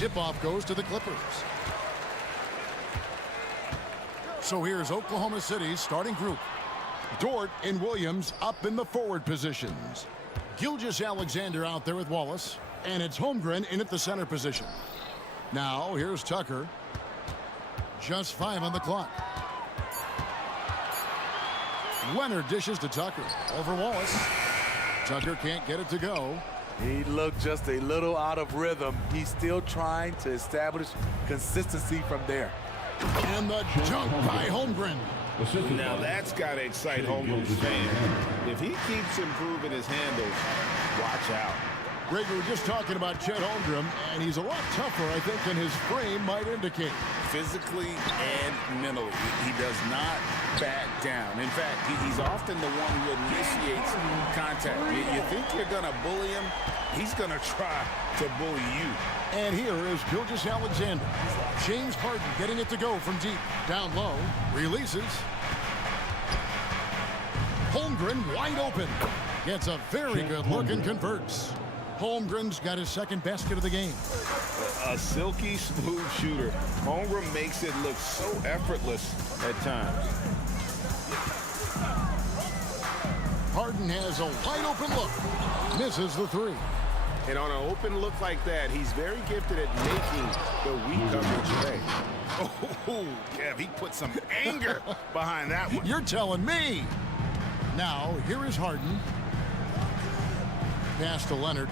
Tip-off goes to the Clippers. So here's Oklahoma City's starting group. Dort and Williams up in the forward positions. Gilgeous-Alexander out there with Wallace. And it's Holmgren in at the center position. Now, here's Tucker. Just 5 on the clock. Leonard dishes to Tucker. Over Wallace. Tucker can't get it to go. He looked just a little out of rhythm. He's still trying to establish consistency from there. And the dunk by Holmgren. Now that's got to excite Holmgren's fans. If he keeps improving his handles, watch out. Greg, we were just talking about Chet Holmgren, and he's a lot tougher, I think, than his frame might indicate. Physically and mentally, he does not back down. In fact, he's often the one who initiates contact. You think you're going to bully him, he's going to try to bully you. And here is Gilgeous-Alexander. James Harden getting it to go from deep. Down low, releases. Holmgren wide open. Gets a very good look and converts. Holmgren's got his second basket of the game. A silky smooth shooter. Holmgren makes it look so effortless at times. Harden has a wide open look. Misses the three. And on an open look like that, he's very gifted at making the weak coverage pay. Oh, Kev, he put some anger behind that one. You're telling me. Now, here is Harden. Pass to Leonard.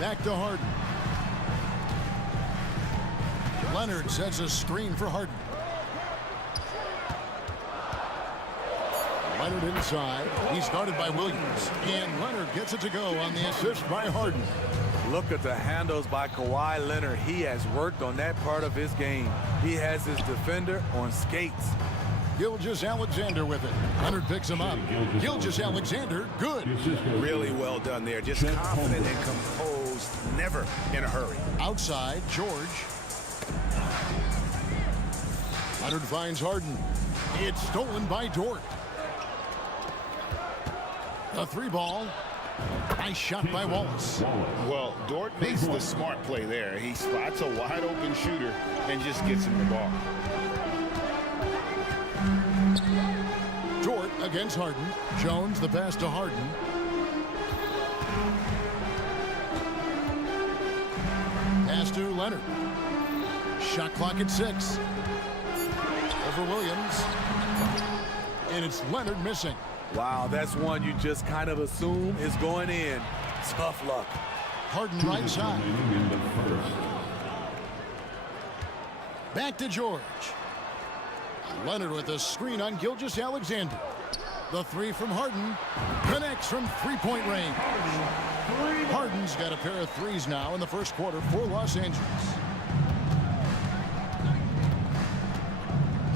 Back to Harden. Leonard sets a screen for Harden. Leonard inside. He's guarded by Williams. And Leonard gets it to go on the assist by Harden. Look at the handles by Kawhi Leonard. He has worked on that part of his game. He has his defender on skates. Gilgeous-Alexander with it. Leonard picks him up. Gilgeous-Alexander, good. Really well done there. Just confident and composed, never in a hurry. Outside, George. Leonard finds Harden. It's stolen by Dort. A three ball. Nice shot by Wallace. Well, Dort makes the smart play there. He spots a wide open shooter and just gets him the ball. Dort against Harden. Jones the pass to Harden. Pass to Leonard. Shot clock at 6. Over Williams. And it's Leonard missing. Wow, that's one you just kind of assume is going in. Tough luck. Harden right side. Back to George. Leonard with a screen on Gilgeous-Alexander. The three from Harden. Connects from three-point range. Harden's got a pair of threes now in the first quarter for Los Angeles.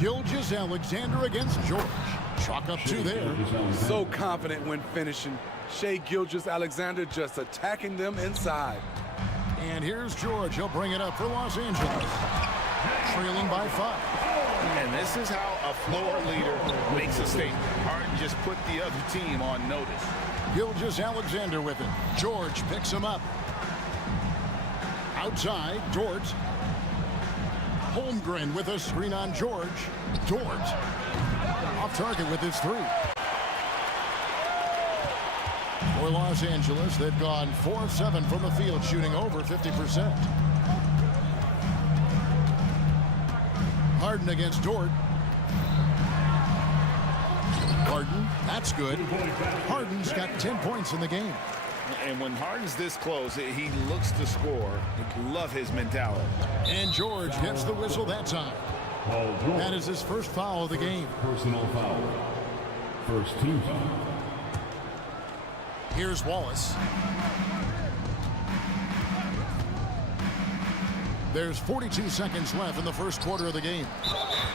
Gilgeous-Alexander against George. Chalk up 2 there. So confident when finishing. Shai Gilgeous-Alexander just attacking them inside. And here's George. He'll bring it up for Los Angeles. Trailing by 5. And this is how a floor leader makes a statement. Harden just put the other team on notice. Gilgeous-Alexander with it. George picks him up. Outside, Dort. Holmgren with a screen on George. Dort off target with his 3. For Los Angeles, they've gone 4 of 7 from the field, shooting over 50%. Harden against Dort. Harden, that's good. Harden's got 10 points in the game. And when Harden's this close, he looks to score. Love his mentality. And George gets the whistle that time. That is his first foul of the game. Personal foul. First team foul. Here's Wallace. There's 42 seconds left in the first quarter of the game.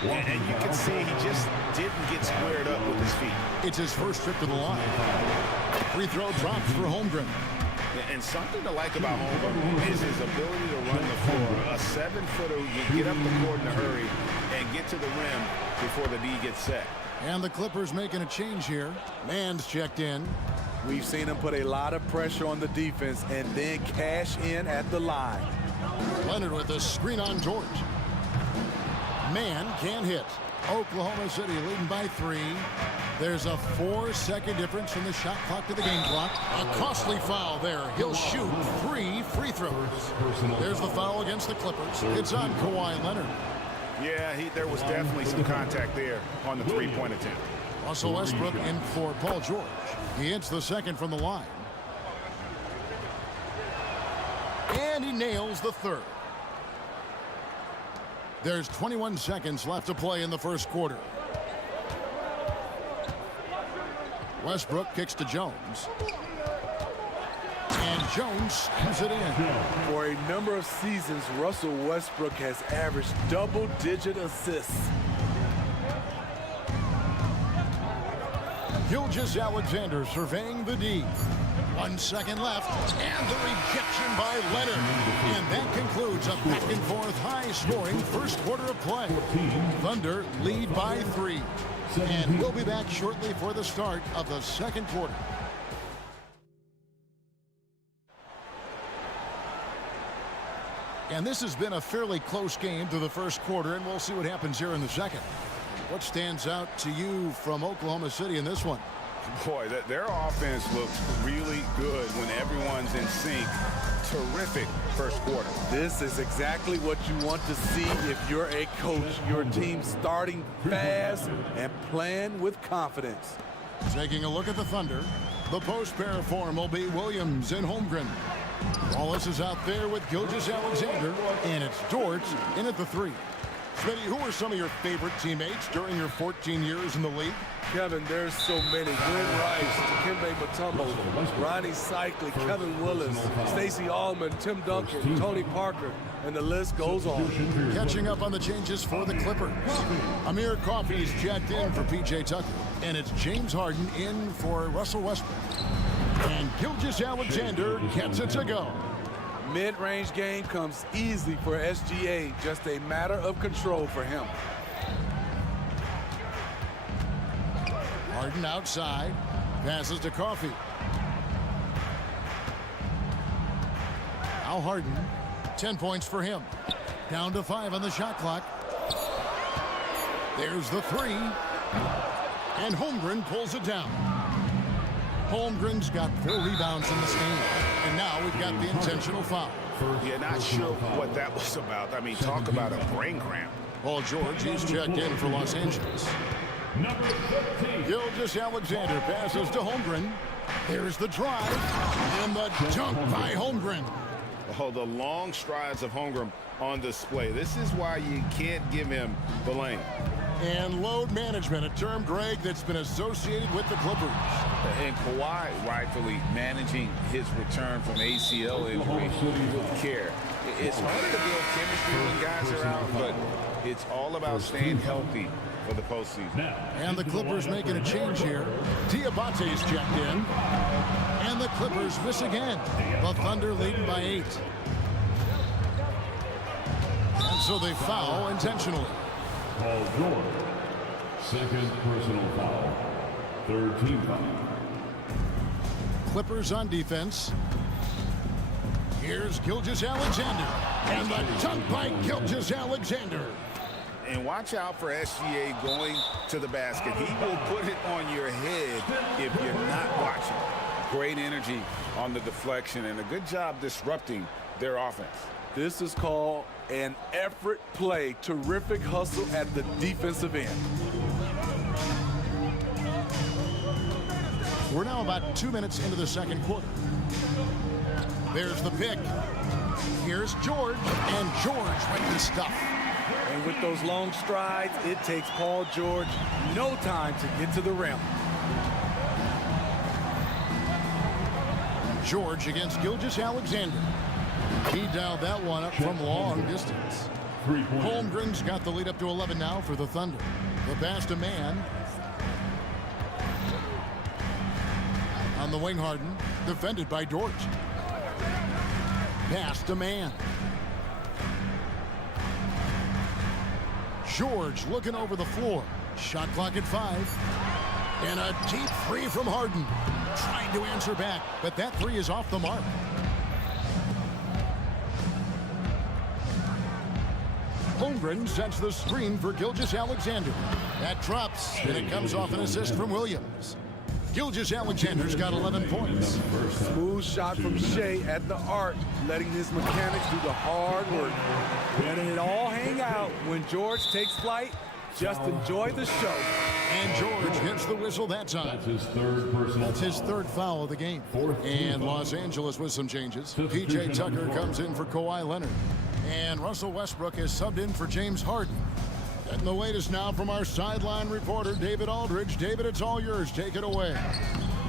And you can see he just didn't get squared up with his feet. It's his first trip to the line. Free throw drops for Holmgren. And something to like about Holmgren is his ability to run the floor. A 7-footer who can get up the court in a hurry and get to the rim before the D gets set. And the Clippers making a change here. Mann's checked in. We've seen him put a lot of pressure on the defense and then cash in at the line. Leonard with the screen on George. Man can't hit. Oklahoma City leading by 3. There's a 4-second difference from the shot clock to the game clock. A costly foul there. He'll shoot 3 free throws. There's the foul against the Clippers. It's on Kawhi Leonard. Yeah, there was definitely some contact there on the three-point attempt. Russell Westbrook in for Paul George. He hits the second from the line. And he nails the third. There's 21 seconds left to play in the first quarter. Westbrook kicks to Jones. And Jones slams it in. For a number of seasons, Russell Westbrook has averaged double-digit assists. Gilgeous-Alexander surveying the D. 1 second left, and the rejection by Leonard. And that concludes a back-and-forth, high-scoring first quarter of play. Thunder lead by 3. And we'll be back shortly for the start of the second quarter. And this has been a fairly close game through the first quarter, and we'll see what happens here in the second. What stands out to you from Oklahoma City in this one? Boy, their offense looks really good when everyone's in sync. Terrific first quarter. This is exactly what you want to see if you're a coach. Your team starting fast and playing with confidence. Taking a look at the Thunder, the post pair form will be Williams and Holmgren. Wallace is out there with Gilgeous-Alexander, and it's George in at the 3. Smitty, who are some of your favorite teammates during your 14 years in the league? Kevin, there's so many. Glenn Rice, Dikembe Mutombo, Ronnie Cycli, Kevin Willis, Stacey Allman, Tim Duncan, Tony Parker, and the list goes on. Catching up on the changes for the Clippers. Amir Coffey's checked in for P.J. Tucker, and it's James Harden in for Russell Westbrook. And Gilgeous-Alexander gets it to go. Mid-range game comes easy for SGA, just a matter of control for him. Harden outside, passes to Coffey. Now Harden, 10 points for him. Down to 5 on the shot clock. There's the 3. And Holmgren pulls it down. Holmgren's got 4 rebounds in this game. And now we've got the intentional foul. Yeah, not sure what that was about. I mean, talk about a brain cramp. Paul George, he's checked in for Los Angeles. Gilgeous-Alexander passes to Holmgren. There's the drive. And the dunk by Holmgren. Oh, the long strides of Holmgren on display. This is why you can't give him the lane. And load management, a term, Greg, that's been associated with the Clippers. And Kawhi rightfully managing his return from ACL injury with care. It's hard to build chemistry when guys are out, but it's all about staying healthy for the postseason. And the Clippers making a change here. Diabate's checked in. And the Clippers miss again. The Thunder leading by 8. And so they foul intentionally. Paul George, second personal foul, third team foul. Clippers on defense. Here's Gilgeous-Alexander. And the dunk by Gilgeous-Alexander. And watch out for SGA going to the basket. He will put it on your head if you're not watching. Great energy on the deflection and a good job disrupting their offense. This is called an effort play. Terrific hustle at the defensive end. We're now about 2 minutes into the second quarter. There's the pick. Here's George, and George with the stuff. And with those long strides, it takes Paul George no time to get to the rim. George against Gilgeous-Alexander. He dialed that one up from long distance. Holmgren's got the lead up to 11 now for the Thunder. The pass to man. On the wing, Harden, defended by George. Pass to man. George looking over the floor. Shot clock at 5. And a deep 3 from Harden. trying to answer back, but that three is off the mark. Holmgren sets the screen for Gilgeous-Alexander. That drops, and it comes off an assist from Williams. Gilgeous-Alexander's got 11 points. Smooth shot from Shea at the arc, letting his mechanics do the hard work. Letting it all hang out. When George takes flight, just enjoy the show. And George gets the whistle that time. That's his third personal That's his third foul of the game. And Los Angeles with some changes. P.J. Tucker comes in for Kawhi Leonard. And Russell Westbrook is subbed in for James Harden. And the latest now from our sideline reporter, David Aldridge. David, it's all yours. Take it away.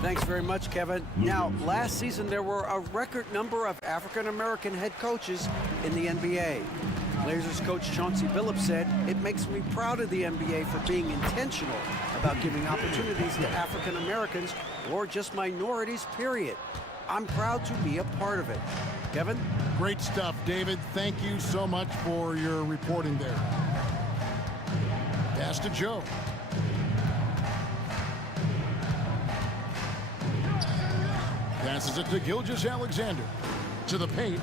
Thanks very much, Kevin. Now, last season there were a record number of African-American head coaches in the NBA. Blazers coach Chauncey Billups said, "It makes me proud of the NBA for being intentional about giving opportunities to African Americans or just minorities, period. I'm proud to be a part of it." Kevin? Great stuff, David. Thank you so much for your reporting there. Pass to Joe. Passes it to Gilgeous-Alexander. To the paint.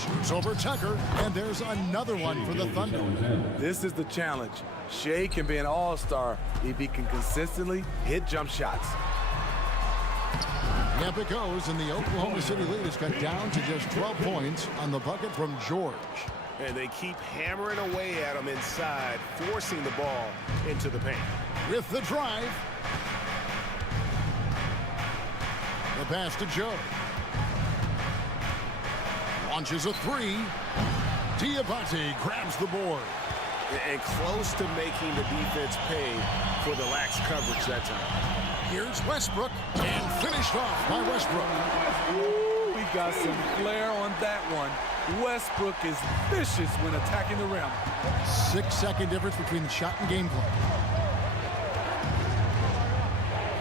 Shoots over Tucker, and there's another one for the Thunder. This is the challenge. Shea can be an all-star if he can consistently hit jump shots. Yep, it goes, and the Oklahoma City lead is cut down to just 12 points on the bucket from George. And they keep hammering away at him inside, forcing the ball into the paint. With the drive. The pass to Joe. Launches a three. Diabate grabs the board. And close to making the defense pay for the lax coverage that time. Here's Westbrook, and finished off by Westbrook. Ooh, we got some flair on that one. Westbrook is vicious when attacking the rim. 6-second difference between the shot and gameplay.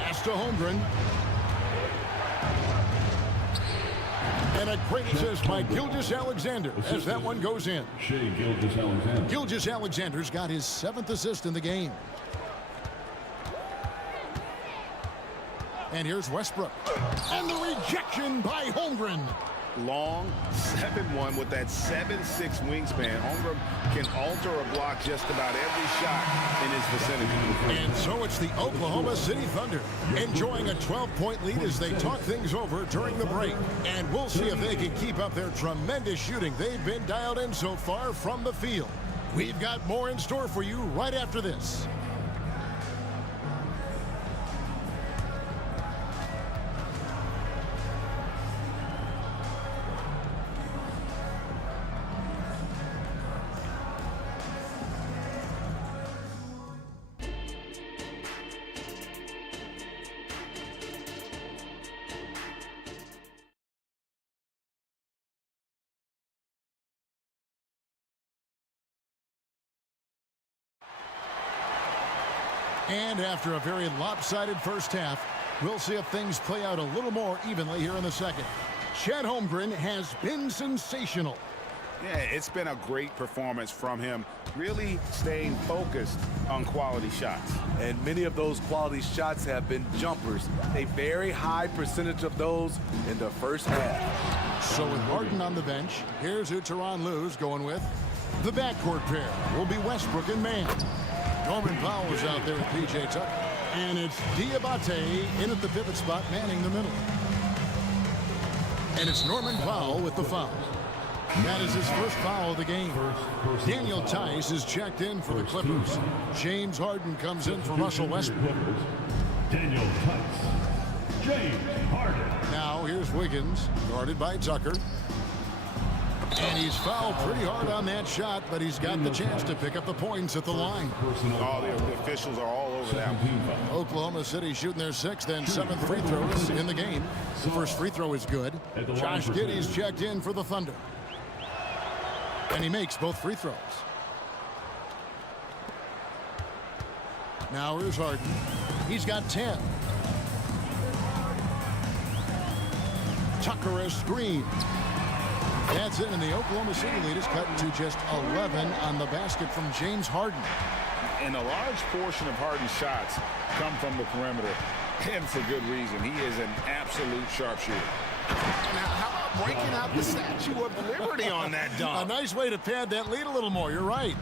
Pass to Holmgren. And a great assist by Gilgeous-Alexander as that one goes in. Shea Gilgeous-Alexander. Gilgeous-Alexander's got his 7th assist in the game. And here's Westbrook. And the rejection by Holmgren. Long 7-1 with that 7'6" wingspan. Holmgren can alter a block just about every shot in his vicinity. And so it's the Oklahoma City Thunder enjoying a 12-point lead as they talk things over during the break. And we'll see if they can keep up their tremendous shooting they've been dialed in so far from the field. We've got more in store for you right after this. And after a very lopsided first half, we'll see if things play out a little more evenly here in the second. Chet Holmgren has been sensational. Yeah, it's been a great performance from him, really staying focused on quality shots. And many of those quality shots have been jumpers. A very high percentage of those in the first half. So with Harden on the bench, here's who Tyronn Lue's going with. The backcourt pair will be Westbrook and Mann. Norman Powell is out there with P.J. Tucker. And it's Diabate in at the pivot spot, manning the middle. And it's Norman Powell with the foul. That is his first foul of the game. Daniel Tice is checked in for the Clippers. James Harden comes in for Russell Westbrook. Daniel Tice. James Harden. Now here's Wiggins, guarded by Tucker. And he's fouled pretty hard on that shot, but he's got the chance to pick up the points at the line. All the officials are all over that. Oklahoma City shooting their 6th and 7th free throws in the game. The first free throw is good. Josh Giddey's checked in for the Thunder. And he makes both free throws. Now here's Harden. He's got 10. Tucker a screen. That's it, and the Oklahoma City lead is cut to just 11 on the basket from James Harden. And a large portion of Harden's shots come from the perimeter, and for good reason. He is an absolute sharpshooter. Now, how about breaking out the Statue of Liberty on that A dunk? nice way to pad that lead a little more. You're right.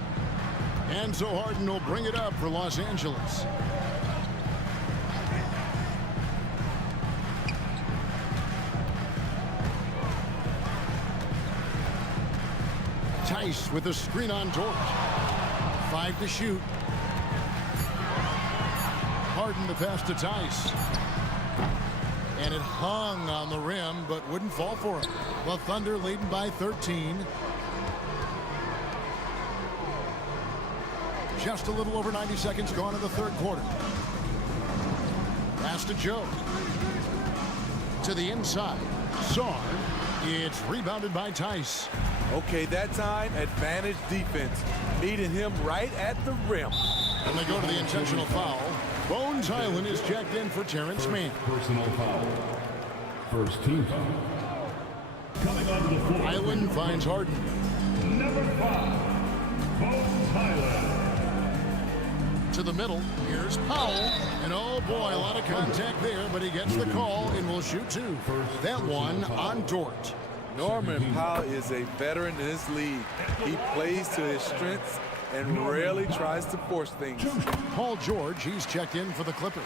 And so Harden will bring it up for Los Angeles. Tice with a screen on George. 5 to shoot. Harden the pass to Tice. And it hung on the rim, but wouldn't fall for him. The Thunder leading by 13. Just a little over 90 seconds gone in the third quarter. Pass to Joe. To the inside. Saar. It's rebounded by Tice. Okay, that time, advantage defense. Meeting him right at the rim. And they go to the intentional foul. Bones Highland is checked in for Terrence Mann. Personal foul. First team foul. Coming onto the floor. Highland finds Harden. Number 5. Bones Highland. To the middle. Here's Powell. And oh boy, a lot of contact there, but he gets the call and will shoot 2. That one on Dort. Norman Powell is a veteran in this league. He plays to his strengths and rarely tries to force things. Paul George, he's checked in for the Clippers.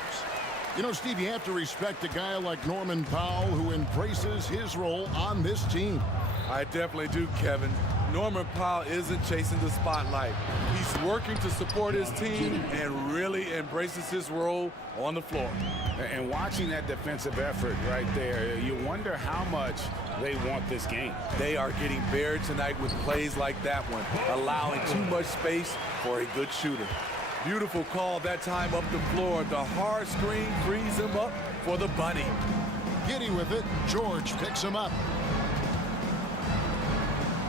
You know, Steve, you have to respect a guy like Norman Powell who embraces his role on this team. I definitely do, Kevin. Norman Powell isn't chasing the spotlight. He's working to support his team and really embraces his role on the floor. And watching that defensive effort right there, you wonder how much they want this game. They are getting buried tonight with plays like that one, allowing too much space for a good shooter. Beautiful call that time up the floor. The hard screen frees him up for the bunny. Giddy with it. George picks him up.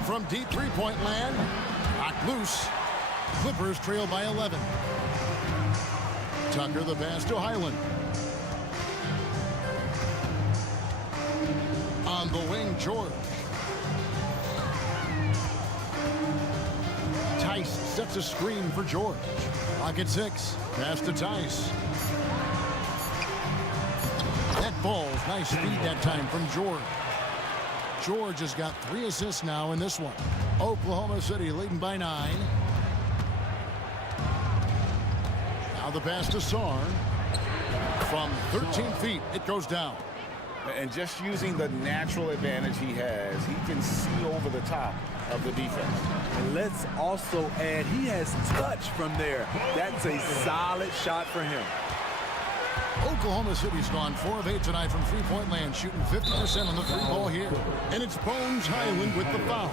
From deep three-point land, knocked loose. Clippers trail by 11. Tucker the pass to Highland. On the wing, George. Tice sets a screen for George. Clock at 6. Pass to Tice. That ball's nice speed that time from George. George has got 3 assists now in this one. Oklahoma City leading by 9. Now the pass to Saar. From 13 feet, it goes down. And just using the natural advantage he has, he can see over the top of the defense. And let's also add, he has touch from there. That's a solid shot for him. Oklahoma City's gone 4 of 8 tonight from three-point land, shooting 50% on the three ball here. And it's Bones Highland with the foul.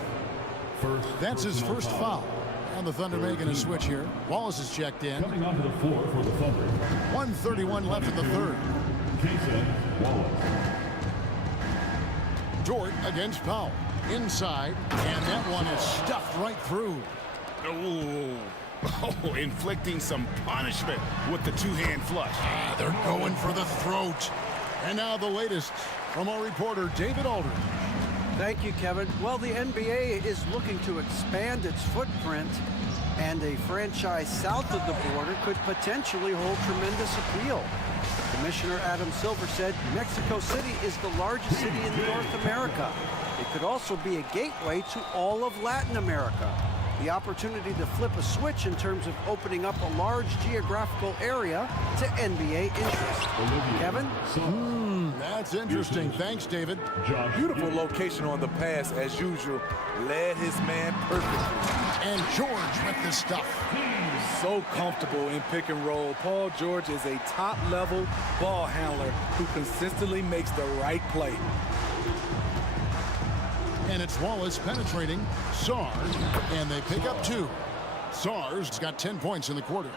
That's his first foul. And the Thunder making a switch here. Wallace is checked in. Coming onto the floor for the Thunder. 1:31 left in the third. Kaysen Wallace. Dort against Powell. Inside, and that one is stuffed right through. Oh, inflicting some punishment with the two-hand flush. They're going for the throat. And now the latest from our reporter, David Aldridge. Thank you, Kevin. Well, the NBA is looking to expand its footprint, and a franchise south of the border could potentially hold tremendous appeal. Commissioner Adam Silver said Mexico City is the largest city in North America. It could also be a gateway to all of Latin America. The opportunity to flip a switch in terms of opening up a large geographical area to NBA interest. Kevin? That's interesting. Thanks, David. Beautiful location on the pass, as usual. Led his man perfectly. And George with the stuff. So comfortable in pick and roll. Paul George is a top-level ball handler who consistently makes the right play. And it's Wallace penetrating Saar, and they pick up 2. Saar's got 10 points in the quarter.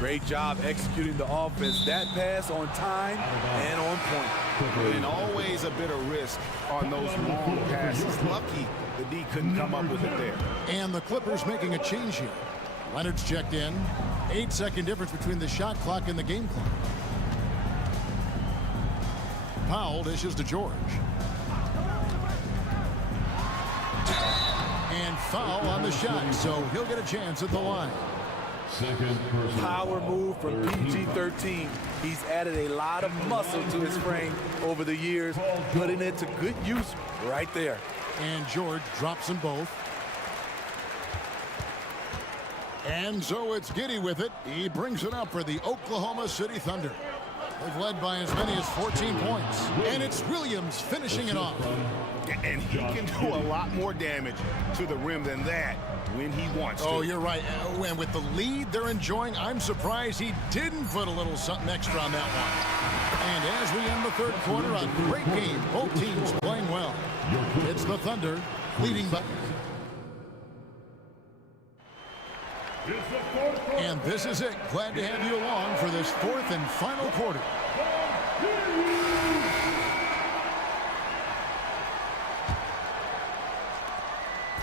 Great job executing the offense. That pass on time and on point. And always a bit of risk on those long passes. Lucky the D couldn't come up with it there. And the Clippers making a change here. Leonard's checked in. 8-second difference between the shot clock and the game clock. Powell dishes to George. And foul on the shot, so he'll get a chance at the line. Second personal Power foul. move from PG-13. He's added a lot of muscle to his frame over the years, putting it to good use right there. And George drops them both. And so it's Giddy with it. He brings it up for the Oklahoma City Thunder. They've led by as many as 14 points. And it's Williams finishing it off. And he can do a lot more damage to the rim than that when he wants to. Oh, you're right. And with the lead they're enjoying, I'm surprised he didn't put a little something extra on that one. And as we end the third quarter, a great game. Both teams playing well. It's the Thunder leading by... And this is it. Glad to have you along for this fourth and final quarter.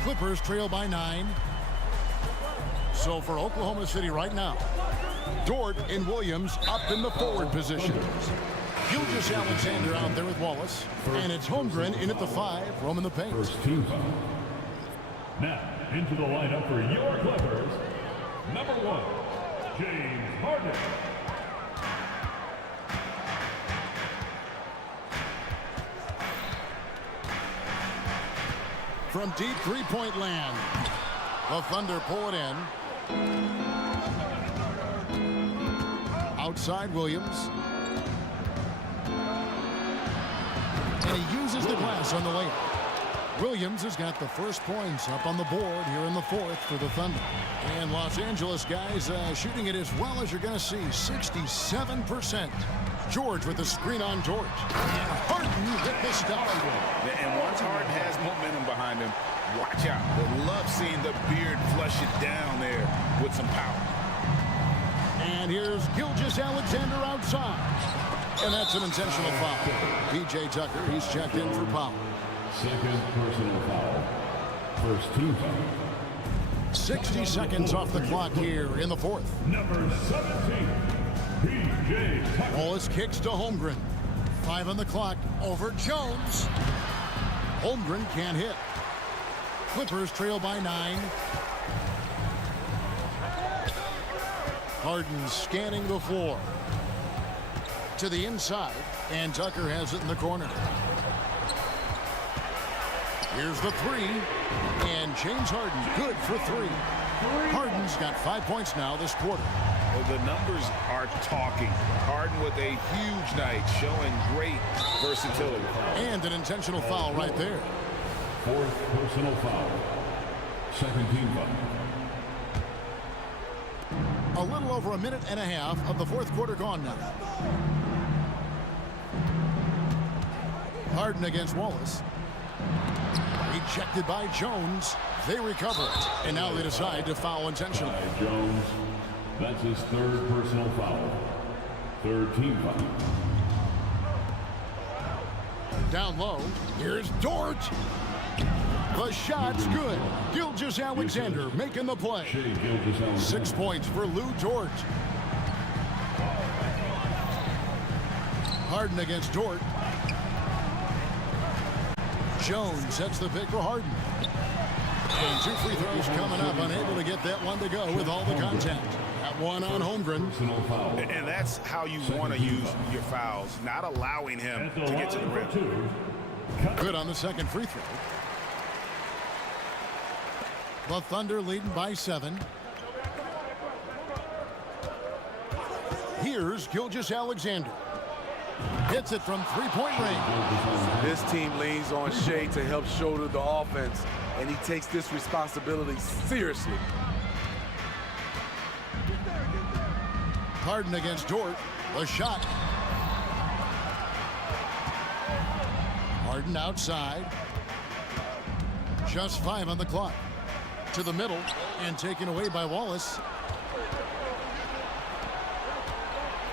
Clippers trail by 9. So for Oklahoma City right now, Dort and Williams up in the forward positions. Gilgeous-Alexander out there with Wallace. And it's Holmgren in at the 5, roaming the paint. First team foul. Now, into the lineup for your Clippers, number 1, James Harden. From deep three-point land, the Thunder pull it in. Outside Williams. And he uses the glass on the layup. Williams has got the first points up on the board here in the fourth for the Thunder. And Los Angeles guys shooting it as well as you're going to see, 67%. George with the screen on George. And Harden hit the stop. And once Harden has momentum behind him, watch out. They love seeing the beard flush it down there with some power. And here's Gilgeous-Alexander outside. And that's an intentional foul. P.J. Tucker, he's checked in for foul. Second personal foul. First team foul. 60 seconds off the clock here in the fourth. Number 17, P.J. Tucker. Wallace kicks to Holmgren. 5 on the clock over Jones. Holmgren can't hit. Clippers trail by 9. Harden scanning the floor. To the inside, and Tucker has it in the corner. Here's the 3, and James Harden good for 3. Harden's got 5 points now this quarter. Well, the numbers are talking. Harden with a huge night, showing great versatility. And an intentional foul right there. Fourth personal foul. Second team foul. A little over a minute and a half of the fourth quarter gone now. Harden against Wallace. Rejected by Jones. They recover it. And now they decide to foul intentionally. Jones. That's his third personal foul. Third team foul. Down low. Here's Dort. The shot's good. Gilgeous-Alexander making the play. 6 points for Lou Dort. Harden against Dort. Jones sets the pick for Harden. And 2 free throws coming up. Unable to get that one to go with all the contact. That one on Holmgren. And that's how you want to use your fouls, not allowing him to get to the rim. Good on the second free throw. The Thunder leading by 7. Here's Gilgeous-Alexander. Hits it from three-point range. This team leans on Shea to help shoulder the offense, and he takes this responsibility seriously. Harden against Dort. The shot. Harden outside. Just 5 on the clock. To the middle and taken away by Wallace.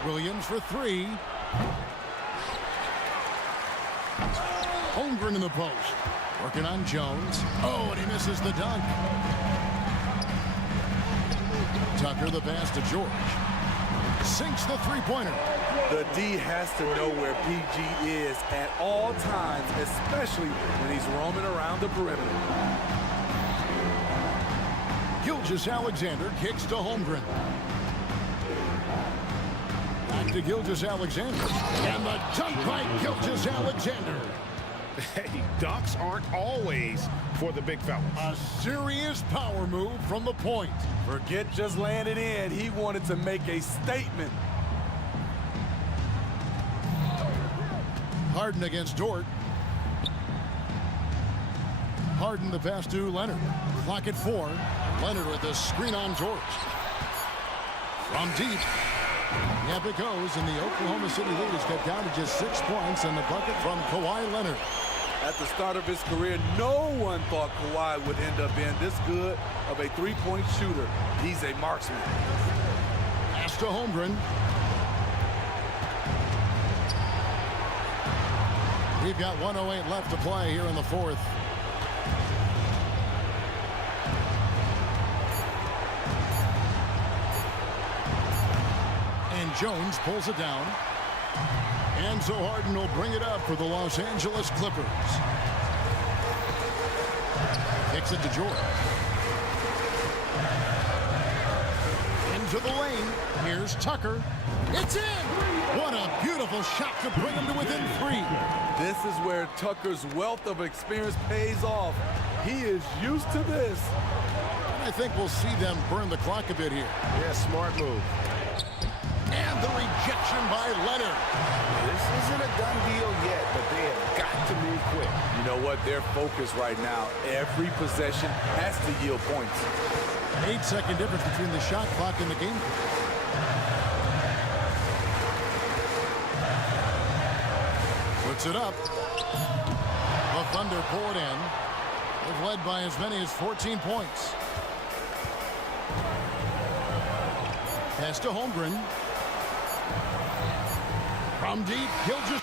Williams for 3. Holmgren in the post. Working on Jones. Oh, and he misses the dunk. Tucker the pass to George. Sinks the three-pointer. The D has to know where PG is at all times, especially when he's roaming around the perimeter. Gilgeous Alexander kicks to Holmgren. Back to Gilgeous Alexander. And the dunk by Gilgeous Alexander. Hey, dunks aren't always for the big fellas. A serious power move from the point. Forget just laying it in. He wanted to make a statement. Harden against Dort. Harden the pass to Leonard. Clock at 4. Leonard with the screen on George. From deep. Yep, it goes, and the Oklahoma City lead is cut down to just 6 points, and the bucket from Kawhi Leonard. At the start of his career, no one thought Kawhi would end up being this good of a three-point shooter. He's a marksman. Pass to Holmgren. We've got 1:08 left to play here in the fourth. And Jones pulls it down. And so Harden will bring it up for the Los Angeles Clippers. Kicks it to George. Into the lane. Here's Tucker. It's in! What a beautiful shot to bring him to within 3. This is where Tucker's wealth of experience pays off. He is used to this. And I think we'll see them burn the clock a bit here. Yeah, smart move. And the rejection by Leonard. This isn't a done deal yet, but they have got to move quick. You know what? Their focus right now, every possession has to yield points. 8-second difference between the shot clock and the game. Puts it up. The Thunder poured in. They've led by as many as 14 points. Pass to Holmgren. From deep, Gilgeous.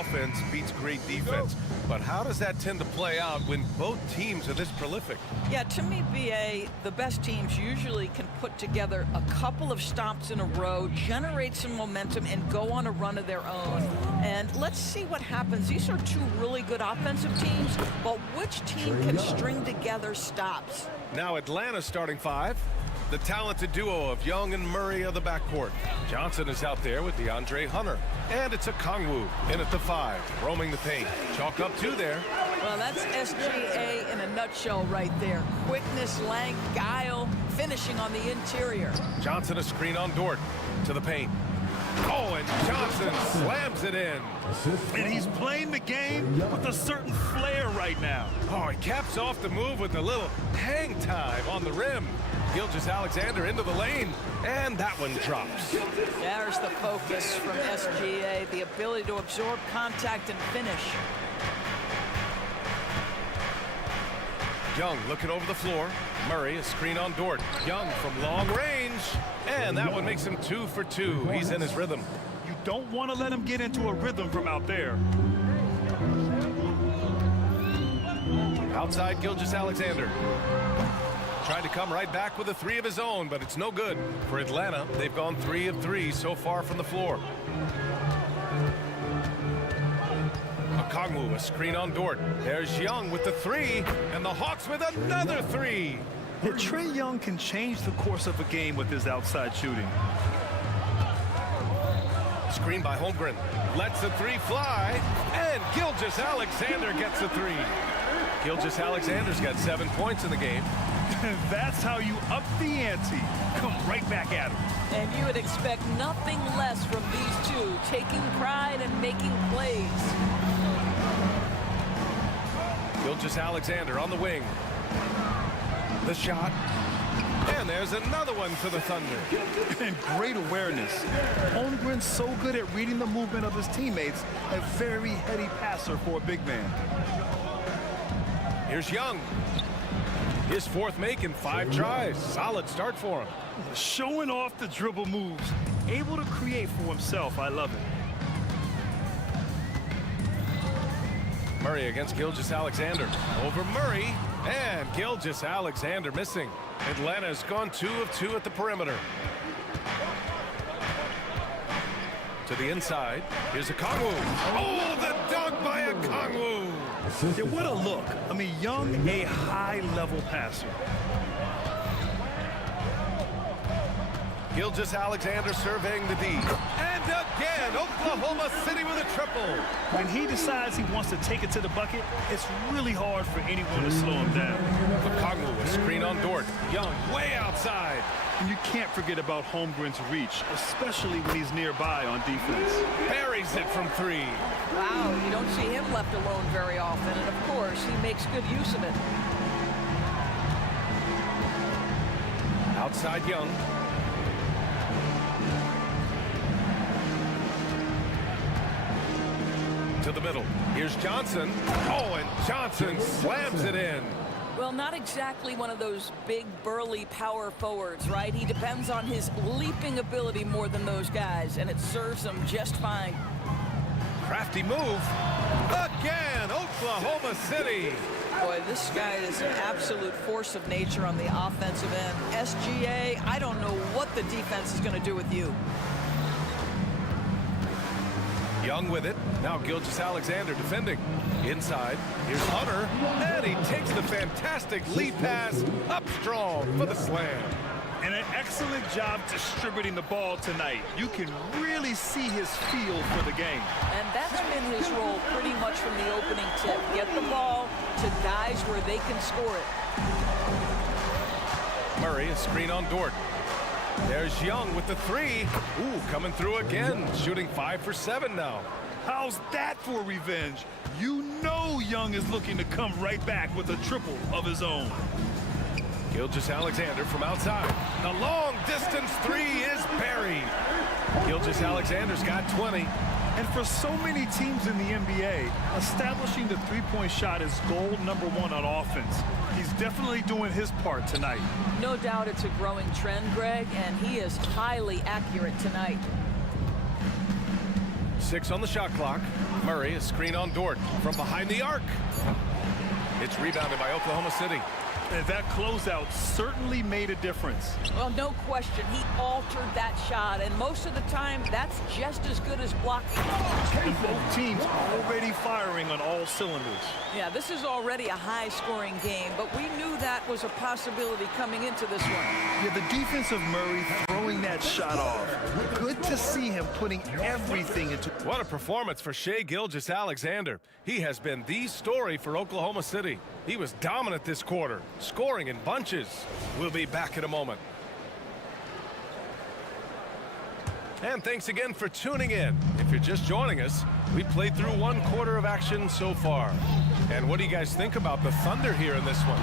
offense beats great defense. But how does that tend to play out when both teams are this prolific? Yeah, to me, BA, the best teams usually can put together a couple of stomps in a row, generate some momentum, and go on a run of their own. And let's see what happens. These are two really good offensive teams, but which team can string together stops? Now Atlanta's starting five. The talented duo of Young and Murray of the backcourt. Johnson is out there with DeAndre Hunter. And it's a Kongwu in at the 5, roaming the paint. Chalk up 2 there. Well, that's SGA in a nutshell right there. Quickness, length, guile, finishing on the interior. Johnson a screen on Dort to the paint. Oh, and Johnson slams it in. And he's playing the game with a certain flair right now. Oh, he caps off the move with a little hang time on the rim. Gilgeous-Alexander into the lane, and that one drops. There's the focus from SGA, the ability to absorb contact and finish. Young looking over the floor. Murray a screen on Dort. Young from long range, and that one makes him 2 for 2. He's in his rhythm. You don't want to let him get into a rhythm from out there. Outside Gilgeous-Alexander. Tried to come right back with a 3 of his own, but it's no good. For Atlanta, they've gone 3 of 3 so far from the floor. Kongwu, a screen on Dort. There's Young with the 3, and the Hawks with another 3. Yeah, Trae Young can change the course of a game with his outside shooting. Screen by Holmgren. Lets the 3 fly, and Gilgeous-Alexander gets a 3. Gilgeous-Alexander's got 7 points in the game. That's how you up the ante. Come right back at him. And you would expect nothing less from these two, taking pride and making plays. Gilgeous-Alexander on the wing. The shot. And there's another one for the Thunder. And great awareness. Holmgren's so good at reading the movement of his teammates. A very heady passer for a big man. Here's Young. His 4th make in 5 tries. Solid start for him. Showing off the dribble moves. Able to create for himself. I love it. Murray against Gilgeous-Alexander. Over Murray. And Gilgeous-Alexander missing. Atlanta's gone 2 of 2 at the perimeter. To the inside. Here's a Kongwu. Oh, the dunk by a Kongwu. Yeah, what a look. I mean, Young, a high-level passer. Gilgeous-Alexander surveying the D. And again, Oklahoma City with a triple. When he decides he wants to take it to the bucket, it's really hard for anyone to slow him down. Kongwu, a screen on Dort. Young, way outside. And you can't forget about Holmgren's reach, especially when he's nearby on defense. Buries it from 3. Wow, you don't see him left alone very often, and of course, he makes good use of it. Outside Young. To the middle. Here's Johnson. Oh, and Johnson slams it in. Well, not exactly one of those big, burly power forwards, right? He depends on his leaping ability more than those guys, and it serves him just fine. Crafty move. Again, Oklahoma City. Boy, this guy is an absolute force of nature on the offensive end. SGA, I don't know what the defense is going to do with you. Young with it. Now Gilgeous-Alexander defending. Inside. Here's Hunter. And he takes the fantastic lead pass up strong for the slam. And an excellent job distributing the ball tonight. You can really see his feel for the game. And that's been his role pretty much from the opening tip. Get the ball to guys where they can score it. Murray, a screen on Dort. There's Young with the 3. Ooh, coming through again. Shooting 5 for 7 now. How's that for revenge? You know Young is looking to come right back with a triple of his own. Gilgeous-Alexander from outside. The long distance 3 is buried. Gilgeous-Alexander's got 20. And for so many teams in the NBA, establishing the three-point shot is goal #1 on offense. He's definitely doing his part tonight. No doubt it's a growing trend, Greg, and he is highly accurate tonight. 6 on the shot clock. Murray, a screen on Dort from behind the arc. It's rebounded by Oklahoma City. And that closeout certainly made a difference. Well, no question. He altered that shot, and most of the time, that's just as good as blocking. And both teams already firing on all cylinders. Yeah, this is already a high-scoring game, but we knew that was a possibility coming into this one. Yeah, the defense of Murray throwing that shot off. Good to see him putting everything into... What a performance for Shai Gilgeous-Alexander. He has been the story for Oklahoma City. He was dominant this quarter, scoring in bunches. We'll be back in a moment. And thanks again for tuning in. If you're just joining us, we played through 1 quarter of action so far. And what do you guys think about the Thunder here in this one?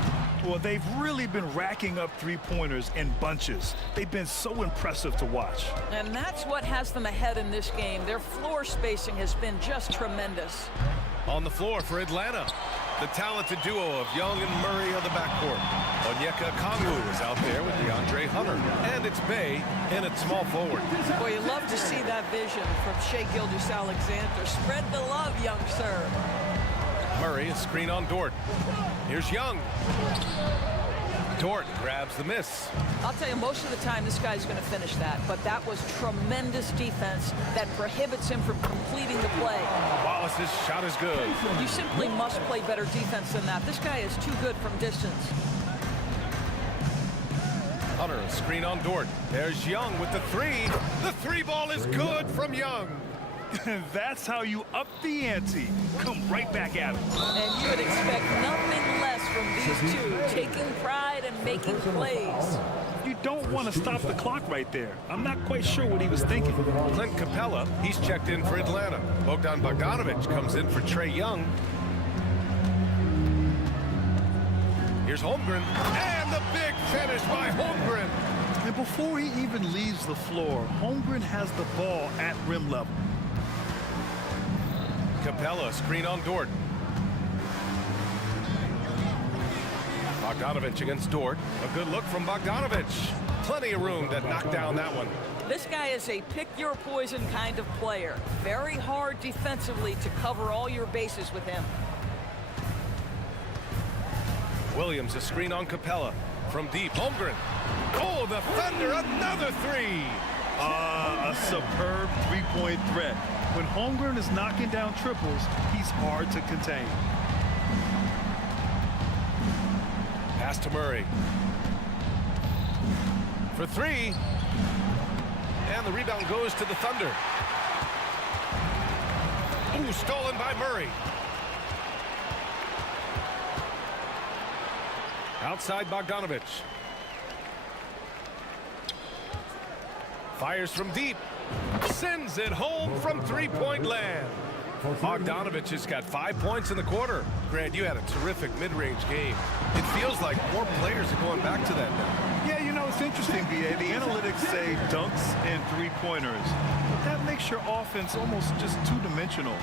Well, they've really been racking up three-pointers in bunches. They've been so impressive to watch. And that's what has them ahead in this game. Their floor spacing has been just tremendous. On the floor for Atlanta, the talented duo of Young and Murray on the backcourt. Onyeka Okongwu is out there with DeAndre Hunter. And it's Bay in at small forward. Boy, you love to see that vision from Shai Gilgeous-Alexander. Spread the love, young sir. Murray, a screen on Dort. Here's Young. Dort grabs the miss. I'll tell you, most of the time this guy's going to finish that, but that was tremendous defense that prohibits him from completing the play. Wallace's shot is good. You simply must play better defense than that. This guy is too good from distance. Hunter, a screen on Dort. There's Young with the 3. The 3 ball is good from Young. That's how you up the ante. Come right back at him. And you would expect nothing less from these two, taking pride and making plays. You don't want to stop the clock right there. I'm not quite sure what he was thinking. Clint Capella, he's checked in for Atlanta. Bogdan Bogdanovic comes in for Trae Young. Here's Holmgren, and the big finish by Holmgren. And before he even leaves the floor, Holmgren has the ball at rim level. Capella, screen on Dort. Bogdanovic against Dort. A good look from Bogdanovic. Plenty of room to knock down that one. This guy is a pick-your-poison kind of player. Very hard defensively to cover all your bases with him. Williams, a screen on Capella. From deep, Holmgren. Oh, the Thunder, another 3. A superb three-point threat. When Holmgren is knocking down triples, he's hard to contain. Pass to Murray. For 3. And the rebound goes to the Thunder. Ooh, stolen by Murray. Outside Bogdanovic. Fires from deep. Sends it home from three-point land. Bogdanovic has got 5 points in the quarter. Grant, you had a terrific mid-range game. It feels like more players are going back to that now. Yeah, you know, it's interesting, B.A. The analytics say dunks and three-pointers. But that makes your offense almost just two-dimensional.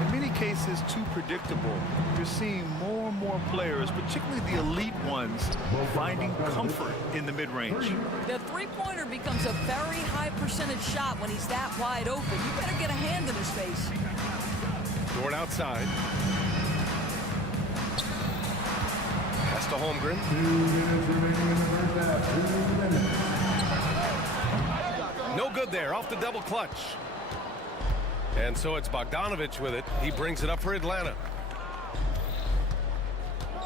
In many cases, too predictable. You're seeing more and more players, particularly the elite ones, finding comfort in the mid-range. The three-pointer becomes a very high percentage shot when he's that wide open. You better get a hand in his face. Dort outside. Pass to Holmgren. 2 minutes. No good there, off the double clutch. And so it's Bogdanovic with it. He brings it up for Atlanta.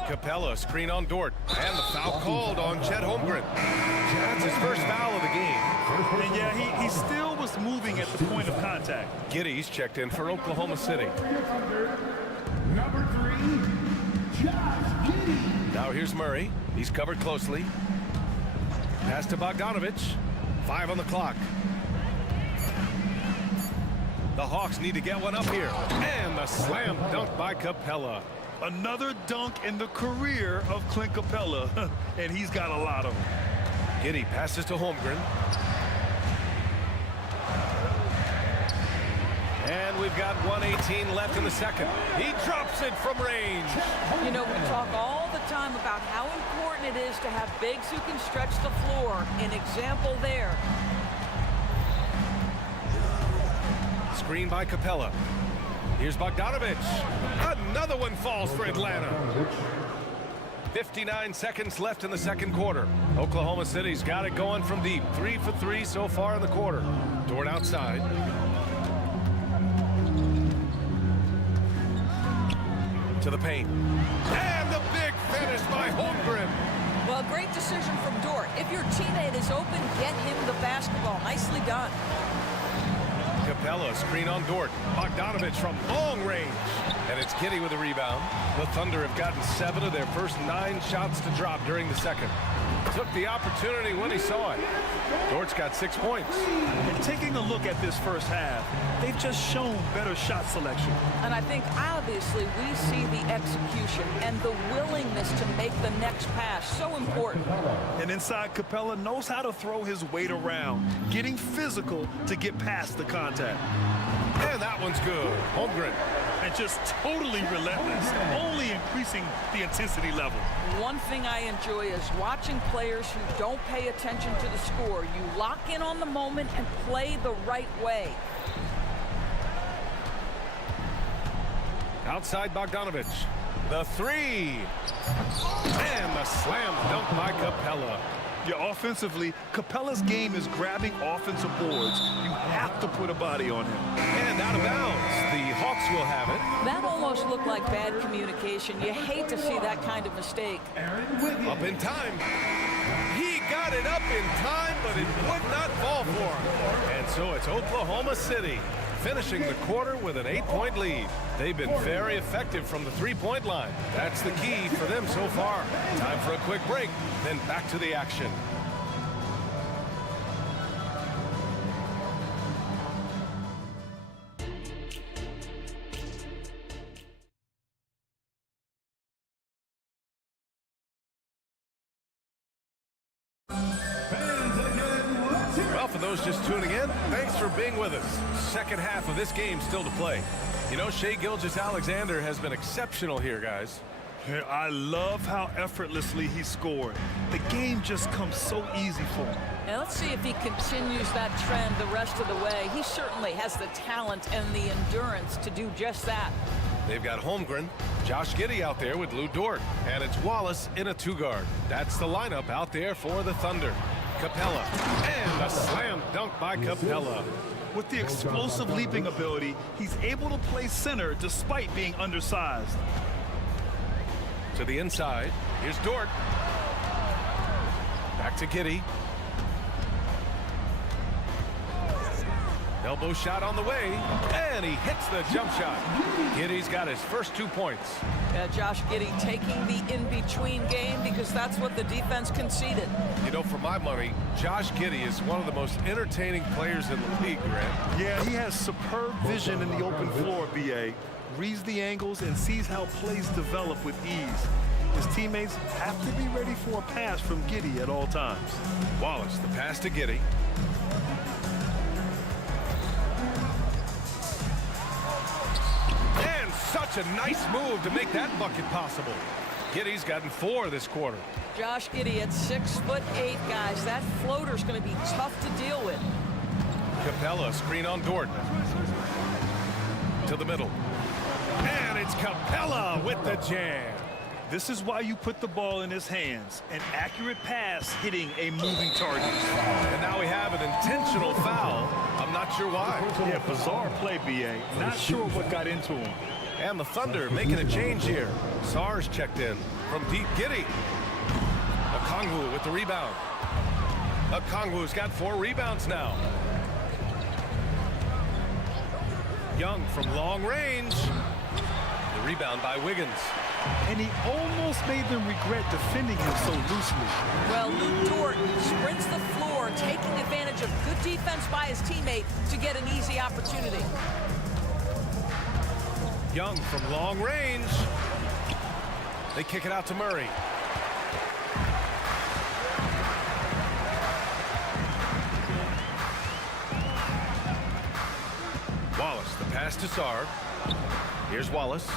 Capella, screen on Dort. And the foul called on Chet Holmgren. That's his first foul of the game. And yeah, he still was moving at the point of contact. Giddy's checked in for Oklahoma City. Number 3, Josh Giddey. Now here's Murray. He's covered closely. Pass to Bogdanovic. 5 on the clock. The Hawks need to get one up here. And the slam dunk by Capella. Another dunk in the career of Clint Capella, and he's got a lot of them. Giddey passes to Holmgren. And we've got 1:18 left in the second. He drops it from range. You know, we talk all the time about how important it is to have bigs who can stretch the floor. An example there. Screen by Capella. Here's Bogdanovic. Another one falls for Atlanta. 59 seconds left in the second quarter. Oklahoma City's got it going from deep. 3 for 3 so far in the quarter. Dort outside. To the paint. And the big finish by Holmgren. Well, great decision from Dort. If your teammate is open, get him the basketball. Nicely done. Capella, screen on Dort. Bogdanovic from long range. And it's Giddey with a rebound. The Thunder have gotten 7 of their first 9 shots to drop during the second. Took the opportunity when he saw it. Dort's got 6 points. And taking a look at this first half, they've just shown better shot selection. And I think obviously we see the execution and the willingness to make the next pass so important. And inside, Capella knows how to throw his weight around, getting physical to get past the contact. And that one's good. Holmgren. And just totally relentless, only increasing the intensity level. One thing I enjoy is watching players who don't pay attention to the score. You lock in on the moment and play the right way. Outside Bogdanovic. The 3. And the slam dunk by Capella. Yeah, offensively, Capella's game is grabbing offensive boards. You have to put a body on him. And out of bounds. The Hawks will have it. That almost looked like bad communication. You hate to see that kind of mistake. Up in time. He got it up in time, but it would not fall for him. And so it's Oklahoma City finishing the quarter with an 8-point lead. They've been very effective from the three-point line. That's the key for them so far. Time for a quick break, then back to the action. Well, for those just tuning in, thanks for being with us. Second half of this game still to play. You know, Shai Gilgeous-Alexander has been exceptional here, guys. Yeah, I love how effortlessly he scored. The game just comes so easy for him. Now let's see if he continues that trend the rest of the way. He certainly has the talent and the endurance to do just that. They've got Holmgren, Josh Giddey out there with Lou Dort, and it's Wallace in a 2-guard. That's the lineup out there for the Thunder. Capella, and a slam dunk by Capella. With the explosive leaping ability, he's able to play center despite being undersized. To the inside, here's Dort. Back to Giddey. Elbow shot on the way, and he hits the jump shot. Giddey's got his first 2 points. Josh Giddey taking the in-between game because that's what the defense conceded. You know, for my money, Josh Giddey is one of the most entertaining players in the league, Grant. Yeah, he has superb vision in the open floor, B.A. Reads the angles and sees how plays develop with ease. His teammates have to be ready for a pass from Giddey at all times. Wallace, the pass to Giddey. And such a nice move to make that bucket possible. Giddey's gotten 4 this quarter. Josh Giddey at 6'8", guys. That floater's going to be tough to deal with. Capella, screen on Dort. To the middle. And it's Capella with the jam. This is why you put the ball in his hands. An accurate pass hitting a moving target. And now we have an intentional foul. I'm not sure why. Yeah, bizarre play, B.A. Not sure what got into him. And the Thunder making a change here. Sars checked in from deep. Giddey. Okongwu with the rebound. Okongwu's got 4 rebounds now. Young from long range. The rebound by Wiggins. And he almost made them regret defending him so loosely. Well, Lou Dort sprints the floor, taking advantage of good defense by his teammate to get an easy opportunity. Young from long range. They kick it out to Murray. Wallace, the pass to Sarr. Here's Wallace.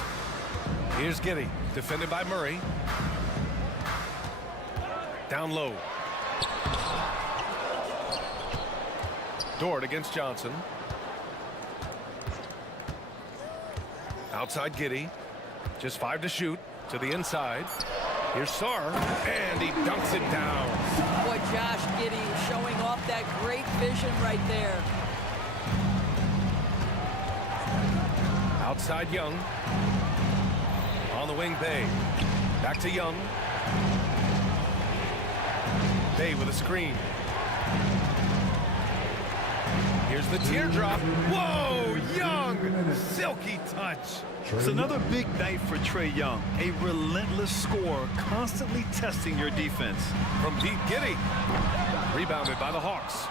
Here's Giddey, defended by Murray. Down low. Dort against Johnson. Outside Giddy. Just 5 to shoot. To the inside. Here's Sar. And he dunks it down. Boy, Josh Giddey showing off that great vision right there. Outside Young. On the wing, Bay. Back to Young. Bay with a screen. Here's the teardrop. Whoa, Young! Silky touch. It's another big night for Trae Young. A relentless scorer, constantly testing your defense. From deep, Giddy. Rebounded by the Hawks.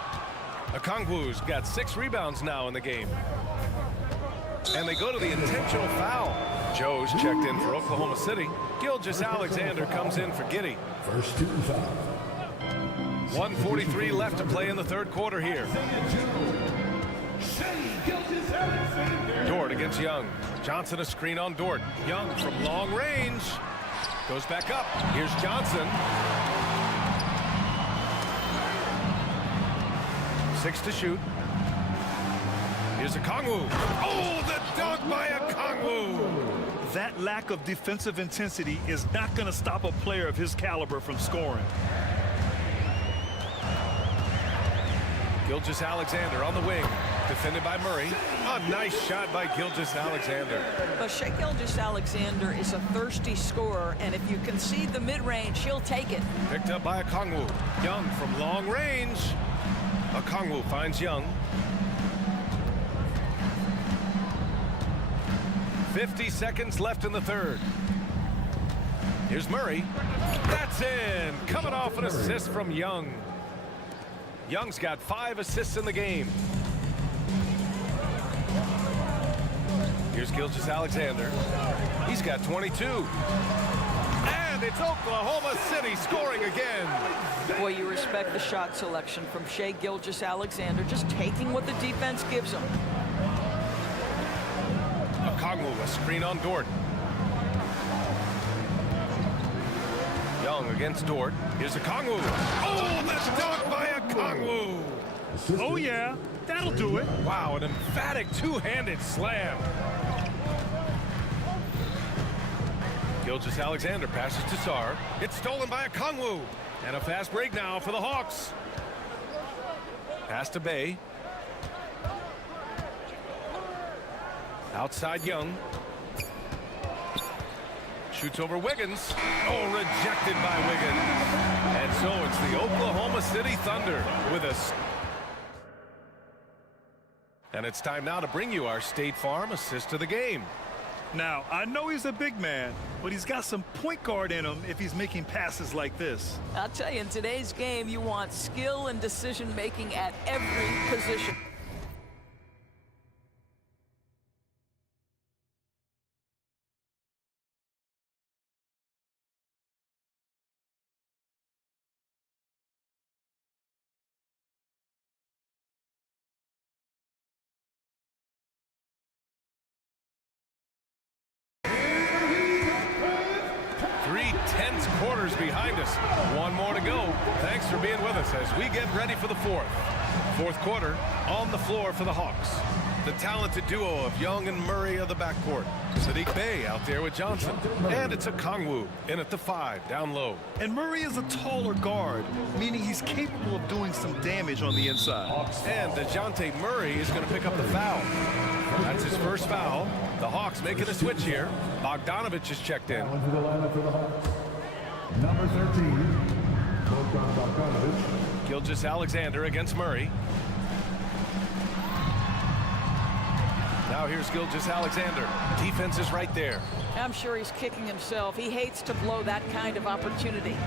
Okongwu's got 6 rebounds now in the game. And they go to the intentional foul. Joe's checked in for Oklahoma City. Gilgeous-Alexander comes in for Giddy. First 2 fouls. 1:43 left to play in the third quarter here. Dort against Young. Johnson a screen on Dort. Young from long range. Goes back up. Here's Johnson. 6 to shoot. Here's Okongwu. Oh, the dunk by Okongwu. That lack of defensive intensity is not going to stop a player of his caliber from scoring. Gilgeous-Alexander on the wing. Defended by Murray. A nice shot by Gilgeous-Alexander. But Shai Gilgeous-Alexander is a thirsty scorer, and if you concede the mid-range, he'll take it. Picked up by Okongwu. Young from long range. Okongwu finds Young. 50 seconds left in the third. Here's Murray. That's in. Coming off an assist from Young. Young's got 5 assists in the game. Here's Gilgeous-Alexander. He's got 22. And it's Oklahoma City scoring again. Boy, you respect the shot selection from Shai Gilgeous-Alexander, just taking what the defense gives him. Okongwu, a screen on Dort. Young against Dort. Here's Okongwu. Oh, the dunk by Okongwu. Oh, yeah. That'll do it. Wow, an emphatic two-handed slam. Gilgeous-Alexander passes to Sar. It's stolen by Okongwu. And a fast break now for the Hawks. Pass to Bay. Outside Young. Shoots over Wiggins. Oh, rejected by Wiggins. And so it's the Oklahoma City Thunder with us. And it's time now to bring you our State Farm assist of the game. Now, I know he's a big man, but he's got some point guard in him if he's making passes like this. I'll tell you, in today's game, you want skill and decision-making at every position. Quarters behind us. One more to go. Thanks for being with us as we get ready for the fourth quarter. On the floor for the Hawks. The talented duo of Young and Murray of the backcourt. Saddiq Bey out there with Johnson. And it's Okongwu in at the 5, down low. And Murray is a taller guard, meaning he's capable of doing some damage on the inside. And DeJounte Murray is going to pick up the foul. That's his first foul. The Hawks making a switch here. Bogdanovich is checked in. Into the lineup for the Hawks. Number 13, Bogdanovich. Gilgeous-Alexander against Murray. Now here's Gilgeous-Alexander. Defense is right there. I'm sure he's kicking himself. He hates to blow that kind of opportunity.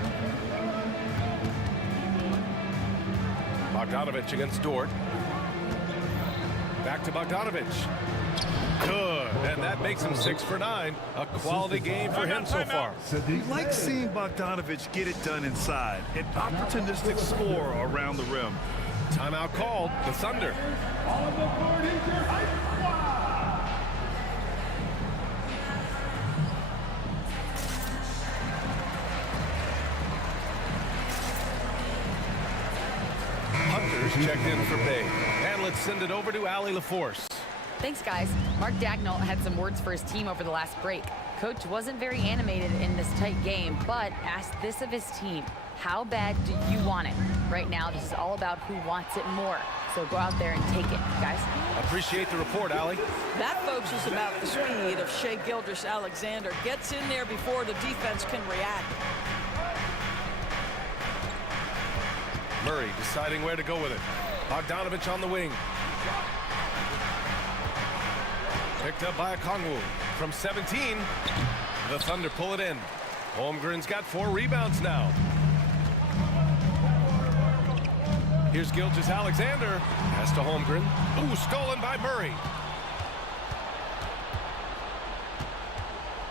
Bogdanovich against Dort. Back to Bogdanovich. Good, and that makes him 6 for 9. A quality game for him so far. We like seeing Bogdanovich get it done inside. An opportunistic scorer around the rim. Timeout called. The Thunder. Hunter's checked in for Bay. And let's send it over to Allie LaForce. Thanks, guys. Mark Dagnall had some words for his team over the last break. Coach wasn't very animated in this tight game, but asked this of his team. How bad do you want it? Right now, this is all about who wants it more. So go out there and take it, guys. Appreciate the report, Allie. That, folks, is about the speed of Shai Gilgeous-Alexander. Gets in there before the defense can react. Murray deciding where to go with it. Bogdanovich on the wing. Picked up by Okongwu. From 17, the Thunder pull it in. Holmgren's got 4 rebounds now. Here's Gilgeous-Alexander. Pass to Holmgren. Ooh, stolen by Murray.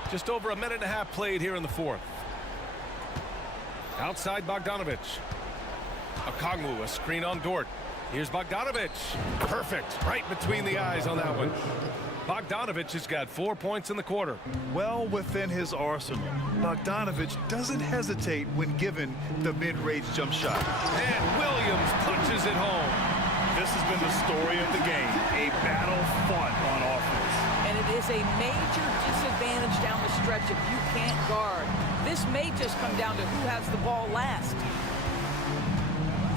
Just over a minute and a half played here in the fourth. Outside Bogdanovich. Okongwu, a screen on Dort. Here's Bogdanovich. Perfect. Right between the eyes on that one. Bogdanovich has got 4 points in the quarter. Well within his arsenal. Bogdanovich doesn't hesitate when given the mid-range jump shot. And Williams punches it home. This has been the story of the game. A battle fought on offense. And it is a major disadvantage down the stretch if you can't guard. This may just come down to who has the ball last.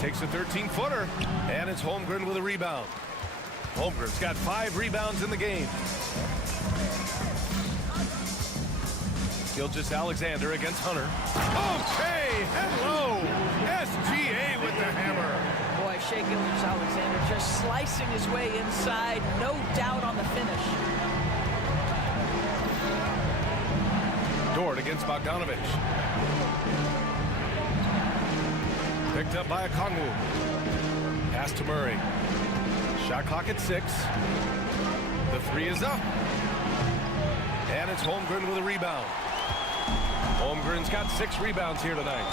Takes a 13-footer, and it's Holmgren with a rebound. Holmgren's got 5 rebounds in the game. Gilgeous-Alexander against Hunter. Okay, hello! SGA with the hammer. Boy, Shai Gilgeous-Alexander just slicing his way inside. No doubt on the finish. Dort against Bogdanovich. Picked up by Okongwu. Pass to Murray. Shot clock at 6. The 3 is up. And it's Holmgren with a rebound. Holmgren's got 6 rebounds here tonight.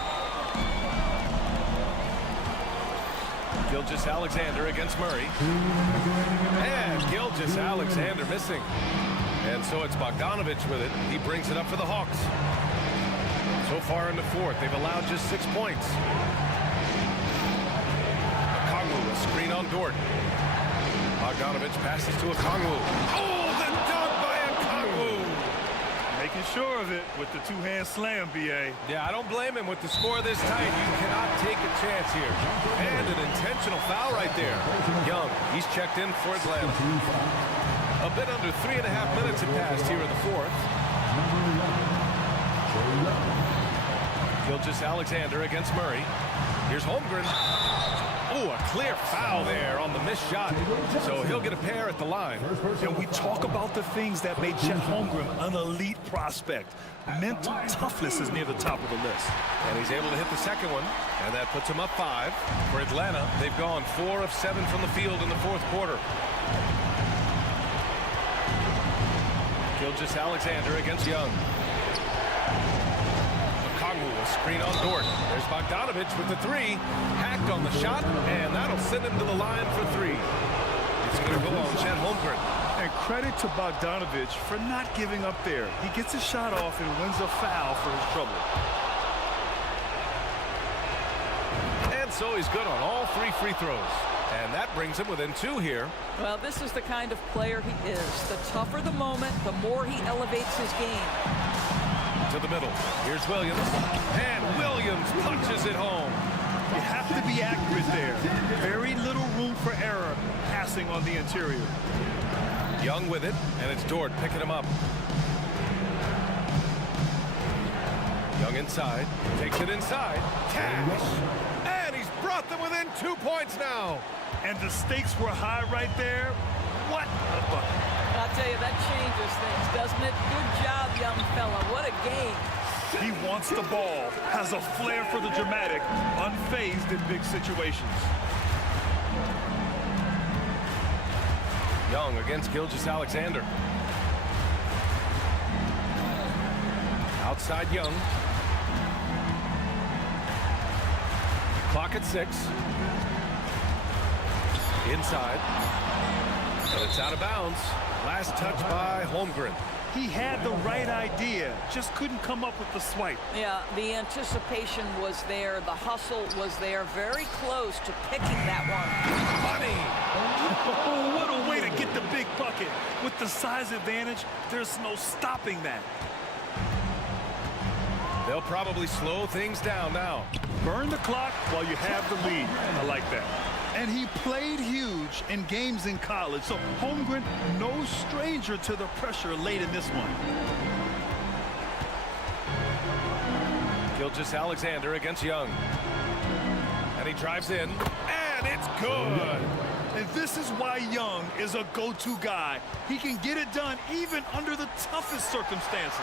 Gilgeous-Alexander against Murray. And Gilgeous-Alexander missing. And so it's Bogdanovich with it. He brings it up for the Hawks. So far in the fourth, they've allowed just 6 points. Okongwu, a screen on Dort. Bogdanovich passes to Okongwu. Oh, the dunk by Okongwu! Making sure of it with the two-hand slam, B.A. Yeah, I don't blame him with the score this tight. You cannot take a chance here. And an intentional foul right there. Young, he's checked in for Atlanta. A bit under 3.5 minutes have passed here in the fourth. Gilgeous-Alexander against Murray. Here's Holmgren. Ooh, a clear foul there on the missed shot. So he'll get a pair at the line. And we talk about the things that made Chet Holmgren an elite prospect. Mental toughness is near the top of the list. And he's able to hit the second one, and that puts him up 5. For Atlanta, they've gone 4 of 7 from the field in the fourth quarter. Gilgeous-Alexander against Young. Okongwu, a screen on Dort. There's Bogdanovich with the 3. Hacked on the shot, and that'll send him to the line for 3. It's going to go on Chet Holmgren. And credit to Bogdanovich for not giving up there. He gets a shot off and wins a foul for his trouble. And so he's good on all 3 free throws. And that brings him within 2 here. Well, this is the kind of player he is. The tougher the moment, the more he elevates his game. To the middle. Here's Williams. And Williams punches it home. You have to be accurate there. Very little room for error passing on the interior. Young with it, and it's Dort picking him up. Young inside. Takes it inside. Cash. And he's brought them within 2 points now. And the stakes were high right there. What a bucket. I'll tell you, that changes things, doesn't it? Good job, young fella. What a game. He wants the ball, has a flair for the dramatic, unfazed in big situations. Young against Gilgeous-Alexander. Outside Young. Clock at 6. Inside. But it's out of bounds. Last touch by Holmgren. He had the right idea, just couldn't come up with the swipe. Yeah, the anticipation was there. The hustle was there. Very close to picking that one. Money! Oh, what a way to get the big bucket. With the size advantage, there's no stopping that. They'll probably slow things down now. Burn the clock while you have the lead. I like that. And he played huge in games in college, so Holmgren, no stranger to the pressure late in this one. Gilgeous-Alexander against Young. And he drives in, and it's good. And this is why Young is a go-to guy. He can get it done even under the toughest circumstances.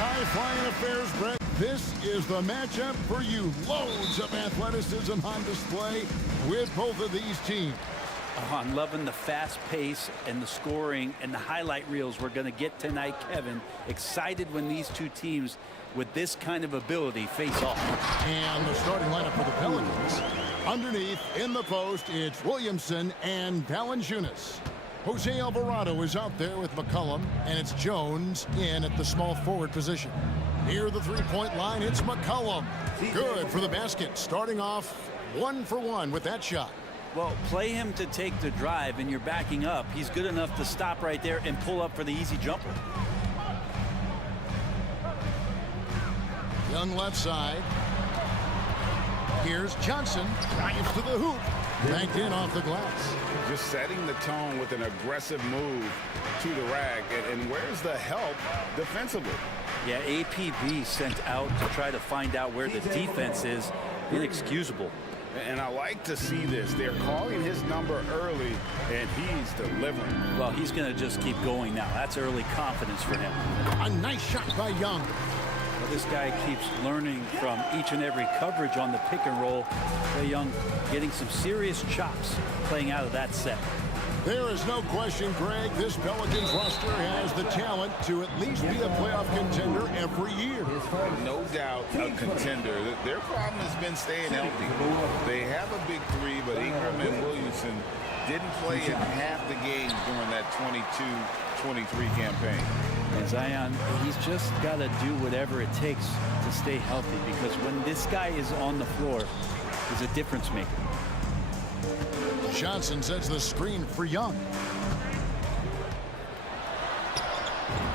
High-flying affairs, Brett. This is the matchup for you. Loads of athleticism on display with both of these teams. Oh, I'm loving the fast pace and the scoring and the highlight reels we're going to get tonight, Kevin. Excited when these two teams with this kind of ability face off. And the starting lineup for the Pelicans. Underneath, in the post, it's Williamson and Valanciunas. Jose Alvarado is out there with McCollum, and it's Jones in at the small forward position. Near the three-point line, it's McCollum. Good for the basket, starting off 1 for 1 with that shot. Well, play him to take the drive, and you're backing up. He's good enough to stop right there and pull up for the easy jumper. Young left side. Here's Johnson. Drives to the hoop. Banked in off the glass. Just setting the tone with an aggressive move to the rack. And where's the help defensively? Yeah, APB sent out to try to find out where the defense is. Inexcusable. And I like to see this. They're calling his number early, and he's delivering. Well, he's going to just keep going now. That's early confidence for him. A nice shot by Young. Well, this guy keeps learning from each and every coverage on the pick and roll. Trae Young getting some serious chops playing out of that set. There is no question, Greg, this Pelicans roster has the talent to at least be a playoff contender every year. No doubt a contender. Their problem has been staying healthy. They have a big three, but Ingram and Williamson didn't play in half the games during that 22-23 campaign. And Zion, he's just got to do whatever it takes to stay healthy, because when this guy is on the floor, he's a difference maker. Johnson sets the screen for Young.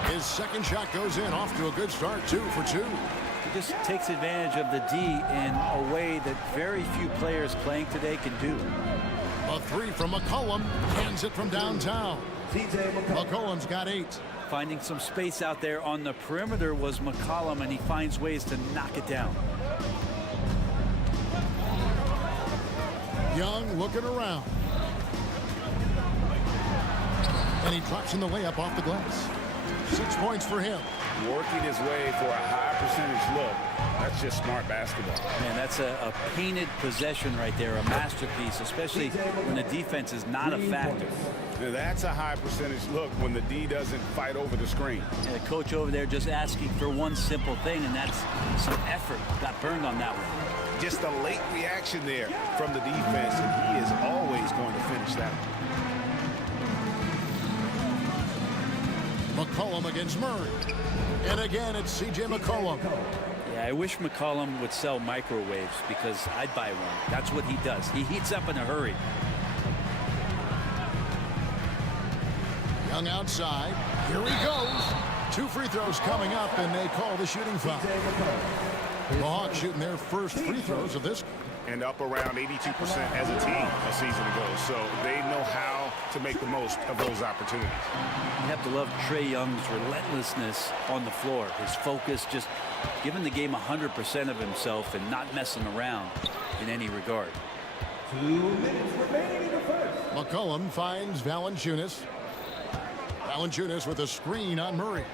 His second shot goes in, off to a good start, 2 for 2. He just takes advantage of the D in a way that very few players playing today can do. A three from McCollum, hands it from downtown. McCollum's got 8. Finding some space out there on the perimeter was McCollum, and he finds ways to knock it down. Young looking around. And he drops in the layup off the glass. 6 points for him. Working his way for a high percentage look. That's just smart basketball. Man, that's a painted possession right there, a masterpiece, especially when the defense is not a factor. Now that's a high percentage look when the D doesn't fight over the screen. And the coach over there just asking for one simple thing, and that's some effort. Got burned on that one. Just a late reaction there from the defense, and he is always going to finish that one. McCollum against Murray. And again, it's C.J. McCollum. Yeah, I wish McCollum would sell microwaves, because I'd buy one. That's what he does. He heats up in a hurry. Young outside. Here he goes. 2 free throws coming up, and they call the shooting foul. The Hawks shooting their first free throws of this. And up around 82% as a team a season ago. So they know how to make the most of those opportunities. You have to love Trae Young's relentlessness on the floor. His focus, just giving the game 100% of himself and not messing around in any regard. 2 minutes remaining in the first. McCollum finds Valanciunas. Valanciunas with a screen on Murray.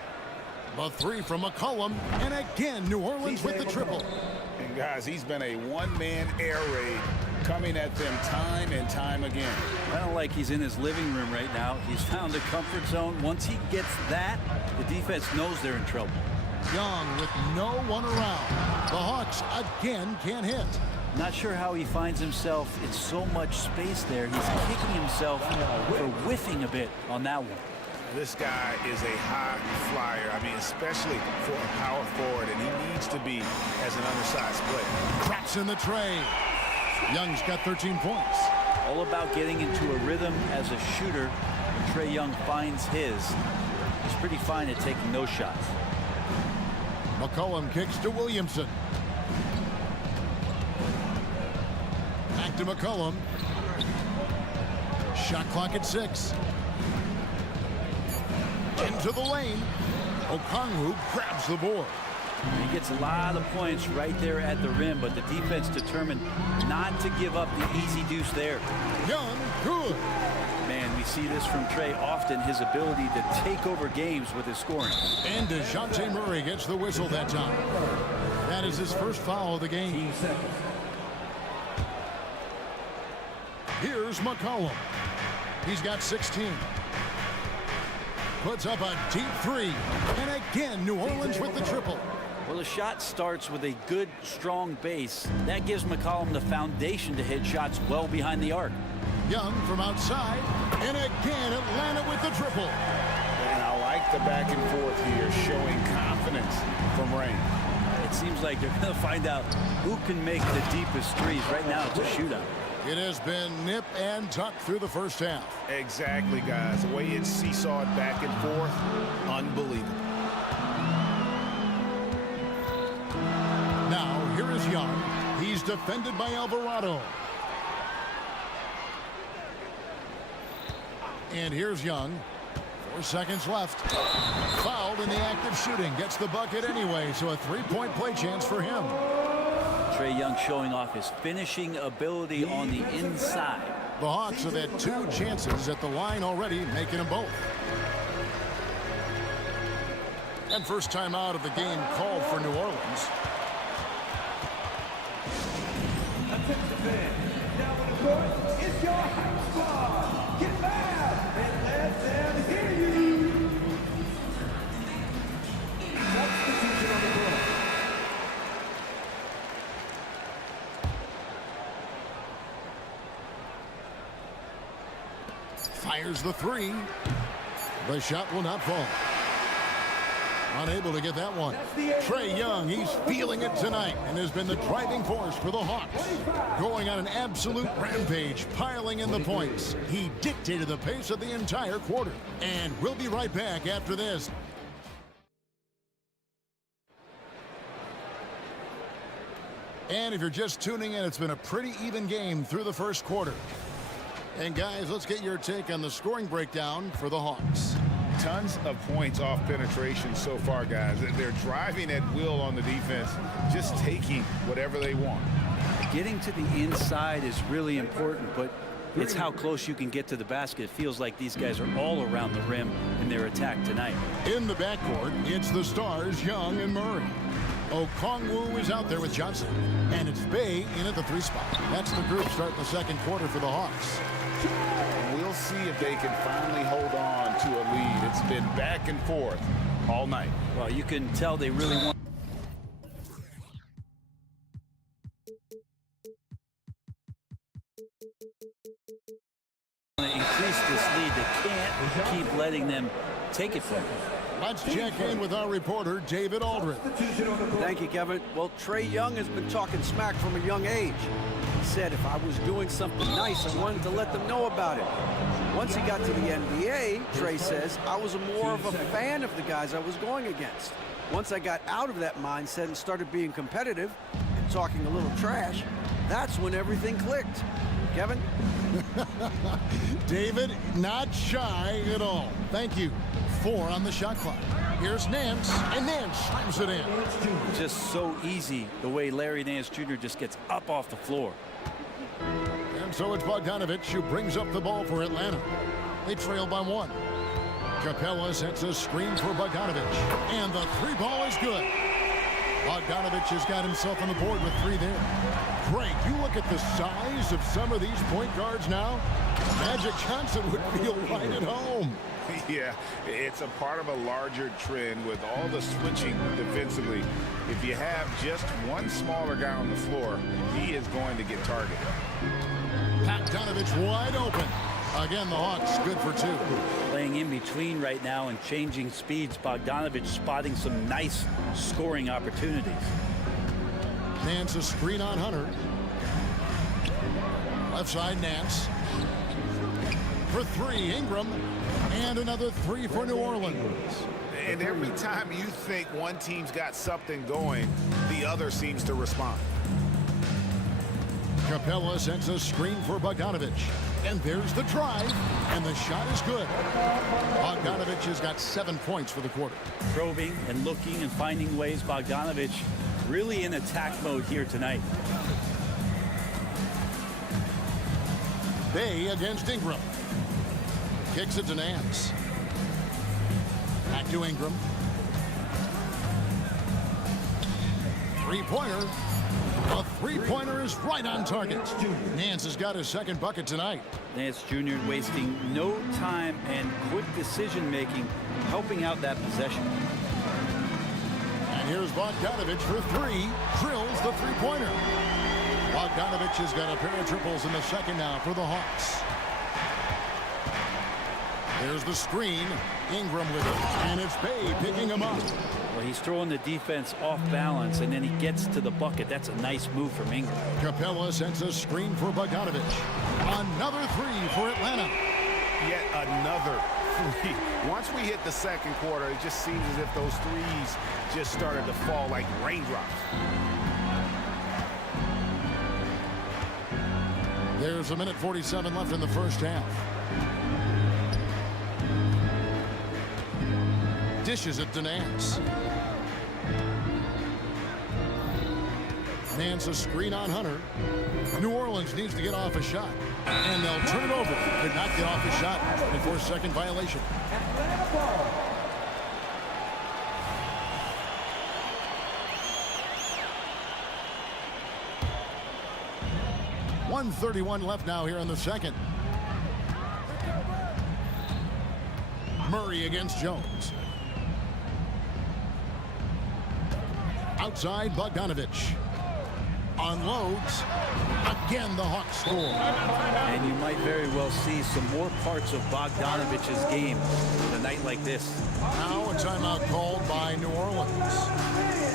A 3 from McCollum, and again New Orleans with the triple. And guys, he's been a one-man air raid coming at them time and time again. I don't like he's in his living room right now. He's found a comfort zone. Once he gets that, the defense knows they're in trouble. Young with no one around. The Hawks again can't hit. Not sure how he finds himself in so much space there. He's kicking himself for whiffing a bit on that one. This guy is a high flyer. I mean, especially for a power forward, and he needs to be as an undersized player. Drops in the tray. Young's got 13 points. All about getting into a rhythm as a shooter. When Trae Young finds his, he's pretty fine at taking those shots. McCollum kicks to Williamson. Back to McCollum. Shot clock at 6. Into the lane. Okongwu grabs the board. He gets a lot of points right there at the rim, but the defense determined not to give up the easy deuce there. Young, good. Man, We see this from Trey often, his ability to take over games with his scoring. And DeJounte Murray gets the whistle that time. That is his first foul of the game. Here's McCollum. He's got 16. Puts up a deep three. And again, New Orleans with the triple. Well, the shot starts with a good, strong base. That gives McCollum the foundation to hit shots well behind the arc. Young from outside. And again, Atlanta with the triple. And I like the back and forth here, showing confidence from Rain. It seems like they're going to find out who can make the deepest threes. Right now, it's a shootout. It has been nip and tuck through the first half. Exactly, guys. The way it's seesawed back and forth, unbelievable. Now, here is Young. He's defended by Alvarado. And here's Young. 4 seconds left. Fouled in the act of shooting. Gets the bucket anyway, so a three-point play chance for him. Trae Young showing off his finishing ability on the inside. The Hawks have had 2 chances at the line already, making them both. And first time out of the game called for New Orleans. Now on the court, it's your house squad. Get loud and let them hear you. Substitution on the court. Fires the three. The shot will not fall. Unable to get that one. Trae Young, he's feeling it tonight and has been the driving force for the Hawks. Going on an absolute rampage, piling in the points. He dictated the pace of the entire quarter. And we'll be right back after this. And if you're just tuning in, it's been a pretty even game through the first quarter. And guys, let's get your take on the scoring breakdown for the Hawks. Tons of points off penetration so far, guys. They're driving at will on the defense, just taking whatever they want. Getting to the inside is really important, but it's how close you can get to the basket. It feels like these guys are all around the rim in their attack tonight. In the backcourt, it's the stars, Young and Murray. Okongwu is out there with Johnson. And it's Bay in at the 3 spot. That's the group starting the second quarter for the Hawks. We'll see if they can finally hold on to a lead. It's been back and forth all night. Well, you can tell they really want to increase this lead. They can't keep letting them take it from them. Let's check in with our reporter, David Aldrin. Thank you, Kevin. Well, Trae Young has been talking smack from a young age. He said if I was doing something nice, I wanted to let them know about it. Once he got to the NBA, Trae says, I was more of a fan of the guys I was going against. Once I got out of that mindset and started being competitive and talking a little trash, that's when everything clicked. Kevin? David, not shy at all. Thank you. 4 on the shot clock. Here's Nance, and Nance slams it in. Just so easy the way Larry Nance Jr. just gets up off the floor. And so it's Bogdanovich who brings up the ball for Atlanta. They trail by 1. Capella sets a screen for Bogdanovich, and the 3 ball is good. Bogdanovich has got himself on the board with 3 there. Greg, you look at the size of some of these point guards now. Magic Johnson would feel right at home. Yeah, it's a part of a larger trend with all the switching defensively. If you have just one smaller guy on the floor, he is going to get targeted. Bogdanovich wide open. Again, the Hawks good for 2. Playing in between right now and changing speeds. Bogdanovich spotting some nice scoring opportunities. Nance a screen on Hunter. Left side, Nance. For 3, Ingram. And another 3 for New Orleans. And every time you think one team's got something going, the other seems to respond. Capella sets a screen for Bogdanovich. And there's the drive. And the shot is good. Bogdanovich has got 7 points for the quarter. Probing and looking and finding ways. Bogdanovich really in attack mode here tonight. Bay against Ingram. Kicks it to Nance. Back to Ingram. Three-pointer. A three-pointer is right on target. Nance has got his second bucket tonight. Nance Jr. wasting no time and quick decision-making, helping out that possession. And here's Bogdanovich for three. Drills the three-pointer. Bogdanovich has got a pair of triples in the second now for the Hawks. There's the screen. Ingram with it. And it's Bay picking him up. Well, he's throwing the defense off balance, and then he gets to the bucket. That's a nice move from Ingram. Capella sends a screen for Bogdanovich. Another three for Atlanta. Yet another three. Once we hit the second quarter, it just seems as if those threes just started to fall like raindrops. There's a minute 47 left in the first half. Dishes it to Nance. Nance a screen on Hunter. New Orleans needs to get off a shot. And they'll turn it over. Could not get off a shot. And for a second violation. .131 left now here in the second. Murray against Jones. Outside, Bogdanovich. Unloads. Again, the Hawks score. And you might very well see some more parts of Bogdanovich's game in a night like this. Now a timeout called by New Orleans.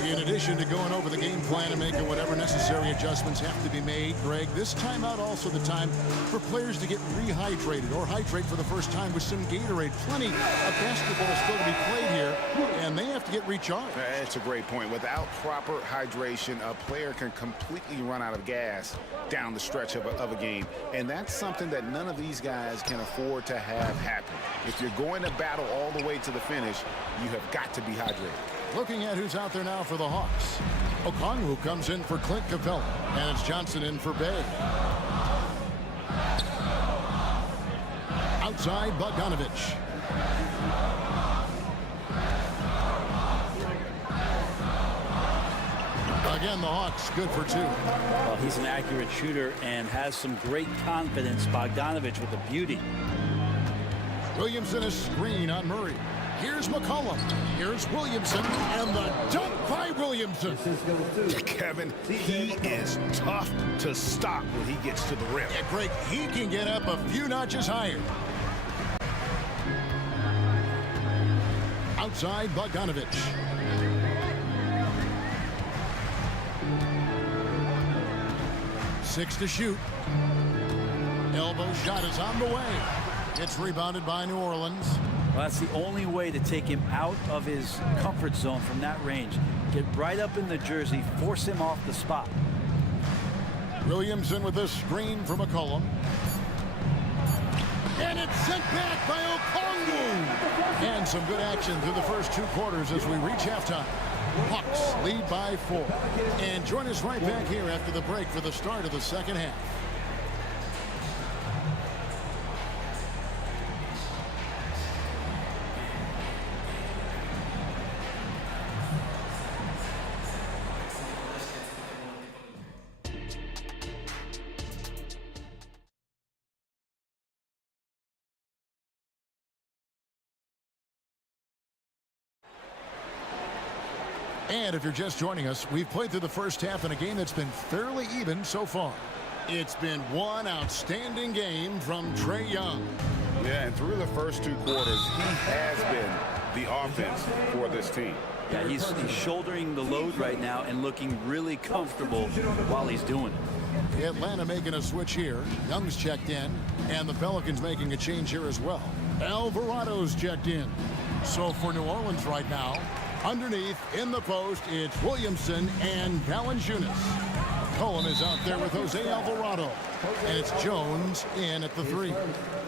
In addition to going over the game plan and making whatever necessary adjustments have to be made, Greg, this timeout also the time for players to get rehydrated or hydrate for the first time with some Gatorade. Plenty of basketball still to be played here, and they have to get recharged. That's a great point. Without proper hydration, a player can completely run out of gas down the stretch of a game, and that's something that none of these guys can afford to have happen. If you're going to battle all the way to the finish, you have got to be hydrated. Looking at who's out there now for the Hawks. Okongwu comes in for Clint Capella, and it's Johnson in for Bay. Outside, Bogdanovich. Again, the Hawks good for two. Well, he's an accurate shooter and has some great confidence. Bogdanovich with the beauty. Williamson is screen on Murray. Here's McCollum. Here's Williamson. And the dunk by Williamson. Kevin, he is tough to stop when he gets to the rim. Yeah, Greg, he can get up a few notches higher. Outside, Bogdanovich. Six to shoot. Elbow shot is on the way. It's rebounded by New Orleans. Well, that's the only way to take him out of his comfort zone from that range. Get right up in the jersey, force him off the spot. Williamson with a screen from McCollum. And it's sent back by Okongwu. And some good action through the first two quarters as we reach halftime. Hawks lead by 4. And join us right back here after the break for the start of the second half. And if you're just joining us, we've played through the first half in a game that's been fairly even so far. It's been one outstanding game from Trae Young. Yeah, and through the first two quarters, he has been the offense for this team. Yeah, he's shouldering the load right now and looking really comfortable while he's doing it. Atlanta making a switch here. Young's checked in, and the Pelicans making a change here as well. Alvarado's checked in. So for New Orleans right now, underneath in the post, it's Williamson and Valanciunas. McCollum is out there with Jose Alvarado, and it's Jones in at the 3.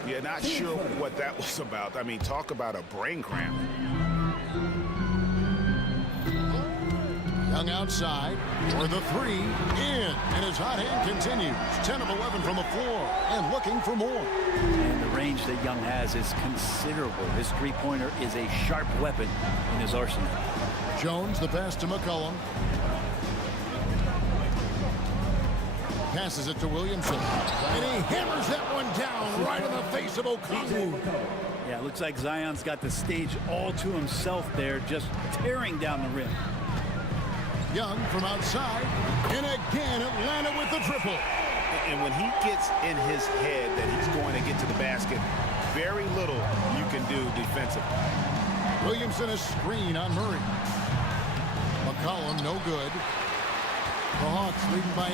Yeah, not sure what that was about. I mean, talk about a brain cramp. Young outside for the 3 in, and his hot hand continues. 10 of 11 from the floor and looking for more. And the range that Young has is considerable. His three-pointer is a sharp weapon in his arsenal. Jones, the pass to McCollum. Passes it to Williamson. And he hammers that one down right in the face of Okongwu. Yeah, it looks like Zion's got the stage all to himself there, just tearing down the rim. Young from outside. And again, Atlanta with the triple. And when he gets in his head that he's going to get to the basket, very little you can do defensively. Williamson a screen on Murray. McCollum no good. The Hawks leading by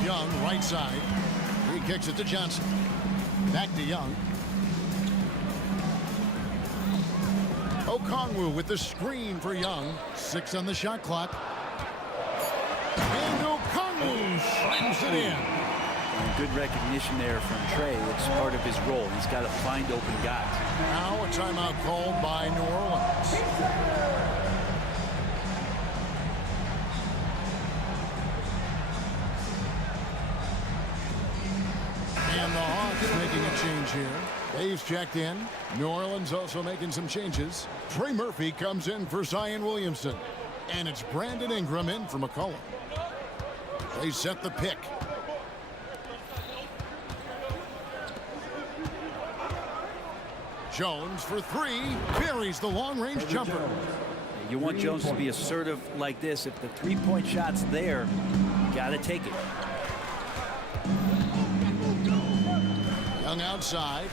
8. Young right side. He kicks it to Johnson. Back to Young. Okongwu with the screen for Young. 6 on the shot clock. And Okongwu slams it in. And good recognition there from Trey. It's part of his role. He's got to find open guys. Now a timeout called by New Orleans. And the Hawks making a change here. Dave's checked in. New Orleans also making some changes. Trey Murphy comes in for Zion Williamson. And it's Brandon Ingram in for McCollum. They set the pick. Jones for 3. Buries the long-range jumper. You want Jones to be assertive like this. If the three-point shot's there, you got to take it. Young outside.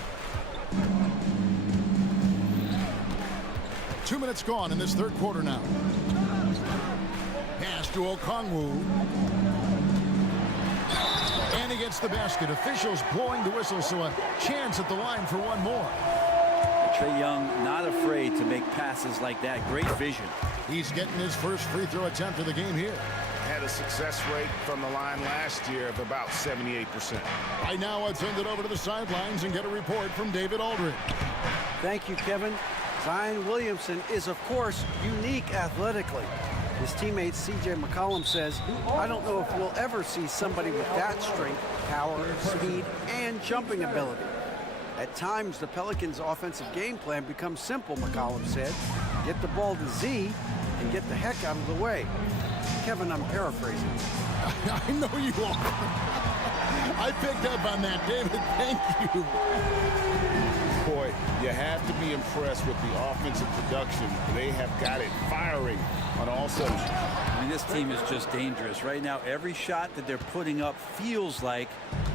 2 minutes gone in this third quarter now. Pass to Okongwu. And he gets the basket. Officials blowing the whistle, so a chance at the line for one more. Trae Young not afraid to make passes like that. Great vision. He's getting his first free throw attempt of the game here. Had a success rate from the line last year of about 78%. Right now, let's send it over to the sidelines and get a report from David Aldridge. Thank you, Kevin. Zion Williamson is, of course, unique athletically. His teammate C.J. McCollum says, I don't know if we'll ever see somebody with that strength, power, speed, and jumping ability. At times, the Pelicans' offensive game plan becomes simple, McCollum said. Get the ball to Z and get the heck out of the way. Kevin, I'm paraphrasing. I know you are. I picked up on that, David. Thank you. Boy, you have to be impressed with the offensive production. They have got it firing on all cylinders. I mean, this team is just dangerous. Right now, every shot that they're putting up feels like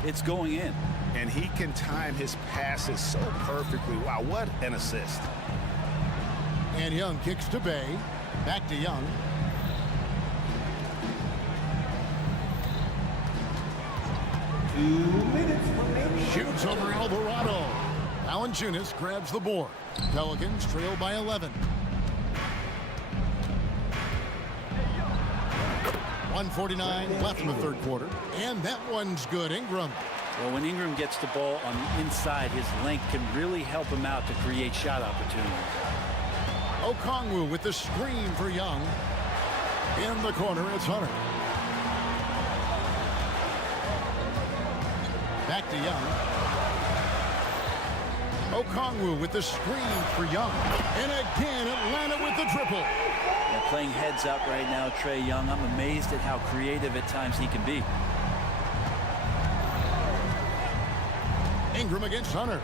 it's going in. And he can time his passes so perfectly. Wow, what an assist. And Young kicks to Bay. Back to Young. Shoots over Alvarado. Valanciunas grabs the board. Pelicans trail by 11. 1:49 left in the third quarter. And that one's good. Ingram. Well, when Ingram gets the ball on the inside, his length can really help him out to create shot opportunities. Okongwu with the screen for Young. In the corner, it's Hunter. Back to Young. Okongwu with the screen for Young. And again, Atlanta with the triple. They're playing heads up right now, Trae Young. I'm amazed at how creative at times he can be. Ingram against Hunter.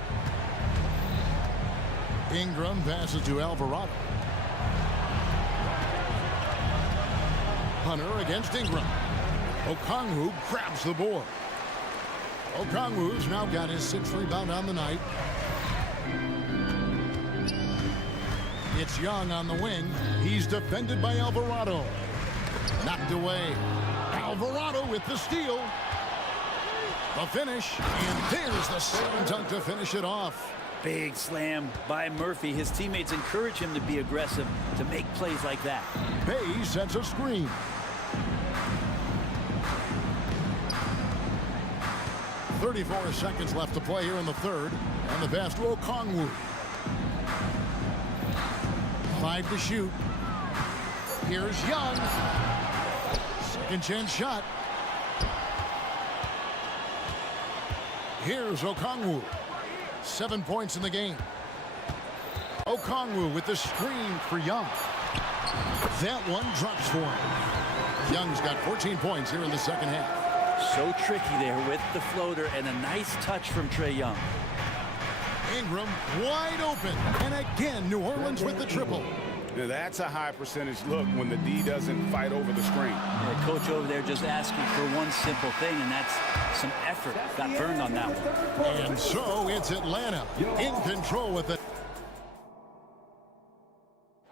Ingram passes to Alvarado. Hunter against Ingram. Okongwu grabs the board. Okongwu's now got his 6th rebound on the night. It's Young on the wing. He's defended by Alvarado. Knocked away. Alvarado with the steal. The finish, and there's the slam dunk to finish it off. Big slam by Murphy. His teammates encourage him to be aggressive, to make plays like that. Bay sets a screen. .34 seconds left to play here in the third. And the pass to Okongwu. 5 to shoot. Here's Young. Second chance shot. Here's Okongwu. 7 points in the game. Okongwu with the screen for Young. That one drops for him. Young's got 14 points here in the second half. So tricky there with the floater and a nice touch from Trae Young. Ingram wide open. And again, New Orleans with the triple. Now that's a high percentage look when the D doesn't fight over the screen. Yeah, coach over there just asking for one simple thing, and that's some effort. Got burned on that one. And so it's Atlanta in control with it.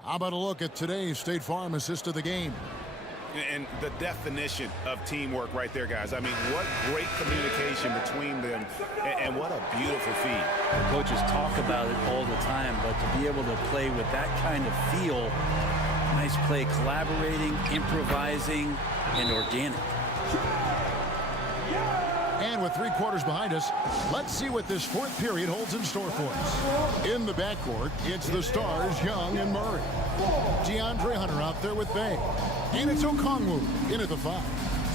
How about a look at today's State Farm assist of the game? And the definition of teamwork right there, guys. I mean, what great communication between them, and what a beautiful feed. Coaches talk about it all the time, but to be able to play with that kind of feel, nice play, collaborating, improvising, and organic. And with 3 quarters behind us, let's see what this fourth period holds in store for us. In the backcourt, it's the stars, Young and Murray. DeAndre Hunter out there with Bay. And it's Okongwu in at the 5.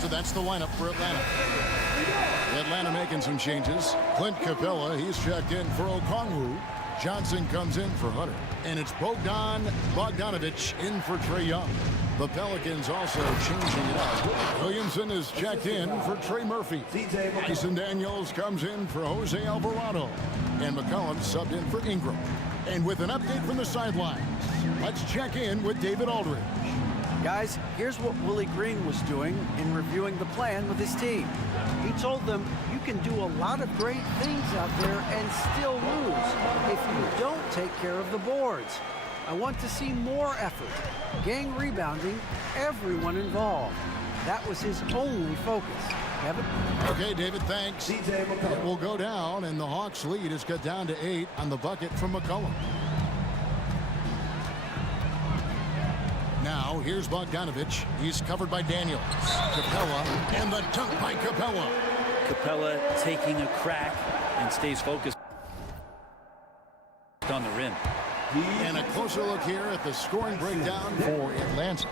So that's the lineup for Atlanta. Atlanta making some changes. Clint Capella, he's checked in for Okongwu. Johnson comes in for Hunter. And it's Bogdanovic in for Trae Young. The Pelicans also changing it up. Williamson is checked in for Trey Murphy. Tyson Daniels comes in for Jose Alvarado. And McCollum subbed in for Ingram. And with an update from the sidelines, let's check in with David Aldridge. Guys, here's what Willie Green was doing in reviewing the plan with his team. He told them, you can do a lot of great things out there and still lose if you don't take care of the boards. I want to see more effort, gang rebounding, everyone involved. That was his only focus. Kevin? Okay, David, thanks. It will go down, and the Hawks' lead is cut down to 8 on the bucket from McCollum. Now, here's Bogdanovic. He's covered by Daniels. Capella, and the dunk by Capella. Capella taking a crack and stays focused on the rim. And a closer look here at the scoring breakdown for Atlanta.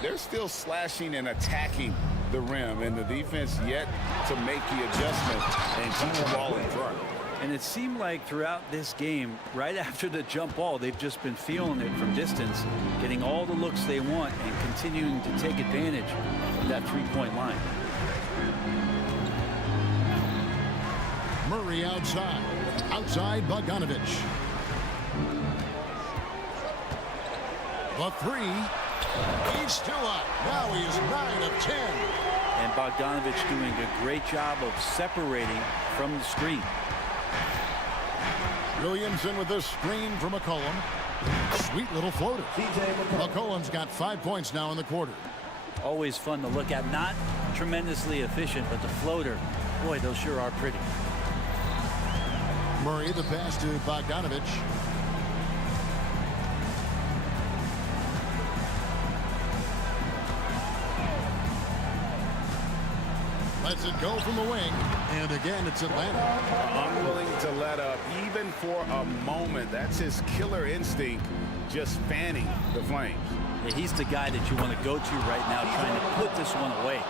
They're still slashing and attacking the rim, and the defense yet to make the adjustment and keep the ball in front. And it seemed like throughout this game, right after the jump ball, they've just been feeling it from distance, getting all the looks they want and continuing to take advantage of that three-point line. Murray outside. Outside Bogdanovic. The 3. He's still up. Now he is 9 of 10. And Bogdanovic doing a great job of separating from the screen. Williamson with the screen for McCollum. Sweet little floater. McCollum's got 5 points now in the quarter. Always fun to look at. Not tremendously efficient, but the floater, boy, those sure are pretty. Murray, the pass to Bogdanovic. Lets it go from the wing. And again, it's Atlanta. Unwilling to let up, even for a moment. That's his killer instinct, just fanning the flames. Yeah, he's the guy that you want to go to right now, trying to put this one away.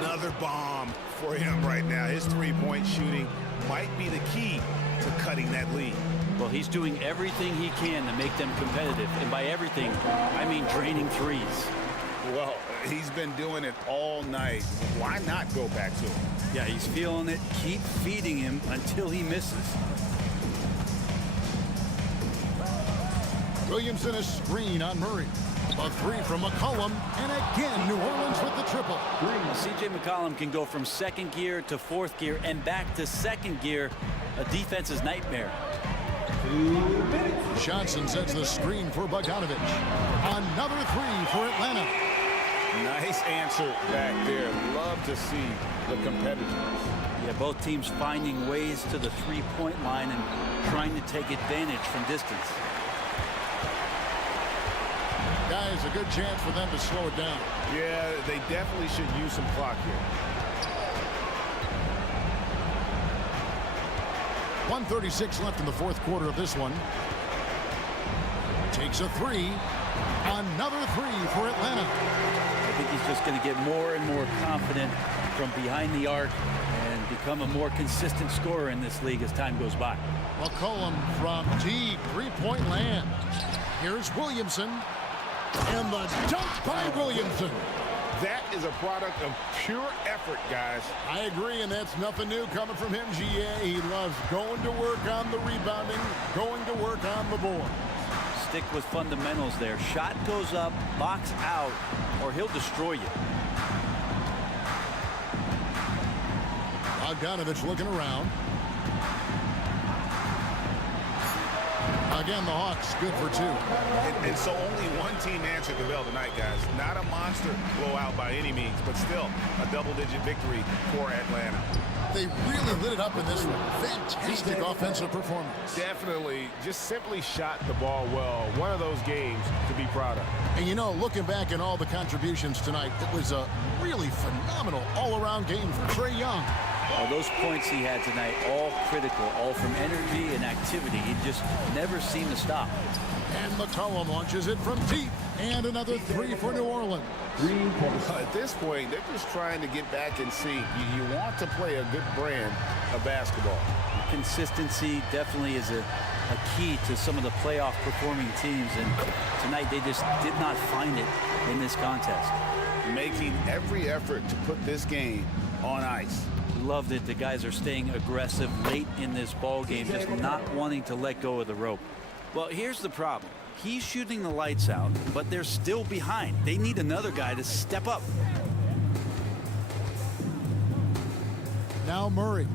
Another bomb for him right now. His three-point shooting might be the key to cutting that lead. Well, he's doing everything he can to make them competitive. And by everything, I mean draining threes. Well, he's been doing it all night. Why not go back to him? Yeah, he's feeling it. Keep feeding him until he misses. Williamson a screen on Murray. A 3 from McCollum. And again, New Orleans with the triple. C.J. McCollum can go from second gear to fourth gear and back to second gear. A defense's nightmare. Johnson sets the screen for Bogdanovic. Another 3 for Atlanta. Nice answer back there. Love to see the competitors. Yeah, both teams finding ways to the three-point line and trying to take advantage from distance. Guys, a good chance for them to slow it down. Yeah, they definitely should use some clock here. 1:36 left in the fourth quarter of this one. Takes a 3. Another 3 for Atlanta. I think he's just going to get more and more confident from behind the arc and become a more consistent scorer in this league as time goes by. McCollum from deep three-point land. Here's Williamson. And the dunk by Williamson. That is a product of pure effort, guys. I agree, and that's nothing new coming from him, GA. He loves going to work on the rebounding, going to work on the board. Stick with fundamentals there. Shot goes up, box out, or he'll destroy you. Bogdanovich looking around. Again, the Hawks good for two. And so only one team answered the bell tonight, guys. Not a monster blowout by any means, but still a double-digit victory for Atlanta. They really lit it up in this one. Fantastic offensive performance. Definitely just simply shot the ball well. One of those games to be proud of. And you know, looking back at all the contributions tonight, it was a really phenomenal all-around game for Trae Young. Those points he had tonight, all critical, all from energy and activity. He just never seemed to stop. And McCollum launches it from deep. And another three for New Orleans. At this point, they're just trying to get back in sync. You want to play a good brand of basketball. Consistency definitely is a key to some of the playoff performing teams, and tonight they just did not find it in this contest. Making every effort to put this game on ice. Loved it. The guys are staying aggressive late in this ball game, just not wanting to let go of the rope. Well, here's the problem. He's shooting the lights out, but they're still behind. They need another guy to step up. Now Murray.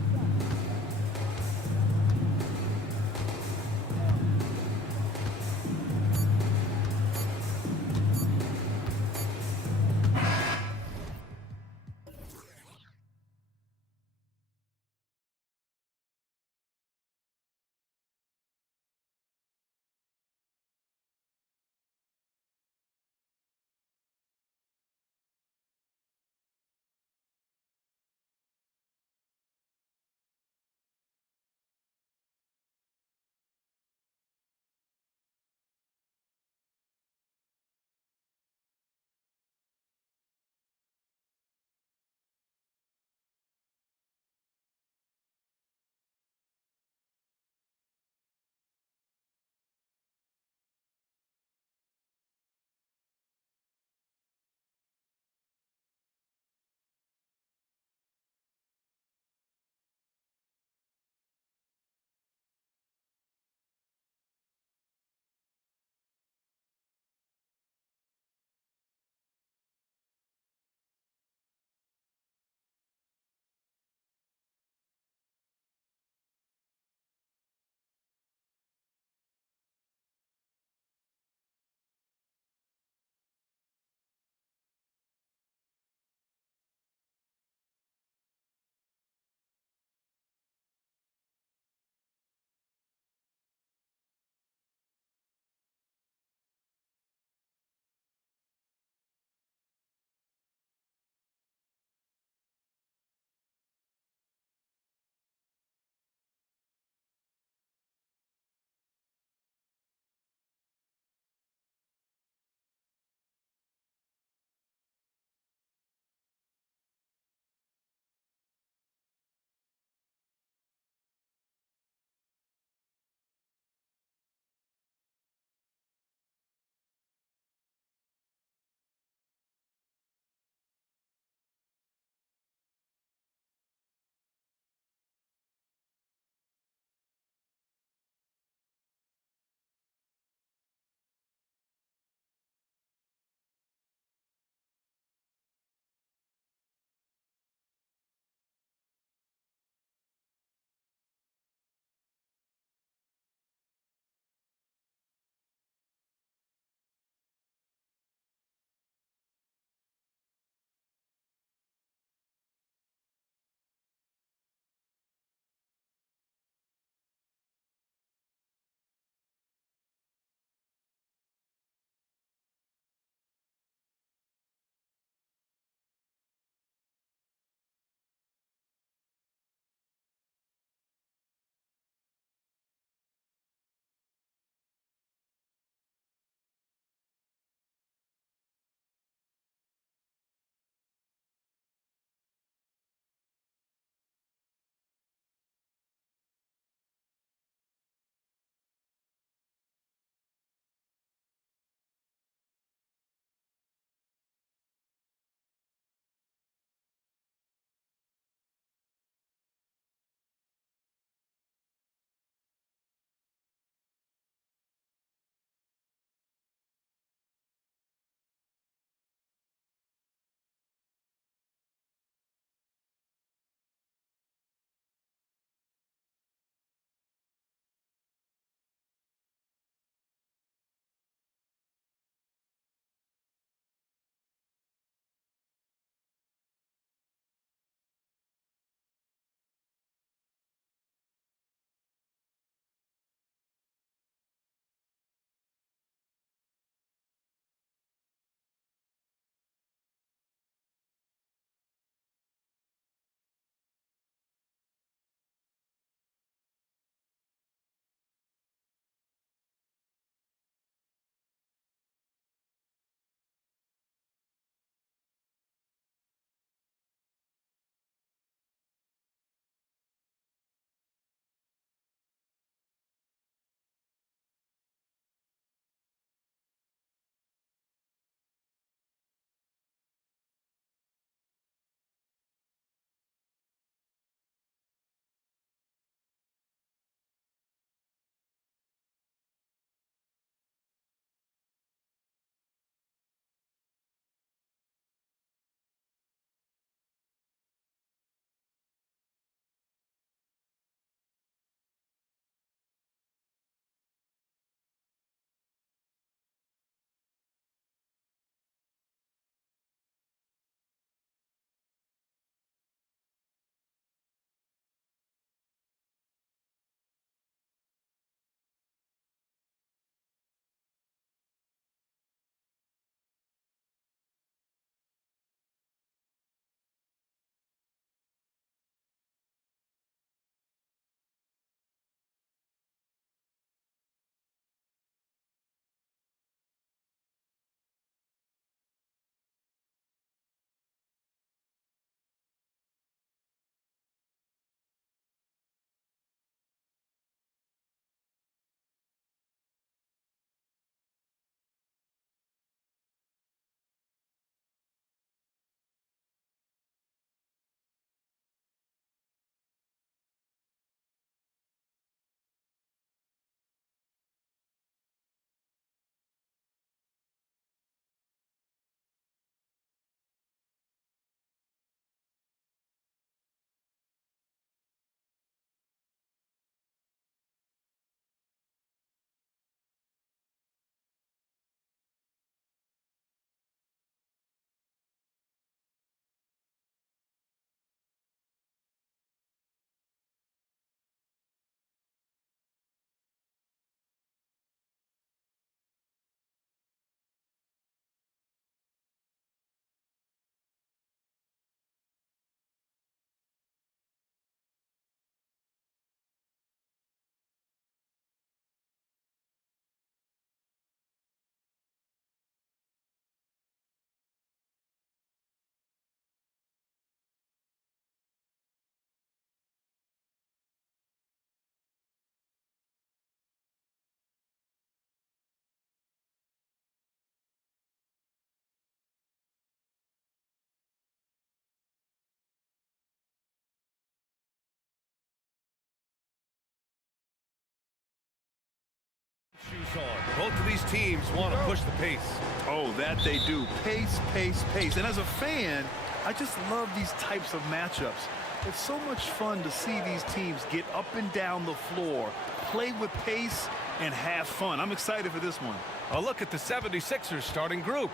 juice on. Both of these teams want to push the pace. Oh, that they do. Pace, pace, pace. And as a fan, I just love these types of matchups. It's so much fun to see these teams get up and down the floor, play with pace, and have fun. I'm excited for this one. A look at the 76ers starting group.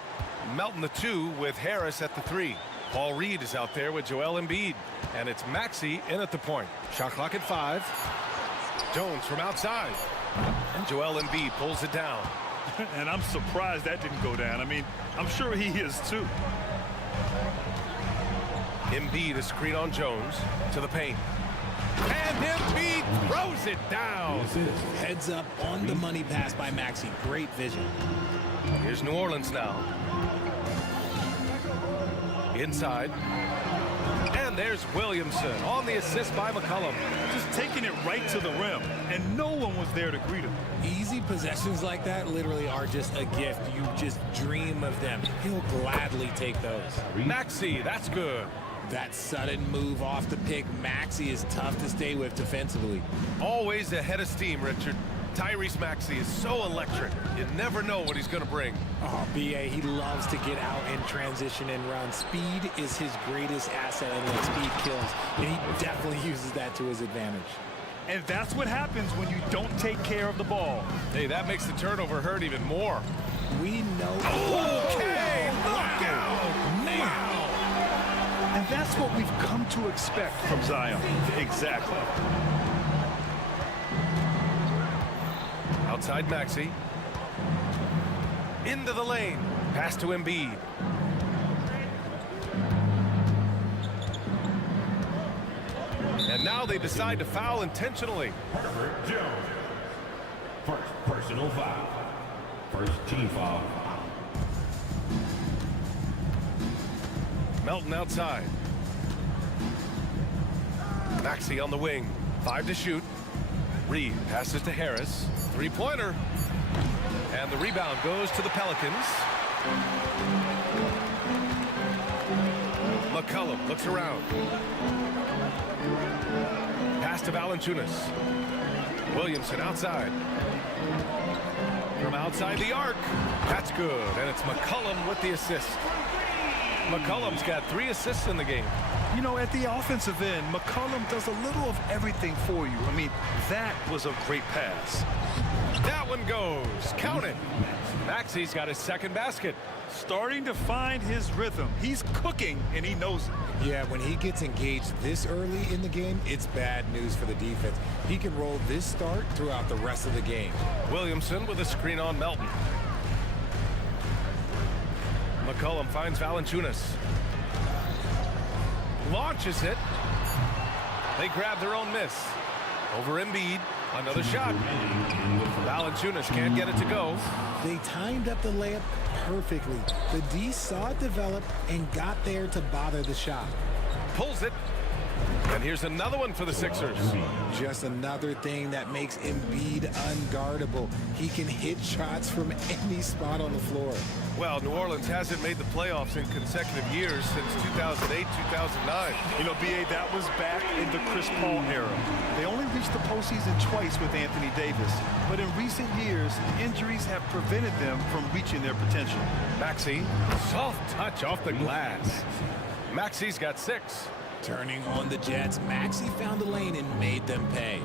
Melton the 2 with Harris at the 3. Paul Reed is out there with Joel Embiid. And it's Maxey in at the point. Shot clock at 5. Jones from outside. And Joel Embiid pulls it down. And I'm surprised that didn't go down. I mean, I'm sure he is too. Embiid is screen on Jones to the paint. And Embiid throws it down. Heads up on the money pass by Maxey. Great vision. Here's New Orleans now. Inside. And there's Williamson on the assist by McCollum. Just taking it right to the rim, and no one was there to greet him. Easy possessions like that literally are just a gift. You just dream of them. He'll gladly take those. Maxey, that's good. That sudden move off the pick, Maxey is tough to stay with defensively. Always ahead of steam, Richard. Tyrese Maxey is so electric. You never know what he's going to bring. Oh, B.A., he loves to get out and transition and run. Speed is his greatest asset, and when speed kills, and he definitely uses that to his advantage. And that's what happens when you don't take care of the ball. Hey, that makes the turnover hurt even more. We know. Okay, look out! Wow! And that's what we've come to expect from Zion. Exactly. Outside Maxey. Into the lane. Pass to Embiid. And now they decide to foul intentionally. Jones. First personal foul. First team foul. Melton outside. Maxey on the wing. 5 to shoot. Reed passes to Harris. Three-pointer. And the rebound goes to the Pelicans. McCollum looks around. Pass to Valanciunas. Williamson outside. From outside the arc. That's good. And it's McCollum with the assist. McCollum's got 3 assists in the game. You know, at the offensive end, McCollum does a little of everything for you. I mean, that was a great pass. That one goes. Count it. Maxey's got his second basket. Starting to find his rhythm. He's cooking, and he knows it. Yeah, when he gets engaged this early in the game, it's bad news for the defense. He can roll this start throughout the rest of the game. Williamson with a screen on Melton. McCollum finds Valanciunas. Launches it. They grab their own miss. Over Embiid. Another shot. Valanciunas can't get it to go. They timed up the layup perfectly. The D saw it develop and got there to bother the shot. Pulls it. And here's another one for the Sixers. Just another thing that makes Embiid unguardable. He can hit shots from any spot on the floor. Well, New Orleans hasn't made the playoffs in consecutive years since 2008, 2009. You know, B.A., that was back in the Chris Paul era. They only reached the postseason twice with Anthony Davis. But in recent years, injuries have prevented them from reaching their potential. Maxey, soft touch off the glass. Maxey's got 6. Turning on the Jets, Maxey found the lane and made them pay.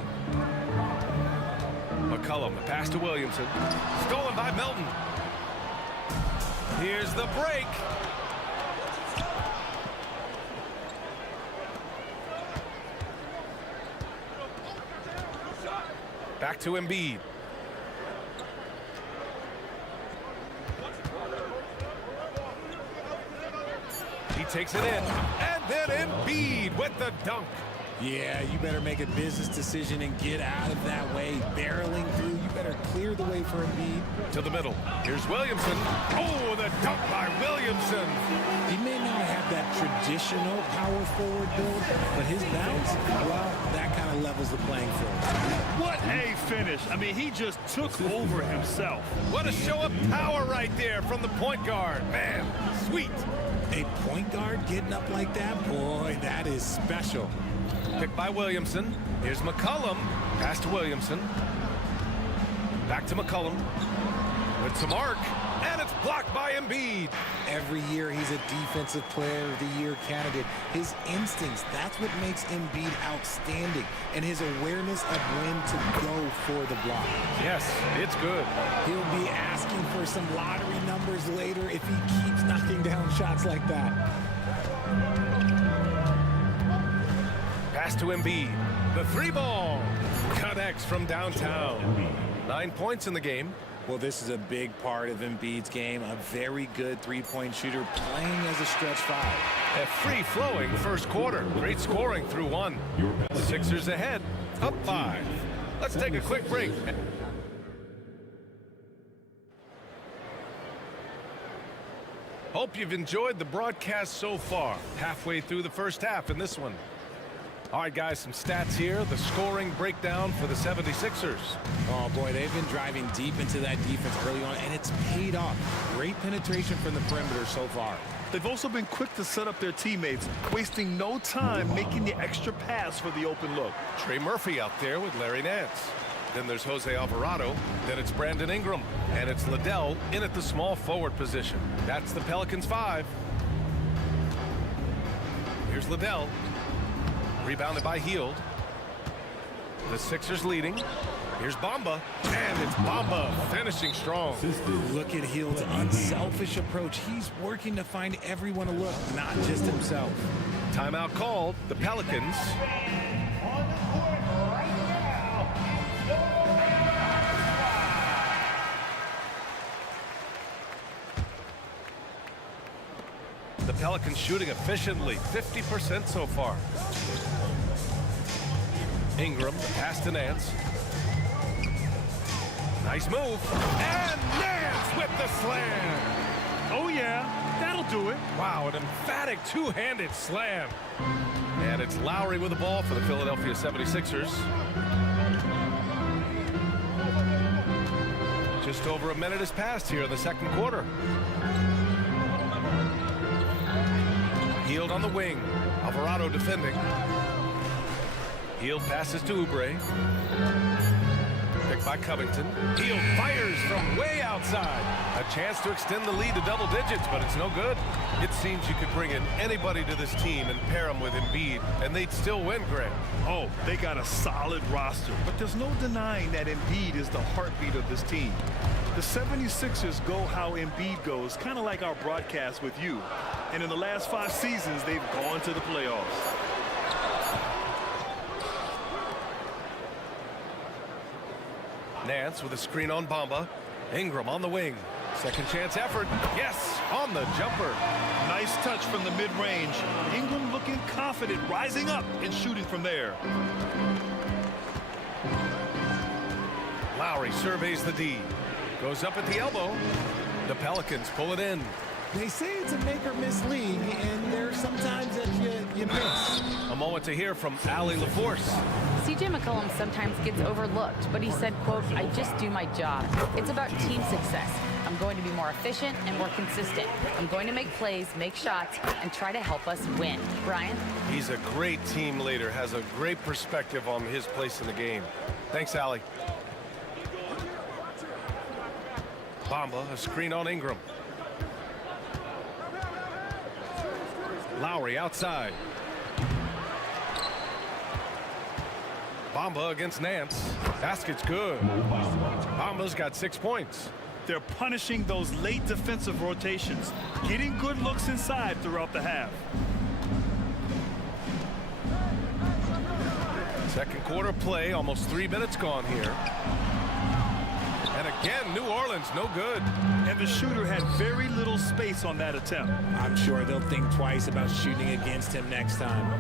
McCollum, the pass to Williamson. Stolen by Melton. Here's the break. Back to Embiid. He takes it in. And then Embiid with the dunk. Yeah, you better make a business decision and get out of that way. Barreling through, you better clear the way for Embiid. To the middle. Here's Williamson. Oh, the dunk by Williamson. He may not have that traditional power forward build, but his bounce, well, that kind of levels the playing field. What a finish. I mean, he just took over himself. What a show of power right there from the point guard. Man, sweet. A point guard getting up like that? Boy, that is special. Picked by Williamson. Here's McCollum. Pass to Williamson. Back to McCollum. With some arc, and it's blocked by Embiid. Every year he's a defensive player of the year candidate. His instincts, that's what makes Embiid outstanding. And his awareness of when to go for the block. Yes, it's good. He'll be asking for some lottery numbers later if he keeps knocking down shots like that. Pass to Embiid. The three ball connects from downtown. 9 points in the game. Well, this is a big part of Embiid's game. A very good three-point shooter playing as a stretch five. A free-flowing first quarter. Great scoring through one. Sixers ahead, up 5. Let's take a quick break. Hope you've enjoyed the broadcast so far. Halfway through the first half in this one. All right, guys, some stats here. The scoring breakdown for the 76ers. Oh, boy, they've been driving deep into that defense early on, and it's paid off. Great penetration from the perimeter so far. They've also been quick to set up their teammates, wasting no time making the extra pass for the open look. Trey Murphy out there with Larry Nance. Then there's Jose Alvarado. Then it's Brandon Ingram. And it's Liddell in at the small forward position. That's the Pelicans 5. Here's Liddell. Rebounded by Hield. The Sixers leading. Here's Bamba. And it's Bamba finishing strong. Look at Hield's unselfish approach. He's working to find everyone to look, not just himself. Timeout called. The Pelicans. The Pelicans shooting efficiently, 50% so far. Ingram, pass to Nance. Nice move. And Nance with the slam. Oh, yeah, that'll do it. Wow, an emphatic two-handed slam. And it's Lowry with the ball for the Philadelphia 76ers. Just over a minute has passed here in the second quarter. Hield on the wing. Alvarado defending. Hield passes to Oubre. Picked by Covington. Hield fires from way outside. A chance to extend the lead to double digits, but it's no good. It seems you could bring in anybody to this team and pair them with Embiid, and they'd still win, Greg. Oh, they got a solid roster, but there's no denying that Embiid is the heartbeat of this team. The 76ers go how Embiid goes, kind of like our broadcast with you. And in the last 5 seasons, they've gone to the playoffs. Nance with a screen on Bamba. Ingram on the wing. Second chance effort. Yes, on the jumper. Nice touch from the mid-range. Ingram looking confident, rising up and shooting from there. Lowry surveys the D. Goes up at the elbow. The Pelicans pull it in. They say it's a make-or-miss league, and there are some times that you miss. A moment to hear from Allie LaForce. CJ McCollum sometimes gets overlooked, but he said, quote, "I just do my job. It's about team success. I'm going to be more efficient and more consistent. I'm going to make plays, make shots, and try to help us win." Brian? He's a great team leader, has a great perspective on his place in the game. Thanks, Allie. Bamba, a screen on Ingram. Lowry outside. Bamba against Nance. Basket's good. Bamba's got 6 points. They're punishing those late defensive rotations, getting good looks inside throughout the half. Second quarter play, almost 3 minutes gone here. And again, New Orleans, no good. And the shooter had very little space on that attempt. I'm sure they'll think twice about shooting against him next time.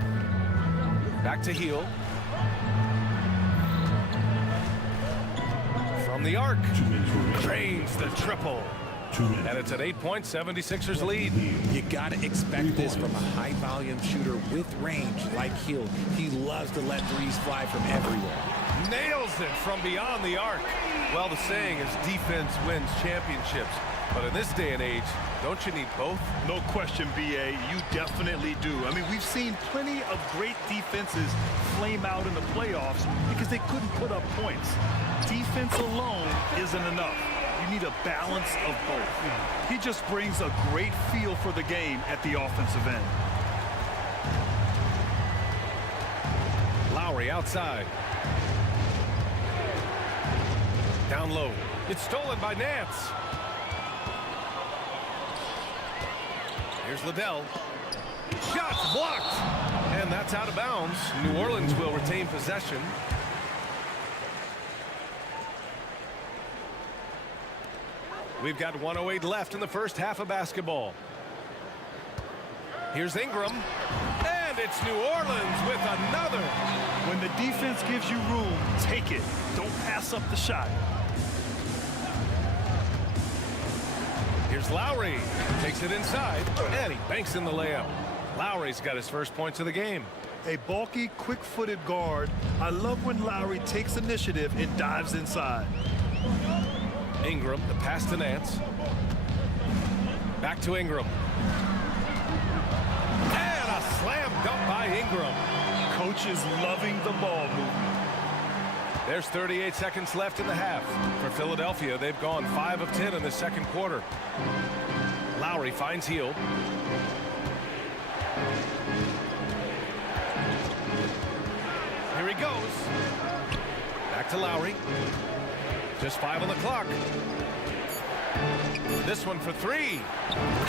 Back to Hield. From the arc. Drains the triple. And it's an 8-point 76ers lead. You got to expect this from a high-volume shooter with range like Hield. He loves to let threes fly from everywhere. Nails it from beyond the arc. Well, the saying is defense wins championships. But in this day and age, don't you need both? No question, BA, you definitely do. I mean, we've seen plenty of great defenses flame out in the playoffs because they couldn't put up points. Defense alone isn't enough. You need a balance of both. He just brings a great feel for the game at the offensive end. Lowry outside. Down low. It's stolen by Nance. Here's Liddell. Shots blocked. And that's out of bounds. New Orleans will retain possession. We've got 1:08 left in the first half of basketball. Here's Ingram. And it's New Orleans with another. When the defense gives you room, take it. Don't pass up the shot. Here's Lowry. Takes it inside. And he banks in the layup. Lowry's got his first points of the game. A bulky, quick-footed guard. I love when Lowry takes initiative and dives inside. Ingram, the pass to Nance. Back to Ingram. And a slam dunk by Ingram. Coach is loving the ball movement. There's 38 seconds left in the half. For Philadelphia, they've gone 5 of 10 in the second quarter. Lowry finds Hield. Here he goes. Back to Lowry. Just 5 on the clock. This one for 3.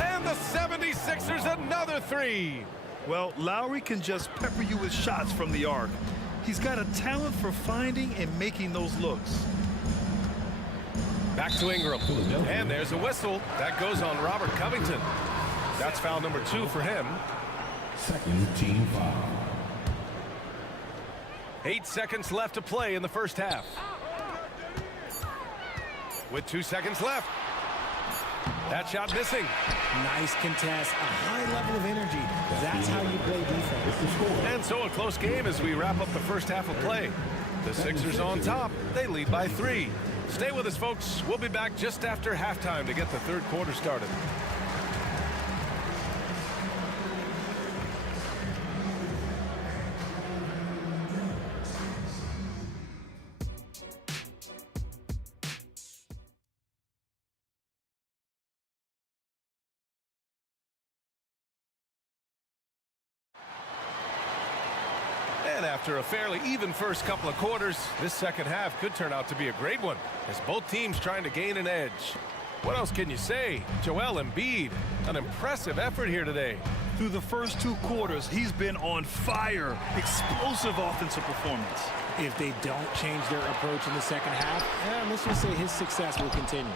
And the 76ers another 3. Well, Lowry can just pepper you with shots from the arc. He's got a talent for finding and making those looks. Back to Ingram. And there's a whistle. That goes on Robert Covington. That's foul number 2 for him. Second team foul. 8 seconds left to play in the first half. With 2 seconds left. That shot missing. Nice contest, a high level of energy. That's how you play defense. And so a close game as we wrap up the first half of play. The Sixers on top. They lead by 3. Stay with us, folks. We'll be back just after halftime to get the third quarter started. And after a fairly even first couple of quarters, this second half could turn out to be a great one as both teams trying to gain an edge. What else can you say? Joel Embiid, an impressive effort here today. Through the first 2 quarters, he's been on fire. Explosive offensive performance. If they don't change their approach in the second half, let's just say his success will continue.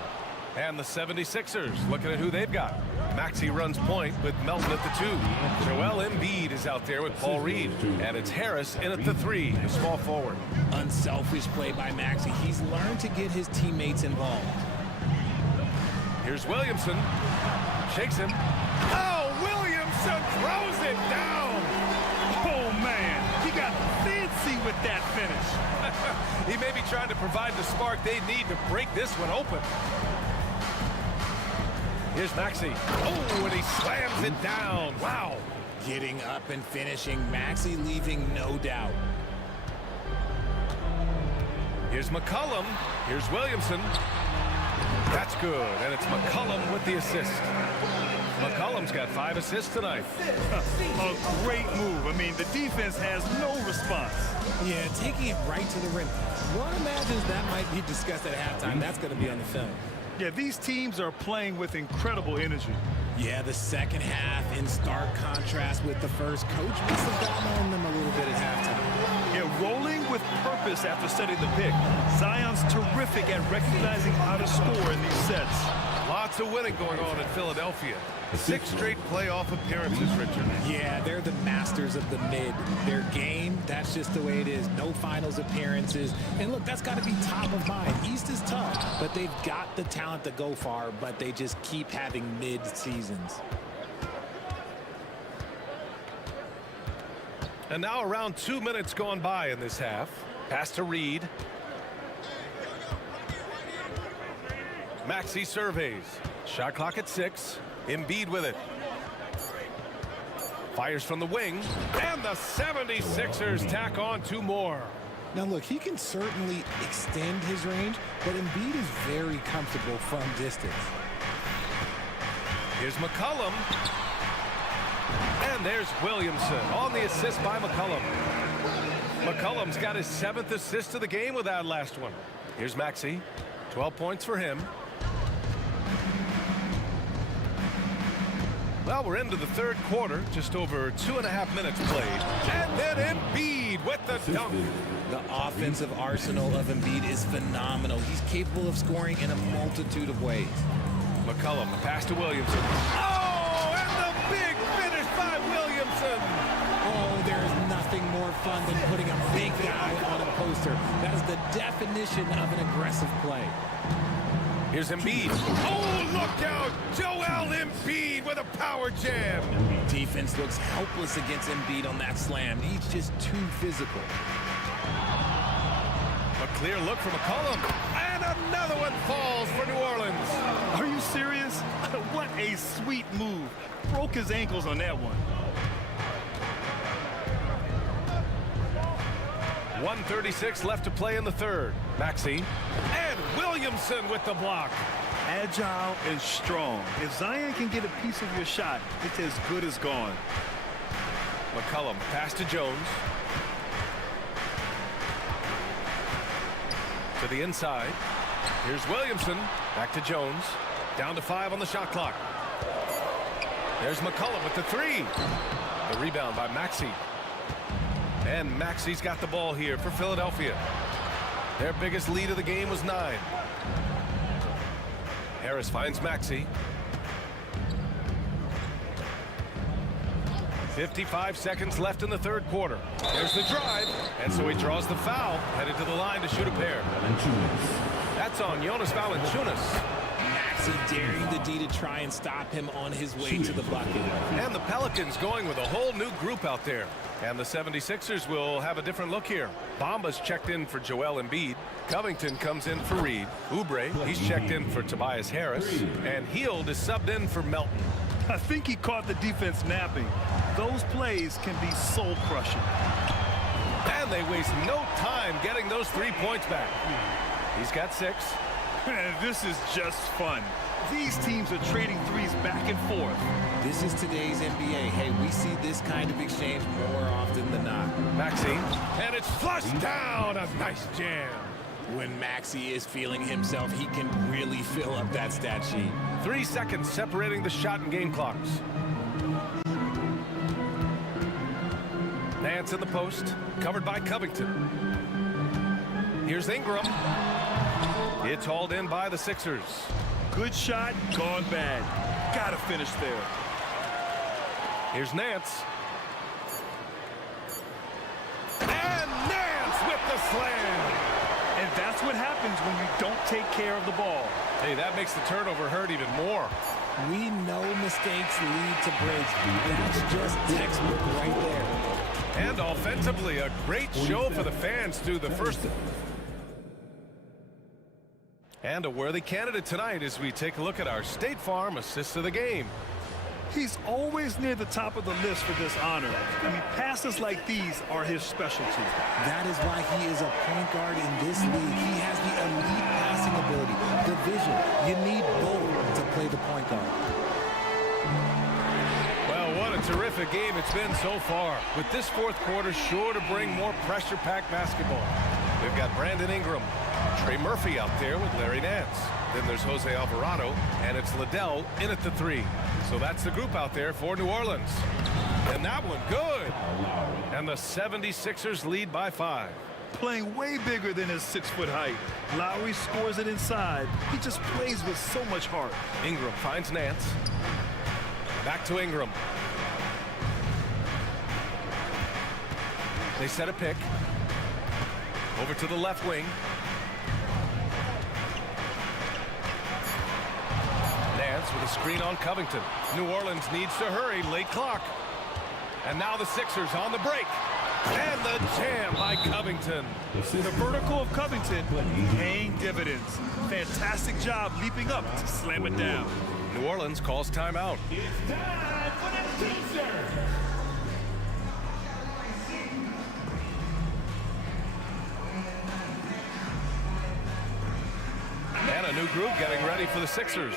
And the 76ers, looking at who they've got. Maxey runs point with Melton at the 2. Joel Embiid is out there with Paul Reed. And it's Harris in at the 3, the small forward. Unselfish play by Maxey. He's learned to get his teammates involved. Here's Williamson. Shakes him. Oh, Williamson throws it down. Oh, man. He got fancy with that finish. He may be trying to provide the spark they need to break this one open. Here's Maxey. Oh, and he slams it down. Wow. Getting up and finishing. Maxey leaving no doubt. Here's McCollum. Here's Williamson. That's good. And it's McCollum with the assist. McCollum's got 5 assists tonight. A great move. I mean, the defense has no response. Yeah, taking it right to the rim. One imagines that might be discussed at halftime. That's going to be on the film. Yeah, these teams are playing with incredible energy. Yeah, the second half in stark contrast with the first. Coach must have gotten on them a little bit at halftime. Yeah, rolling with purpose after setting the pick. Zion's terrific at recognizing how to score in these sets. Lots of winning going on in Philadelphia. 6 straight playoff appearances, Richard. Yeah, they're the masters of the mid. Their game, that's just the way it is. No finals appearances. And look, that's got to be top of mind. East is tough, but they've got the talent to go far, but they just keep having mid seasons. And now around 2 minutes gone by in this half. Pass to Reed. Maxey surveys. Shot clock at 6. Embiid with it. Fires from the wing. And the 76ers tack on 2 more. Now, look, he can certainly extend his range, but Embiid is very comfortable from distance. Here's McCollum. And there's Williamson on the assist by McCollum. McCollum's got his 7th assist of the game with that last one. Here's Maxey. 12 points for him. Well, we're into the third quarter, just over 2.5 minutes played. And then Embiid with the dunk. The offensive arsenal of Embiid is phenomenal. He's capable of scoring in a multitude of ways. McCollum, the pass to Williamson. Oh, and the big finish by Williamson. Oh, there is nothing more fun than putting a big guy on a poster. That is the definition of an aggressive play. Here's Embiid. Oh, look out! Joel Embiid with a power jam. Defense looks helpless against Embiid on that slam. He's just too physical. A clear look for McCollum. And another one falls for New Orleans. Are you serious? What a sweet move. Broke his ankles on that one. 1:36 left to play in the third. Maxey. And Williamson with the block. Agile and strong. If Zion can get a piece of your shot, it's as good as gone. McCollum, pass to Jones. To the inside. Here's Williamson. Back to Jones. Down to 5 on the shot clock. There's McCollum with the 3. The rebound by Maxey. And Maxey's got the ball here for Philadelphia. Their biggest lead of the game was 9. Harris finds Maxey. 55 seconds left in the third quarter. There's the drive, and so he draws the foul, headed to the line to shoot a pair. That's on Jonas Valanciunas. Maxey daring the D to try and stop him on his way to the bucket. And the Pelicans going with a whole new group out there. And the 76ers will have a different look here. Bamba's checked in for Joel Embiid. Covington comes in for Reed. Oubre, he's checked in for Tobias Harris. And Hield is subbed in for Melton. I think he caught the defense napping. Those plays can be soul-crushing. And they waste no time getting those 3 points back. He's got 6. This is just fun. These teams are trading threes back and forth. This is today's NBA. Hey, we see this kind of exchange more often than not. Maxey, and it's flushed down. A nice jam. When Maxey is feeling himself, he can really fill up that stat sheet. 3 seconds separating the shot and game clocks. Nance in the post, covered by Covington. Here's Ingram. It's hauled in by the Sixers. Good shot, gone bad. Gotta finish there. Here's Nance. And Nance with the slam. And that's what happens when you don't take care of the ball. Hey, that makes the turnover hurt even more. We know mistakes lead to breaks. That's just textbook right there. And offensively, a great show for the fans through the first. And a worthy candidate tonight as we take a look at our State Farm assists of the game. He's always near the top of the list for this honor. I mean, passes like these are his specialty. That is why he is a point guard in this league. He has the elite passing ability, the vision. You need both to play the point guard. Well, what a terrific game it's been so far. With this fourth quarter sure to bring more pressure-packed basketball. We've got Brandon Ingram, Trey Murphy out there with Larry Nance. Then there's Jose Alvarado, and it's Liddell in at the 3. So that's the group out there for New Orleans. And that one good. And the 76ers lead by 5. Playing way bigger than his 6-foot height. Lowry scores it inside. He just plays with so much heart. Ingram finds Nance. Back to Ingram. They set a pick. Over to the left wing. Nance with a screen on Covington. New Orleans needs to hurry. Late clock. And now the Sixers on the break. And the jam by Covington. The vertical of Covington paying dividends. Fantastic job leaping up to slam it down. New Orleans calls timeout. It's time for the teaser. And a new group getting ready for the Sixers.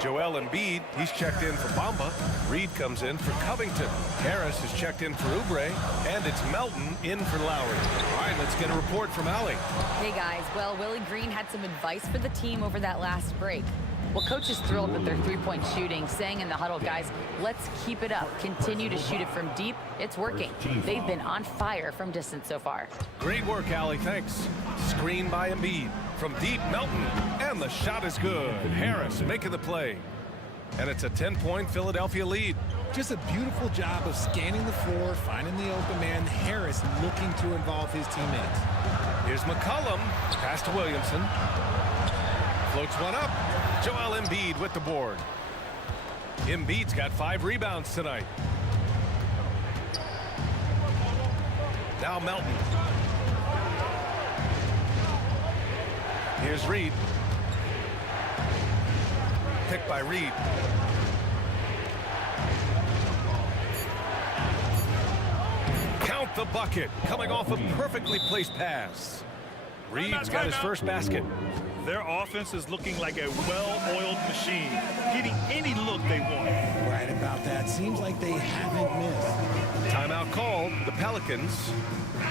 Joel Embiid, he's checked in for Bamba. Reed comes in for Covington. Harris is checked in for Oubre. And it's Melton in for Lowry. All right, let's get a report from Allie. Hey guys, well, Willie Green had some advice for the team over that last break. Well, coach is thrilled with their three-point shooting, saying in the huddle, guys, let's keep it up. Continue to shoot it from deep. It's working. They've been on fire from distance so far. Great work, Allie, thanks. Screen by Embiid. From deep, Melton. And the shot is good. Harris making the play. And it's a 10-point Philadelphia lead. Just a beautiful job of scanning the floor, finding the open man. Harris looking to involve his teammates. Here's McCollum. Pass to Williamson. Floats one up. Joel Embiid with the board. Embiid's got 5 rebounds tonight. Now Melton. Here's Reed. Picked by Reed. Count the bucket. Coming off a perfectly placed pass. Reed's got his first basket. Their offense is looking like a well-oiled machine, getting any look they want. Right about that. Seems like they haven't missed. Timeout called. The Pelicans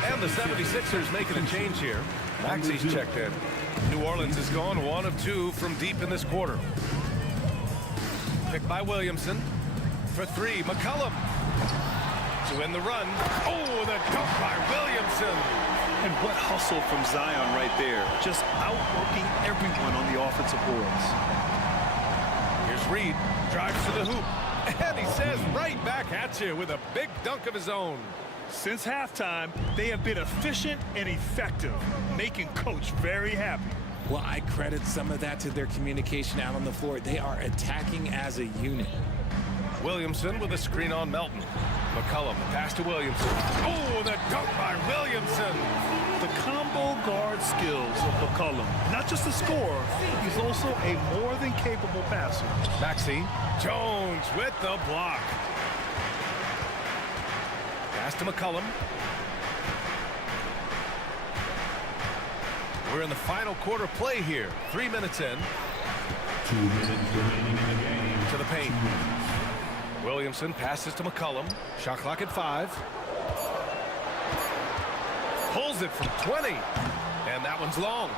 and the 76ers making a change here. Maxey's checked in. New Orleans has gone 1 of 2 from deep in this quarter. Picked by Williamson. For 3, McCollum. To end the run. Oh, the dunk by Williamson. And what hustle from Zion right there. Just outworking everyone on the offensive boards. Here's Reed. Drives to the hoop. And he says right back at you with a big dunk of his own. Since halftime, they have been efficient and effective, making Coach very happy. Well, I credit some of that to their communication out on the floor. They are attacking as a unit. Williamson with a screen on Melton. McCollum, the pass to Williamson. Oh, the dunk by Williamson. The combo guard skills of McCollum. Not just a scorer, he's also a more than capable passer. Maxey. Jones with the block. Pass to McCollum. We're in the final quarter play here. 3 minutes in. 2 minutes remaining in the game. To the paint. Williamson passes to McCollum. Shot clock at 5. Pulls it from 20. And that one's long.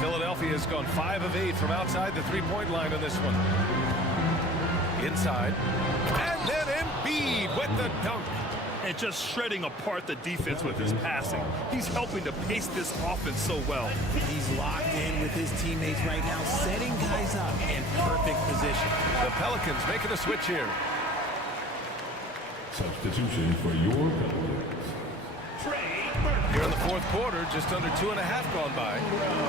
Philadelphia has gone 5 of 8 from outside the three-point line in this one. Inside. And then Embiid with the dunk. And just shredding apart the defense with his passing. He's helping to pace this offense so well. He's locked in with his teammates right now, setting guys up in perfect position. The Pelicans making a switch here. Substitution for your Pelicans. Here in the fourth quarter, just under 2.5 gone by.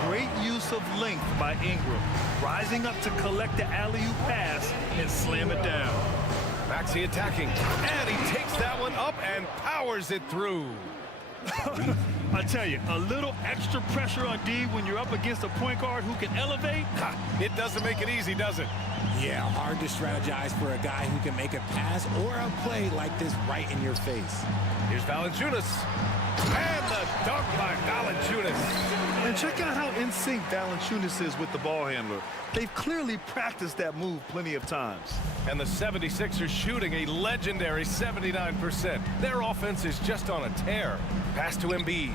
Great use of length by Ingram. Rising up to collect the alley-oop pass and slam it down. Maxey attacking, and he takes that one up and powers it through. I tell you, a little extra pressure on D when you're up against a point guard who can elevate. It doesn't make it easy, does it? Yeah, hard to strategize for a guy who can make a pass or a play like this right in your face. Here's Valanciunas. And the dunk by Valanciunas. And check out how in sync Valanciunas is with the ball handler. They've clearly practiced that move plenty of times. And the 76ers shooting a legendary 79%. Their offense is just on a tear. Pass to Embiid.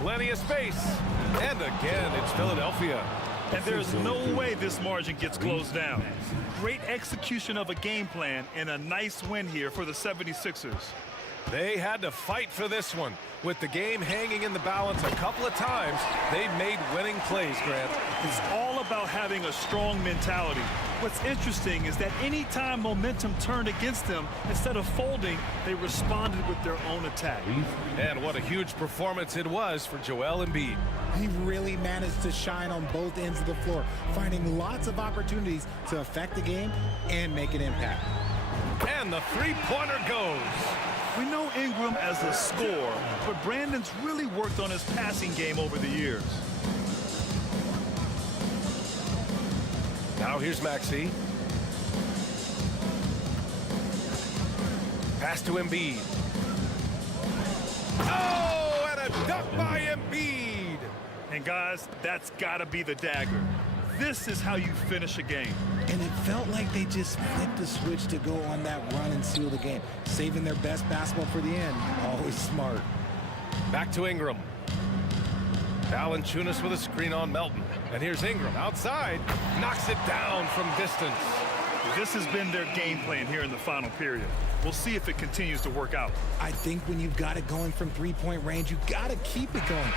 Plenty of space. And again, it's Philadelphia. And there's no way this margin gets closed down. Great execution of a game plan and a nice win here for the 76ers. They had to fight for this one. With the game hanging in the balance a couple of times, they've made winning plays, Grant. It's all about having a strong mentality. What's interesting is that anytime momentum turned against them, instead of folding, they responded with their own attack. And what a huge performance it was for Joel Embiid. He really managed to shine on both ends of the floor, finding lots of opportunities to affect the game and make an impact. And the three-pointer goes. We know Ingram as a scorer, but Brandon's really worked on his passing game over the years. Now here's Maxey. Pass to Embiid. Oh, and a dunk by Embiid. And guys, that's got to be the dagger. This is how you finish a game. And it felt like they just flipped the switch to go on that run and seal the game, saving their best basketball for the end. Always smart. Back to Ingram. Valanciunas with a screen on Melton. And here's Ingram outside. Knocks it down from distance. This has been their game plan here in the final period. We'll see if it continues to work out. I think when you've got it going from three-point range, you got to keep it going.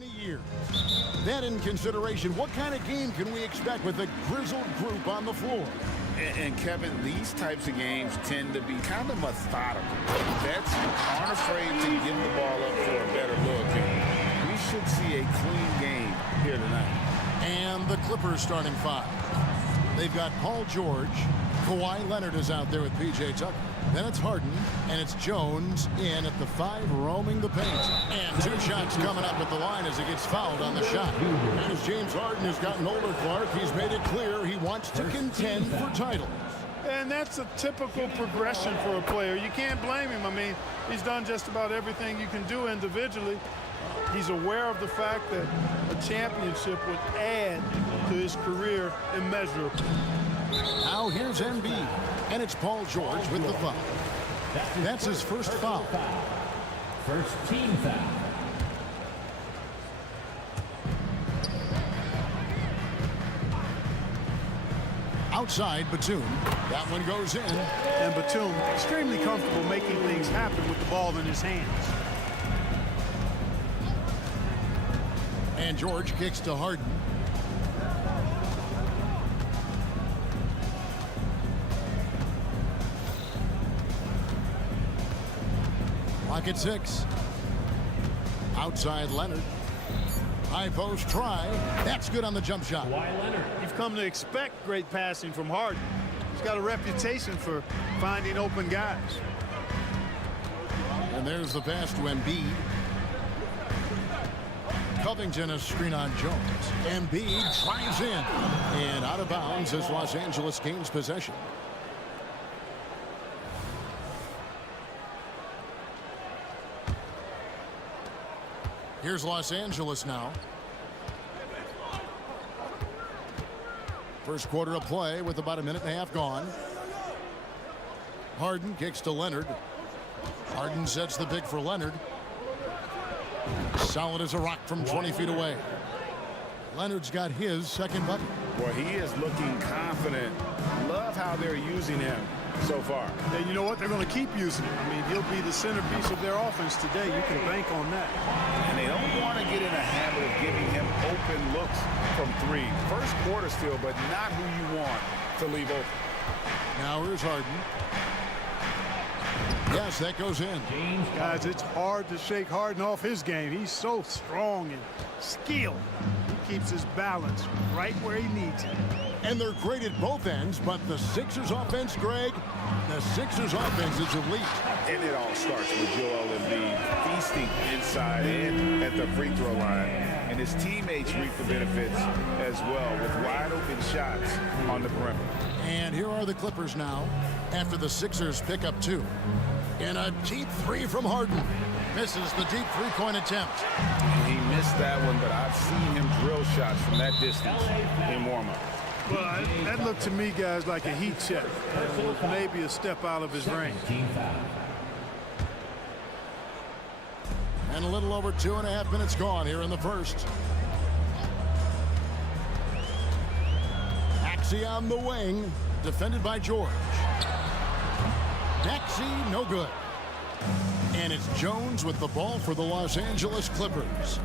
Many years. That in consideration, what kind of game can we expect with a grizzled group on the floor? And Kevin, these types of games tend to be kind of methodical. Vets aren't afraid to give the ball up for a better look. And we should see a clean game here tonight. And the Clippers starting five. They've got Paul George. Kawhi Leonard is out there with P.J. Tucker. Then it's Harden, and it's Jones in at the 5, roaming the paint. And 2 shots coming up at the line as he gets fouled on the shot. And as James Harden has gotten older, Clark, he's made it clear he wants to contend for titles. And that's a typical progression for a player. You can't blame him. I mean, he's done just about everything you can do individually. He's aware of the fact that a championship would add to his career immeasurably. Now here's Embiid, and it's Paul George with the foul. That's his first foul. First team foul. Outside, Batum. That one goes in. And Batum, extremely comfortable making things happen with the ball in his hands. And George kicks to Harden. Clock at 6. Outside Leonard. High post try. That's good on the jump shot. You've come to expect great passing from Harden. He's got a reputation for finding open guys. And there's the pass to Embiid. Covington a screen on Jones. Embiid drives in. And out of bounds as Los Angeles gains possession. Here's Los Angeles now. First quarter of play with about a minute and a half gone. Harden kicks to Leonard. Harden sets the pick for Leonard. Solid as a rock from 20 feet away. Leonard's got his second bucket. Boy, he is looking confident. Love how they're using him so far. And you know what? They're going to keep using him. I mean, he'll be the centerpiece of their offense today. You can bank on that. And they don't want to get in a habit of giving him open looks from 3. First quarter still, but not who you want to leave open. Now here's Harden. Yes, that goes in. Guys, it's hard to shake Harden off his game. He's so strong and skilled. He keeps his balance right where he needs it. And they're great at both ends, but the Sixers offense, Greg, the Sixers offense is elite. And it all starts with Joel Embiid feasting inside and at the free throw line. And his teammates reap the benefits as well with wide open shots on the perimeter. And here are the Clippers now after the Sixers pick up 2. And a deep 3 from Harden. Misses the deep 3-point attempt. He missed that one, but I've seen him drill shots from that distance in warm-up. Well, that looked to me, guys, like a heat check. With maybe a step out of his range. And a little over 2.5 minutes gone here in the first. Maxey on the wing, defended by George. Maxey, no good. And it's Jones with the ball for the Los Angeles Clippers.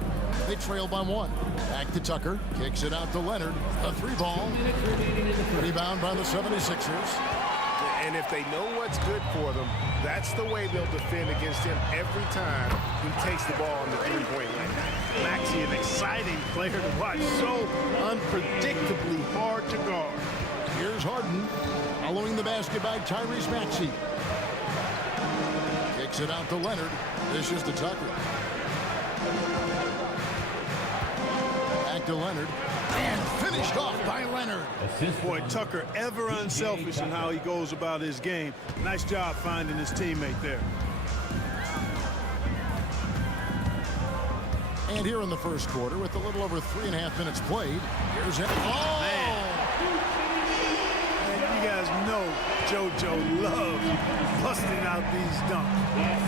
They trail by 1. Back to Tucker. Kicks it out to Leonard. A 3-ball. Rebound by the 76ers. And if they know what's good for them, that's the way they'll defend against him every time he takes the ball in the 3-point lane. Maxey, an exciting player to watch. So unpredictably hard to guard. Here's Harden. Following the basket by Tyrese Maxey. Kicks it out to Leonard. This is to Tucker. Back to Leonard. And finished off by Leonard. Boy, Tucker ever unselfish in how he goes about his game. Nice job finding his teammate there. And here in the first quarter, with a little over 3.5 minutes played, here's it. Oh! And you guys know JoJo loves busting out these dunks.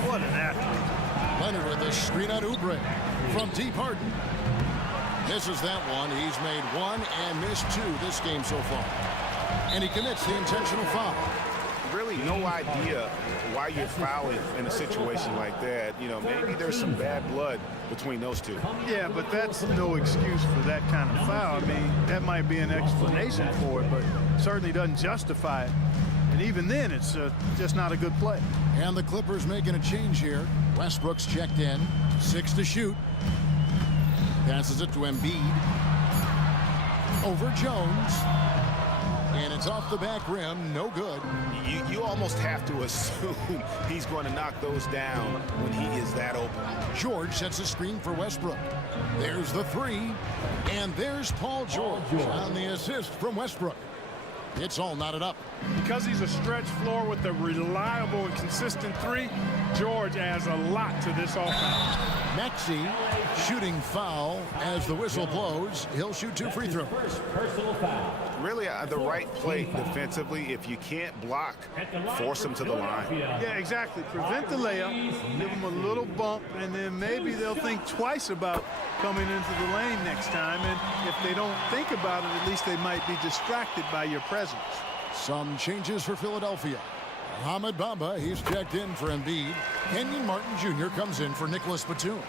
What an athlete. Leonard with a screen on Oubre from deep. Harden. Misses that one. He's made 1 and missed 2 this game so far. And he commits the intentional foul. really no idea why you're fouling in a situation like that. You know, maybe there's some bad blood between those two. Yeah, but that's no excuse for that kind of foul. I mean, that might be an explanation for it, but certainly doesn't justify it. And even then, it's just not a good play. And the Clippers making a change here. Westbrook's checked in. 6 to shoot. Passes it to Embiid. Over Jones. And it's off the back rim. No good. You almost have to assume he's going to knock those down when he is that open. George sets a screen for Westbrook. There's the three. And there's Paul George on the assist from Westbrook. It's all knotted up. Because he's a stretch floor with a reliable and consistent three, George adds a lot to this offense. Maxey shooting foul as the whistle blows. He'll shoot 2 free throws. Personal foul. Really the right play defensively. If you can't block, force them to the line. Yeah, exactly. Prevent the layup, give them a little bump, and then maybe they'll think twice about coming into the lane next time. And if they don't think about it, at least they might be distracted by your presence. Some changes for Philadelphia. Mohamed Bamba, he's checked in for Embiid. Kenyon Martin Jr. comes in for Nicholas Batum.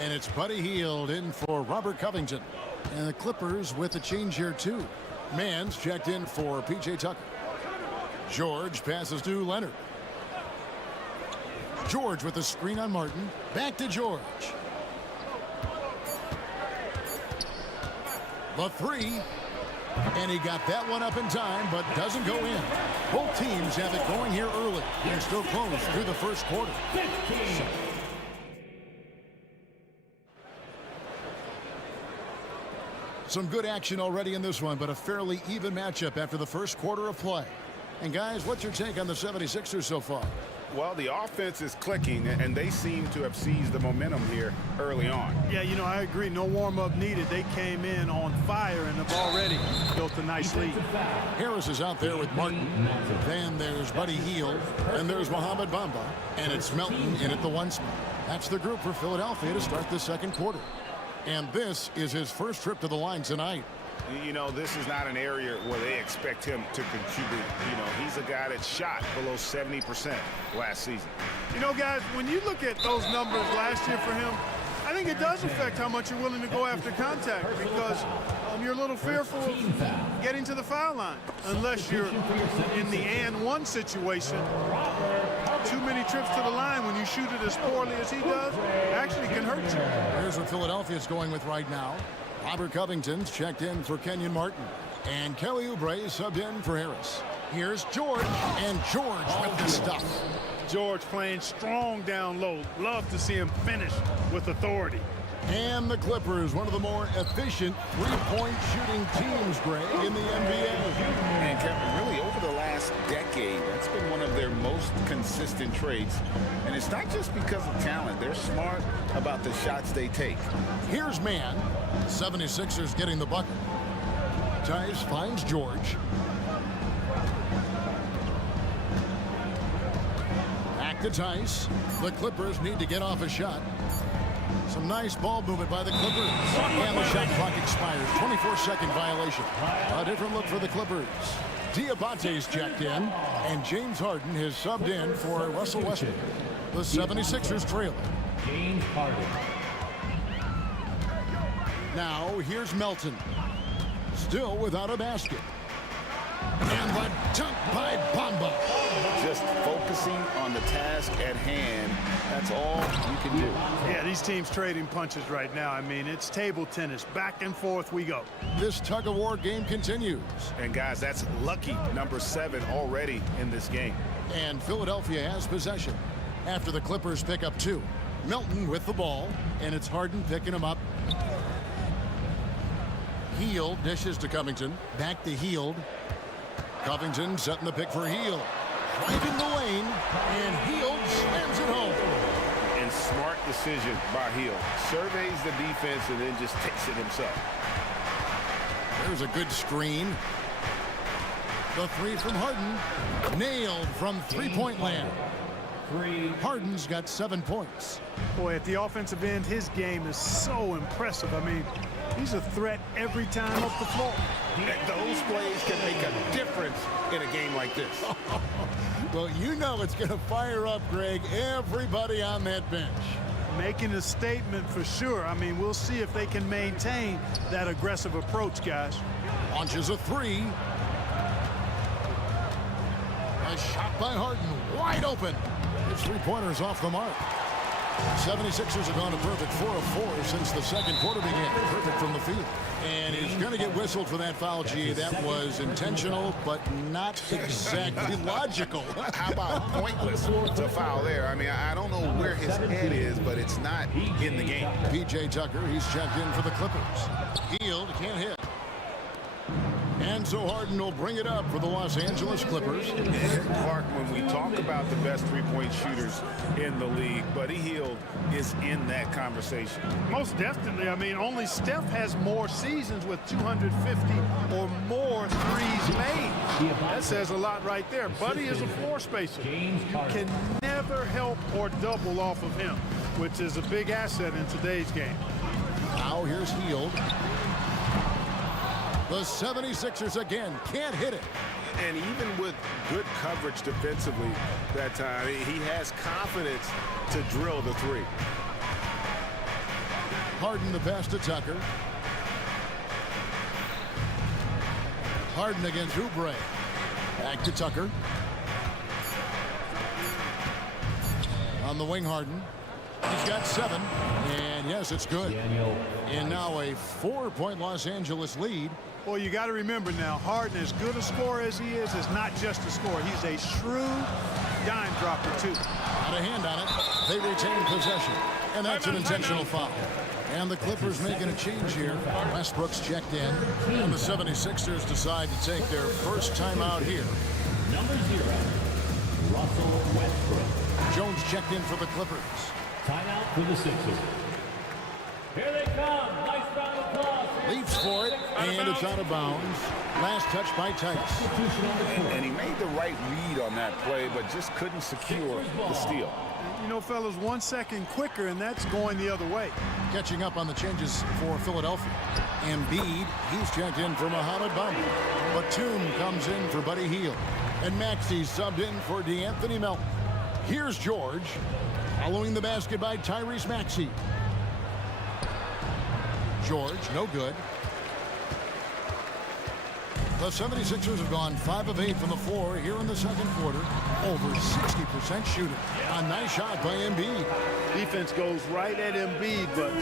And it's Buddy Hield in for Robert Covington. And the Clippers with a change here too. Mann's checked in for P.J. Tucker. George passes to Leonard. George with a screen on Martin. Back to George. The three. And he got that one up in time, but doesn't go in. Both teams have it going here early and still close through the first quarter. Some good action already in this one, but a fairly even matchup after the first quarter of play. And guys, what's your take on the 76ers so far? Well, the offense is clicking, and they seem to have seized the momentum here early on. Yeah, you know, I agree. No warm-up needed. They came in on fire and have already built a nice lead. Harris is out there with Martin. Then there's Buddy Hield. And there's Mohamed Bamba. And it's Melton in at the 1 spot. That's the group for Philadelphia to start the second quarter. And this is his first trip to the line tonight. You know, this is not an area where they expect him to contribute. You know, he's a guy that shot below 70% last season. You know, guys, when you look at those numbers last year for him, I think it does affect how much you're willing to go after contact, because you're a little fearful of getting to the foul line. Unless you're in the and one situation, too many trips to the line when you shoot it as poorly as he does actually can hurt you. Here's what Philadelphia's going with right now. Robert Covington's checked in for Kenyon Martin. And Kelly Oubre subbed in for Harris. Here's George, and George with the stuff. George playing strong down low. Love to see him finish with authority. And the Clippers, one of the more efficient three-point shooting teams, Greg, in the NBA. And Kevin, really over the last decade, that's been one of their most consistent traits. And it's not just because of talent. They're smart about the shots they take. Here's Mann. 76ers getting the bucket. Tice finds George. Back to Tice. The Clippers need to get off a shot. Some nice ball movement by the Clippers. And the shot clock expires. 24-second violation. A different look for the Clippers. Diabate's checked in, and James Harden has subbed in for Russell Westbrook. The 76ers trail. James Harden. Now here's Melton. Still without a basket. And the dunk by Bamba. Just focusing on the task at hand. That's all you can do. Yeah, these teams trading punches right now. I mean, it's table tennis. Back and forth we go. This tug-of-war game continues. And guys, that's lucky number 7 already in this game. And Philadelphia has possession after the Clippers pick up 2. Melton with the ball, and it's Harden picking him up. Hield dishes to Covington. Back to Hield. Covington setting the pick for Hield. Driving the lane, and Hield slams it home. And smart decision by Hield. Surveys the defense and then just takes it himself. There's a good screen. The three from Harden. Nailed from three-point land. Harden's got 7 points. Boy, at the offensive end, his game is so impressive. I mean, he's a threat every time up the floor. And those plays can make a difference in a game like this. Well, you know it's going to fire up, Greg, everybody on that bench. Making a statement for sure. I mean, we'll see if they can maintain that aggressive approach, guys. Launches a three. A shot by Harden, wide open. His three-pointers off the mark. 76ers have gone a perfect 4 of 4 since the second quarter began. Perfect from the field. And he's going to get whistled for that foul, G. That was intentional, but not exactly logical. How about pointless to foul there? I mean, I don't know where his head is, but it's not in the game. P.J. Tucker, he's checked in for the Clippers. Hield, can't hit. And so Harden will bring it up for the Los Angeles Clippers. Clark, when we talk about the best three-point shooters in the league, Buddy Hield is in that conversation. Most definitely. I mean, only Steph has more seasons with 250 or more threes made. That says a lot right there. Buddy is a floor spacer. You can never help or double off of him, which is a big asset in today's game. Now here's Hield. The 76ers again can't hit it. And even with good coverage defensively that time, he has confidence to drill the three. Harden the pass to Tucker. Harden against Oubre. Back to Tucker. On the wing, Harden. He's got 7. And yes, it's good. And now a 4-point Los Angeles lead. Well, you got to remember now, Harden, as good a scorer as he is not just a scorer. He's a shrewd dime dropper, too. Got a hand on it. They retain possession. And that's an intentional foul. And the Clippers making a change here. Westbrook's checked in. And the 76ers decide to take their first time out here. Number 0, Russell Westbrook. Jones checked in for the Clippers. Timeout for the Sixers. Here they come. Nice round of applause. Leaps for it, and it's out of bounds. Last touch by Tice. And he made the right read on that play, but just couldn't secure the steal. You know, fellas, 1 second quicker, and that's going the other way. Catching up on the changes for Philadelphia. Embiid, he's checked in for Mohamed Bamba. Batum comes in for Buddy Hield. And Maxey subbed in for DeAnthony Melton. Here's George. Following the basket by Tyrese Maxey. George, no good. The 76ers have gone 5 of 8 from the floor here in the second quarter. Over 60% shooting. A nice shot by Embiid. Defense goes right at Embiid, but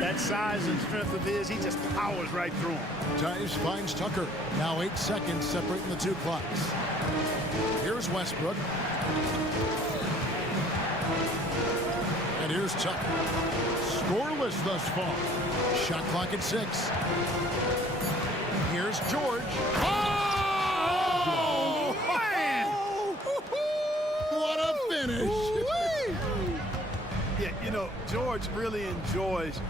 that size and strength of his, he just powers right through him. Tice finds Tucker. Now 8 seconds separating the two clocks. Here's Westbrook. And here's Tucker. Scoreless thus far. Shot clock at 6. Here's George. Oh! Man! What a finish! Yeah, you know, George really enjoys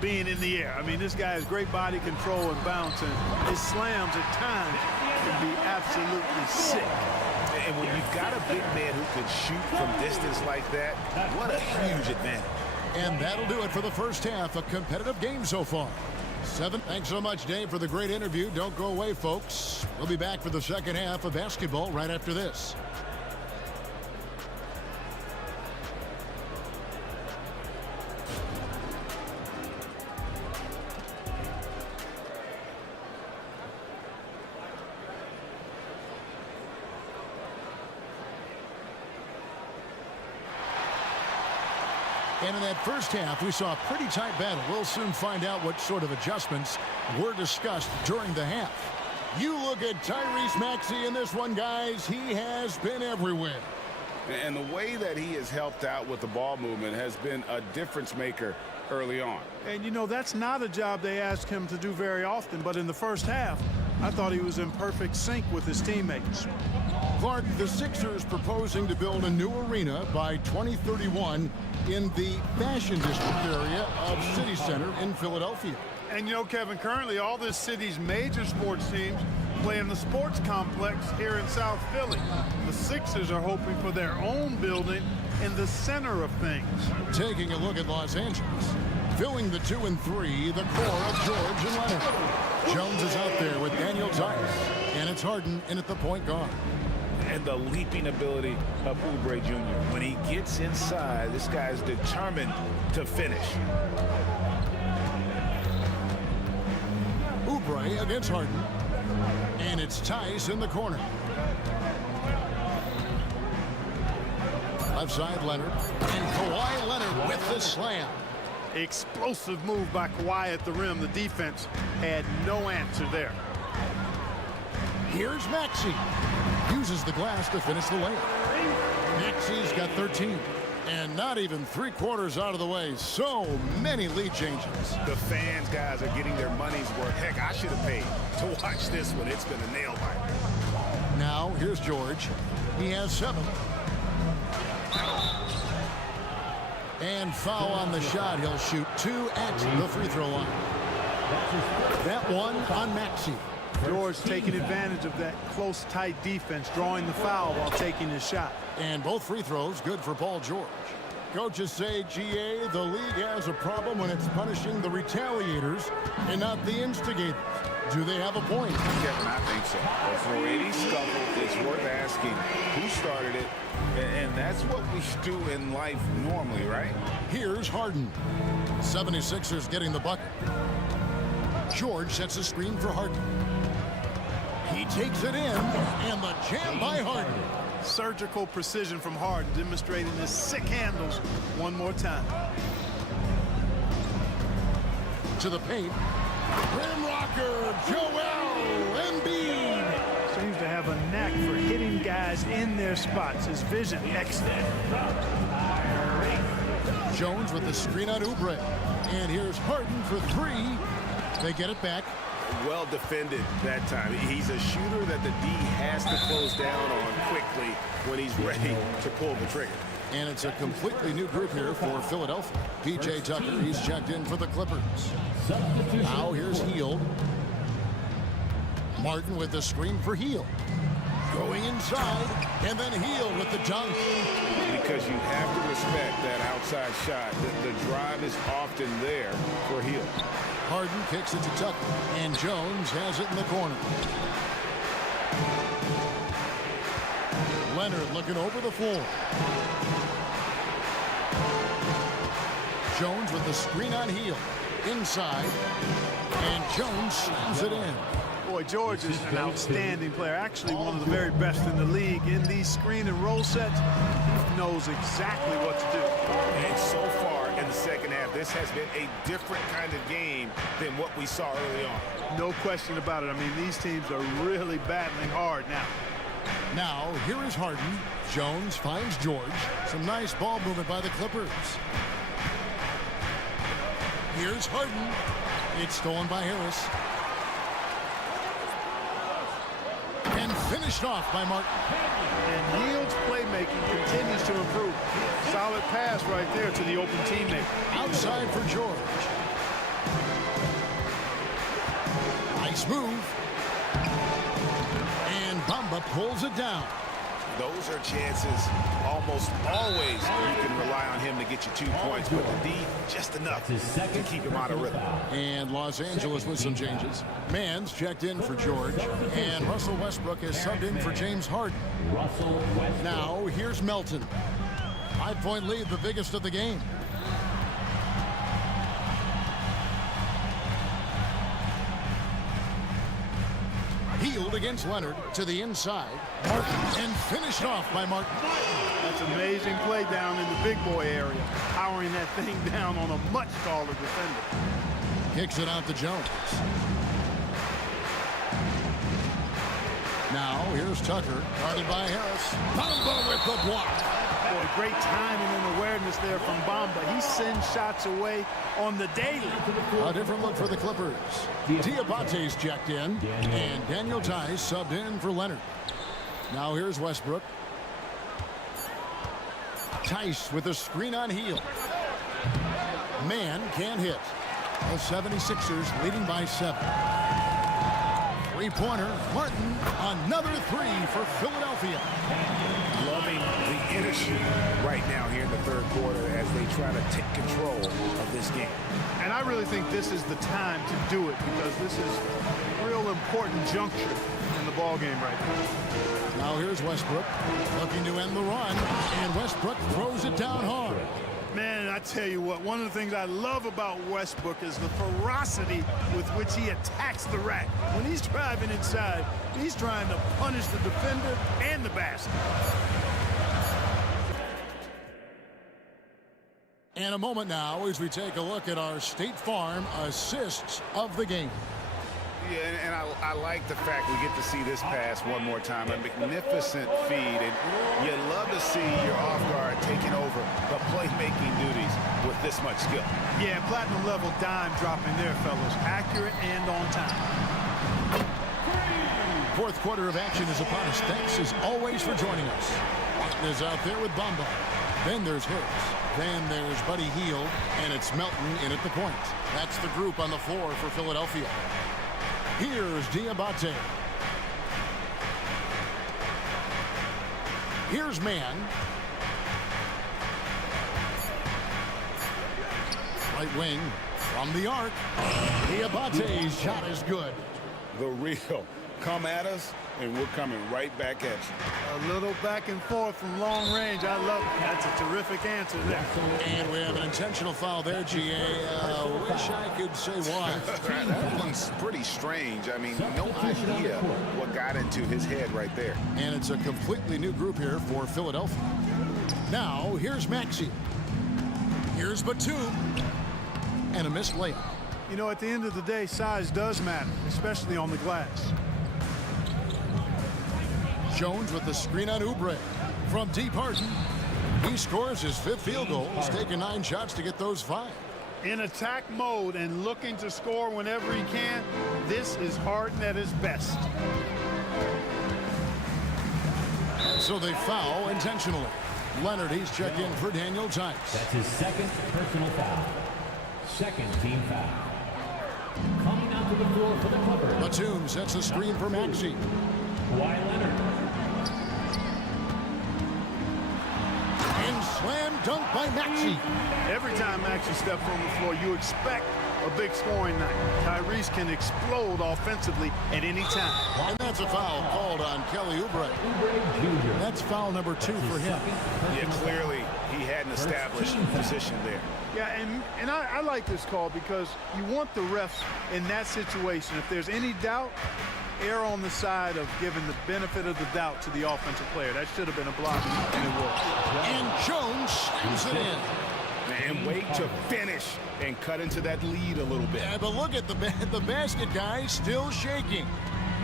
being in the air. I mean, this guy has great body control and bounce, and his slams at times can be absolutely sick. And when you've got a big man who can shoot from distance like that, what a huge advantage. And that'll do it for the first half. A competitive game so far. 7. Thanks so much, Dave, for the great interview. Don't go away, folks. We'll be back for the second half of basketball right after this. And in that first half, we saw a pretty tight battle. We'll soon find out what sort of adjustments were discussed during the half. You look at Tyrese Maxey in this one, guys. He has been everywhere. And the way that he has helped out with the ball movement has been a difference maker early on. And, you know, that's not a job they ask him to do very often. But in the first half, I thought he was in perfect sync with his teammates. Clark, the Sixers proposing to build a new arena by 2031 in the Fashion District area of City Center in Philadelphia. And, you know, Kevin, currently all this city's major sports teams play in the sports complex here in South Philly. The Sixers are hoping for their own building in the center of things. Taking a look at Los Angeles. Filling the 2 and 3, the core of George and Leonard. Jones is out there with Daniel Tice. And it's it's Harden in at the point guard. And the leaping ability of Oubre Jr. When he gets inside, this guy's determined to finish. Oubre against Harden. And it's Tice in the corner. Left side, Leonard. And Kawhi Leonard with the slam. Explosive move by Kawhi at the rim. The defense had no answer there. Here's Maxey. Uses the glass to finish the layup. Maxey's got 13. And not even 3/4 out of the way. So many lead changes. The fans, guys, are getting their money's worth. Heck, I should have paid to watch this one. It's been a nail biter. Now, here's George. He has 7. And foul on the shot. He'll shoot 2 at the free throw line. That one on Maxey. George taking advantage of that close, tight defense, drawing the foul while taking his shot. And both free throws good for Paul George. Coaches say, GA, the league has a problem when it's punishing the retaliators and not the instigators. Do they have a point? Kevin, I think so. For any scuffle, it's worth asking who started it, and that's what we do in life normally, right? Here's Harden. 76ers getting the bucket. George sets a screen for Harden. He takes it in, and the jam by Harden. Surgical precision from Harden, demonstrating his sick handles one more time. To the paint. Rim rocker, Joel Embiid. Seems to have a knack for hitting guys in their spots. His vision excellent. Jones with the screen on Oubre. And here's Harden for 3. They get it back. Well defended that time. He's a shooter that the D has to close down on quickly when he's ready to pull the trigger. And it's a completely new group here for Philadelphia. P.J. Tucker, he's checked in for the Clippers. Now here's Hield. Martin with the screen for Hield. Going inside, and then Hield with the dunk. Because you have to respect that outside shot. The drive is often there for Hield. Harden kicks it to Tucker, and Jones has it in the corner. Leonard looking over the floor. Jones with the screen on Hield. Inside, and Jones slams it in. Boy, George is an outstanding player. Actually, one of the very best in the league. In these screen and roll sets, he knows exactly what to do. And so far in the second half, this has been a different kind of game than what we saw early on. No question about it. I mean, these teams are really battling hard now. Now, here is Harden. Jones finds George. Some nice ball movement by the Clippers. Here's Harden. It's stolen by Harris. And finished off by Martin. And Yield's playmaking continues to improve. Solid pass right there to the open teammate. Outside for George. Nice move. And Bamba pulls it down. Those are chances almost always you can rely on him to get you 2 points, but the D just enough to keep him out of rhythm. And Los Angeles with some changes. Mann's checked in for George, and Russell Westbrook is subbed in for James Harden. Now here's Melton. 5-point lead, the biggest of the game. Hield against Leonard to the inside. Martin, and finished off by Martin. That's an amazing play down in the big boy area. Powering that thing down on a much taller defender. Kicks it out to Jones. Now here's Tucker, guarded by Harris. Bamba with the block. Boy, great timing and awareness there from Bamba. He sends shots away on the daily. A different look for the Clippers. Diabate's checked in, and Daniel Tice subbed in for Leonard. Now here's Westbrook. Tice with a screen on Hield. Man can't hit. The 76ers leading by 7. Three-pointer, Martin, another 3 for Philadelphia. Loving the energy right now here in the third quarter as they try to take control of this game. And I really think this is the time to do it because this is a real important juncture in the ball game right now. Now here's Westbrook looking to end the run, and Westbrook throws it down hard. Man, I tell you what, one of the things I love about Westbrook is the ferocity with which he attacks the rack. When he's driving inside, he's trying to punish the defender and the basket. And a moment now as we take a look at our State Farm assists of the game. Yeah, and I like the fact we get to see this pass one more time. A magnificent feed, and you love to see your off guard taking over the playmaking duties with this much skill. Yeah, platinum level dime dropping there, fellas. Accurate and on time. Fourth quarter of action is upon us. Thanks as always for joining us. Martin is out there with Bamba. Then there's Harris. Then there's Buddy Hield, and it's Melton in at the point. That's the group on the floor for Philadelphia. Here's Diabate. Here's Mann. Right wing from the arc. Diabate's shot is good. The real. Come at us, and we're coming right back at you. A little back and forth from long range. I love it. That's a terrific answer there. And we have an intentional foul there, GA. Wish I could say why. That one's pretty strange. I mean, no idea what got into his head right there. And it's a completely new group here for Philadelphia. Now, here's Maxey. Here's Batum. And a missed layup. You know, at the end of the day, size does matter, especially on the glass. Jones with the screen on Oubre. From deep Harden. He scores his fifth field goal. He's taken 9 shots to get those 5. In attack mode and looking to score whenever he can, this is Harden at his best. So they foul intentionally. Leonard, he's checked in for Daniel Tice. That's his second personal foul. Second team foul. Coming out to the floor for the Clippers. Batum sets a screen for Maxey. Kawhi Leonard. And slam dunk by Maxey. Every time Maxey steps on the floor, you expect a big scoring night. Tyrese can explode offensively at any time. And that's a foul called on Kelly Oubre. That's foul number 2 for him. Yeah, clearly he had an established position there. Yeah, and I like this call because you want the refs in that situation. If there's any doubt, err on the side of giving the benefit of the doubt to the offensive player. That should have been a block, and it was. And Jones slams it in. And wait to finish and cut into that lead a little bit. Yeah, but look at the basket guy still shaking.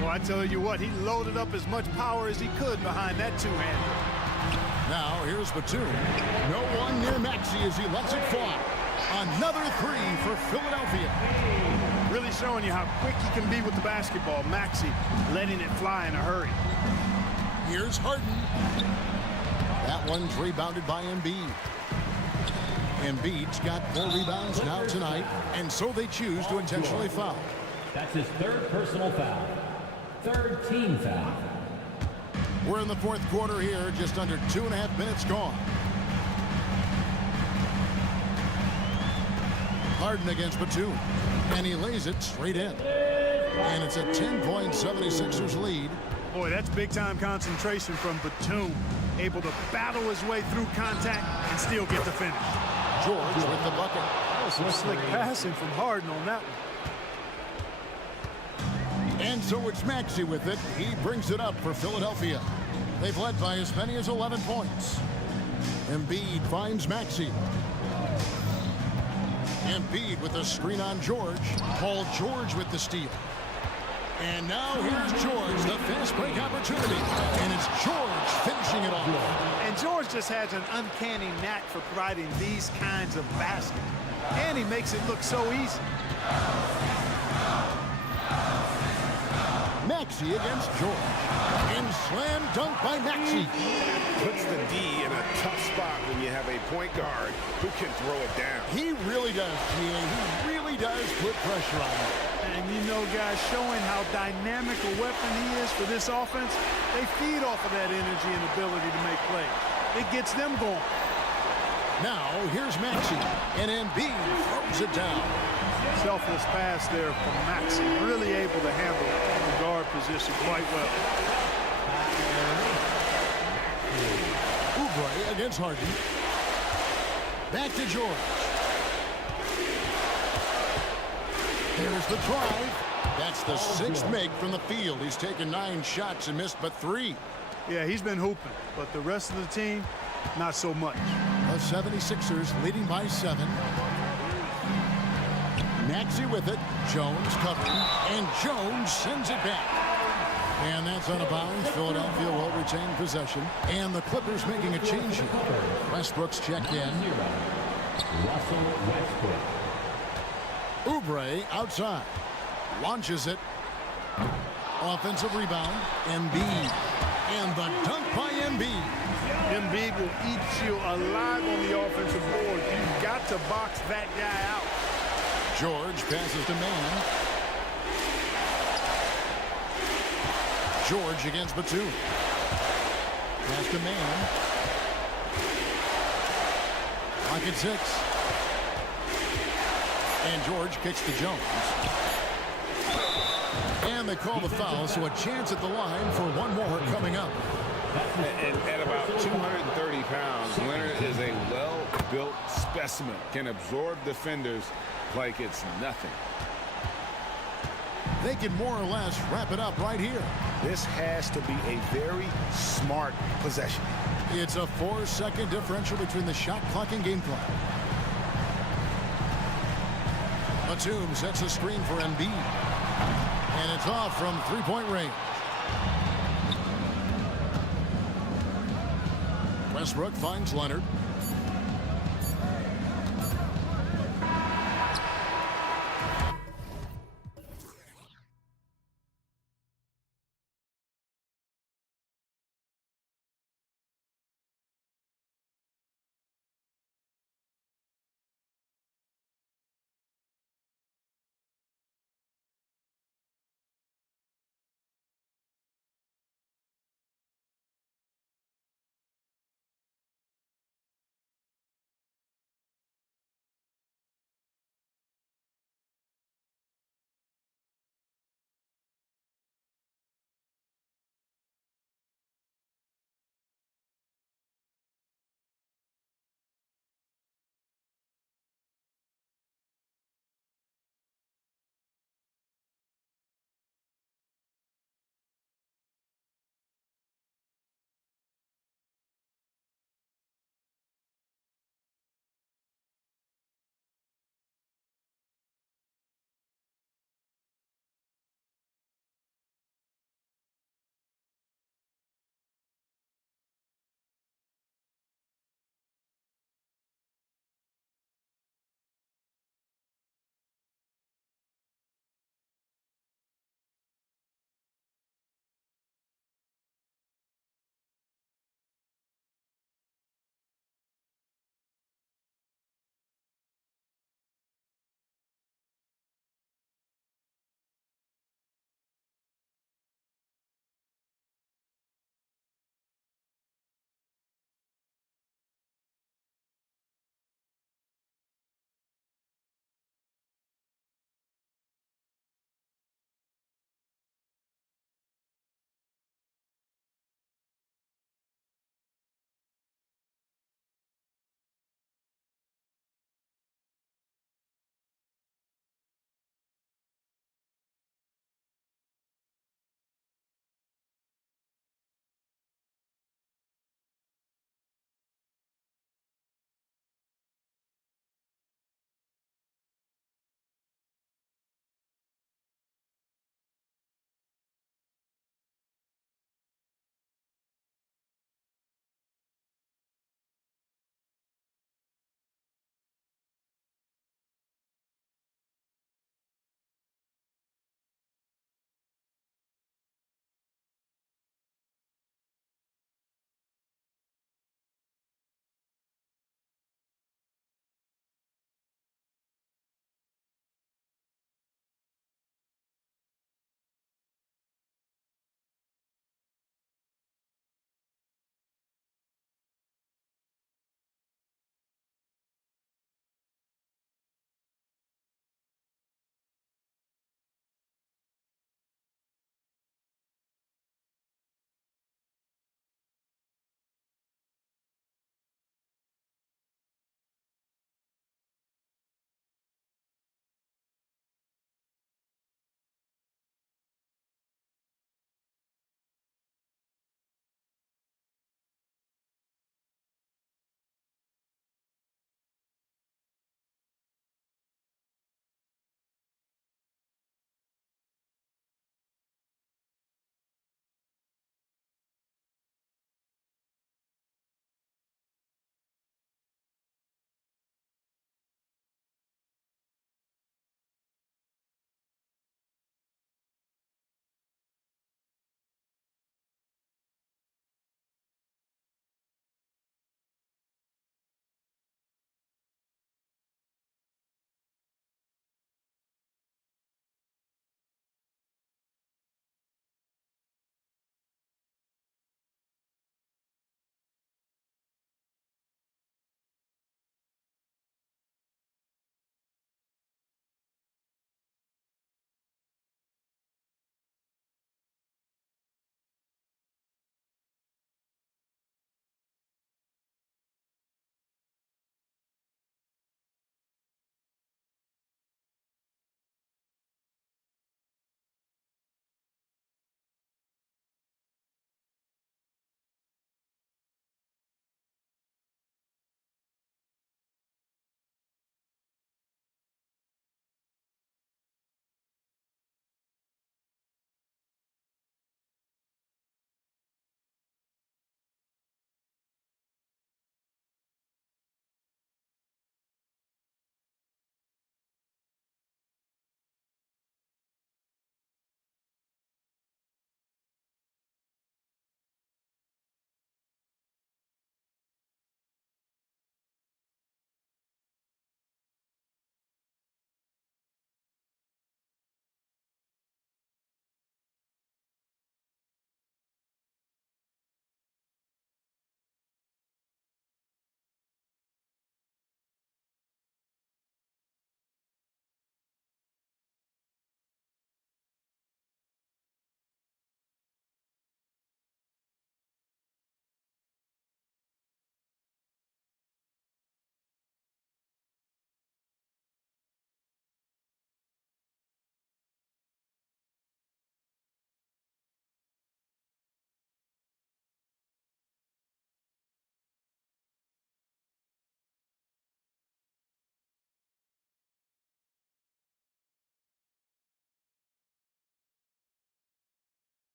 Well, I tell you what, he loaded up as much power as he could behind that two-hander. Now, here's Batum. No one near Maxey as he lets it fly. Another 3 for Philadelphia. Really showing you how quick he can be with the basketball. Maxey letting it fly in a hurry. Here's Harden. That one's rebounded by Embiid. Embiid's got 4 rebounds now tonight, and so they choose to intentionally foul. That's his third personal foul. Third team foul. We're in the fourth quarter here, just under 2.5 minutes gone. Harden against Batum, and he lays it straight in. And it's a 10-point 76ers lead. Boy, that's big-time concentration from Batum. Able to battle his way through contact and still get the finish. George with the bucket. That was some slick passing from Harden on that one. And so it's Maxey with it. He brings it up for Philadelphia. They've led by as many as 11 points. Embiid finds Maxey. Embiid with a screen on George. Paul George with the steal. And now here's George, the fast break opportunity. And it's George finishing it off. And George just has an uncanny knack for providing these kinds of baskets. And he makes it look so easy. Maxey against George. And slam dunk by Maxey. Puts the D in a tough spot when you have a point guard who can throw it down. He really does, G.A. He really does put pressure on him. And you know, guys, showing how dynamic a weapon he is for this offense, they feed off of that energy and ability to make plays. It gets them going. Now, here's Maxey, and Embiid throws it down. Selfless pass there from Maxey. Really able to handle the guard position quite well. Oubre against Harden. Back to George. There's the drive. That's the 6th make from the field. He's taken 9 shots and missed but 3. Yeah, he's been hooping, but the rest of the team, not so much. The 76ers leading by 7. Maxey with it. Jones covering, and Jones sends it back. And that's out of bounds. Philadelphia will retain possession. And the Clippers making a change here. Westbrook's checked in. Russell Westbrook. Oubre outside. Launches it. Offensive rebound. Embiid. And the dunk by Embiid. Embiid will eat you alive on the offensive board. You've got to box that guy out. George passes to Mann. George against Batum. Pass to Mann. Lock at 6. And George kicks to Jones. And they call the foul, so a chance at the line for one more coming up. And at about 230 pounds, Leonard is a well-built specimen. Can absorb defenders like it's nothing. They can more or less wrap it up right here. This has to be a very smart possession. It's a 4-second differential between the shot clock and game clock. Batum sets a screen for Embiid. And it's off from three-point range. Westbrook finds Leonard.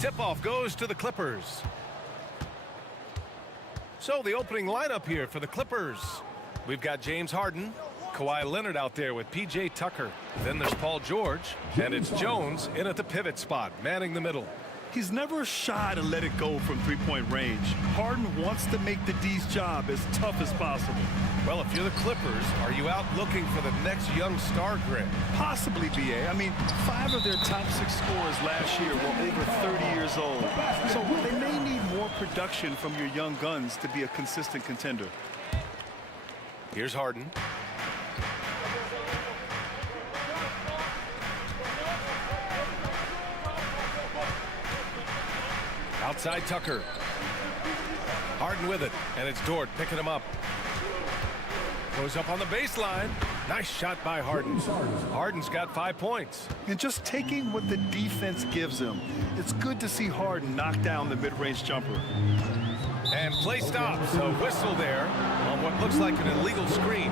Tip-off goes to the Clippers. So the opening lineup here for the Clippers. We've got James Harden, Kawhi Leonard out there with P.J. Tucker. Then there's Paul George, and it's Jones in at the pivot spot, manning the middle. He's never shy to let it go from three-point range. Harden wants to make the D's job as tough as possible. Well, if you're the Clippers, are you out looking for the next young star grid? Possibly, B.A. I mean, 5 of their top 6 scorers last year were over 30 years old. So they may need more production from your young guns to be a consistent contender. Here's Harden. Outside Tucker. Harden with it, and it's Dort picking him up. Goes up on the baseline. Nice shot by Harden. Harden's got 5 points. And just taking what the defense gives him, it's good to see Harden knock down the mid-range jumper. And play stops. A whistle there on what looks like an illegal screen.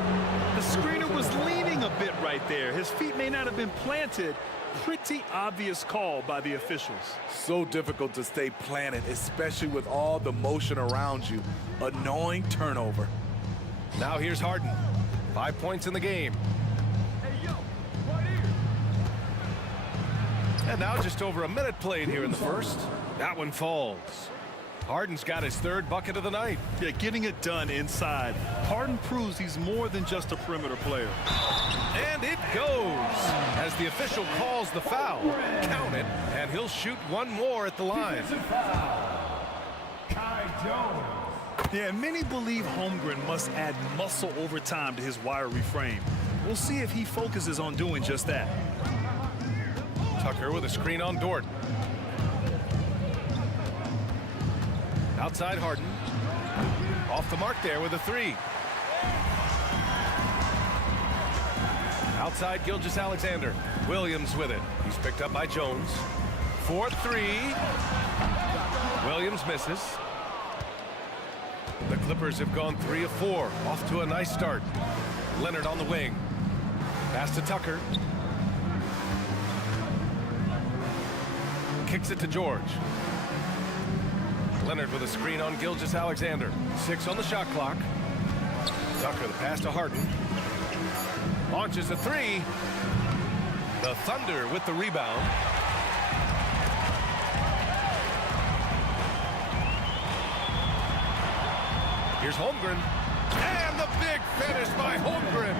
The screener was leaning a bit right there. His feet may not have been planted. Pretty obvious call by the officials. So difficult to stay planted, especially with all the motion around you. Annoying turnover. Now here's Harden. 5 points in the game. And now just over a minute played here in the first. That one falls. Harden's got his 3rd bucket of the night. Yeah, getting it done inside. Harden proves he's more than just a perimeter player. And it goes as the official calls the foul. Count it, and he'll shoot one more at the line. Yeah, many believe Holmgren must add muscle over time to his wiry frame. We'll see if he focuses on doing just that. Tucker with a screen on Dort. Outside Harden. Off the mark there with a 3. Outside Gilgeous-Alexander. Williams with it. He's picked up by Jones. 4-3. Williams misses. The Clippers have gone 3 of 4. Off to a nice start. Leonard on the wing. Pass to Tucker. Kicks it to George. Leonard with a screen on Gilgeous-Alexander. 6 on the shot clock. Tucker the pass to Harden. Launches a 3. The Thunder with the rebound. Here's Holmgren. And the big finish by Holmgren.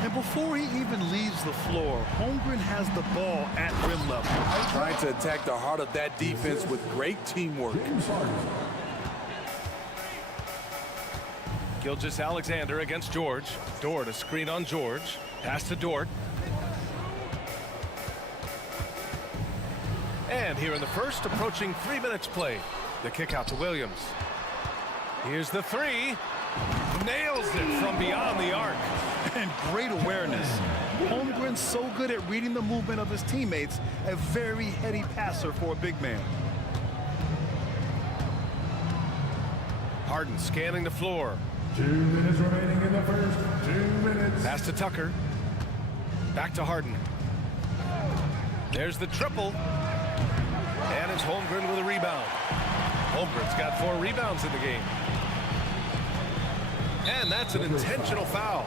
And before he even leaves the floor, Holmgren has the ball at rim level. Trying to attack the heart of that defense with great teamwork. Gilgeous-Alexander against George. Dort a screen on George. Pass to Dort. And here in the first, approaching 3 minutes played. The kick out to Williams. Here's the 3. Nails it from beyond the arc. And great awareness. Holmgren's so good at reading the movement of his teammates, a very heady passer for a big man. Harden scanning the floor. 2 minutes remaining in the first. 2 minutes. Pass to Tucker. Back to Harden. There's the triple. And it's Holmgren with a rebound. Holmgren's got 4 rebounds in the game. And that's an intentional foul.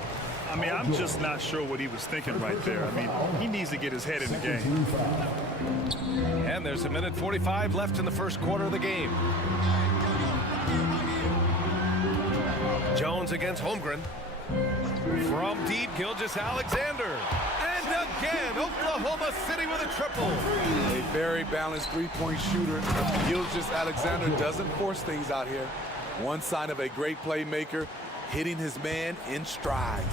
I mean, I'm just not sure what he was thinking right there. I mean, he needs to get his head in the game. And there's 1:45 left in the first quarter of the game. Jones against Holmgren. From deep, Gilgeous-Alexander. And again, Oklahoma City with a triple. A very balanced three-point shooter. Gilgeous-Alexander doesn't force things out here. One sign of a great playmaker, hitting his man in stride.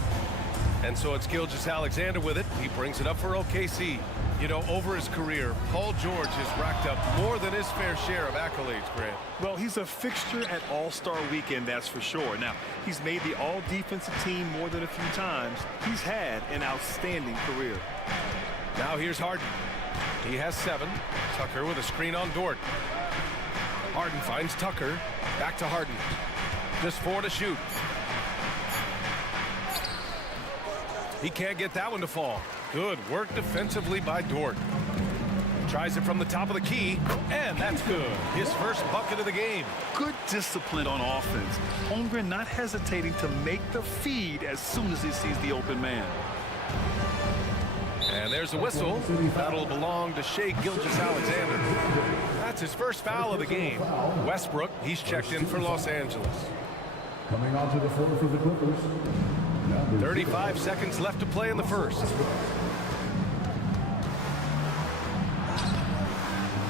And so it's Gilgeous-Alexander with it. He brings it up for OKC. You know, over his career, Paul George has racked up more than his fair share of accolades, Grant. Well, he's a fixture at All-Star Weekend, that's for sure. Now, he's made the All-Defensive team more than a few times. He's had an outstanding career. Now here's Harden. He has 7. Tucker with a screen on Dort. Harden finds Tucker. Back to Harden. Just 4 to shoot. He can't get that one to fall. Good work defensively by Dort. Tries it from the top of the key, and that's good. His first bucket of the game. Good discipline on offense. Holmgren not hesitating to make the feed as soon as he sees the open man. And there's a whistle. That'll belong to Shai Gilgeous-Alexander. That's his first foul of the game. Westbrook, he's checked in for Los Angeles. Coming onto the floor for the Clippers. 35 seconds left to play in the first.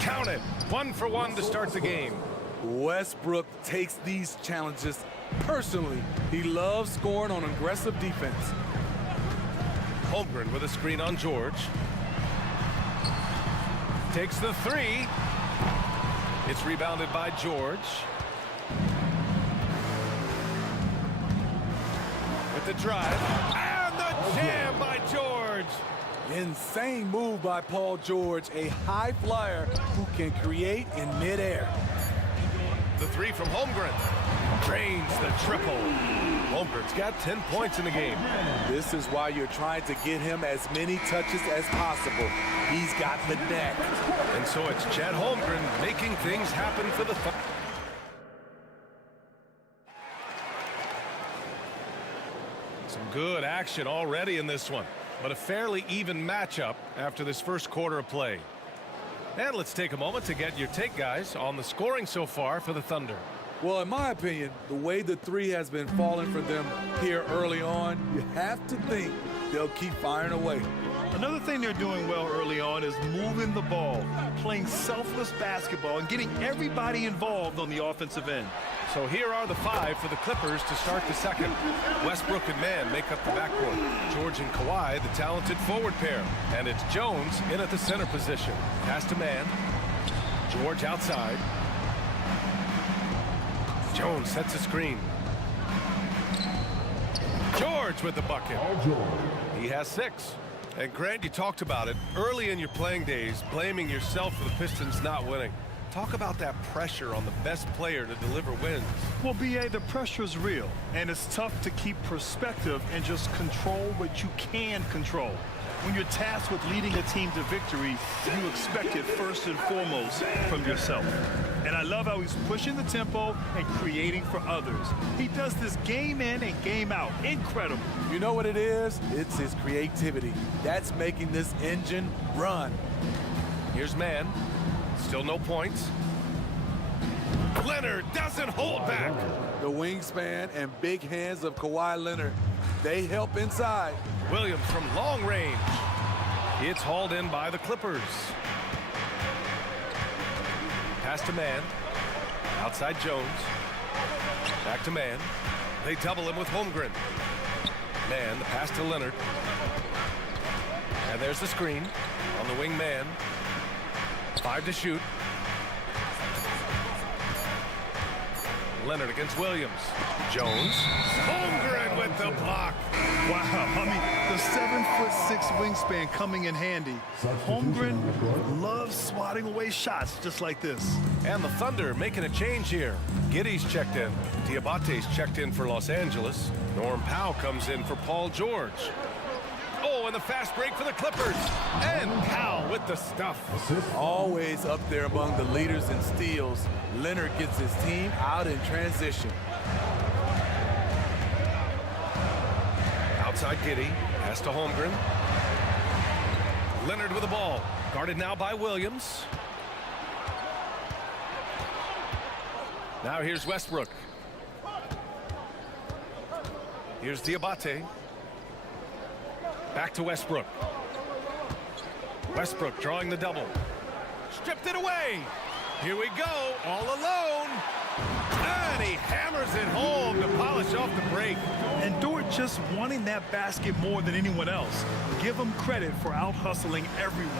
Count it. 1 for 1 to start the game. Westbrook takes these challenges personally. He loves scoring on aggressive defense. Holmgren with a screen on George. Takes the three. It's rebounded by George. With the drive. And the jam by George. Insane move by Paul George, a high flyer who can create in midair. The three from Holmgren. Drains the triple. Holmgren's got 10 points in the game. This is why you're trying to get him as many touches as possible. He's got the net. And so it's Chad Holmgren making things happen for the Some good action already in this one, but a fairly even matchup after this first quarter of play. And let's take a moment to get your take, guys, on the scoring so far for the Thunder. Well, in my opinion, the way the three has been falling for them here early on, you have to think they'll keep firing away. Another thing they're doing well early on is moving the ball, playing selfless basketball, and getting everybody involved on the offensive end. So here are the five for the Clippers to start the second. Westbrook and Mann make up the backcourt. George and Kawhi, the talented forward pair. And it's Jones in at the center position. Pass to Mann. George outside. Jones sets a screen. George with the bucket. He has 6. And Grant, you talked about it early in your playing days, blaming yourself for the Pistons not winning. Talk about that pressure on the best player to deliver wins. Well, B.A., the pressure is real, and it's tough to keep perspective and just control what you can control. When you're tasked with leading a team to victory, you expect it first and foremost from yourself. And I love how he's pushing the tempo and creating for others. He does this game in and game out. Incredible. You know what it is? It's his creativity. That's making this engine run. Here's Mann. Still no points. Leonard doesn't hold back. The wingspan and big hands of Kawhi Leonard, they help inside. Williams from long range. It's hauled in by the Clippers. Pass to Mann. Outside Jones. Back to Mann. They double him with Holmgren. Mann, the pass to Leonard. And there's the screen on the wing man. 5 to shoot. Leonard against Williams. Jones. Holmgren with the block. Wow, I mean, the 7'6" wingspan coming in handy. Holmgren loves swatting away shots just like this. And the Thunder making a change here. Giddey's checked in. Diabate's checked in for Los Angeles. Norm Powell comes in for Paul George. Oh, and the fast break for the Clippers. And Powell with the stuff. Always up there among the leaders in steals. Leonard gets his team out in transition. Outside Giddey. Pass to Holmgren. Leonard with the ball. Guarded now by Williams. Now here's Westbrook. Here's Diabate. Back to Westbrook. Westbrook drawing the double. Stripped it away. Here we go, all alone. And he hammers it home to polish off the break. And Dort just wanting that basket more than anyone else. Give him credit for out-hustling everyone.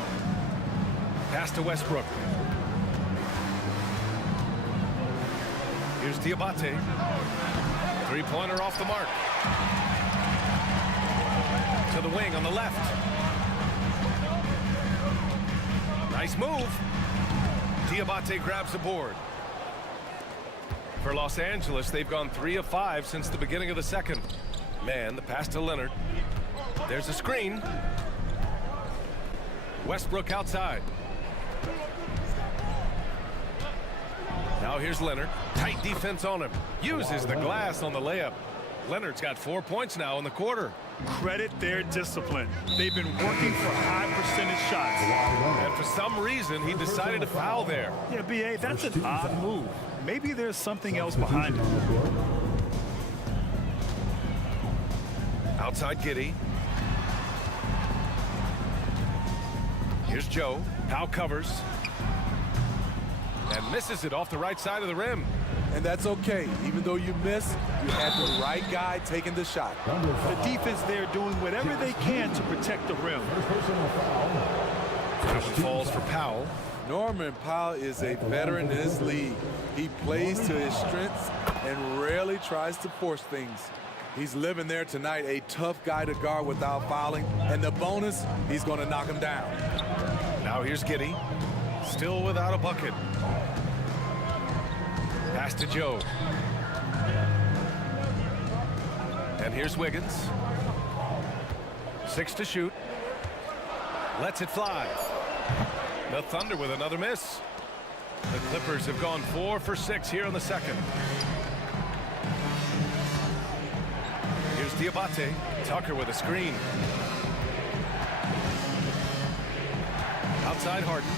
Pass to Westbrook. Here's Diabate. Three-pointer off the mark. To the wing on the left. Nice move. Diabate grabs the board. For Los Angeles, they've gone 3 of 5 since the beginning of the second. Mann, the pass to Leonard. There's a screen. Westbrook outside. Now here's Leonard. Tight defense on him. Uses the glass on the layup. Leonard's got 4 points now in the quarter. Credit their discipline. They've been working for high percentage shots. And for some reason, he decided to foul there. Yeah, B.A., that's an odd move. Maybe there's something else behind it. Outside Giddy. Here's Joe. Powell covers. And misses it off the right side of the rim. And that's okay. Even though you miss, you had the right guy taking the shot. The defense there doing whatever they can to protect the rim. That one falls for Powell. Norman Powell is a veteran in this league. He plays to his strengths and rarely tries to force things. He's living there tonight, a tough guy to guard without fouling. And the bonus, he's going to knock him down. Now here's Giddy. Still without a bucket. Pass to Joe. And here's Wiggins. 6 to shoot. Lets it fly. The Thunder with another miss. The Clippers have gone 4 for 6 here in the second. Here's Diabate. Tucker with a screen. Outside Harden.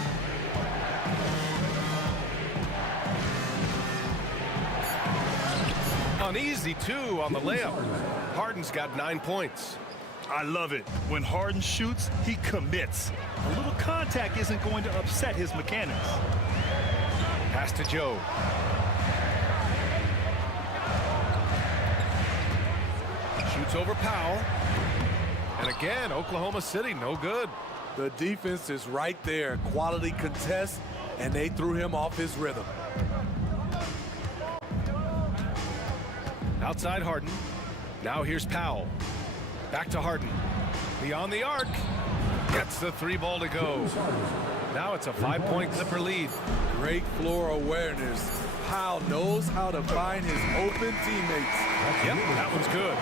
An easy 2 on the layup. Harden's got 9 points. I love it. When Harden shoots, he commits. A little contact isn't going to upset his mechanics. Pass to Joe. Shoots over Powell. And again, Oklahoma City, no good. The defense is right there. Quality contest, and they threw him off his rhythm. Outside Harden. Now here's Powell. Back to Harden. Beyond the arc. Gets the 3 ball to go. Now it's a 5-point Clipper lead. Great floor awareness. Powell knows how to find his open teammates. Yep, that one's good.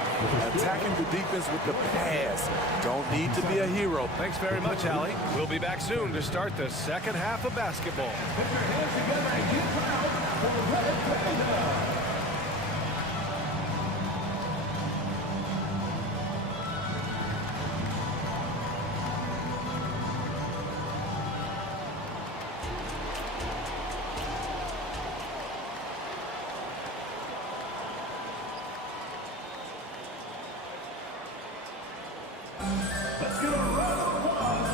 Attacking the defense with the pass. Don't need to be a hero. Thanks very much, Allie. We'll be back soon to start the second half of basketball. Put your hands together and get proud for the Red Panda.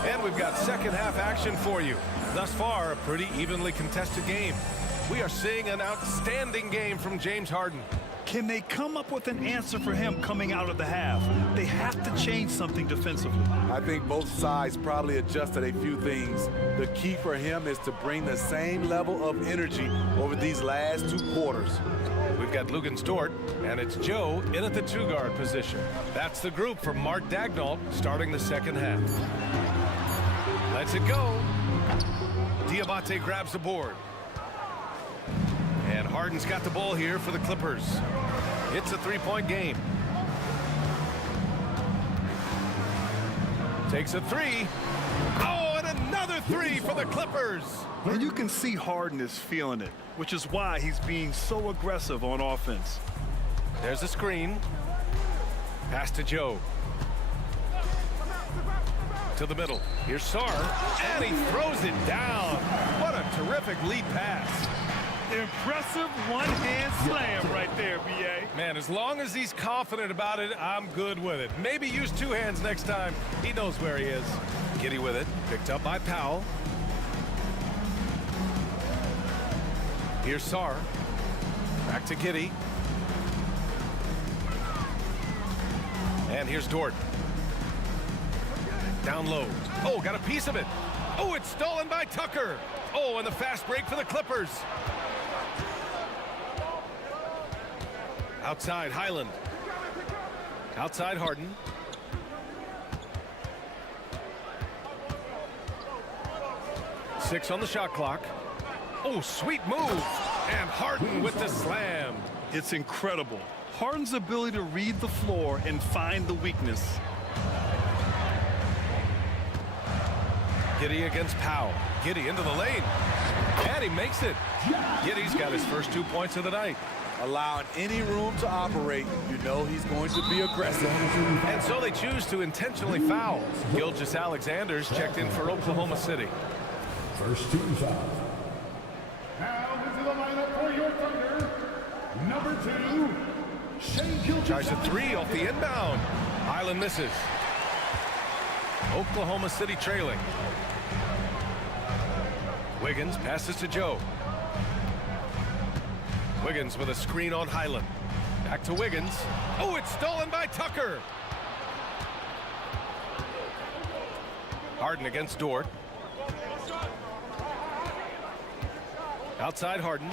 And we've got second half action for you. Thus far, a pretty evenly contested game. We are seeing an outstanding game from James Harden. Can they come up with an answer for him coming out of the half? They have to change something defensively. I think both sides probably adjusted a few things. The key for him is to bring the same level of energy over these last 2 quarters. We've got Lugan Stort, and it's Joe in at the 2-guard position. That's the group for Mark Dagnall starting the second half. Lets it go. Diabate grabs the board. And Harden's got the ball here for the Clippers. It's a 3-point game. Takes a 3. Oh, and another 3 for the Clippers. And you can see Harden is feeling it, which is why he's being so aggressive on offense. There's a screen. Pass to Joe. To the middle. Here's Sarr. And he throws it down. What a terrific lead pass. Impressive one-hand slam right there, B.A. Man, as long as he's confident about it, I'm good with it. Maybe use 2 hands next time. He knows where he is. Giddy with it. Picked up by Powell. Here's Sarr. Back to Giddy. And here's Dort. Down low. Oh, got a piece of it. Oh, it's stolen by Tucker. Oh, and the fast break for the Clippers. Outside Highland. Outside Harden. Six on the shot clock. Oh, sweet move. And Harden with the slam. It's incredible. Harden's ability to read the floor and find the weakness. Giddy against Powell. Giddy into the lane. And he makes it. Giddy's got his first 2 points of the night. Allowing any room to operate, you know he's going to be aggressive. And so they choose to intentionally foul. Gilgeous Alexander's checked in for Oklahoma City. First team foul. Now into the lineup for your Thunder, number 2, Shea Gilgeous. Tries a three off the inbound. Highland misses. Oklahoma City trailing. Wiggins passes to Joe. Wiggins with a screen on Highland. Back to Wiggins. Oh, it's stolen by Tucker. Harden against Dort. Outside Harden.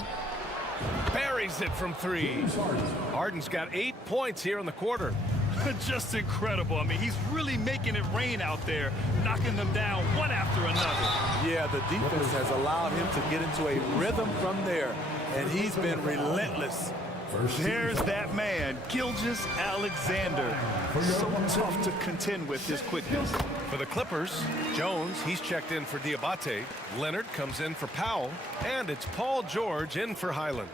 Buries it from three. Harden's got 8 points here in the quarter. Just incredible. I mean, he's really making it rain out there, knocking them down one after another. Yeah, the defense has allowed him to get into a rhythm from there, and he's been relentless. There's that man, Gilgeous Alexander. So tough to contend with his quickness. For the Clippers, Jones, he's checked in for Diabate. Leonard comes in for Powell, and it's Paul George in for Highland.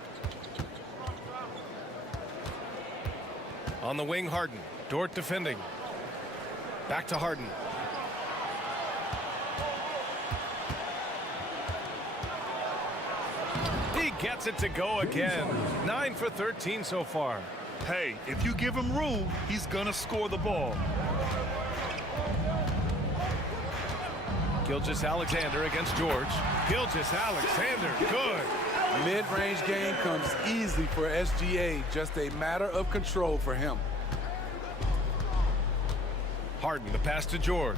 On the wing, Harden. Dort defending. Back to Harden. He gets it to go again. 9 for 13 so far. Hey, if you give him room, he's gonna score the ball. Gilgeous Alexander against George. Gilgeous Alexander, good. Mid-range game comes easily for SGA. Just a matter of control for him. Harden, the pass to George.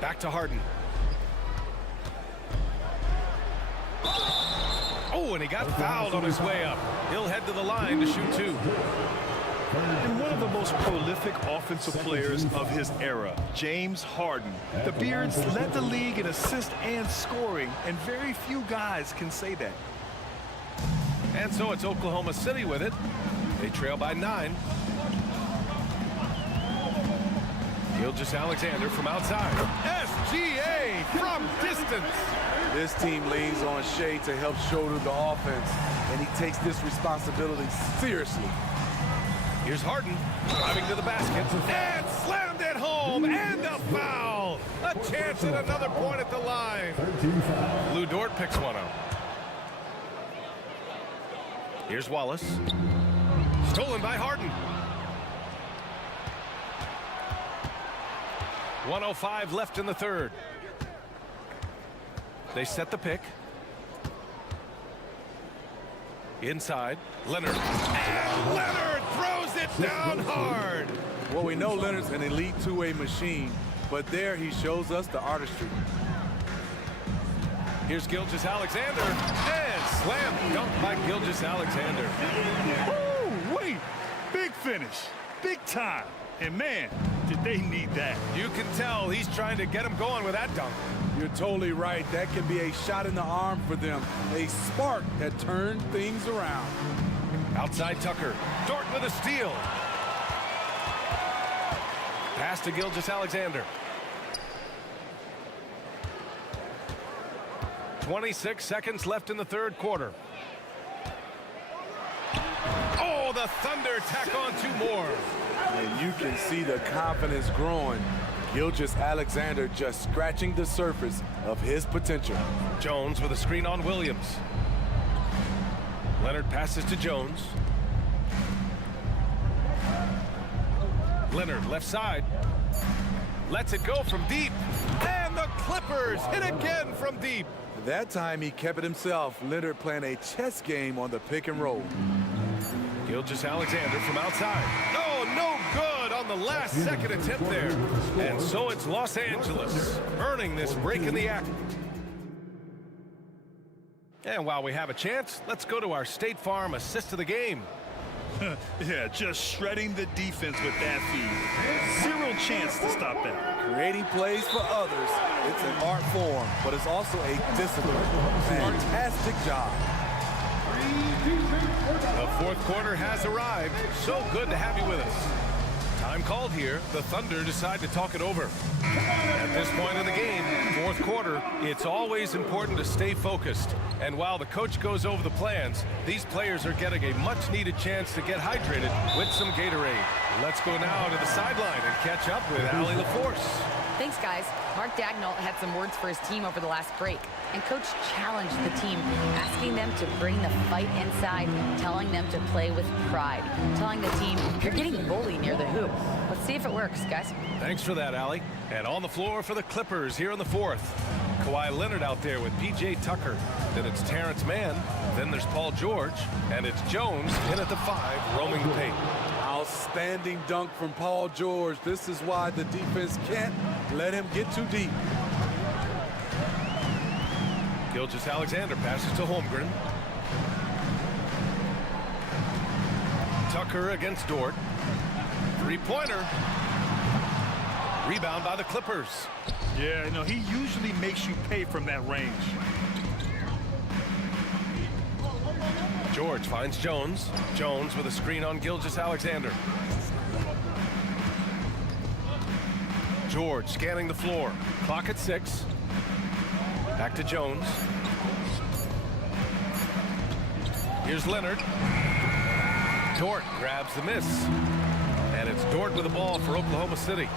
Back to Harden. Oh, and he got fouled on his way up. He'll head to the line to shoot two. And one of the most prolific offensive players of his era, James Harden. The Beards led the league in assists and scoring, and very few guys can say that. And so it's Oklahoma City with it. They trail by 9. Gilgeous Alexander from outside. SGA from distance. This team leans on Shea to help shoulder the offense, and he takes this responsibility seriously. Here's Harden driving to the basket and slammed it home, and a foul. A chance at another point at the line. Lou Dort picks one up. Here's Wallace. Stolen by Harden. 1:05 left in the third. They set the pick. Inside, Leonard. And Leonard throws it down hard. Well, we know Leonard's an elite two-way machine, but there he shows us the artistry. Here's Gilgeous Alexander. And slam dunk by Gilgeous Alexander. Woo, wait, big finish, big time. And man, did they need that. You can tell he's trying to get him going with that dunk. You're totally right. That can be a shot in the arm for them. A spark that turned things around. Outside Tucker. Dort with a steal. Pass to Gilgeous Alexander. 26 seconds left in the third quarter. Oh, the Thunder tack on 2 more. And you can see the confidence growing. Gilgeous Alexander just scratching the surface of his potential. Jones with a screen on Williams. Leonard passes to Jones. Leonard left side. Lets it go from deep. And the Clippers hit again from deep. That time he kept it himself. Leonard playing a chess game on the pick and roll. Gilgeous Alexander from outside. Oh, no good on the last second attempt there. And so it's Los Angeles earning this break in the act. And while we have a chance, let's go to our State Farm assist of the game. Yeah, just shredding the defense with that feed. Zero chance to stop that. Creating plays for others, it's an art form, but it's also a discipline. Fantastic job. The fourth quarter has arrived. So good to have you with us. Time time called here. The Thunder decide to talk it over. At this point in the game, fourth quarter, it's always important to stay focused. And while the coach goes over the plans, these players are getting a much-needed chance to get hydrated with some Gatorade. Let's go now to the sideline and catch up with Allie LaForce. Thanks, guys. Mark Dagnall had some words for his team over the last break. And Coach challenged the team, asking them to bring the fight inside, telling them to play with pride, telling the team, you're getting bullied near the hoop. Let's see if it works, guys. Thanks for that, Allie. And on the floor for the Clippers here in the fourth. Kawhi Leonard out there with P.J. Tucker. Then it's Terrence Mann. Then there's Paul George. And it's Jones in at the 5, roaming the paint. Outstanding dunk from Paul George. This is why the defense can't let him get too deep. Gilgeous-Alexander passes to Holmgren. Tucker against Dort. Three-pointer. Rebound by the Clippers. Yeah, no, he usually makes you pay from that range. George finds Jones. Jones with a screen on Gilgeous-Alexander. George scanning the floor. Clock at 6. Back to Jones. Here's Leonard. Dort grabs the miss. And it's Dort with the ball for Oklahoma City.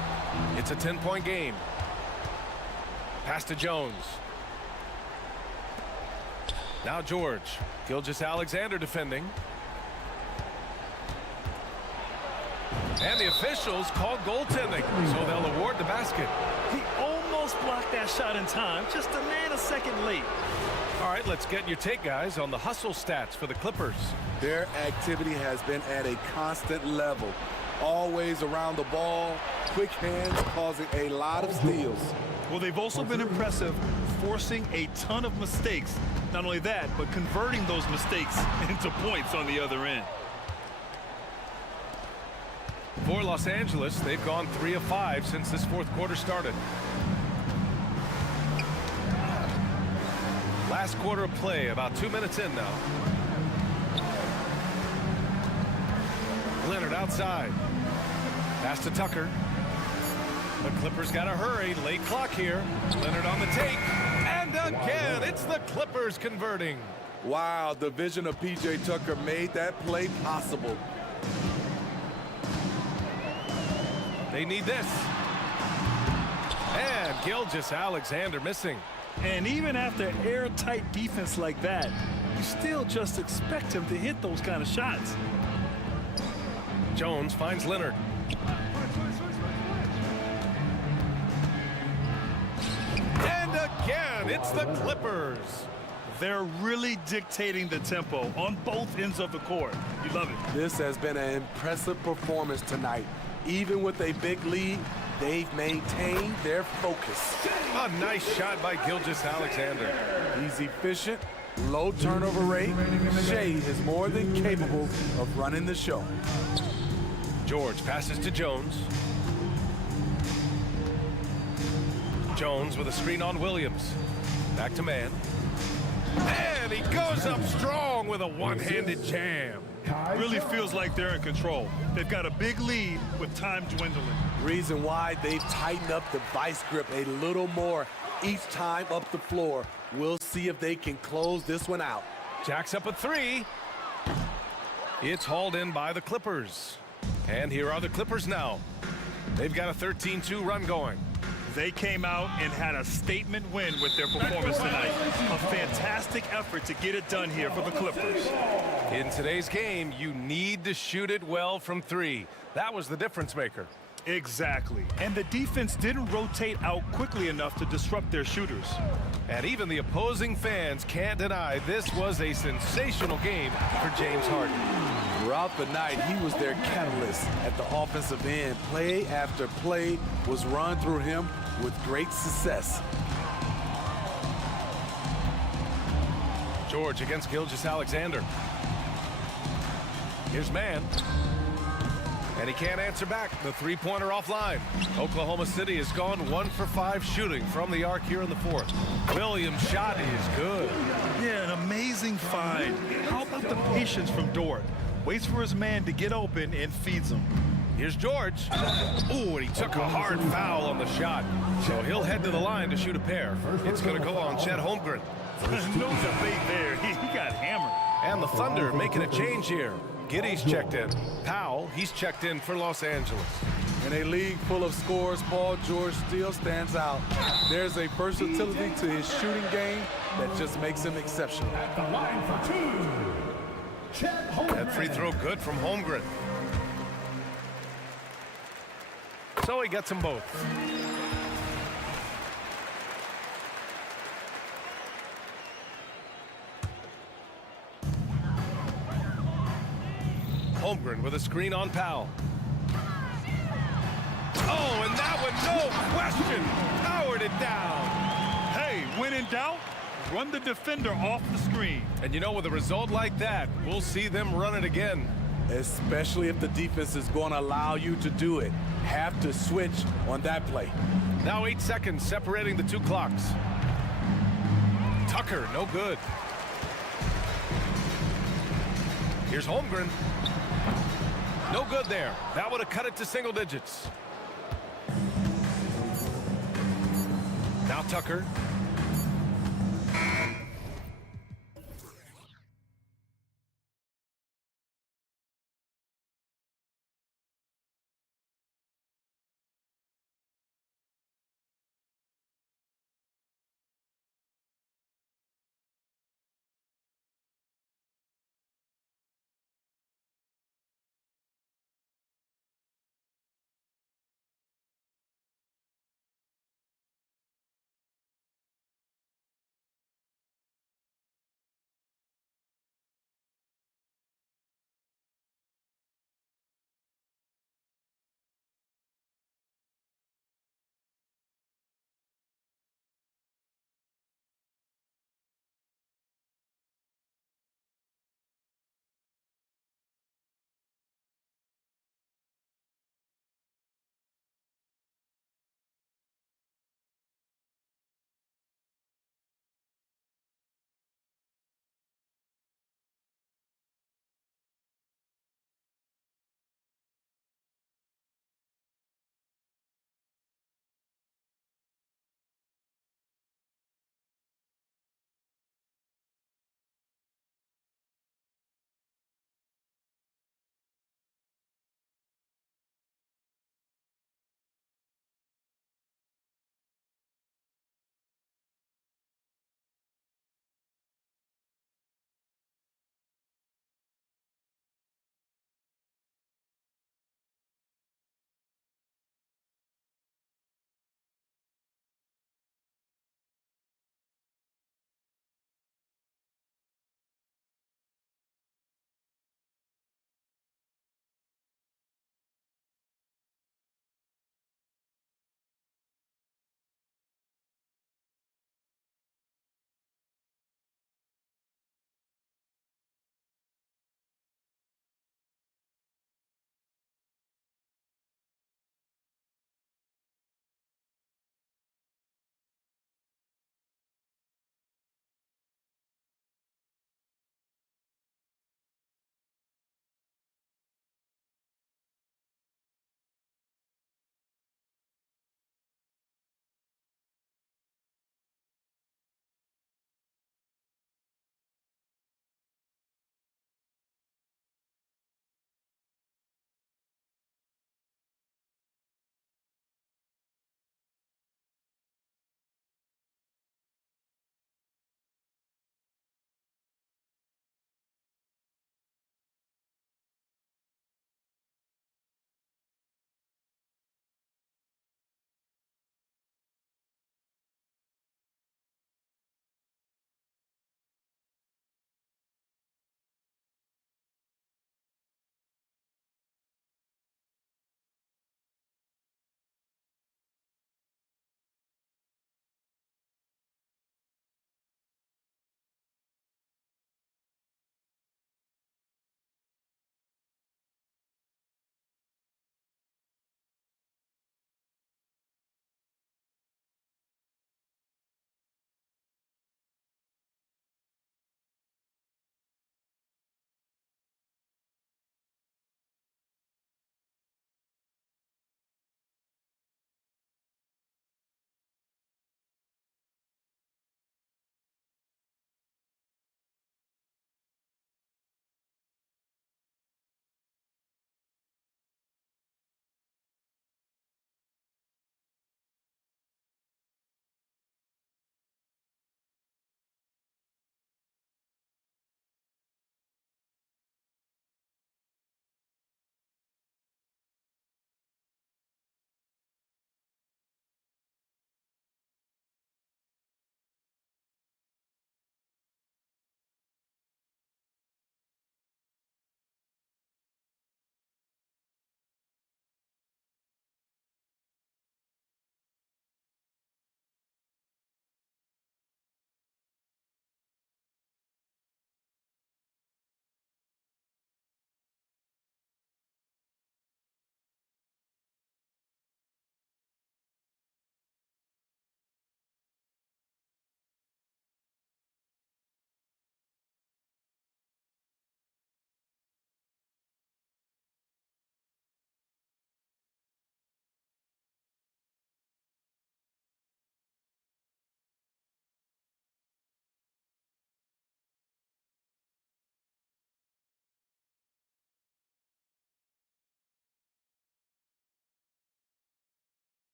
It's a 10-point game. Pass to Jones. Now George. Gilgeous-Alexander defending. And the officials call goaltending, so they'll award the basket. He almost blocked that shot in time, just a nanosecond late. All right, let's get your take, guys, on the hustle stats for the Clippers. Their activity has been at a constant level. Always around the ball, quick hands causing a lot of steals. Well, they've also been impressive, forcing a ton of mistakes. Not only that, but converting those mistakes into points on the other end. For Los Angeles, they've gone 3 of 5 since this fourth quarter started. Last quarter of play, about 2 minutes in now. Leonard outside. Pass to Tucker. The Clippers got to hurry. Late clock here. Leonard on the take. And again, it's the Clippers converting. Wow, the vision of P.J. Tucker made that play possible. They need this. And Gilgeous-Alexander missing. And even after airtight defense like that, you still just expect him to hit those kind of shots. Jones finds Leonard. And again, it's the Clippers. They're really dictating the tempo on both ends of the court. You love it. This has been an impressive performance tonight. Even with a big lead, they've maintained their focus. A nice shot by Gilgeous-Alexander. He's efficient, low turnover rate. Shea is more than capable of running the show. George passes to Jones. Jones with a screen on Williams. Back to Mann. And he goes up strong with a one-handed jam. Really feels like they're in control. They've got a big lead with time dwindling. Reason why they've tightened up the vice grip a little more each time up the floor. We'll see if they can close this one out. Jacks up a 3. It's hauled in by the Clippers. And here are the Clippers now. They've got a 13-2 run going. They came out and had a statement win with their performance tonight. A fantastic effort to get it done here for the Clippers. In today's game, you need to shoot it well from 3. That was the difference maker. Exactly. And the defense didn't rotate out quickly enough to disrupt their shooters. And even the opposing fans can't deny this was a sensational game for James Harden. Throughout the night, he was their catalyst at the offensive end. Play after play was run through him with great success. George against Gilgeous-Alexander. Here's Mann. And he can't answer back. The three-pointer offline. Oklahoma City has gone 1 for 5 shooting from the arc here in the fourth. Williams' shot is good. Yeah, an amazing find. How about the patience from Dort? Waits for his man to get open and feeds him. Here's George. Ooh, and he took a hard foul on the shot. So he'll head to the line to shoot a pair. It's going to go on Chet Holmgren. No debate there. He got hammered. And the Thunder making a change here. Giddy's checked in. Powell, he's checked in for Los Angeles. In a league full of scores, Paul George still stands out. There's a versatility to his shooting game that just makes him exceptional. At the line for two, Chet Holmgren. That free throw good from Holmgren. So he gets them both. Holmgren with a screen on Powell. Oh, and that one, no question, powered it down. Hey, when in doubt, run the defender off the screen. And you know, with a result like that, we'll see them run it again. Especially if the defense is going to allow you to do it. Have to switch on that play. Now 8 seconds separating the two clocks. Tucker, no good. Here's Holmgren. No good there. That would have cut it to single digits. Now Tucker.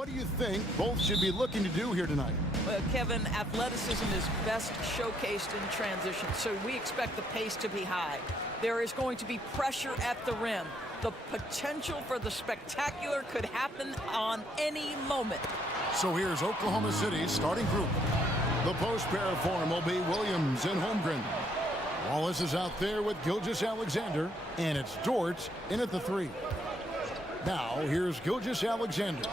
what do you think both should be looking to do here tonight? Well, Kevin, athleticism is best showcased in transition, so we expect the pace to be high. There is going to be pressure at the rim. The potential for the spectacular could happen on any moment. So here's Oklahoma City's starting group. The post pair form will be Williams and Holmgren. Wallace is out there with Gilgeous-Alexander, and it's Dort in at the 3. Now, here's Gilgeous-Alexander.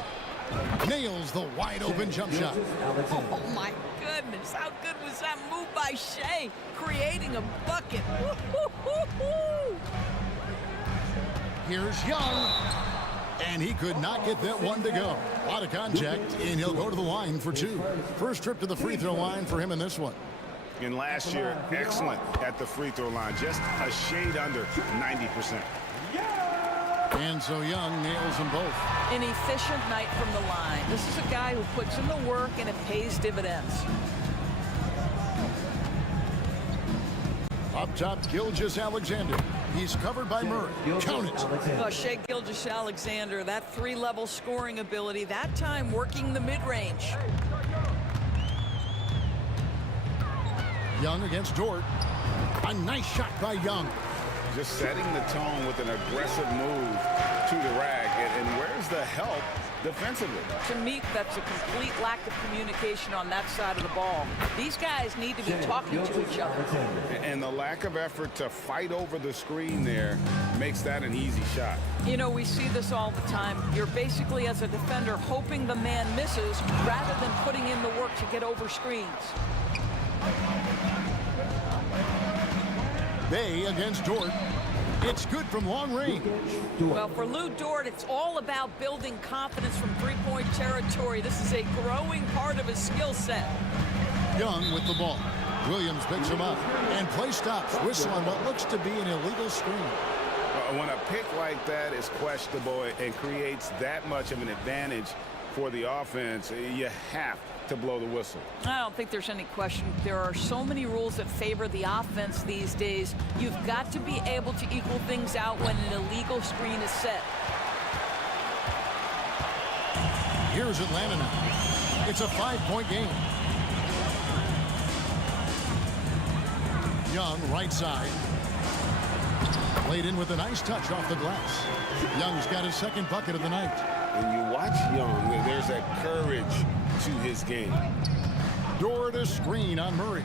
Nails the wide-open jump shot. Oh, my goodness. How good was that move by Shea, creating a bucket? Woo-hoo-hoo-hoo. Here's Young, and he could not get that one to go. A lot of contact, and he'll go to the line for 2. First trip to the free throw line for him in this one. And last year, excellent at the free throw line, just a shade under 90%. And so Young nails them both. An efficient night from the line. This is a guy who puts in the work, and it pays dividends. Up top, Gilgeous-Alexander. He's covered by Murray. Count it. Shea Gilgeous-Alexander, that 3-level scoring ability, that time working the mid-range. Young against Dort. A nice shot by Young. Just setting the tone with an aggressive move to the rack. And where's the help defensively? To me, that's a complete lack of communication on that side of the ball. These guys need to be talking to each other. And the lack of effort to fight over the screen there makes that an easy shot. You know, we see this all the time. You're basically, as a defender, hoping the man misses rather than putting in the work to get over screens. Bay against Dort. It's good from long range. Well, for Lou Dort, it's all about building confidence from three-point territory. This is a growing part of his skill set. Young with the ball. Williams picks him up. And play stops. Whistle on what looks to be an illegal screen. When a pick like that is questionable and creates that much of an advantage for the offense, you have to blow the whistle. I don't think there's any question. There are so many rules that favor the offense these days. You've got to be able to equal things out when an illegal screen is set. Here's Atlanta now. It's a 5-point game. Young, right side. Played in with a nice touch off the glass. Young's got his second bucket of the night. When you watch Young, there's a courage to his game. Dort a screen on Murray.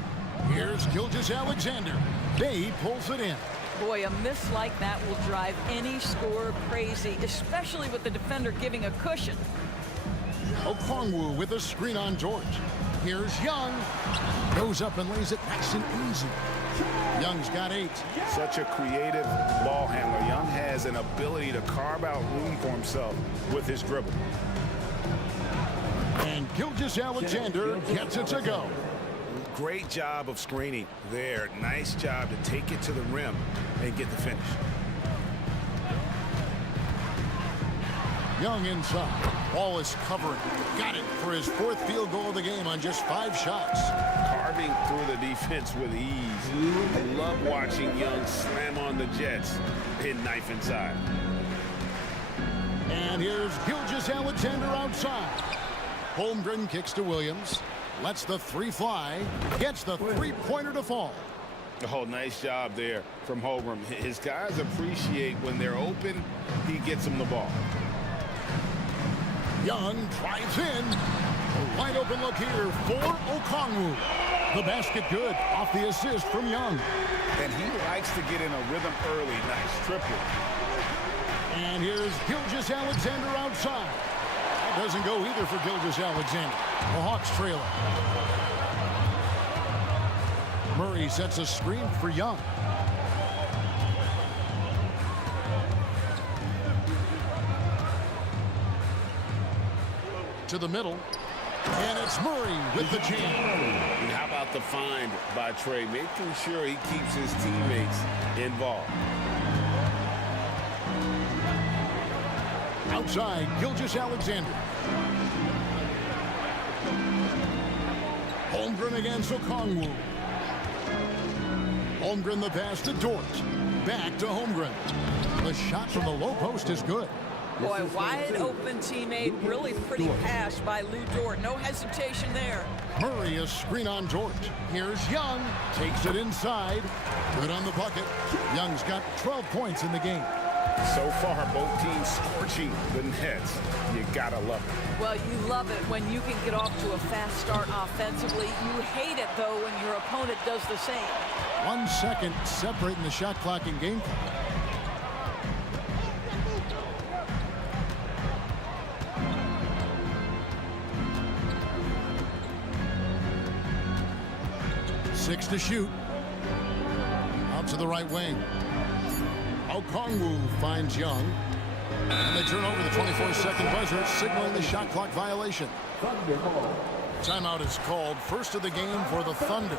Here's Gilgeous-Alexander. Bay pulls it in. Boy, a miss like that will drive any scorer crazy, especially with the defender giving a cushion. Okongwu with a screen on Dort. Here's Young. Goes up and lays it nice and easy. Young's got 8. Such a creative ball handler. Young has an ability to carve out room for himself with his dribble. And Gilgeous-Alexander gets it to go. Great job of screening there. Nice job to take it to the rim and get the finish. Young inside. Wallace covering. Got it for his 4th field goal of the game on just 5 shots. Carving through the defense with ease. I love watching Young slam on the Jets, hit knife inside. And here's Gilgeous-Alexander outside. Holmgren kicks to Williams. Lets the 3 fly. Gets the 3-pointer to fall. Oh, nice job there from Holmgren. His guys appreciate when they're open, he gets them the ball. Young drives in. A wide open look here for Okongwu. The basket good off the assist from Young. And he likes to get in a rhythm early. Nice triple. And here's Gilgeous-Alexander outside. That doesn't go either for Gilgeous-Alexander. The Hawks trailing. Murray sets a screen for Young. To the middle. And it's Murray with the jam. And how about the find by Trey, making sure he keeps his teammates involved. Outside, Gilgeous-Alexander. Holmgren against Okongwu. Holmgren the pass to Dort. Back to Holmgren. The shot from the low post is good. Boy, wide open teammate, really pretty pass by Lou Dort. No hesitation there. Murray a screen on Dort. Here's Young. Takes it inside. Good on the bucket. Young's got 12 points in the game. So far, both teams scorching the nets. You gotta love it. Well, you love it when you can get off to a fast start offensively. You hate it, though, when your opponent does the same. 1 second separating the shot clock and game clock. Six to shoot. Out to the right wing. Okongwu finds Young. And they turn over the 24-second buzzer, signaling the shot clock violation. Timeout is called. First of the game for the Thunder.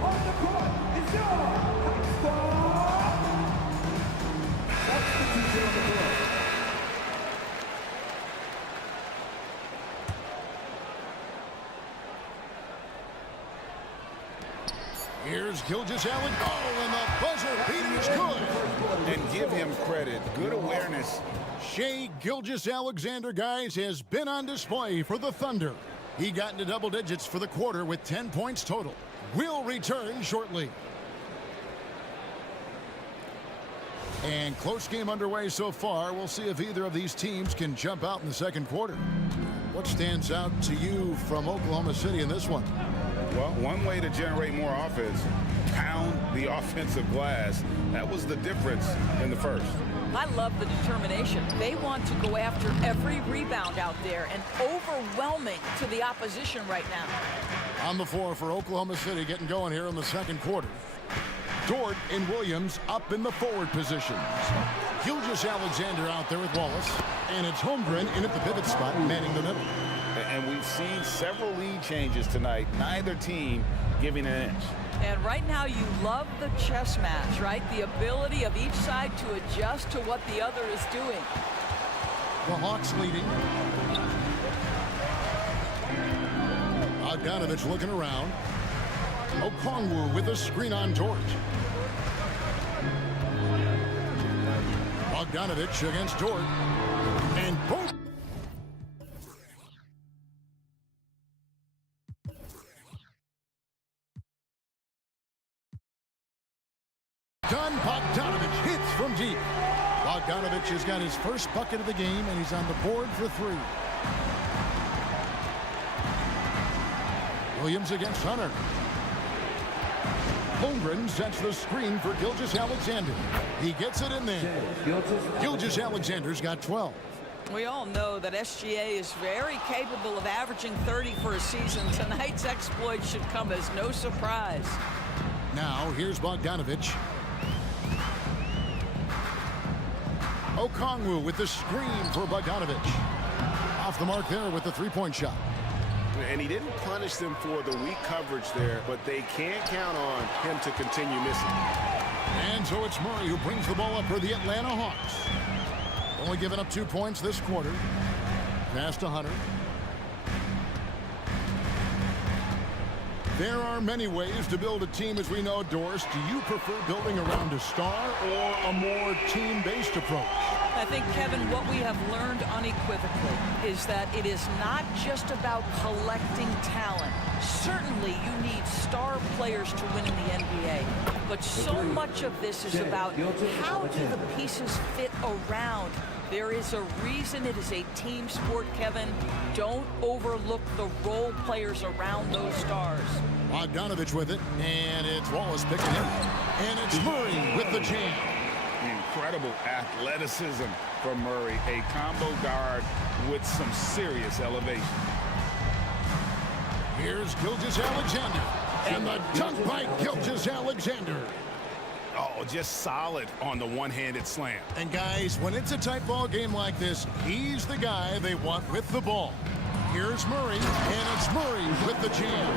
On the court is your high squad. That's the teacher on the court. Here's Gilgeous Allen. Oh, and the buzzer beater is good. And give him credit. Good awareness. Shai Gilgeous-Alexander, guys, has been on display for the Thunder. He got into double digits for the quarter with 10 points total. We'll return shortly. And close game underway so far. We'll see if either of these teams can jump out in the second quarter. What stands out to you from Oklahoma City in this one? Well, one way to generate more offense, pound the offensive glass. That was the difference in the first. I love the determination. They want to go after every rebound out there and overwhelming to the opposition right now. On the floor for Oklahoma City, getting going here in the second quarter. Dort and Williams up in the forward positions. Gilgeous-Alexander out there with Wallace. And it's Holmgren in at the pivot spot, manning the middle. And we've seen several lead changes tonight. Neither team giving an inch. And right now you love the chess match, right? The ability of each side to adjust to what the other is doing. The Hawks leading. Bogdanovich looking around. Okongwu with a screen on Dort. Bogdanovich against Dort. And boom! Done. Bogdanovich hits from deep. Bogdanovich has got his first bucket of the game, and he's on the board for three. Williams against Hunter. Holmgren sets the screen for Gilgeous-Alexander. He gets it in there. Gilgeous-Alexander's got 12. We all know that SGA is very capable of averaging 30 for a season. Tonight's exploit should come as no surprise. Now, here's Bogdanovich. Okongwu with the screen for Bogdanovich. Off the mark there with the three-point shot. And he didn't punish them for the weak coverage there, but they can't count on him to continue missing. And so it's Murray who brings the ball up for the Atlanta Hawks. Only giving up 2 points this quarter. Pass to Hunter. There are many ways to build a team, as we know, Doris. Do you prefer building around a star or a more team-based approach? I think, Kevin, what we have learned unequivocally is that it is not just about collecting talent. Certainly, you need star players to win in the NBA. But so much of this is about how do the pieces fit around. There is a reason it is a team sport, Kevin. Don't overlook the role players around those stars. Bogdanovich with it, and it's Wallace picking him. And it's Murray with the jam. Incredible athleticism from Murray. A combo guard with some serious elevation. Here's Gilgeous-Alexander. And the dunk by Gilgeous-Alexander. Oh, just solid on the one-handed slam. And guys, when it's a tight ball game like this, he's the guy they want with the ball. Here's Murray, and it's Murray with the jam.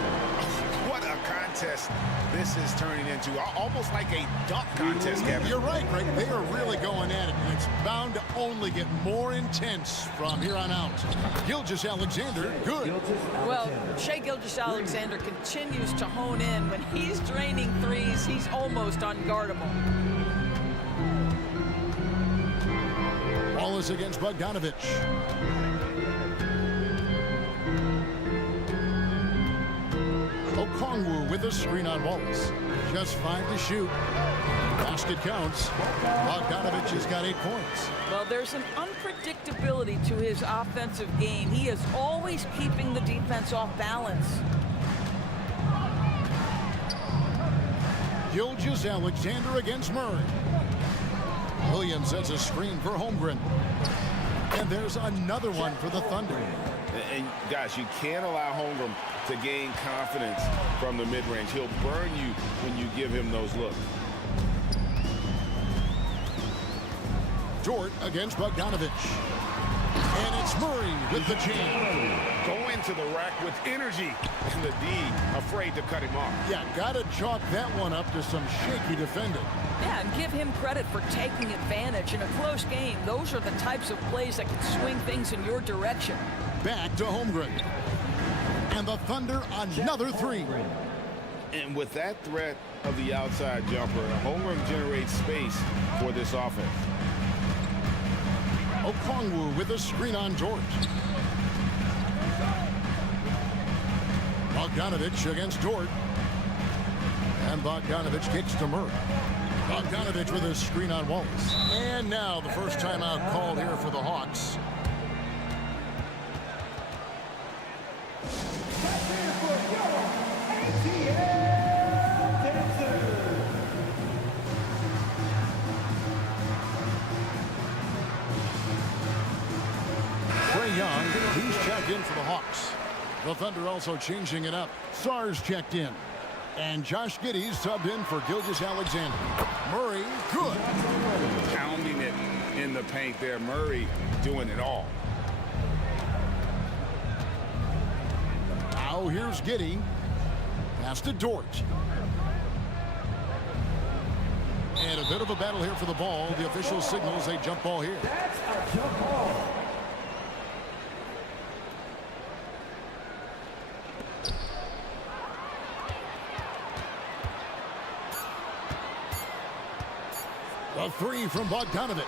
What a contest this is turning into, almost like a dunk contest, Kevin. You're right, Greg. They are really going at it, and it's bound to only get more intense from here on out. Gilgeous-Alexander, good. Well, Shai Gilgeous-Alexander continues to hone in. When he's draining threes, he's almost unguardable. Wallace against Bogdanovich. Okongwu with a screen on Wallace. Just 5 to shoot. Basket counts. Bogdanovich has got 8 points. Well, there's an unpredictability to his offensive game. He is always keeping the defense off balance. Gilgeous-Alexander against Murray. Williams sets a screen for Holmgren. And there's another one for the Thunder. And guys, you can't allow Holmgren to gain confidence from the mid-range. He'll burn you when you give him those looks. Dort against Bogdanovich. And it's Murray with the jam. Go into the rack with energy. And the D afraid to cut him off. Yeah, gotta chalk that one up to some shaky defending. Yeah, and give him credit for taking advantage. In a close game, those are the types of plays that can swing things in your direction. Back to Holmgren. And the Thunder another 3. And with that threat of the outside jumper, Holmgren generates space for this offense. Okongwu with a screen on Dort. Bogdanovich against Dort. And Bogdanovich kicks to Murray. Bogdanovich with a screen on Wallace. And now the first timeout called here for the Hawks. Trae Young, he's checked in for the Hawks. The Thunder also changing it up. Sars checked in. And Josh Giddey's subbed in for Gilgeous-Alexander. Murray, good. Pounding it in the paint there. Murray doing it all. Now here's Giddey. Pass to Dort. And a bit of a battle here for the ball. The official signals a jump ball here. That's a jump ball. A 3 from Bogdanovich.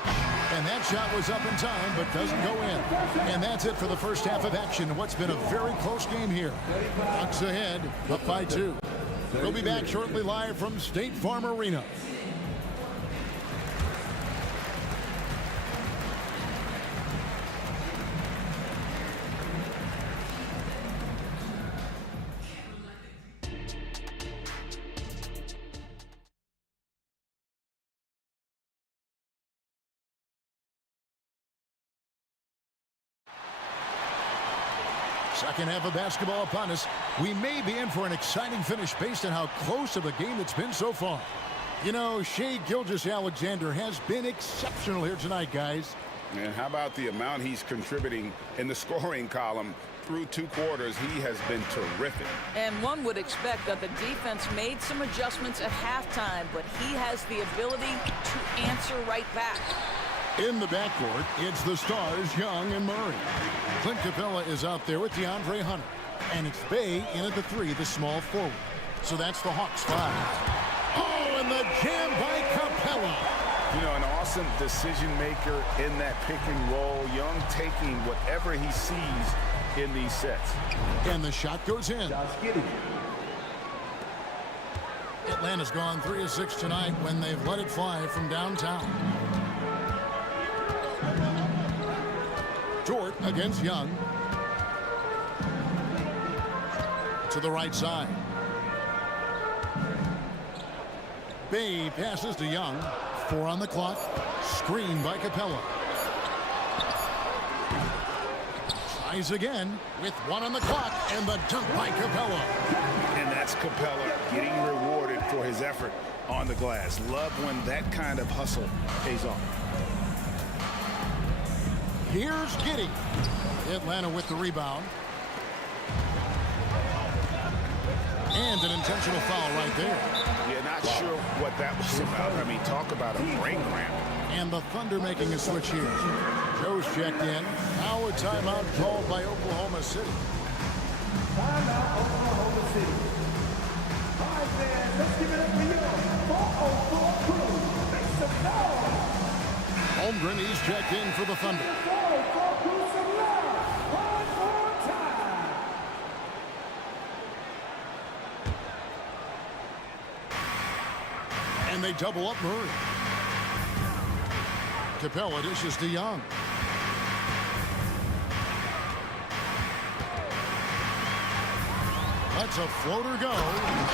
And that shot was up in time, but doesn't go in. And that's it for the first half of action in what's been a very close game here. Bucks ahead, up by 2. We'll be back shortly live from State Farm Arena. Second half of basketball upon us. We may be in for an exciting finish based on how close of a game it's been so far. You know, Shai Gilgeous-Alexander has been exceptional here tonight, guys. And how about the amount he's contributing in the scoring column through 2 quarters? He has been terrific. And one would expect that the defense made some adjustments at halftime, but he has the ability to answer right back. In the backcourt, it's the Stars, Young and Murray. Clint Capella is out there with DeAndre Hunter. And it's Bay in at the 3, the small forward. So that's the Hawks 5. Oh, and the jam by Capella. You know, an awesome decision maker in that pick and roll. Young taking whatever he sees in these sets. And the shot goes in. Atlanta's gone 3 of 6 tonight when they've let it fly from downtown. Dort against Young. To the right side. Bay passes to Young. 4 on the clock. Screen by Capella. Tries again with 1 on the clock, and the dunk by Capella. And that's Capella getting rewarded for his effort on the glass. Love when that kind of hustle pays off. Here's Giddey. Atlanta with the rebound. And an intentional foul right there. Yeah, not sure what that was about. I mean, talk about a brain cramp. And the Thunder making a switch here. Joe's checked in. Now a timeout called by Oklahoma City. Timeout, Oklahoma City. All right, fans, let's give it up for you. 404 crew. Make some noise. Holmgren, he's checked in for the Thunder. 404 crew, some love. One more time. And they double up Murray. Capella dishes to Young. That's a floater go,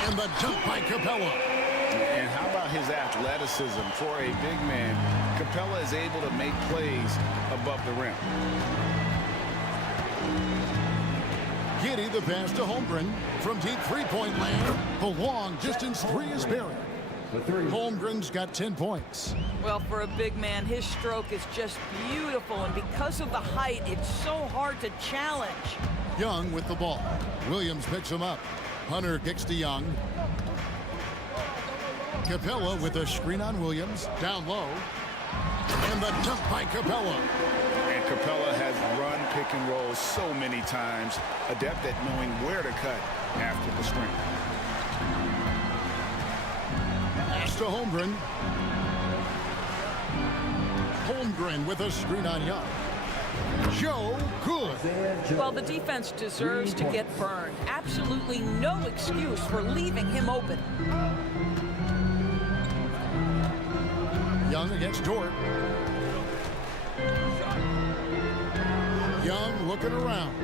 and the dunk by Capella. And how about his athleticism? For a big man, Capella is able to make plays above the rim. Giddy the pass to Holmgren. From deep three-point land, the long distance three is buried. Holmgren's got 10 points. Well, for a big man, his stroke is just beautiful, and because of the height, it's so hard to challenge. Young with the ball. Williams picks him up. Hunter kicks to Young. Capella with a screen on Williams, down low. And the dunk by Capella. And Capella has run pick and roll so many times, adept at knowing where to cut after the screen. Pass to Holmgren. Holmgren with a screen on Young. Joe, good. Well, the defense deserves to get burned. Absolutely no excuse for leaving him open. Young against Dort. Young looking around.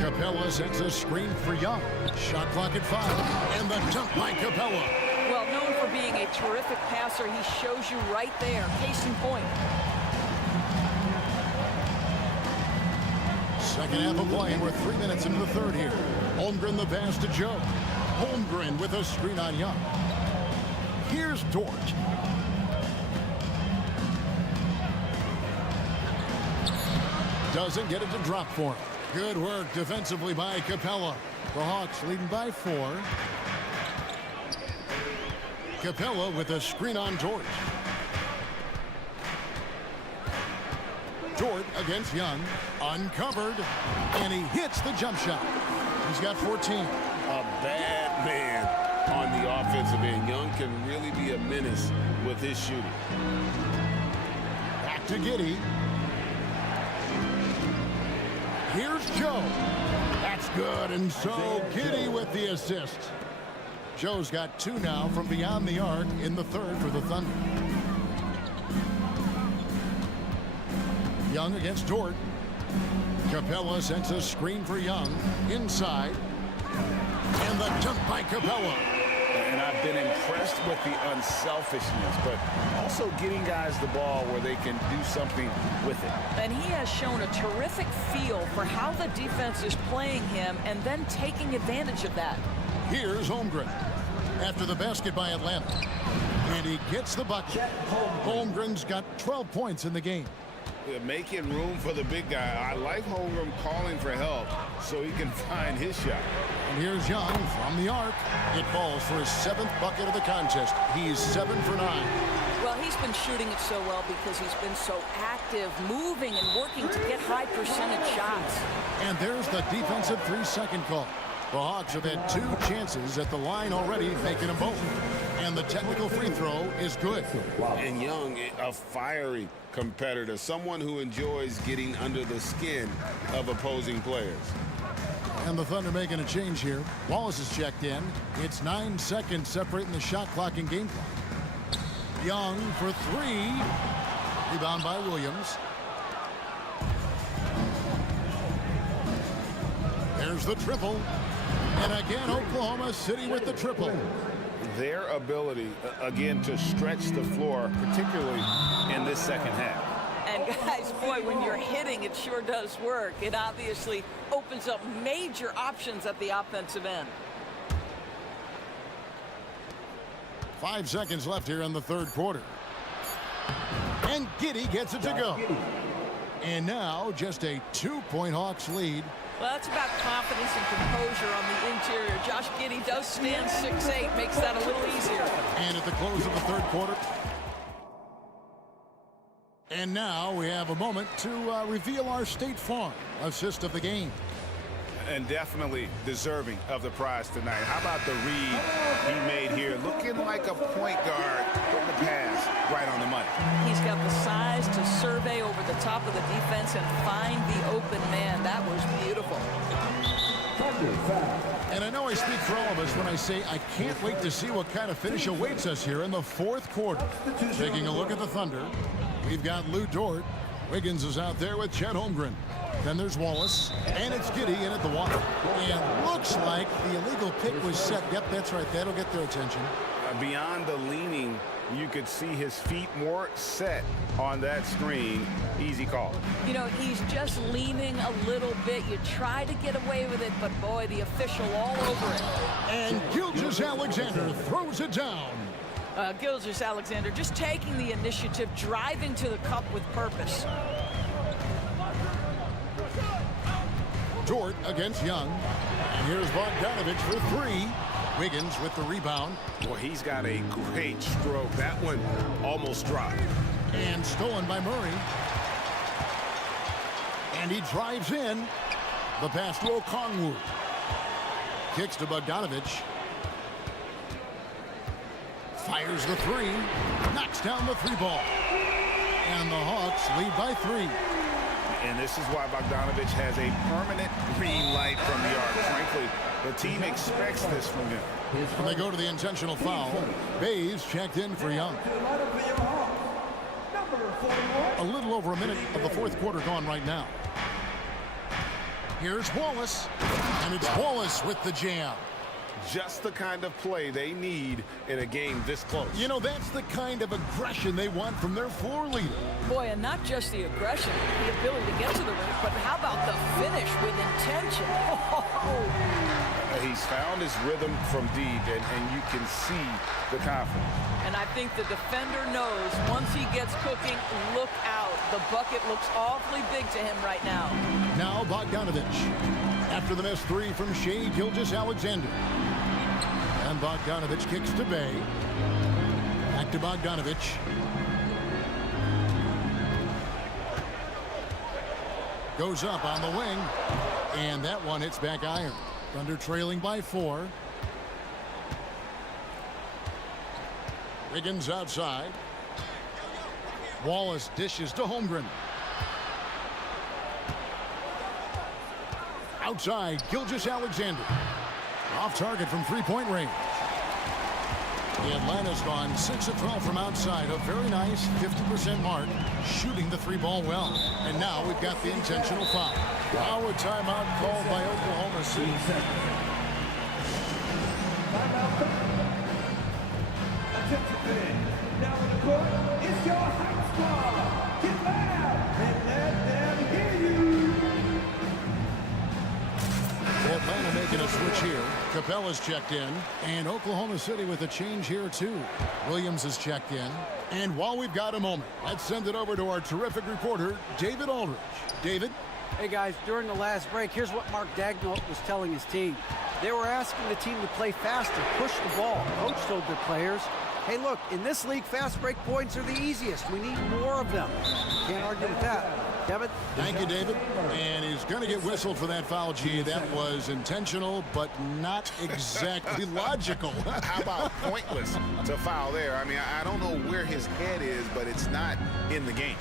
Capella sets a screen for Young. Shot clock at 5. And the dunk by Capella. Well, known for being a terrific passer, he shows you right there. Case in point. Second half of play, and we're 3 minutes into the third here. Holmgren the pass to Joe. Holmgren with a screen on Young. Here's Dort. Doesn't get it to drop for him. Good work defensively by Capella. The Hawks leading by 4. Capella with a screen on Dort. Dort against Young. Uncovered. And he hits the jump shot. He's got 14. A bad man on the offensive end. Young can really be a menace with his shooting. Back to Giddy. Here's Joe. That's good. And so Giddy with the assist. Joe's got 2 now from beyond the arc in the third for the Thunder. Young against Dort. Capella sends a screen for Young. Inside. And the dunk by Capella. And I've been impressed with the unselfishness, but also getting guys the ball where they can do something with it. And he has shown a terrific feel for how the defense is playing him and then taking advantage of that. Here's Holmgren. After the basket by Atlanta. And he gets the bucket. Holmgren's got 12 points in the game. They're making room for the big guy. I like Holmgren calling for help so he can find his shot. And here's Young from the arc. It falls for his 7th bucket of the contest. He's 7 for 9. Well, he's been shooting it so well because he's been so active, moving and working to get high percentage shots. And there's the defensive 3-second call. The Hawks have had 2 chances at the line already, making them both. And the technical free throw is good. And Young, a fiery competitor, someone who enjoys getting under the skin of opposing players. And the Thunder making a change here. Wallace is checked in. It's 9 seconds separating the shot clock and game clock. Young for 3. Rebound by Williams. There's the triple. And again, Oklahoma City with the triple. Their ability, again, to stretch the floor, particularly in this second half. And guys, boy, when you're hitting, it sure does work. It obviously opens up major options at the offensive end. 5 seconds left here in the third quarter. And Giddy gets it to go. And now just a 2-point Hawks lead Well, that's about confidence and composure on the interior. Josh Giddey does stand 6'8", makes that a little easier. And at the close of the third quarter. And now we have a moment to reveal our State Farm assist of the game. And definitely deserving of the prize tonight. How about the read he made here? Looking like a point guard, putting the pass right on the money. He's got the size to survey over the top of the defense and find the open man. That was beautiful. And I know I speak for all of us when I say I can't wait to see what kind of finish awaits us here in the fourth quarter. Taking a look at the Thunder, we've got Lou Dort. Wiggins is out there with Chet Holmgren. Then there's Wallace, and it's Giddey in at the water. And looks like the illegal pick was set. Yep, that's right. That'll get their attention. Beyond the leaning, you could see his feet more set on that screen. Easy call. You know, he's just leaning a little bit. You try to get away with it, but boy, the official all over it. And Gilgeous-Alexander throws it down. Gilgeous-Alexander just taking the initiative, driving to the cup with purpose. Dort against Young. And here's Bogdanovich for three. Wiggins with the rebound. Well, he's got a great stroke. That one almost dropped. And stolen by Murray. And he drives in. The pass to Okongwu. Kicks to Bogdanovich. Fires the three. Knocks down the three ball. And the Hawks lead by 3. And this is why Bogdanovich has a permanent green light from the arc. Frankly, the team expects this from him. When they go to the intentional foul, Bays checked in for Young. A little over a minute of the fourth quarter gone right now. Here's Wallace, and it's Wallace with the jam. Just the kind of play they need in a game this close. You know, that's the kind of aggression they want from their floor leader. Boy, and not just the aggression, the ability to get to the rim, but how about the finish with intention? He's found his rhythm from deep, and you can see the confidence. And I think the defender knows once he gets cooking, look out. The bucket looks awfully big to him right now. Now Bogdanovich. After the missed three from Shai Gilgeous-Alexander. And Bogdanovich kicks to Bay. Back to Bogdanovich. Goes up on the wing. And that one hits back iron. Thunder trailing by 4. Wiggins outside. Wallace dishes to Holmgren. Outside, Gilgeous-Alexander. Off target from three-point range. The Atlanta's gone 6 of 12 from outside. A very nice 50% mark, shooting the three ball well. And now we've got the intentional foul. Now a timeout called by Oklahoma City. Now in the court, it's your high squad. Get loud and let them hear you. Atlanta making a switch here. Capella's checked in. And Oklahoma City with a change here, too. Williams is checked in. And while we've got a moment, let's send it over to our terrific reporter, David Aldridge. David? Hey, guys, during the last break, here's what Mark Daigneault was telling his team. They were asking the team to play faster, push the ball. Coach told their players, hey, look, in this league, fast break points are the easiest. We need more of them. Can't argue with that. Kevin? Thank you, David. And he's going to get whistled for that foul, G. That was intentional, but not exactly logical. How about pointless to foul there? I mean, I don't know where his head is, but it's not in the game.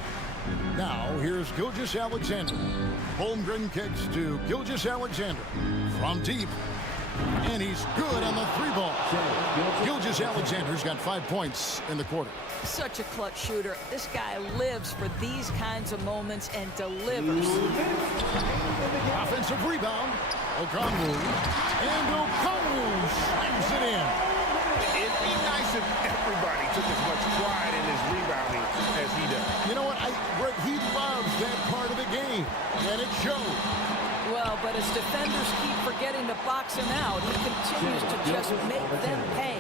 Now, here's Gilgeous-Alexander. Holmgren kicks to Gilgeous-Alexander from deep. And he's good on the three ball. Gilgeous-Alexander's got 5 points in the quarter. Such a clutch shooter. This guy lives for these kinds of moments and delivers. Offensive rebound. Okongwu. And Okongwu slams it in. It'd be nice if everybody took as much pride in his rebounding as he does. You know what? He loves that part of the game. And it showed. Well, but as defenders keep forgetting to box him out, he continues to just make them pay.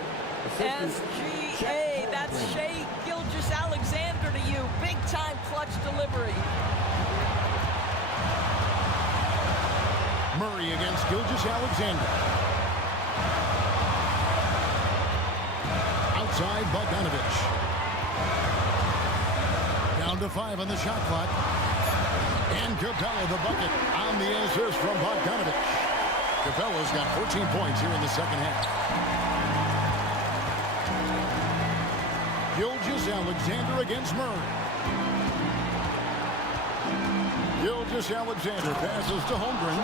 SGA, that's Shai Gilgeous-Alexander to you. Big-time clutch delivery. Murray against Gilgeous-Alexander. Outside Bogdanovich. Down to 5 on the shot clock. And Capella the bucket on the assist from Bogdanovich. Capella's got 14 points here in the second half. Gilgeous-Alexander against Murray. Gilgeous-Alexander passes to Holmgren.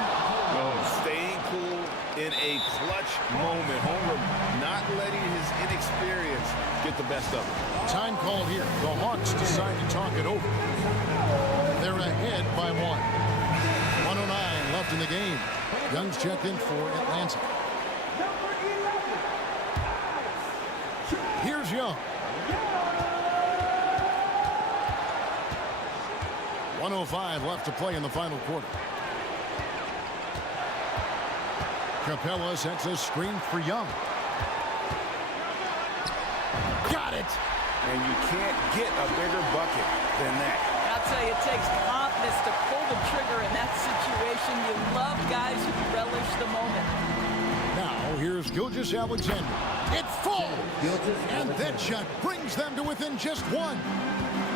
Staying cool in a clutch moment. Holmgren not letting his inexperience get the best of him. Time called here. The Hawks decide to talk it over. They're ahead by 1. 1:09 left in the game. Young's checked in for Atlanta. Here's Young. 1:05 left to play in the final quarter. Capella sets a screen for Young. Got it! And you can't get a bigger bucket than that. I'll tell you, it takes confidence to pull the trigger in that situation. You love guys who relish the moment. Now, here's Gilgeous-Alexander. It's full! And that shot brings them to within just 1.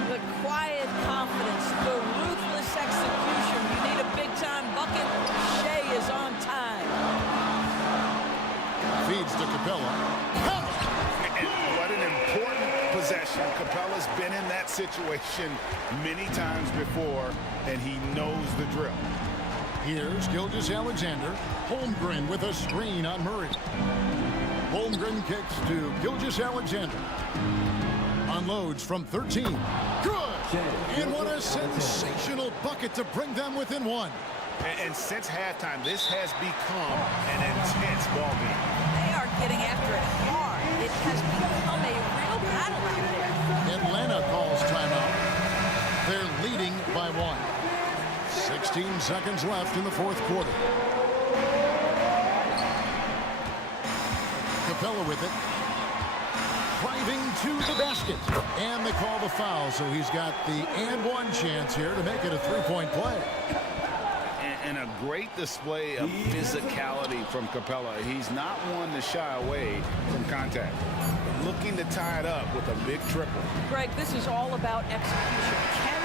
The quiet confidence, the ruthless execution. You need a big-time bucket. Shea is on time. Feeds to Capella. And what an important possession. Capella's been in that situation many times before, and he knows the drill. Here's Gilgeous-Alexander. Holmgren with a screen on Murray. Holmgren kicks to Gilgeous-Alexander. Unloads from 13. Good! And what a sensational bucket to bring them within 1. And since halftime, this has become an intense ball game. They are getting after it hard. It has become a real battle out there. Atlanta calls timeout. They're leading by 1. 16 seconds left in the fourth quarter. Capella with it. Driving to the basket. And they call the foul, so he's got the and 1 chance here to make it a 3-point play. And a great display of physicality from Capella. He's not one to shy away from contact. Looking to tie it up with a big triple. Greg, this is all about execution. Can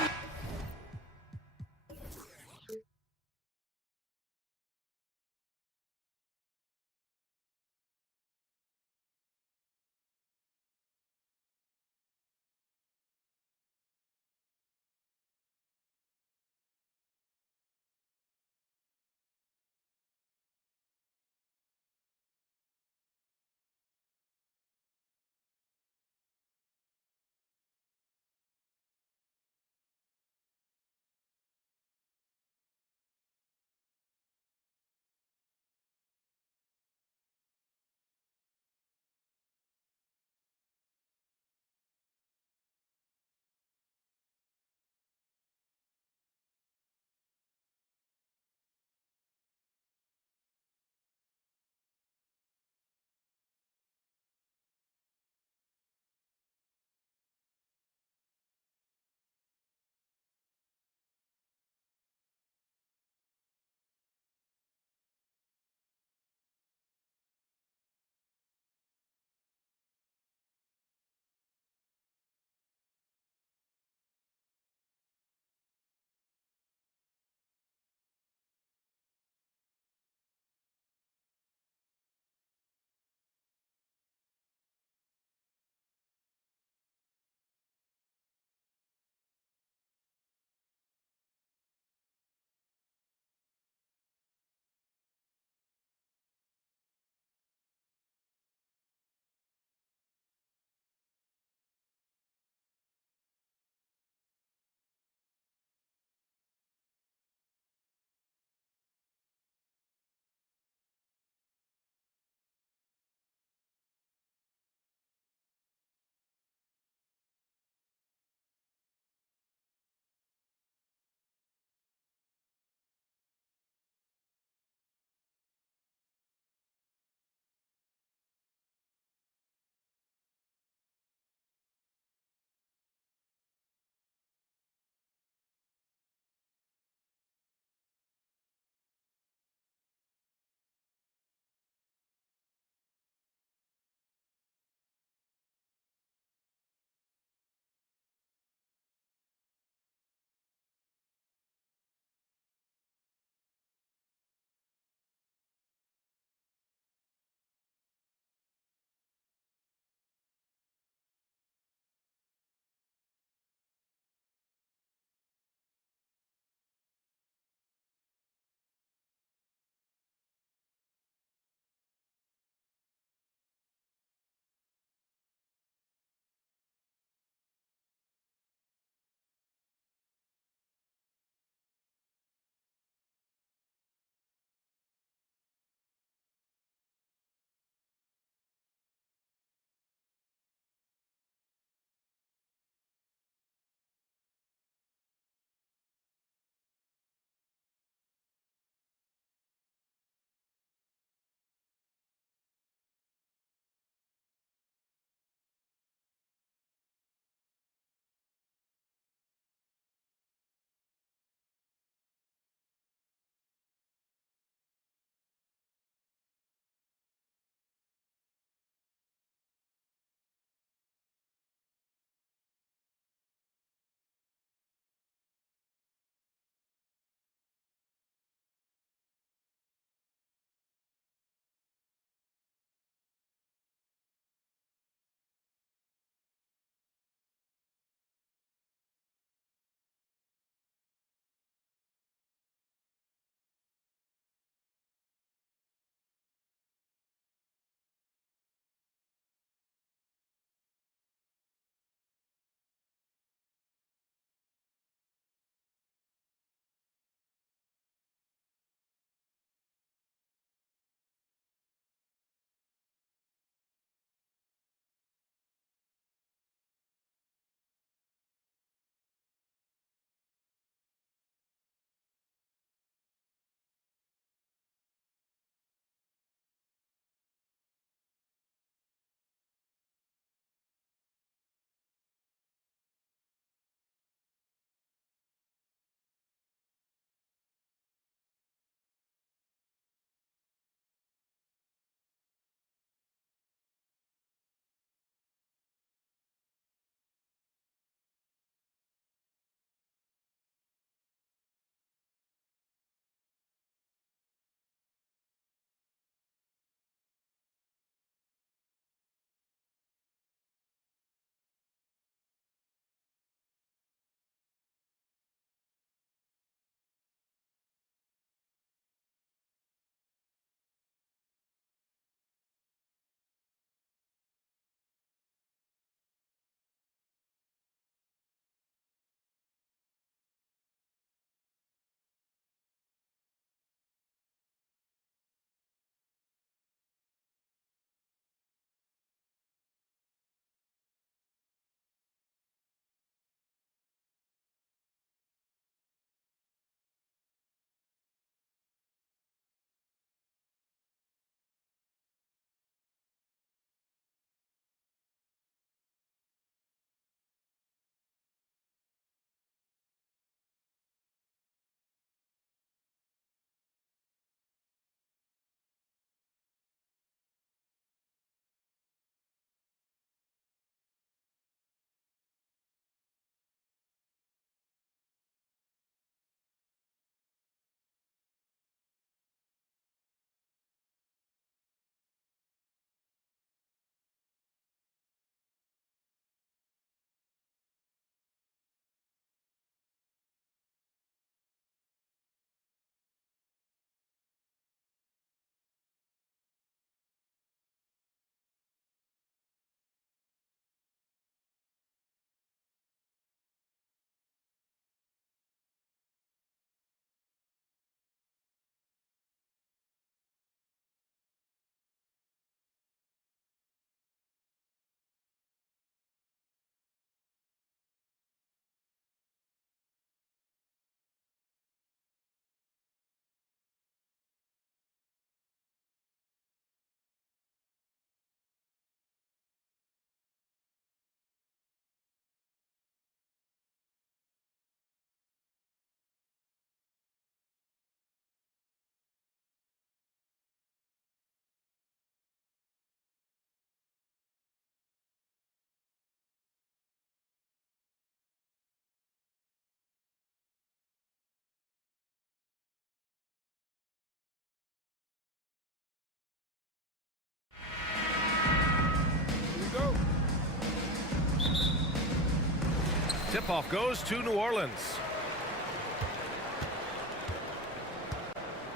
Tip-off goes to New Orleans.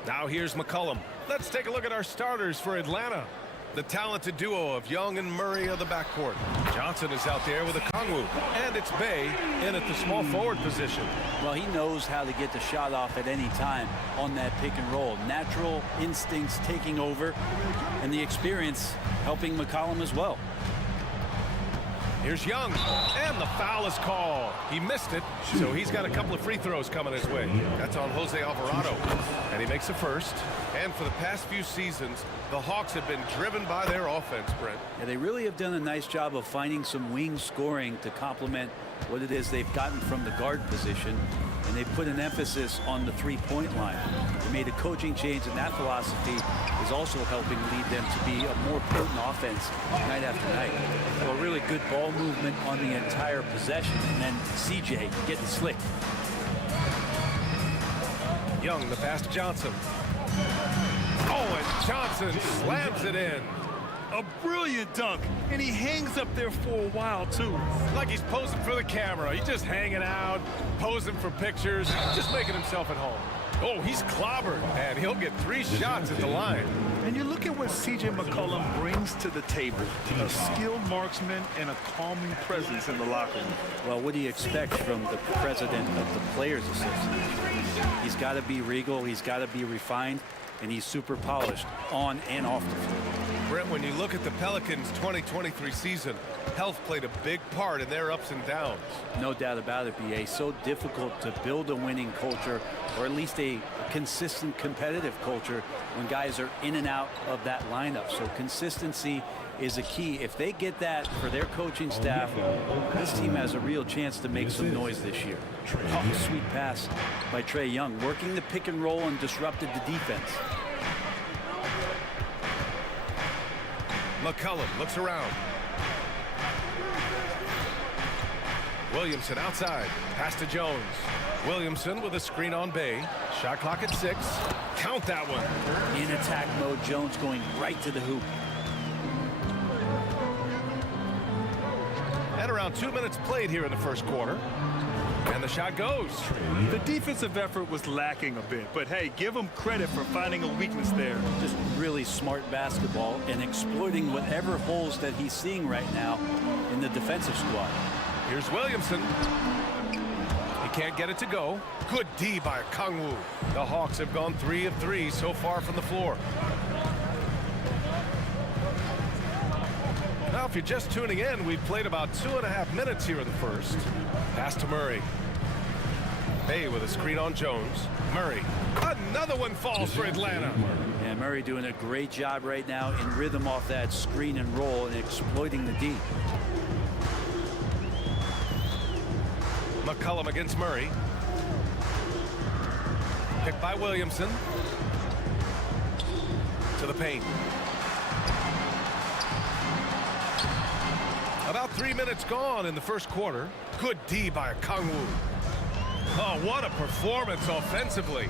Now here's McCollum. Let's take a look at our starters for Atlanta. The talented duo of Young and Murray of the backcourt. Johnson is out there with a Kongwu, and it's Bay in at the small forward position. Well, he knows how to get the shot off at any time on that pick and roll. Natural instincts taking over, and the experience helping McCollum as well. Here's Young, and the foul is called. He missed it, so he's got a couple of free throws coming his way. That's on Jose Alvarado, and he makes a first. And for the past few seasons, the Hawks have been driven by their offense, Brent. Yeah, they really have done a nice job of finding some wing scoring to complement what it is they've gotten from the guard position, and they put an emphasis on the three-point line. They made a coaching change, and that philosophy is also helping lead them to be a more potent offense night after night. So a really good ball movement on the entire possession, and then CJ getting slick. Young, the pass to Johnson. Oh, and Johnson slams it in. A brilliant dunk, and he hangs up there for a while, too. Like he's posing for the camera. He's just hanging out, posing for pictures, just making himself at home. Oh, he's clobbered, and he'll get 3 shots at the line. And you look at what C.J. McCollum brings to the table. A skilled marksman and a calming presence in the locker room. Well, what do you expect from the president of the Players Association? He's got to be regal, he's got to be refined, and he's super polished on and off the floor. Brent, when you look at the Pelicans' 2023 season, health played a big part in their ups and downs. No doubt about it, B.A. So difficult to build a winning culture, or at least a consistent competitive culture, when guys are in and out of that lineup. So consistency is a key. If they get that for their coaching staff, this team has a real chance to make some noise this year. Oh, sweet pass by Trae Young, working the pick and roll and disrupted the defense. McCollum looks around. Williamson outside. Pass to Jones. Williamson with a screen on Bay. Shot clock at 6. Count that one. In attack mode, Jones going right to the hoop. And around 2 minutes played here in the first quarter. And the shot goes. The defensive effort was lacking a bit, but hey, give them credit for finding a weakness there. Just really smart basketball and exploiting whatever holes that he's seeing right now in the defensive squad. Here's Williamson. He can't get it to go. Good D by Kongwu. The Hawks have gone 3 of 3 so far from the floor. Now, if you're just tuning in, we've played about 2.5 minutes here in the first. Pass to Murray. Bay with a screen on Jones. Murray. Another one falls for Atlanta. And Murray doing a great job right now in rhythm off that screen and roll and exploiting the D. McCollum against Murray. Picked by Williamson. To the paint. About 3 minutes gone in the first quarter. Good D by Kongwu. Oh, what a performance offensively.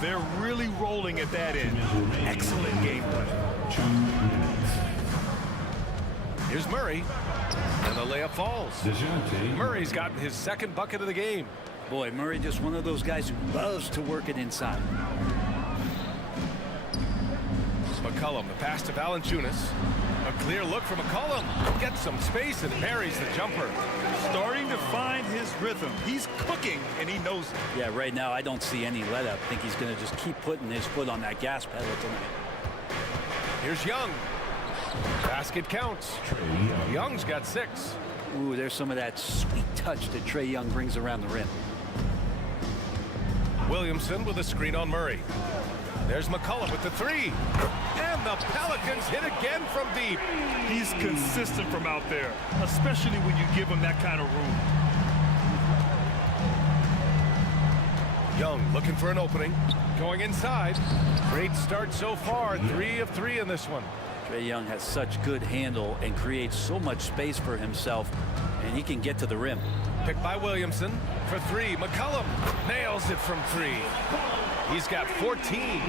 They're really rolling at that end. Excellent gameplay. Here's Murray. And the layup falls. Murray's gotten his second bucket of the game. Boy, Murray just one of those guys who loves to work it inside. McCollum, the pass to Valanciunas. A clear look for McCollum. Gets some space and buries the jumper. Starting to find his rhythm. He's cooking, and he knows it. Yeah, right now I don't see any let up. I think he's going to just keep putting his foot on that gas pedal tonight. Here's Young. Basket counts. Young's got 6. Ooh, there's some of that sweet touch that Trae Young brings around the rim. Williamson with a screen on Murray. There's McCollum with the 3. And the Pelicans hit again from deep. He's consistent from out there, especially when you give him that kind of room. Young looking for an opening. Going inside. Great start so far. 3 of 3 in this one. Trae Young has such good handle and creates so much space for himself, and he can get to the rim. Picked by Williamson for 3. McCollum nails it from 3. He's got 14.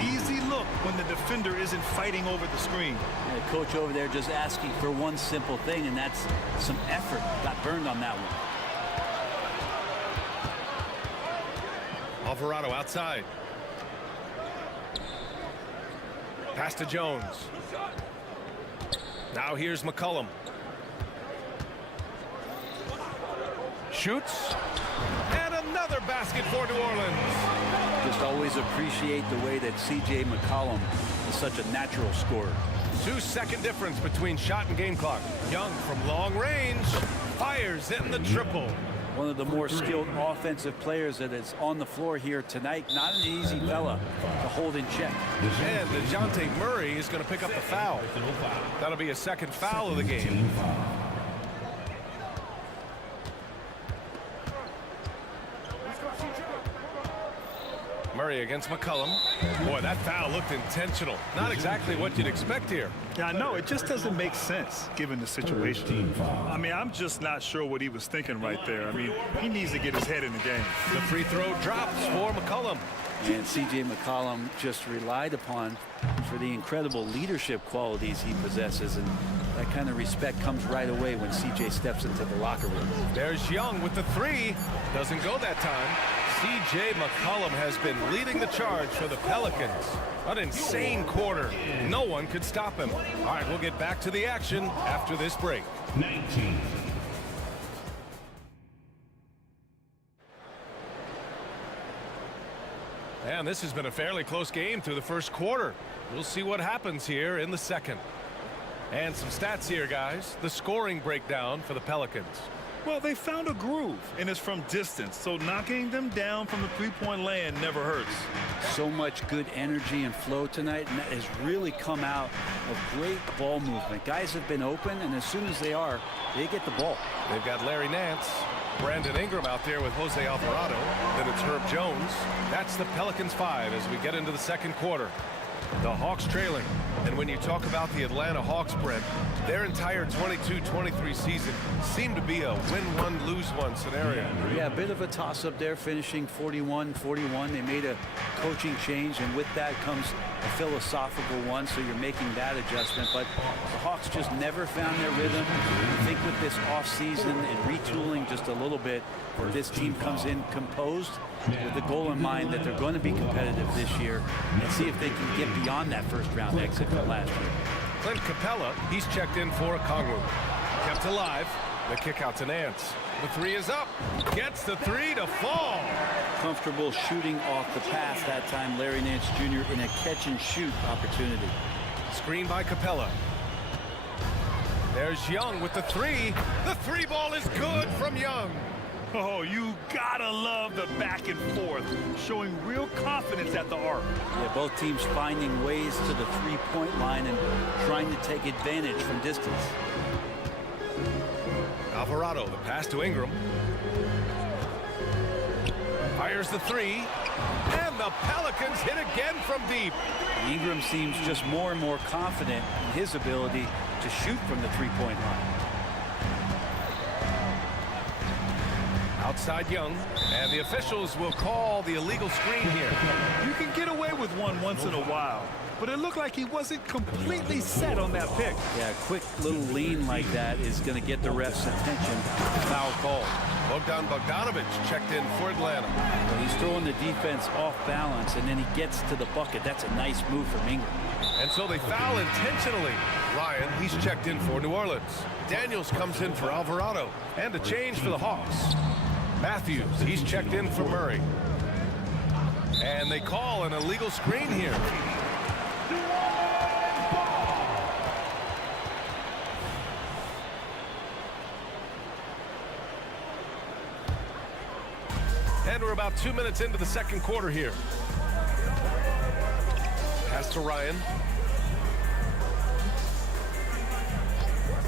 Easy look when the defender isn't fighting over the screen. And the coach over there just asking for one simple thing, and that's some effort. Got burned on that one. Alvarado outside. Pass to Jones. Now here's McCollum. Shoots. And another basket for New Orleans. Just always appreciate the way that C.J. McCollum is such a natural scorer. 2-second difference between shot and game clock. Young from long range fires in the triple. One of the more skilled offensive players that is on the floor here tonight. Not an easy fella to hold in check. And DeJounte Murray is going to pick up the foul. That'll be a second foul of the game. Murray against McCollum. Boy, that foul looked intentional. Not exactly what you'd expect here. Yeah, I know. It just doesn't make sense given the situation. I mean, I'm just not sure what he was thinking right there. I mean, he needs to get his head in the game. The free throw drops for McCollum. And C.J. McCollum just relied upon for the incredible leadership qualities he possesses. And that kind of respect comes right away when C.J. steps into the locker room. There's Young with the three. Doesn't go that time. C.J. McCollum has been leading the charge for the Pelicans. An insane quarter. No one could stop him. All right, we'll get back to the action after this break. 19. And this has been a fairly close game through the first quarter. We'll see what happens here in the second. And some stats here, guys. The scoring breakdown for the Pelicans. Well, they found a groove, and it's from distance, so knocking them down from the three-point land never hurts. So much good energy and flow tonight, and that has really come out of great ball movement. Guys have been open, and as soon as they are, they get the ball. They've got Larry Nance, Brandon Ingram out there with Jose Alvarado. Then it's Herb Jones. That's the Pelicans 5 as we get into the second quarter. The Hawks trailing. And when you talk about the Atlanta Hawks, Brent, their entire 22-23 season seemed to be a win-one, lose-one scenario. Yeah, a bit of a toss-up there, finishing 41-41. They made a coaching change, and with that comes a philosophical one, so you're making that adjustment. But the Hawks just never found their rhythm. I think with this offseason and retooling just a little bit, this team comes in composed with the goal in mind that they're going to be competitive this year and see if they can get beyond that first-round exit from last year. Clint Capella, he's checked in for Kongwu. Kept alive. The kick out to Nance. The three is up. Gets the three to fall. Comfortable shooting off the pass that time, Larry Nance Jr. in a catch-and-shoot opportunity. Screen by Capella. There's Young with the three. The three ball is good from Young. Oh, you gotta love the back and forth, showing real confidence at the arc. Yeah, both teams finding ways to the three-point line and trying to take advantage from distance. Alvarado, the pass to Ingram. Fires the three. And the Pelicans hit again from deep. Ingram seems just more and more confident in his ability to shoot from the three-point line. Outside Young, and the officials will call the illegal screen here. You can get away with one once in a while, but it looked like he wasn't completely set on that pick. Yeah, a quick little lean like that is going to get the ref's attention. Foul call. Bogdan Bogdanovic checked in for Atlanta. He's throwing the defense off balance, and then he gets to the bucket. That's a nice move from Ingram. And so they foul intentionally. Ryan, he's checked in for New Orleans. Daniels comes in for Alvarado. And a change for the Hawks. Matthews, he's checked in for Murray. And they call an illegal screen here. And we're about 2 minutes into the second quarter here. Pass to Ryan.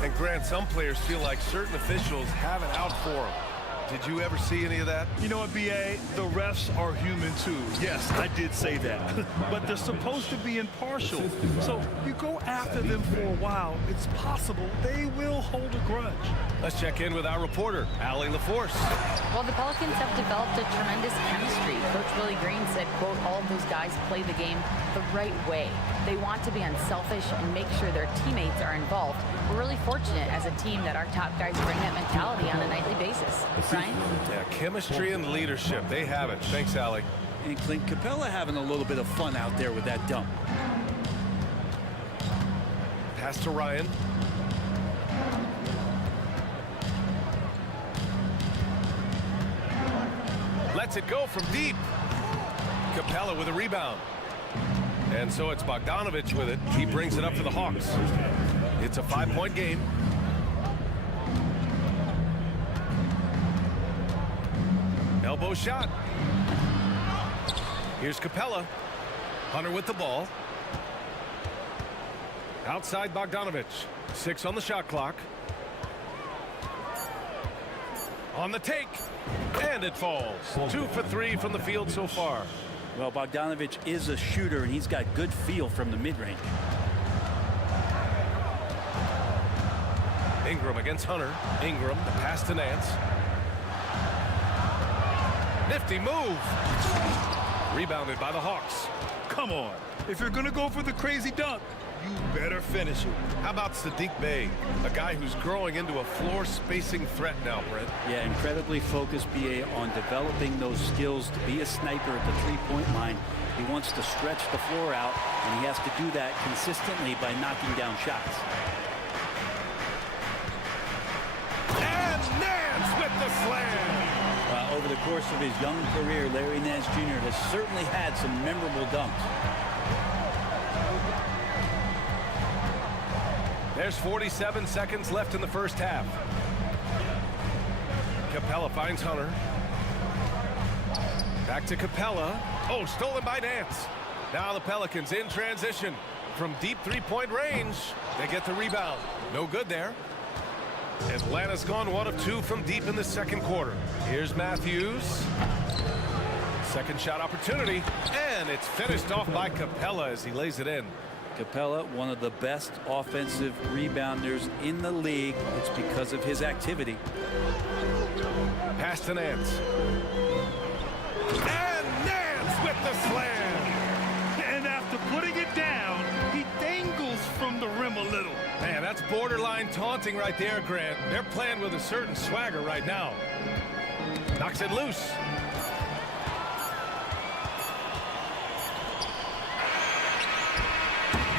And Grant, some players feel like certain officials have it out for them. Did you ever see any of that? You know what, B.A.? The refs are human, too. Yes, I did say that. But they're supposed to be impartial. So you go after them for a while, it's possible they will hold a grudge. Let's check in with our reporter, Allie LaForce. Well, the Pelicans have developed a tremendous chemistry. Coach Willie Green said, quote, all of those guys play the game the right way. They want to be unselfish and make sure their teammates are involved. We're really fortunate as a team that our top guys bring that mentality on a nightly basis. Ryan? Yeah, chemistry and leadership. They have it. Thanks, Allie. And Clint Capella having a little bit of fun out there with that dump. Pass to Ryan. Lets it go from deep. Capella with a rebound. And so it's Bogdanovich with it. He brings it up for the Hawks. It's a 5-point game. Elbow shot. Here's Capella. Hunter with the ball. Outside Bogdanovich. 6 on the shot clock. On the take. And it falls. 2 for 3 from the field so far. Well, Bogdanovich is a shooter, and he's got good feel from the mid-range. Ingram against Hunter. Ingram, the pass to Nance. Nifty move. Rebounded by the Hawks. Come on. If you're going to go for the crazy dunk, you better finish it. How about Sadiq Bey, a guy who's growing into a floor spacing threat now, Brent? Yeah, incredibly focused, BA, on developing those skills to be a sniper at the three-point line. He wants to stretch the floor out, and he has to do that consistently by knocking down shots. And Nance with the slam! Over the course of his young career, Larry Nance Jr. has certainly had some memorable dunks. There's 47 seconds left in the first half. Capella finds Hunter. Back to Capella. Oh, stolen by Nance. Now the Pelicans in transition. From deep three-point range, they get the rebound. No good there. Atlanta's gone 1 of 2 from deep in the second quarter. Here's Matthews. Second shot opportunity, and it's finished off by Capella as he lays it in. Capella, one of the best offensive rebounders in the league. It's because of his activity. Pass to Nance. And Nance with the slam. And after putting it down, he dangles from the rim a little. Man, that's borderline taunting right there, Grant. They're playing with a certain swagger right now. Knocks it loose.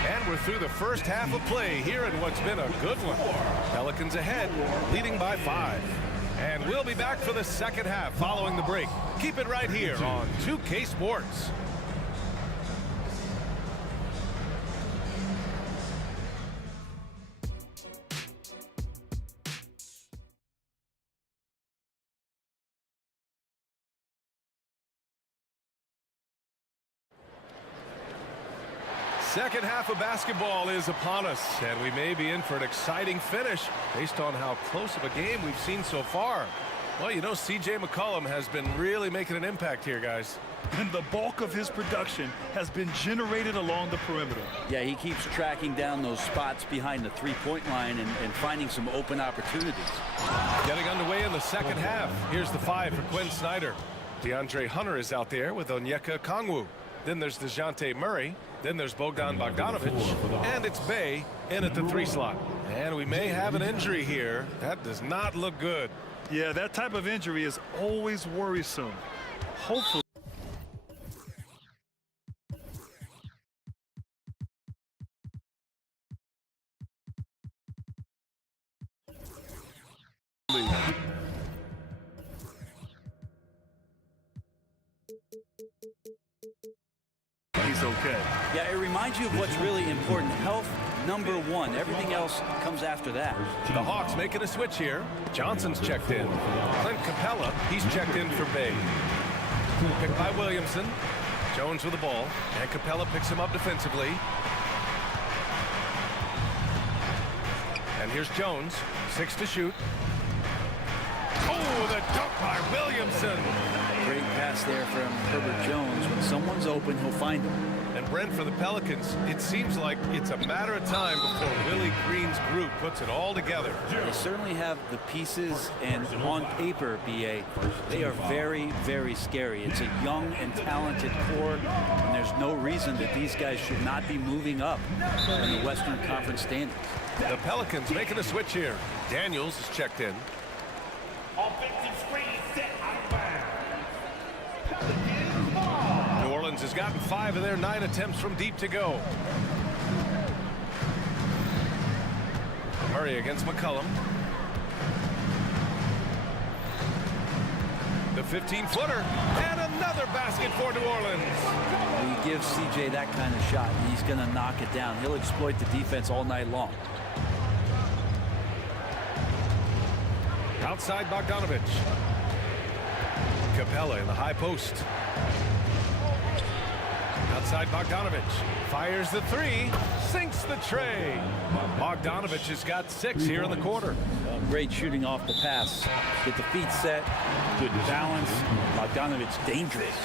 And we're through the first half of play here in what's been a good one. Pelicans ahead, leading by 5. And we'll be back for the second half following the break. Keep it right here on 2K Sports. Second half of basketball is upon us, and we may be in for an exciting finish based on how close of a game we've seen so far. Well, you know, C.J. McCollum has been really making an impact here, guys. And the bulk of his production has been generated along the perimeter. Yeah, he keeps tracking down those spots behind the three-point line and finding some open opportunities. Getting underway in the second half. Here's the 5 for Quinn Snyder. DeAndre Hunter is out there with Onyeka Okongwu. Then there's DeJounte Murray. Then there's Bogdan Bogdanovich. And it's Bey in at the 3 slot. And we may have an injury here. That does not look good. Yeah, that type of injury is always worrisome. Hopefully. He's okay. Yeah, it reminds you of what's really important. Health, #1. Everything else comes after that. The Hawks making a switch here. Johnson's checked in. Clint Capella, he's checked in for Bey. Picked by Williamson. Jones with the ball. And Capella picks him up defensively. And here's Jones. 6 to shoot. Oh, the dunk by Williamson. Great pass there from Herbert Jones. When someone's open, he'll find them. And Brent, for the Pelicans, it seems like it's a matter of time before Willie Green's group puts it all together. They certainly have the pieces, and on paper, BA, they are very, very scary. It's a young and talented core, and there's no reason that these guys should not be moving up in the Western Conference standings. The Pelicans making a switch here. Daniels is checked in. Offensive screen set out of bounds. Pelicans ball. has gotten 5 of their 9 attempts from deep to go. Murray against McCollum. The 15-footer, and another basket for New Orleans. When you give CJ that kind of shot, he's going to knock it down. He'll exploit the defense all night long. Outside Bogdanovich. Capella in the high post. Outside Bogdanovich. Fires the 3. Sinks the tray. Bogdanovich has got 6 here in the quarter. Great shooting off the pass. Get the feet set. Good balance. Bogdanovich dangerous.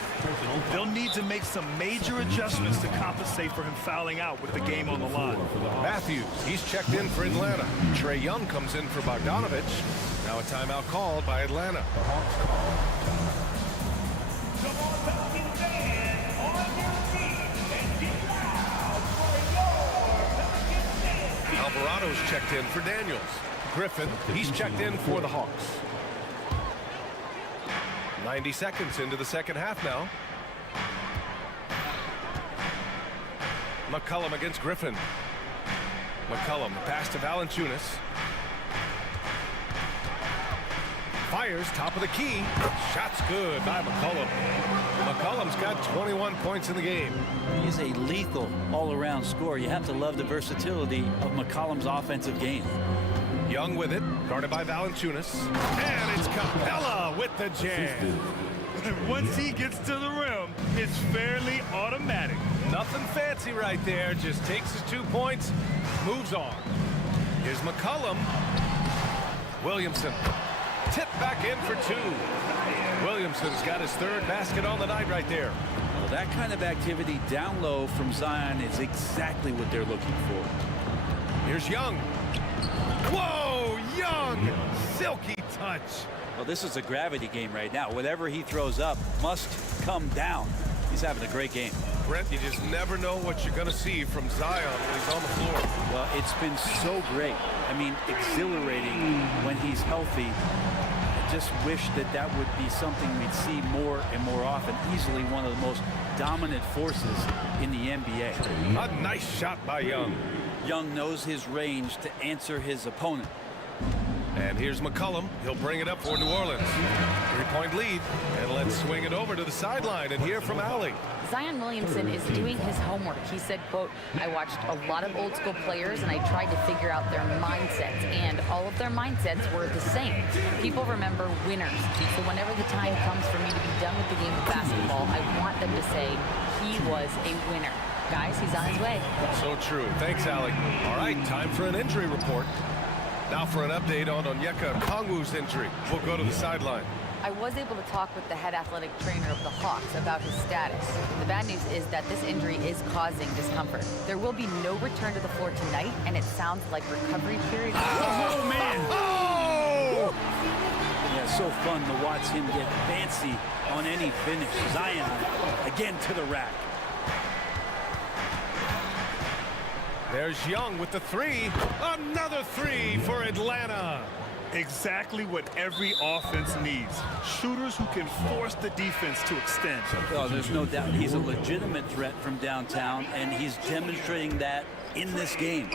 They'll need to make some major adjustments to compensate for him fouling out with the game on the line. Matthews, he's checked in for Atlanta. Trae Young comes in for Bogdanovich. Now a timeout called by Atlanta. Alvarado's checked in for Daniels. Griffin, he's checked in for the Hawks. 90 seconds into the second half now. McCollum against Griffin. McCollum, pass to Valanciunas. Fires, top of the key. Shot's good by McCollum. McCollum's got 21 points in the game. He is a lethal all-around scorer. You have to love the versatility of McCollum's offensive game. Young with it, guarded by Valanciunas. And it's Capella with the jam. Once he gets to the rim, it's fairly automatic. Nothing fancy right there. Just takes his 2 points, moves on. Here's McCollum. Williamson. Tip back in for 2. Williamson's got his 3rd basket on the night right there. Well, that kind of activity down low from Zion is exactly what they're looking for. Here's Young. Whoa, Young! Silky touch. Well, this is a gravity game right now. Whatever he throws up must come down. He's having a great game. Brent, you just never know what you're going to see from Zion when he's on the floor. Well, it's been so great. I mean, exhilarating when he's healthy. I just wish that that would be something we'd see more and more often. Easily one of the most dominant forces in the NBA. A nice shot by Young. Young knows his range to answer his opponent. And here's McCollum. He'll bring it up for New Orleans. 3-point lead. And let's swing it over to the sideline and hear from Allie. Zion Williamson is doing his homework. He said, quote, I watched a lot of old school players and I tried to figure out their mindsets, and all of their mindsets were the same. People remember winners. So whenever the time comes for me to be done with the game of basketball, I want them to say he was a winner. Guys, he's on his way. So true. Thanks, Allie. All right, time for an injury report. Now for an update on Onyeka Okongwu's injury. We'll go to the sideline. I was able to talk with the head athletic trainer of the Hawks about his status. The bad news is that this injury is causing discomfort. There will be no return to the floor tonight, and it sounds like recovery period. Oh, man! Oh! Yeah, so fun to watch him get fancy on any finish. Zion again to the rack. There's Young with the 3. Another 3 for Atlanta. Exactly what every offense needs. Shooters who can force the defense to extend. Well, there's no doubt he's a legitimate threat from downtown, and he's demonstrating that in this game.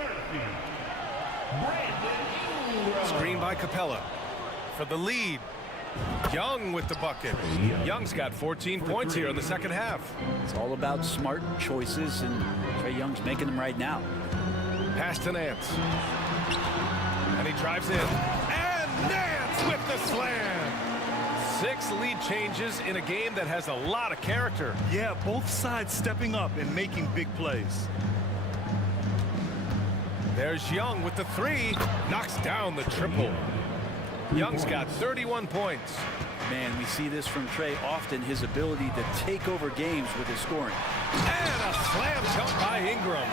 Screen by Capella for the lead. Young with the bucket. Young's got 14 points here in the second half. It's all about smart choices, and Trae Young's making them right now. Pass to Nance. And he drives in. And Nance with the slam. 6 lead changes in a game that has a lot of character. Yeah, both sides stepping up and making big plays. There's Young with the 3. Knocks down the triple. Young's got 31 points. Man, we see this from Trae often, his ability to take over games with his scoring. And a slam dunk by Ingram.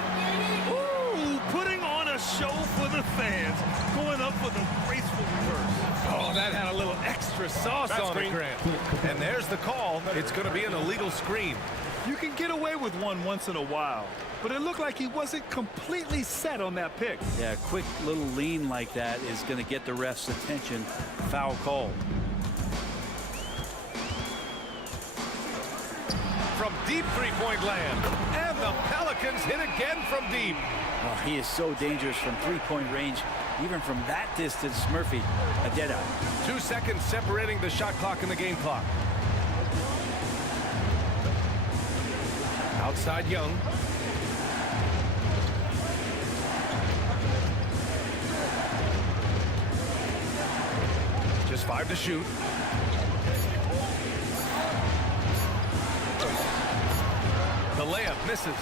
Ooh, putting on a show for the fans. Going up with a graceful reverse. Oh, that had a little extra sauce on it, Grant. And there's the call. It's going to be an illegal screen. You can get away with one once in a while, but it looked like he wasn't completely set on that pick. Yeah, a quick little lean like that is going to get the ref's attention. Foul call. from deep three-point land. And the Pelicans hit again from deep. Oh, he is so dangerous from three-point range. Even from that distance, Murphy, a deadeye. 2 seconds separating the shot clock and the game clock. Outside Young. Just 5 to shoot. The layup misses.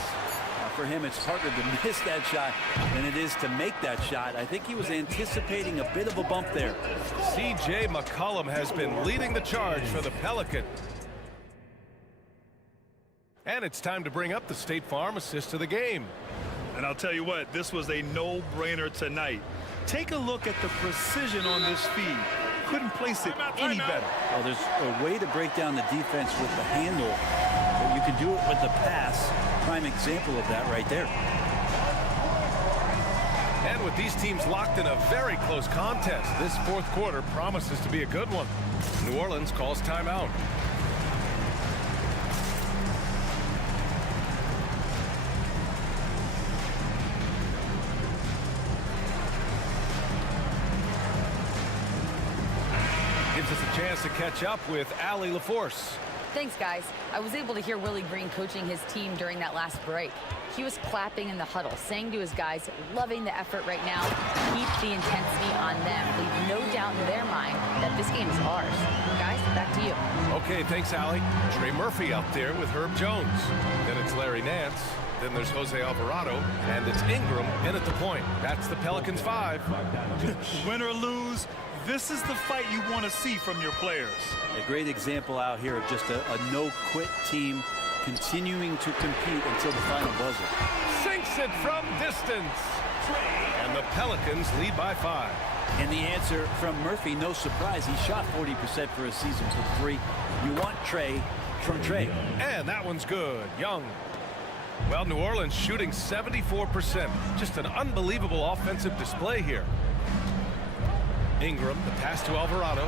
For him, it's harder to miss that shot than it is to make that shot. I think he was anticipating a bit of a bump there. C.J. McCollum has been leading the charge for the Pelicans. And it's time to bring up the State Farm assist to the game. And I'll tell you what, this was a no-brainer tonight. Take a look at the precision on this feed. Couldn't place it any better. Well, there's a way to break down the defense with the handle, but you can do it with the pass. Prime example of that right there. And with these teams locked in a very close contest, this fourth quarter promises to be a good one. New Orleans calls timeout. Gives us a chance to catch up with Allie LaForce. Thanks, guys. I was able to hear Willie Green coaching his team during that last break. He was clapping in the huddle, saying to his guys, loving the effort right now, keep the intensity on them, leave no doubt in their mind that this game is ours. Guys, back to you. Okay, thanks, Allie. Trey Murphy out there with Herb Jones. Then it's Larry Nance. Then there's Jose Alvarado. And it's Ingram in at the point. That's the Pelicans 5. Win or lose, this is the fight you want to see from your players. A great example out here of just a no-quit team continuing to compete until the final buzzer. Sinks it from distance. And the Pelicans lead by 5. And the answer from Murphy, no surprise. He shot 40% for a season from 3. You want Trey from Trey. And that one's good. Young. Well, New Orleans shooting 74%. Just an unbelievable offensive display here. Ingram, the pass to Alvarado.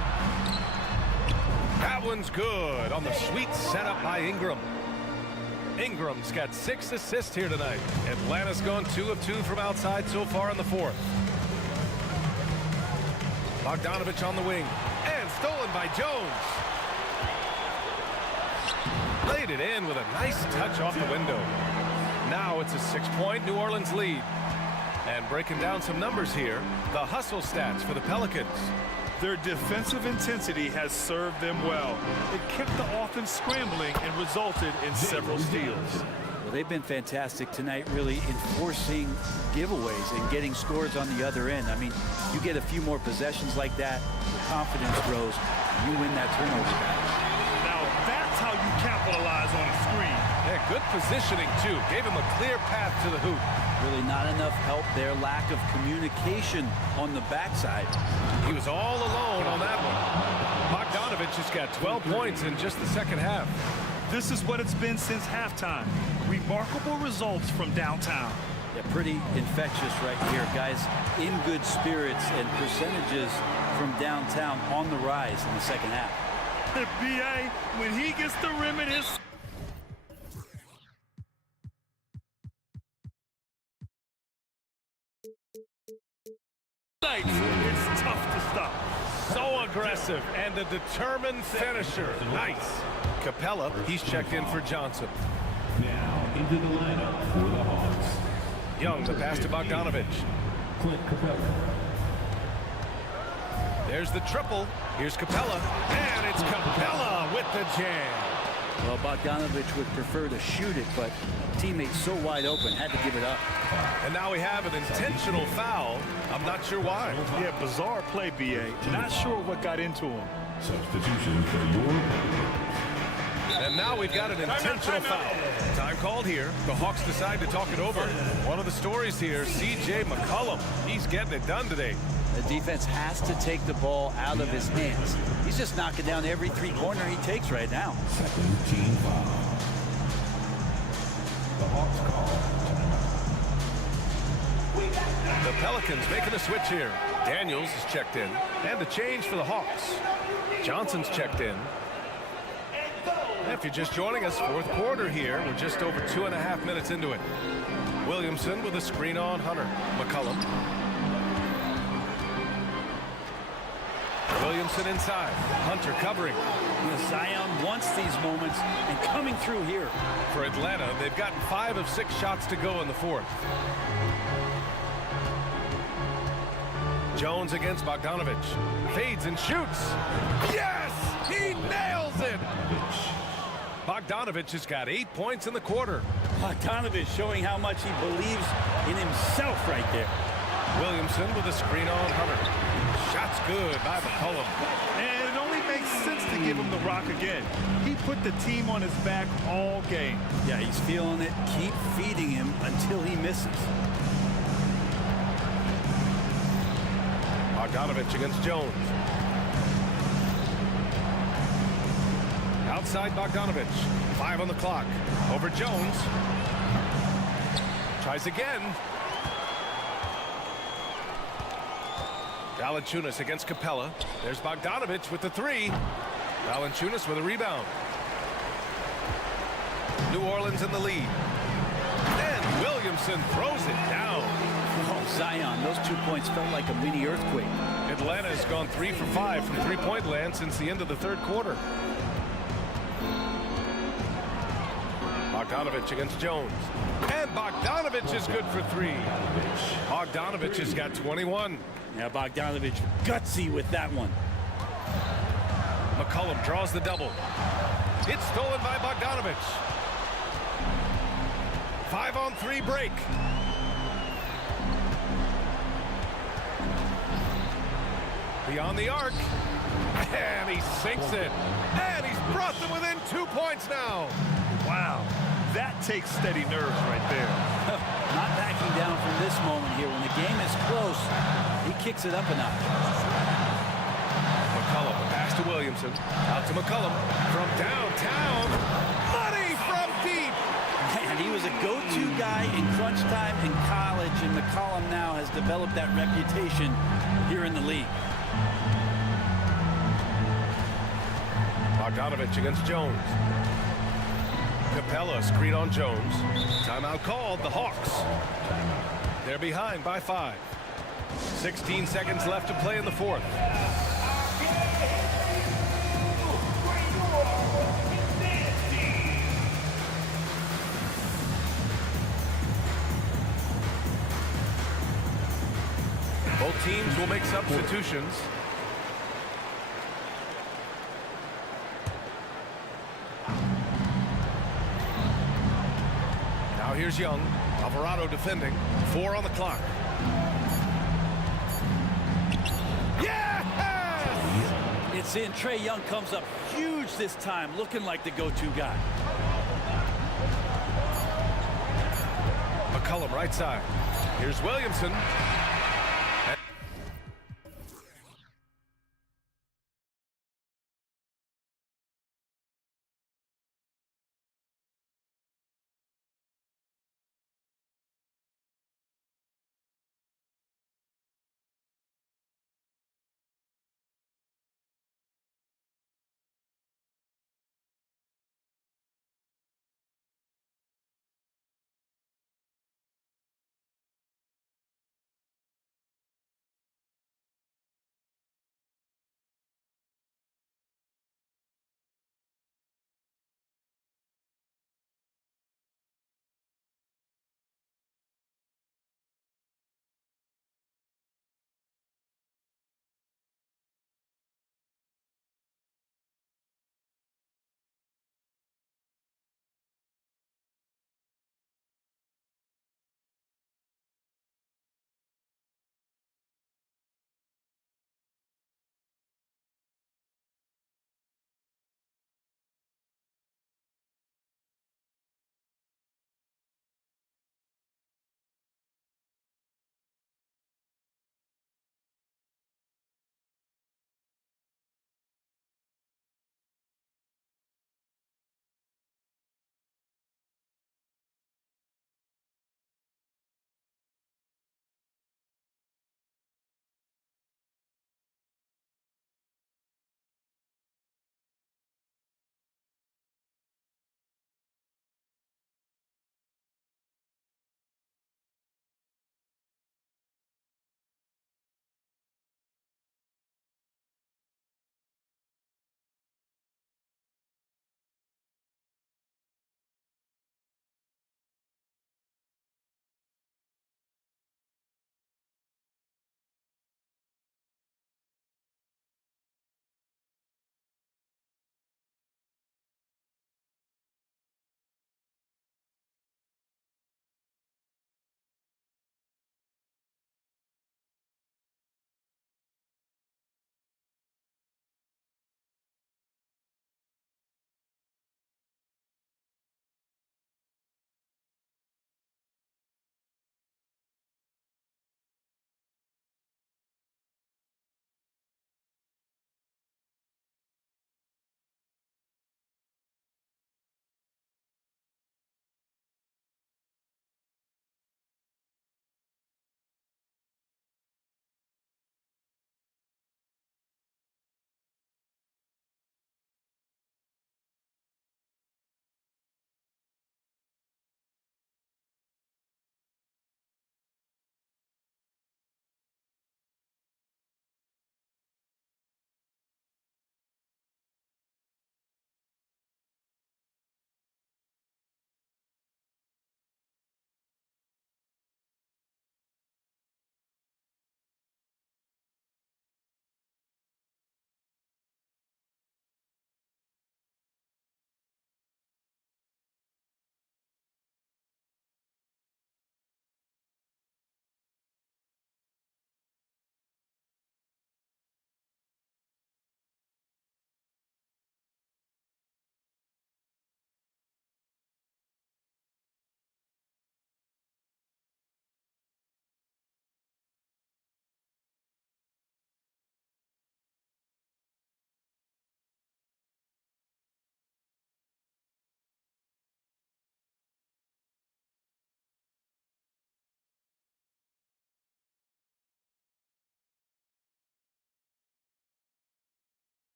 That one's good on the sweet setup by Ingram. Ingram's got 6 assists here tonight. Atlanta's gone 2 of 2 from outside so far in the fourth. Bogdanovich on the wing. And stolen by Jones. Laid it in with a nice touch off the window. Now it's a 6-point New Orleans lead. And breaking down some numbers here, the hustle stats for the Pelicans. Their defensive intensity has served them well. It kept the offense scrambling and resulted in several steals. Well, they've been fantastic tonight, really enforcing giveaways and getting scores on the other end. I mean, you get a few more possessions like that, your confidence grows, you win that turnover battle. Now, that's how you capitalize on a screen. Yeah, good positioning, too. Gave him a clear path to the hoop. Really not enough help there. Lack of communication on the backside. He was all alone on that one. Bogdanovich has got 12 points in just the second half. This is what it's been since halftime. Remarkable results from downtown. Yeah, pretty infectious right here, guys. In good spirits and percentages from downtown on the rise in the second half. B.A., when he gets the rim at his... It's tough to stop. So aggressive and a determined finisher. Nice. Capella, he's checked in for Johnson. Now into the lineup for the Hawks. Young, the pass to Bogdanovich. Clint Capella. There's the triple. Here's Capella. And it's Capella with the jam. Well, Bogdanovich would prefer to shoot it, but teammates so wide open, had to give it up. And now we have an intentional foul. I'm not sure why. Yeah, bizarre play, B.A. Not sure what got into him. Substitution for your And now we've got an intentional foul. Time called here. The Hawks decide to talk it over. One of the stories here, C.J. McCollum. He's getting it done today. The defense has to take the ball out of his hands. He's just knocking down every three-pointer he takes right now. second team foul. The Hawks call. The Pelicans making a switch here. Daniels is checked in. And a change for the Hawks. Johnson's checked in. If you're just joining us, fourth quarter here. We're just over 2.5 minutes into it. Williamson with a screen on Hunter. McCollum. Williamson inside. Hunter covering. Zion wants these moments and coming through here. For Atlanta, they've gotten 5 of 6 shots to go in the fourth. Jones against Bogdanovich. Fades and shoots. Yes! He nails it! Bogdanovich has got 8 points in the quarter. Bogdanovich showing how much he believes in himself right there. Williamson with a screen on Hunter. Shot's good by McCollum. And it only makes sense to give him the rock again. He put the team on his back all game. Yeah, he's feeling it. Keep feeding him until he misses. Bogdanovich against Jones. Outside Bogdanovich. 5 on the clock. Over Jones. Tries again. Valanciunas against Capella. There's Bogdanovich with the 3. Valanciunas with a rebound. New Orleans in the lead. And Williamson throws it down. Oh, Zion, those 2 points felt like a mini earthquake. Atlanta has gone 3 for 5 from three-point land since the end of the third quarter. Bogdanovich against Jones. And Bogdanovich is good for 3. Bogdanovich has got 21. Now Bogdanovich gutsy with that one. McCollum draws the double. It's stolen by Bogdanovich. 5-on-3 break. Beyond the arc. And he sinks it. And he's brought them within 2 points now. Wow. That takes steady nerves right there. Not backing down from this moment here. When the game is close, he kicks it up a notch. McCollum, a pass to Williamson. Out to McCollum. From downtown. Money from deep. Man, he was a go-to guy in crunch time in college, and McCollum now has developed that reputation here in the league. Bogdanovich against Jones. Capella screen on Jones. Timeout called. The Hawks. They're behind by 5. 16 seconds left to play in the fourth. Both teams will make substitutions. Now here's Young. Alvarado defending. 4 on the clock. Yes! It's in. Trae Young comes up huge this time, looking like the go-to guy. McCollum right side. Here's Williamson.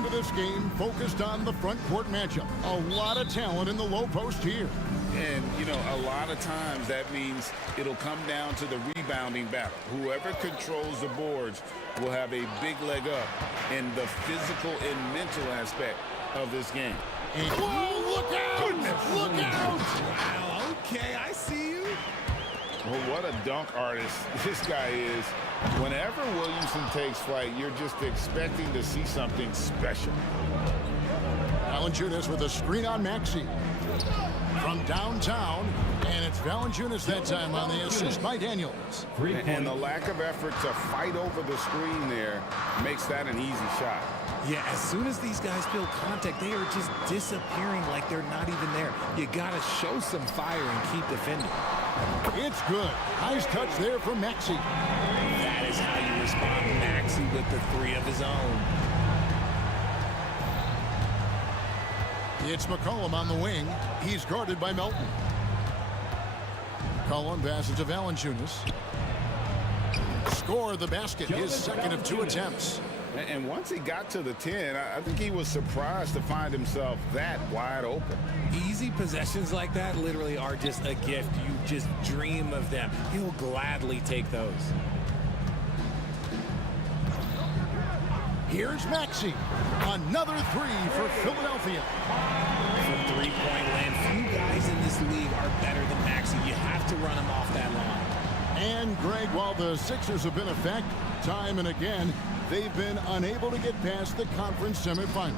into this game focused on the front court matchup. A lot of talent in the low post here. And, you know, a lot of times that means it'll come down to the rebounding battle. Whoever controls the boards will have a big leg up in the physical and mental aspect of this game. And whoa, look out! Goodness. Look out! Wow, okay, I see you. Well, what a dunk artist this guy is. Whenever Williamson takes flight, you're just expecting to see something special. Valanciunas with a screen on Maxey. From downtown, and it's Valanciunas that time on the assist by Daniels. And the lack of effort to fight over the screen there makes that an easy shot. Yeah, as soon as these guys feel contact, they are just disappearing like they're not even there. You got to show some fire and keep defending. It's good. Nice touch there from Maxey. That is how you respond to Maxey with the three of his own. It's McCollum on the wing. He's guarded by Melton. McCollum passes to Valanciunas. Score the basket, his second of 2 attempts. And once he got to the 10, I think he was surprised to find himself that wide open. Easy possessions like that literally are just a gift. You just dream of them. He'll gladly take those. Here's Maxey. Another 3 for Philadelphia. From three-point land, few guys in this league are better than Maxey. You have to run him off that line. And, Greg, while the Sixers have been a fact time and again, they've been unable to get past the conference semifinal.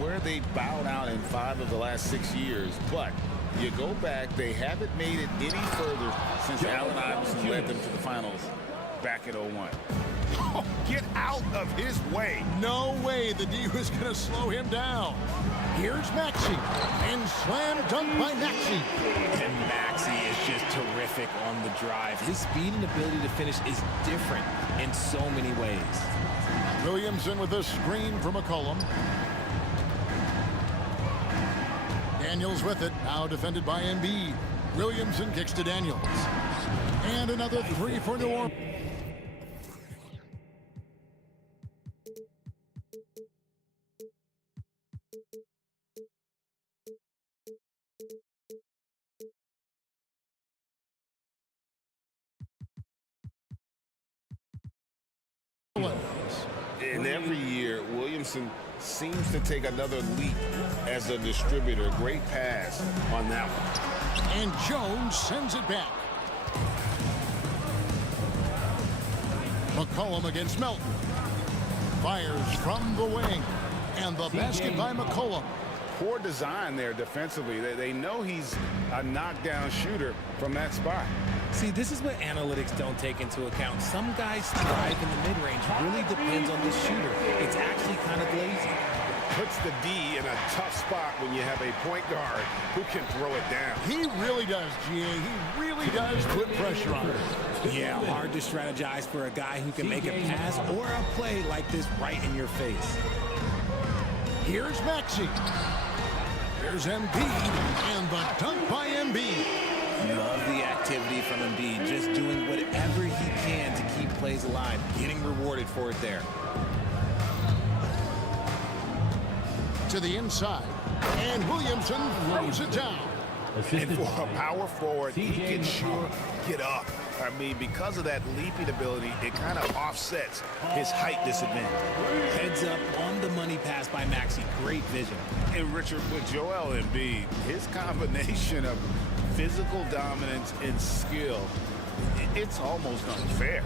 Where they bowed out in 5 of the last 6 years, but you go back, they haven't made it any further since Allen Iverson led them to the finals back in 01. Oh, get out of his way. No way the D was going to slow him down. Here's Maxey, and slam dunk by Maxey. And Maxey is just terrific on the drive. His speed and ability to finish is different in so many ways. Williamson with a screen from McCollum. Daniels with it, now defended by Embiid. Williamson kicks to Daniels. And another 3 for New Orleans. And every year, Williamson seems to take another leap as a distributor. Great pass on that one. And Jones sends it back. McCollum against Melton. Fires from the wing. And the basket by McCollum. Poor design there defensively. They know he's a knockdown shooter from that spot. See, this is what analytics don't take into account. Some guys thrive in the mid-range. Really depends on the shooter. It's actually kind of lazy. Puts the D in a tough spot when you have a point guard who can throw it down. He really does, GA. He really does put pressure on it. Yeah, hard to strategize for a guy who can make a pass or a play like this right in your face. Here's Maxey. There's Embiid, and the dunk by Embiid. Love the activity from Embiid, just doing whatever he can to keep plays alive, getting rewarded for it there. To the inside, and Williamson throws it down. And for a power forward, he can sure get up. I mean, because of that leaping ability, it kind of offsets his height disadvantage. Heads up on the money pass by Maxey. Great vision. And Richard, with Joel Embiid, his combination of physical dominance and skill, it's almost unfair.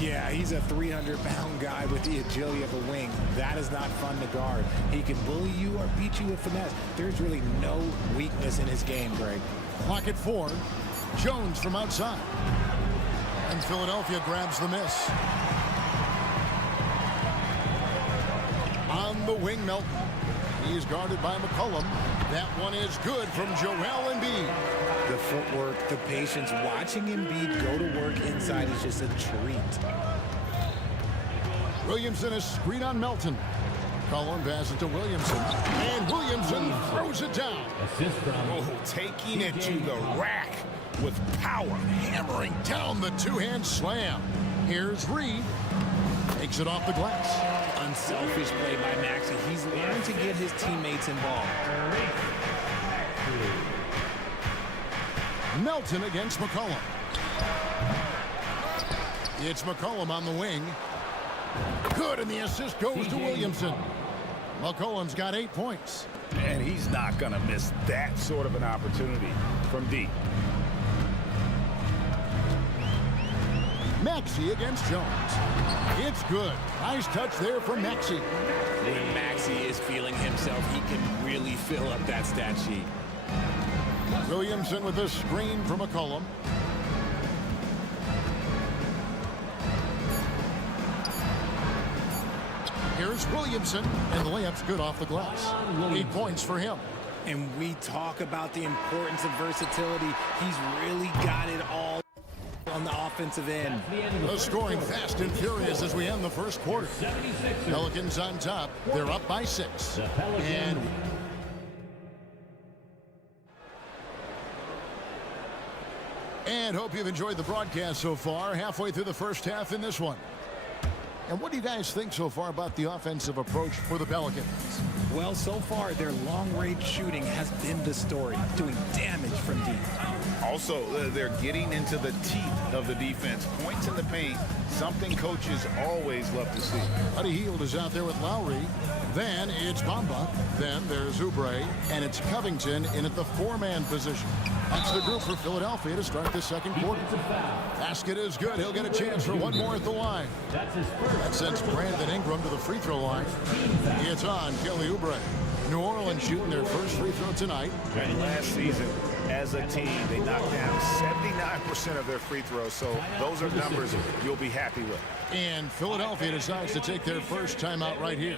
Yeah, he's a 300-pound guy with the agility of a wing. That is not fun to guard. He can bully you or beat you with finesse. There's really no weakness in his game, Greg. Clock at 4. Jones from outside. And Philadelphia grabs the miss. On the wing, Melton. He's guarded by McCollum. That one is good from Joel Embiid. The footwork, the patience, watching Embiid go to work inside is just a treat. Williamson is screen on Melton. McCollum passes to Williamson. And Williamson throws it down. Oh, taking it to the rack with power. Hammering down the two-hand slam. Here's Reed. Takes it off the glass. unselfish play by Maxey. He's learned to get his teammates involved. Melton against McCollum. It's McCollum on the wing. Good, and the assist goes to Williamson. McCollum's got 8 points. And he's not going to miss that sort of an opportunity from deep. Maxey against Jones. It's good. Nice touch there from Maxey. When Maxey is feeling himself, he can really fill up that stat sheet. Williamson with a screen from McCollum. Here's Williamson, and the layup's good off the glass. 8 points for him. And we talk about the importance of versatility. He's really got it all on the offensive end. The scoring fast and furious as we end the first quarter. Pelicans on top. They're up by 6. And hope you've enjoyed the broadcast so far. Halfway through the first half in this one. And what do you guys think so far about the offensive approach for the Pelicans? Well, so far, their long-range shooting has been the story, doing damage from deep. Also, they're getting into the teeth of the defense. Points in the paint, something coaches always love to see. Buddy Hield is out there with Lowry. Then it's Bamba. Then there's Oubre. And it's Covington in at the 4-man position. That's the group for Philadelphia to start the second quarter. Basket is good. He'll get a chance for one more at the line. That sends Brandon Ingram to the free throw line. It's on Kelly Oubre. New Orleans shooting their first free throw tonight. Last season, as a team, they knocked down 79% of their free throws, so those are numbers you'll be happy with. And Philadelphia decides to take their first timeout right here.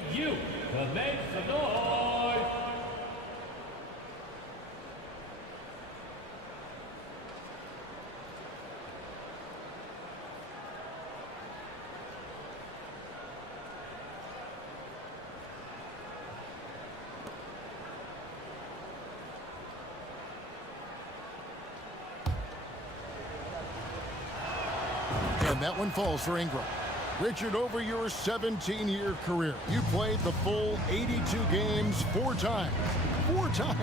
And that one falls for Ingram. Richard, over your 17-year career, you played the full 82 games 4 times. 4 times.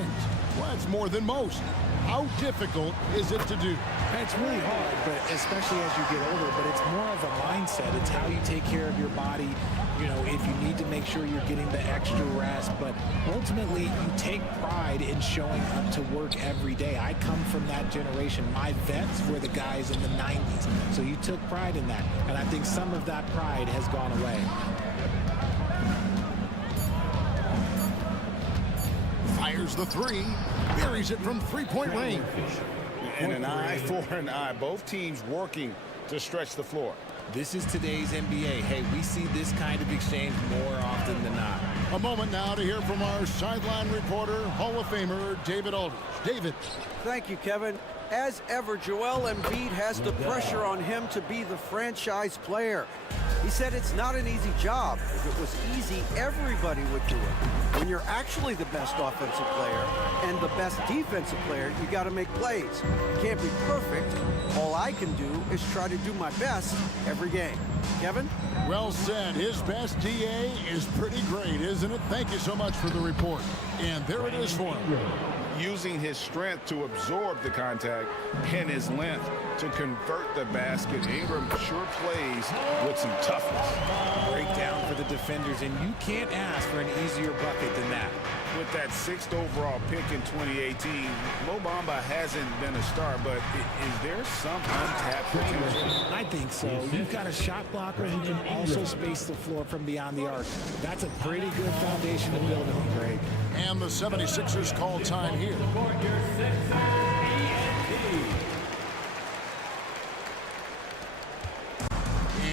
Well, that's more than most. How difficult is it to do? It's really hard, but especially as you get older, but it's more of a mindset. It's how you take care of your body. You know, if you need to make sure you're getting the extra rest, but ultimately you take pride in showing up to work every day. I come from that generation. My vets were the guys in the 90s, so you took pride in that, and I think some of that pride has gone away. Fires the 3, buries it from 3-point range. And an eye for an eye. Both teams working to stretch the floor. This is today's NBA. Hey, we see this kind of exchange more often than not. A moment now to hear from our sideline reporter, Hall of Famer David Aldridge. David. Thank you, Kevin. As ever, Joel Embiid has the pressure on him to be the franchise player. He said it's not an easy job. If it was easy, everybody would do it. When you're actually the best offensive player and the best defensive player, you got to make plays. You can't be perfect. All I can do is try to do my best every game. Kevin? Well said. His best DA is pretty great, isn't it? Thank you so much for the report. And there it is for him. Using his strength to absorb the contact and his length to convert the basket. Ingram sure plays with some toughness. Breakdown for the defenders, and you can't ask for an easier bucket than that. With that 6th overall pick in 2018, Mo Bamba hasn't been a star, but is there some untapped potential? I think so. You've got a shot blocker who can also space the floor from beyond the arc. That's a pretty good foundation to build on, Greg. And the 76ers call time here.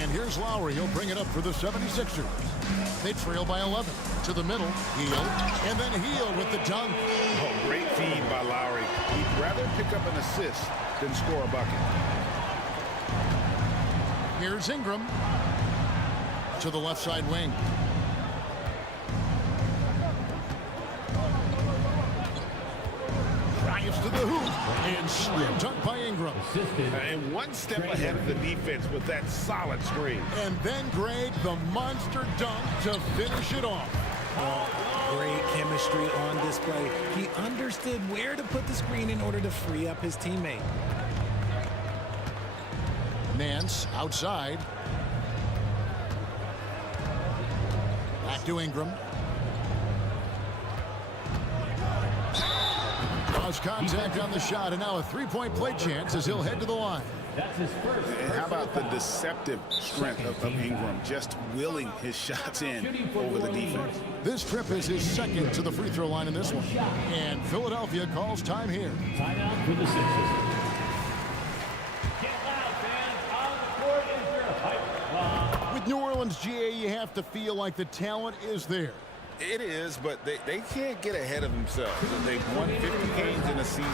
And here's Lowry. He'll bring it up for the 76ers. They trail by 11. To the middle, Hield, and then Hield with the dunk. Oh, great feed by Lowry. He'd rather pick up an assist than score a bucket. Here's Ingram. To the left side wing. Drives to the hoop and slam dunk by Ingram. And one step ahead of the defense with that solid screen. And then Greg, the monster dunk to finish it off. Great chemistry on display. He understood where to put the screen in order to free up his teammate. Nance outside. Back to Ingram. Lost contact on the shot, and now a three-point play chance as he'll head to the line. That's his first. And how about the deceptive strength of Ingram, just willing his shots in over the defense? This trip is his second to the free throw line in this one. And Philadelphia calls time here. Timeout for the Sixers. Get loud, fans. On the court is your hype clock. With New Orleans, GA, you have to feel like the talent is there. It is, but they can't get ahead of themselves. They've won 50 games in a season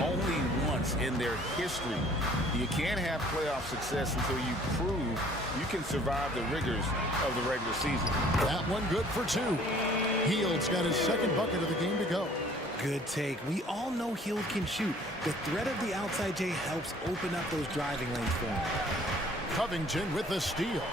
only once in their history. You can't have playoff success until you prove you can survive the rigors of the regular season. That one good for two. Hield's got his second bucket of the game to go. Good take. We all know Hield can shoot. The threat of the outside J helps open up those driving lanes for him. Covington with the steal.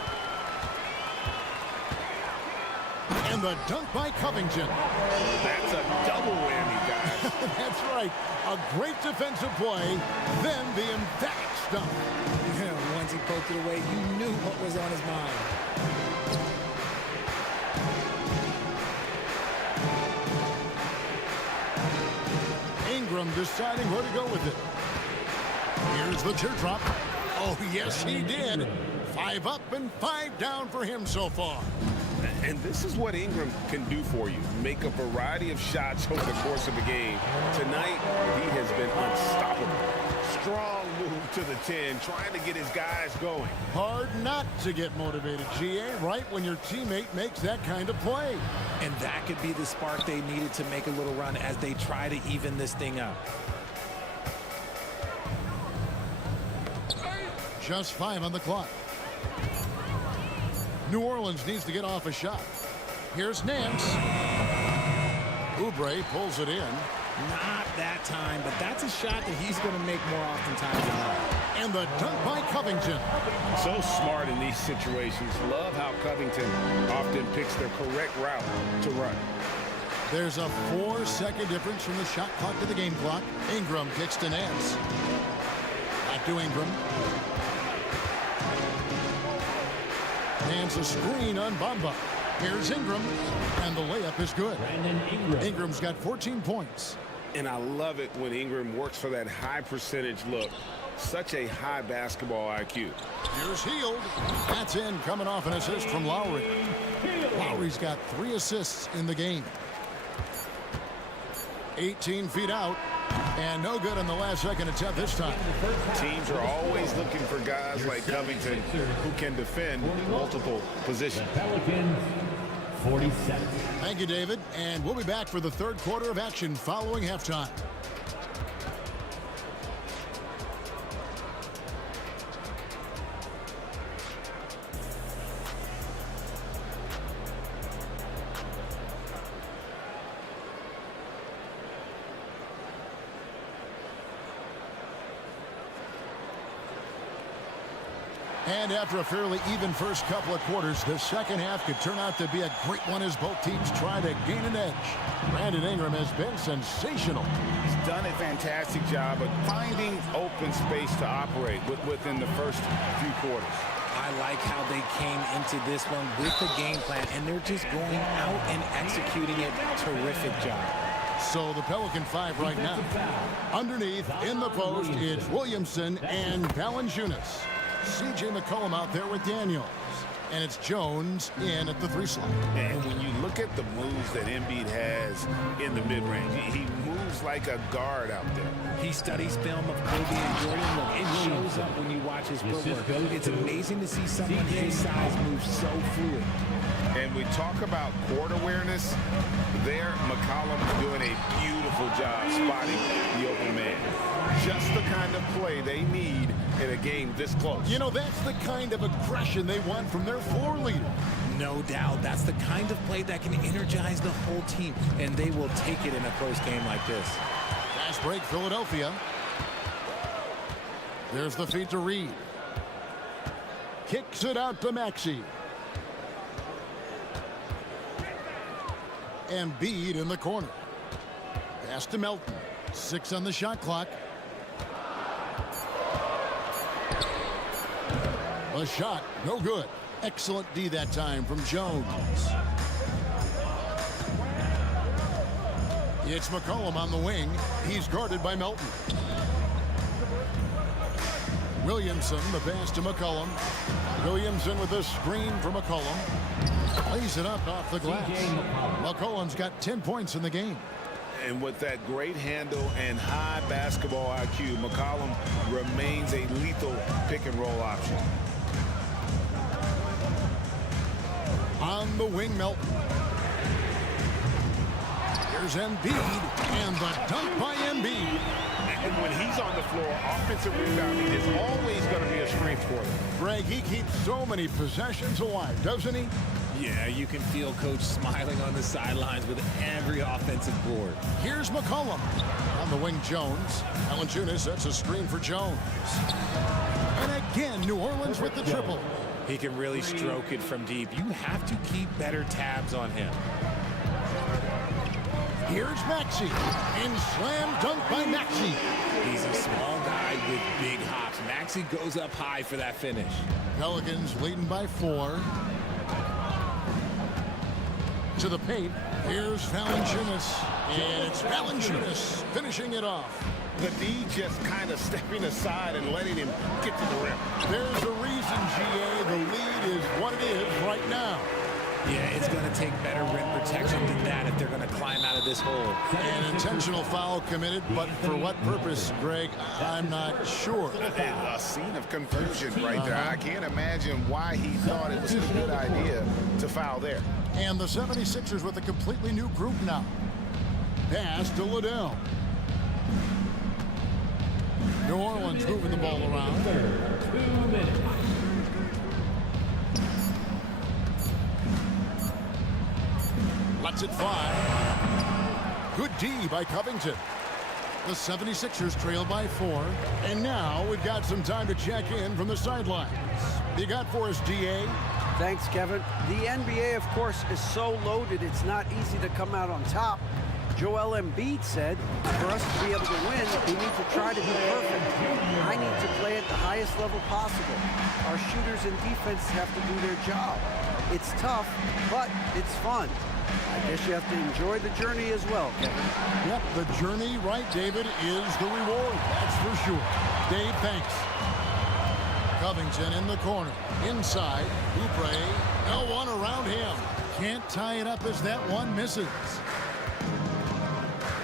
And the dunk by Covington. That's a double whammy, guys. That's right. A great defensive play, then the emphatic stump. Yeah, once he poked it away, you knew what was on his mind. Ingram deciding where to go with it. Here's the teardrop. Oh, yes, he did. 5 up and 5 down for him so far. And this is what Ingram can do for you. Make a variety of shots over the course of the game. Tonight, he has been unstoppable. Strong move to the 10, trying to get his guys going. Hard not to get motivated, GA, right when your teammate makes that kind of play. And that could be the spark they needed to make a little run as they try to even this thing up. Just 5 on the clock. New Orleans needs to get off a shot. Here's Nance. Oubre pulls it in. Not that time, but that's a shot that he's going to make more oftentimes than not. And the dunk by Covington. So smart in these situations. Love how Covington often picks the correct route to run. There's a 4-second difference from the shot clock to the game clock. Ingram kicks to Nance. Back to Ingram. Nance a screen on Bamba. Here's Ingram, and the layup is good. Ingram's got 14 points. And I love it when Ingram works for that high percentage look. Such a high basketball IQ. Here's Hield. That's in, coming off an assist from Lowry. Lowry's got 3 assists in the game. 18 feet out, and no good on the last second attempt this time. Teams are always looking for guys like Covington who can defend multiple positions. Pelicans, 47. Thank you, David, and we'll be back for the third quarter of action following halftime. And after a fairly even first couple of quarters, the second half could turn out to be a great one as both teams try to gain an edge. Brandon Ingram has been sensational. He's done a fantastic job of finding open space to operate within the first few quarters. I like how they came into this one with the game plan, and they're just going out and executing it. Terrific job. So the Pelican 5 right now. Underneath, in the post, it's Williamson and Valanciunas. C.J. McCollum out there with Daniels. And it's Jones in at the 3 slot. And when you look at the moves that Embiid has in the mid-range, he moves like a guard out there. He studies film of Kobe and Jordan. Look, it shows up when you watch his footwork. It's amazing to see someone his size move so fluid. And we talk about court awareness. There, McCollum doing a beautiful job spotting the open man. Just the kind of play they need in a game this close. You know, that's the kind of aggression they want from their floor leader. No doubt. That's the kind of play that can energize the whole team, and they will take it in a close game like this. Fast break, Philadelphia. There's the feed to Reed. Kicks it out to Maxey. Embiid in the corner. Pass to Melton. 6 on the shot clock. A shot, no good. Excellent D that time from Jones. It's McCollum on the wing. He's guarded by Melton. Williamson, the pass to McCollum. Williamson with a screen for McCollum. Lays it up off the glass. McCollum's got 10 points in the game. And with that great handle and high basketball IQ, McCollum remains a lethal pick-and-roll option. On the wing, Melton. Here's Embiid, and the dunk by Embiid. And when he's on the floor, offensive rebounding is always going to be a strength for him. Greg, he keeps so many possessions alive, doesn't he? Yeah, you can feel Coach smiling on the sidelines with every offensive board. Here's McCollum. On the wing, Jones. Valanciunas sets a screen for Jones. And again, New Orleans with the triple. He can really stroke it from deep. You have to keep better tabs on him. Here's Maxey. And slam dunk by Maxey. He's a small guy with big hops. Maxey goes up high for that finish. Pelicans leading by 4. To the paint. Here's Valanciunas. And it's Valanciunas finishing it off. The D just kind of stepping aside and letting him get to the rim. There's a reason, GA. The lead is what it is right now. Yeah, it's going to take better rim protection than that if they're going to climb out of this hole. An intentional foul committed, but for what purpose, Greg, I'm not sure. A scene of confusion right there. I can't imagine why he thought it was a good idea to foul there. And the 76ers with a completely new group now. Pass to Liddell. New Orleans moving the ball around. 2 minutes. Lets it fly. Good D by Covington. The 76ers trail by 4. And now we've got some time to check in from the sidelines. You got for us, DA? Thanks, Kevin. The NBA, of course, is so loaded, it's not easy to come out on top. Joel Embiid said, for us to be able to win, we need to try to be perfect. I need to play at the highest level possible. Our shooters and defense have to do their job. It's tough, but it's fun. I guess you have to enjoy the journey as well, Kevin. Yep, the journey, right, David, is the reward. That's for sure. Dave, thanks. Covington in the corner. Inside, Oubre. No one around him. Can't tie it up as that one misses.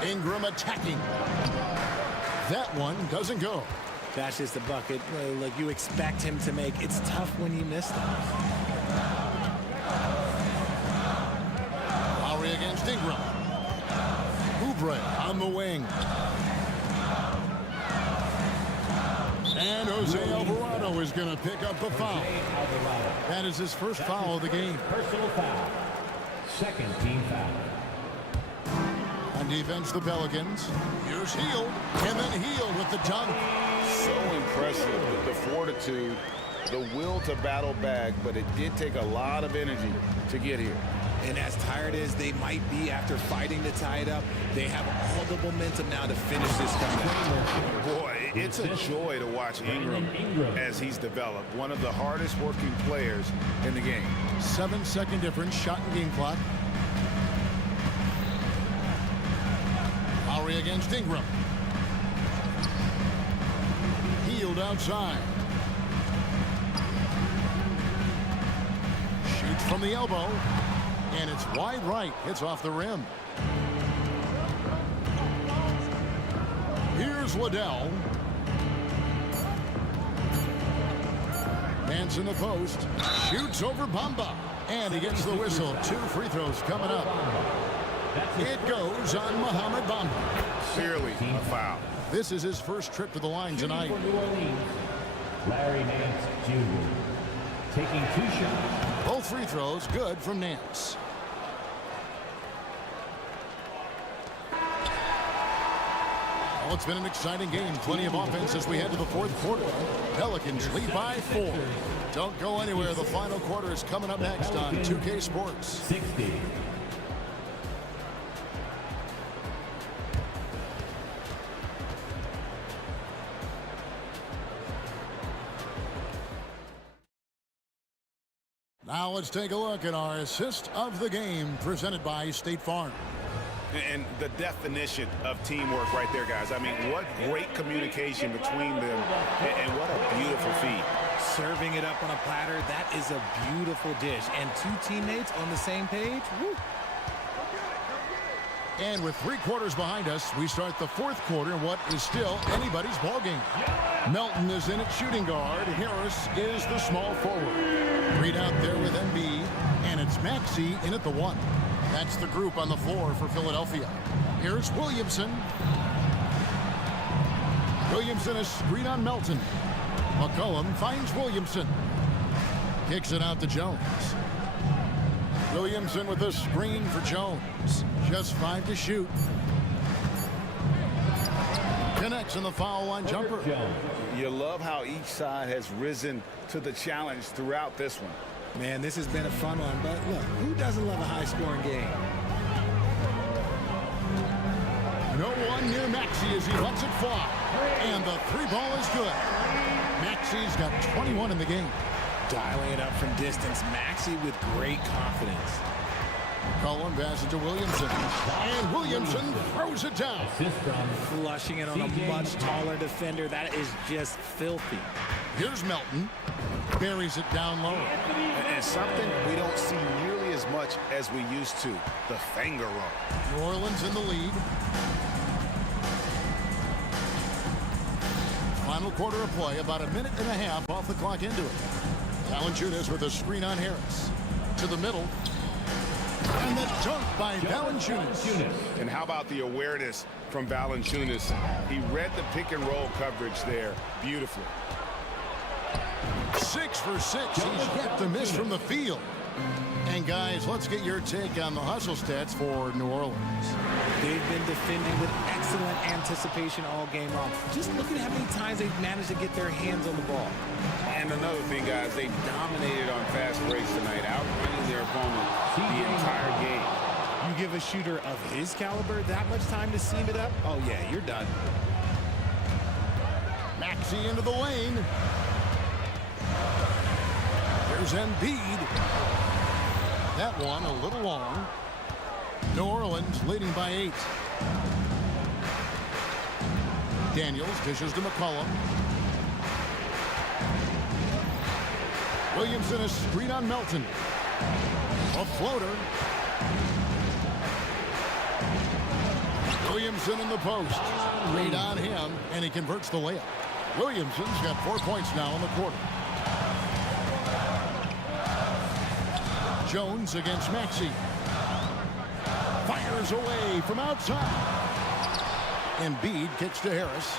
Ingram attacking. That one doesn't go. That's just a bucket like you expect him to make. It's tough when you miss them. Lowry against Ingram. Oubre on the wing. And Jose Alvarado is going to pick up the foul. That is his first foul of the game. Personal foul. Second team foul. On defense, the Pelicans. Here's Hield, and then Hield with the dunk. So impressive, the fortitude, the will to battle back, but it did take a lot of energy to get here. And as tired as they might be after fighting to tie it up, they have all the momentum now to finish this comeback. Boy, it's a joy to watch Ingram as he's developed. One of the hardest working players in the game. 7-second difference, shot and game clock. Lowry against Ingram. Hield outside. Shoots from the elbow. And it's wide right. Hits off the rim. Here's Liddell. Nance in the post. Shoots over Bamba. And he gets the whistle. 2 free throws coming up. It goes on Mohamed Bamba. Clearly a foul. This is his first trip to the line tonight. For New Orleans, Larry Nance Jr. taking 2 shots. Both free throws good from Nance. Well, it's been an exciting game. Plenty of offense as we head to the fourth quarter. Pelicans lead by 4. Don't go anywhere. The final quarter is coming up next on 2K Sports. 60. Now let's take a look at our assist of the game presented by State Farm. And the definition of teamwork right there, guys. I mean, what great communication between them, and what a beautiful feed. Serving it up on a platter, that is a beautiful dish. And 2 teammates on the same page. Woo. And with 3 quarters behind us, we start the fourth quarter in what is still anybody's ballgame. Melton is in at shooting guard. Harris is the small forward. Reed out there with Embiid, and it's Maxey in at the 1. That's the group on the floor for Philadelphia. Here's Williamson. Williamson is screen on Melton. McCollum finds Williamson. Kicks it out to Jones. Williamson with a screen for Jones. Just 5 to shoot. Connects on the foul line jumper. You love how each side has risen to the challenge throughout this one. Man, this has been a fun one, but look, who doesn't love a high-scoring game? No one near Maxey as he lets it fly. And the 3 ball is good. Maxey's got 21 in the game. Dialing it up from distance, Maxey with great confidence. McCollum passes to Williamson. And Williamson throws it down. Flushing it on a much taller defender. That is just filthy. Here's Melton. Buries it down low. And something we don't see nearly as much as we used to, the finger roll. New Orleans in the lead. Final quarter of play, about a minute and a half off the clock into it. Valanciunas with a screen on Harris. To the middle. And the dunk by Valanciunas. And how about the awareness from Valanciunas? He read the pick and roll coverage there beautifully. 6 for 6. He's yet to miss from the field. And guys, let's get your take on the hustle stats for New Orleans. They've been defending with excellent anticipation all game long. Just look at how many times they've managed to get their hands on the ball. And another thing, guys, they dominated on fast breaks tonight, outrunning their opponent the entire game. You give a shooter of his caliber that much time to seam it up? Oh, yeah, you're done. Maxey into the lane. There's Embiid. That one a little long. New Orleans leading by 8. Daniels dishes to McCollum. Williamson is screen on Melton. A floater. Williamson in the post. Reed on him, and he converts the layup. Williamson's got 4 points now in the quarter. Jones against Maxey. Fires away from outside. Embiid kicks to Harris.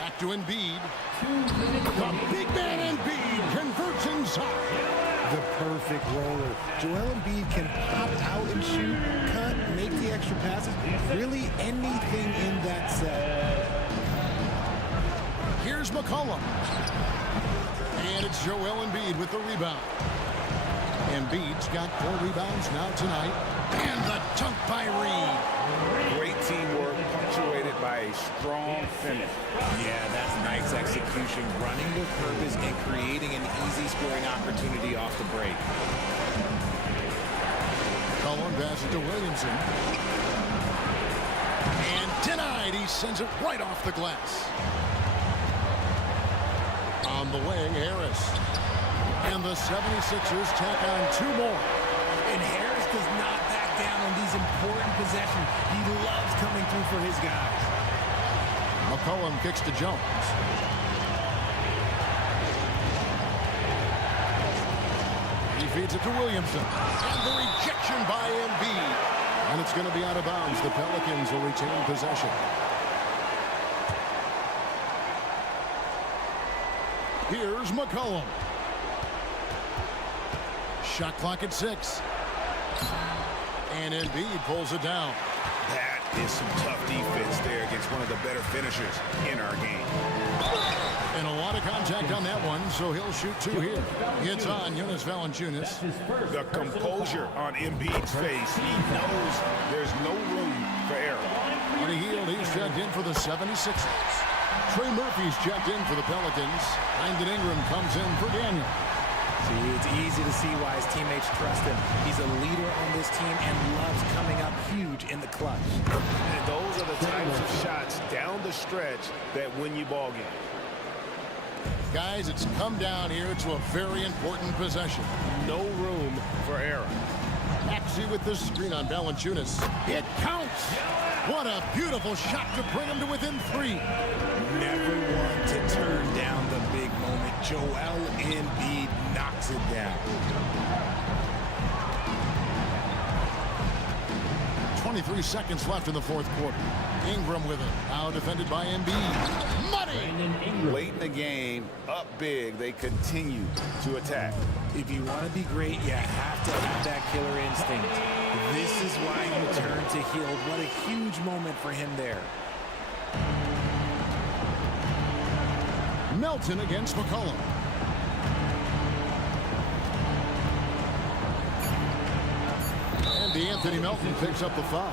Back to Embiid. The big man Embiid converts inside. The perfect roller. Joel Embiid can pop out and shoot, cut, make the extra passes. Really anything in that set. Here's McCollum. And it's Joel Embiid with the rebound. Embiid's got 4 rebounds now tonight. And the dunk by Reed. Great teamwork, punctuated by a strong finish. Yeah, that's nice execution. Running with purpose and creating an easy scoring opportunity off the break. McCollum passes to Williamson. And denied. He sends it right off the glass. On the way, Harris. And the 76ers tack on 2 more. And Harris does not back down on these important possessions. He loves coming through for his guys. McCollum kicks to Jones. He feeds it to Williamson. And the rejection by Embiid. And it's going to be out of bounds. The Pelicans will retain possession. Here's McCollum. Shot clock at 6. And Embiid pulls it down. That is some tough defense there against one of the better finishers in our game. And a lot of contact on that one, so he'll shoot two here. It's on Jonas Valanciunas. The composure on Embiid's face. He knows there's no room for error. On a heel, he's checked in for the 76ers. Trey Murphy's checked in for the Pelicans. Brandon Ingram comes in for Daniel. See, it's easy to see why his teammates trust him. He's a leader on this team and loves coming up huge in the clutch. And those are the types of shots down the stretch that win you ball games. Guys, it's come down here to a very important possession. No room for error. Maxey with the screen on Valanciunas. It counts! What a beautiful shot to bring him to within three. Never one to turn down the big moment. Joel Embiid knocks it down. 23 seconds left in the fourth quarter. Ingram with it. Now defended by Embiid. Money! Late in the game, up big, they continue to attack. If you want to be great, you have to have that killer instinct. This is why you turn to Hield. What a huge moment for him there. Melton against McCollum. And DeAnthony Melton picks up the foul.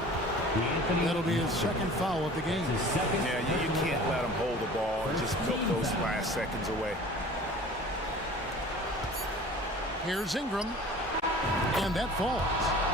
That'll be his second foul of the game. Yeah, you can't let him hold the ball and just milk those last seconds away. Here's Ingram. And that falls.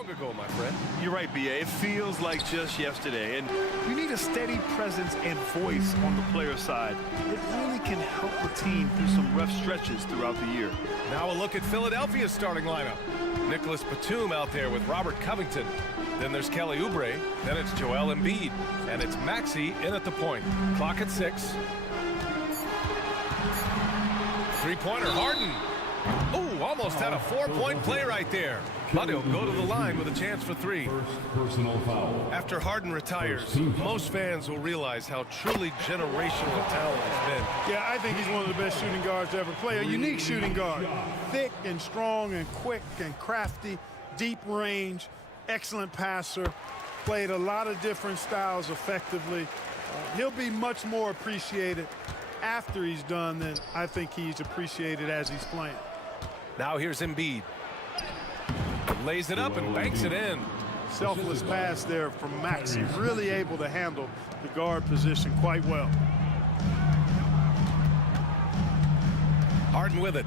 long ago, my friend. You're right, B.A. It feels like just yesterday. And you need a steady presence and voice on the player side. It really can help the team through some rough stretches throughout the year. Now a look at Philadelphia's starting lineup. Nicholas Batum out there with Robert Covington. Then there's Kelly Oubre. Then it's Joel Embiid. And it's Maxey in at the point. Clock at 6. Three-pointer, Harden. Ooh, almost had a 4-point play right there. But he'll go to the line with a chance for 3. Personal foul. After Harden retires, most fans will realize how truly generational talent has been. Yeah, I think he's one of the best shooting guards to ever play. A unique shooting guard. Thick and strong and quick and crafty, deep range, excellent passer. Played a lot of different styles effectively. He'll be much more appreciated after he's done than I think he's appreciated as he's playing. Now here's Embiid. Lays it up and banks it in. Selfless pass there from Maxey. Really able to handle the guard position quite well. Harden with it.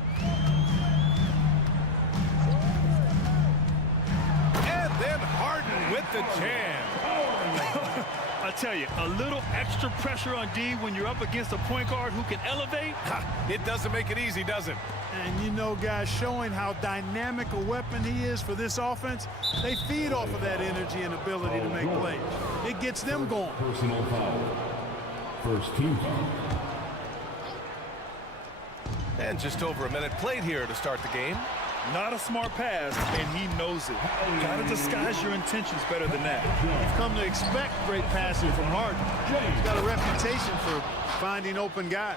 And then Harden with the jam. I tell you, a little extra pressure on D when you're up against a point guard who can elevate. It doesn't make it easy, does it? And you know, guys, showing how dynamic a weapon he is for this offense, they feed off of that energy and ability to make plays. It gets them going. Personal foul. First team foul. And just over a minute played here to start the game. Not a smart pass, and he knows it. Gotta disguise your intentions better than that. You've come to expect great passing from Harden. He's got a reputation for finding open guys.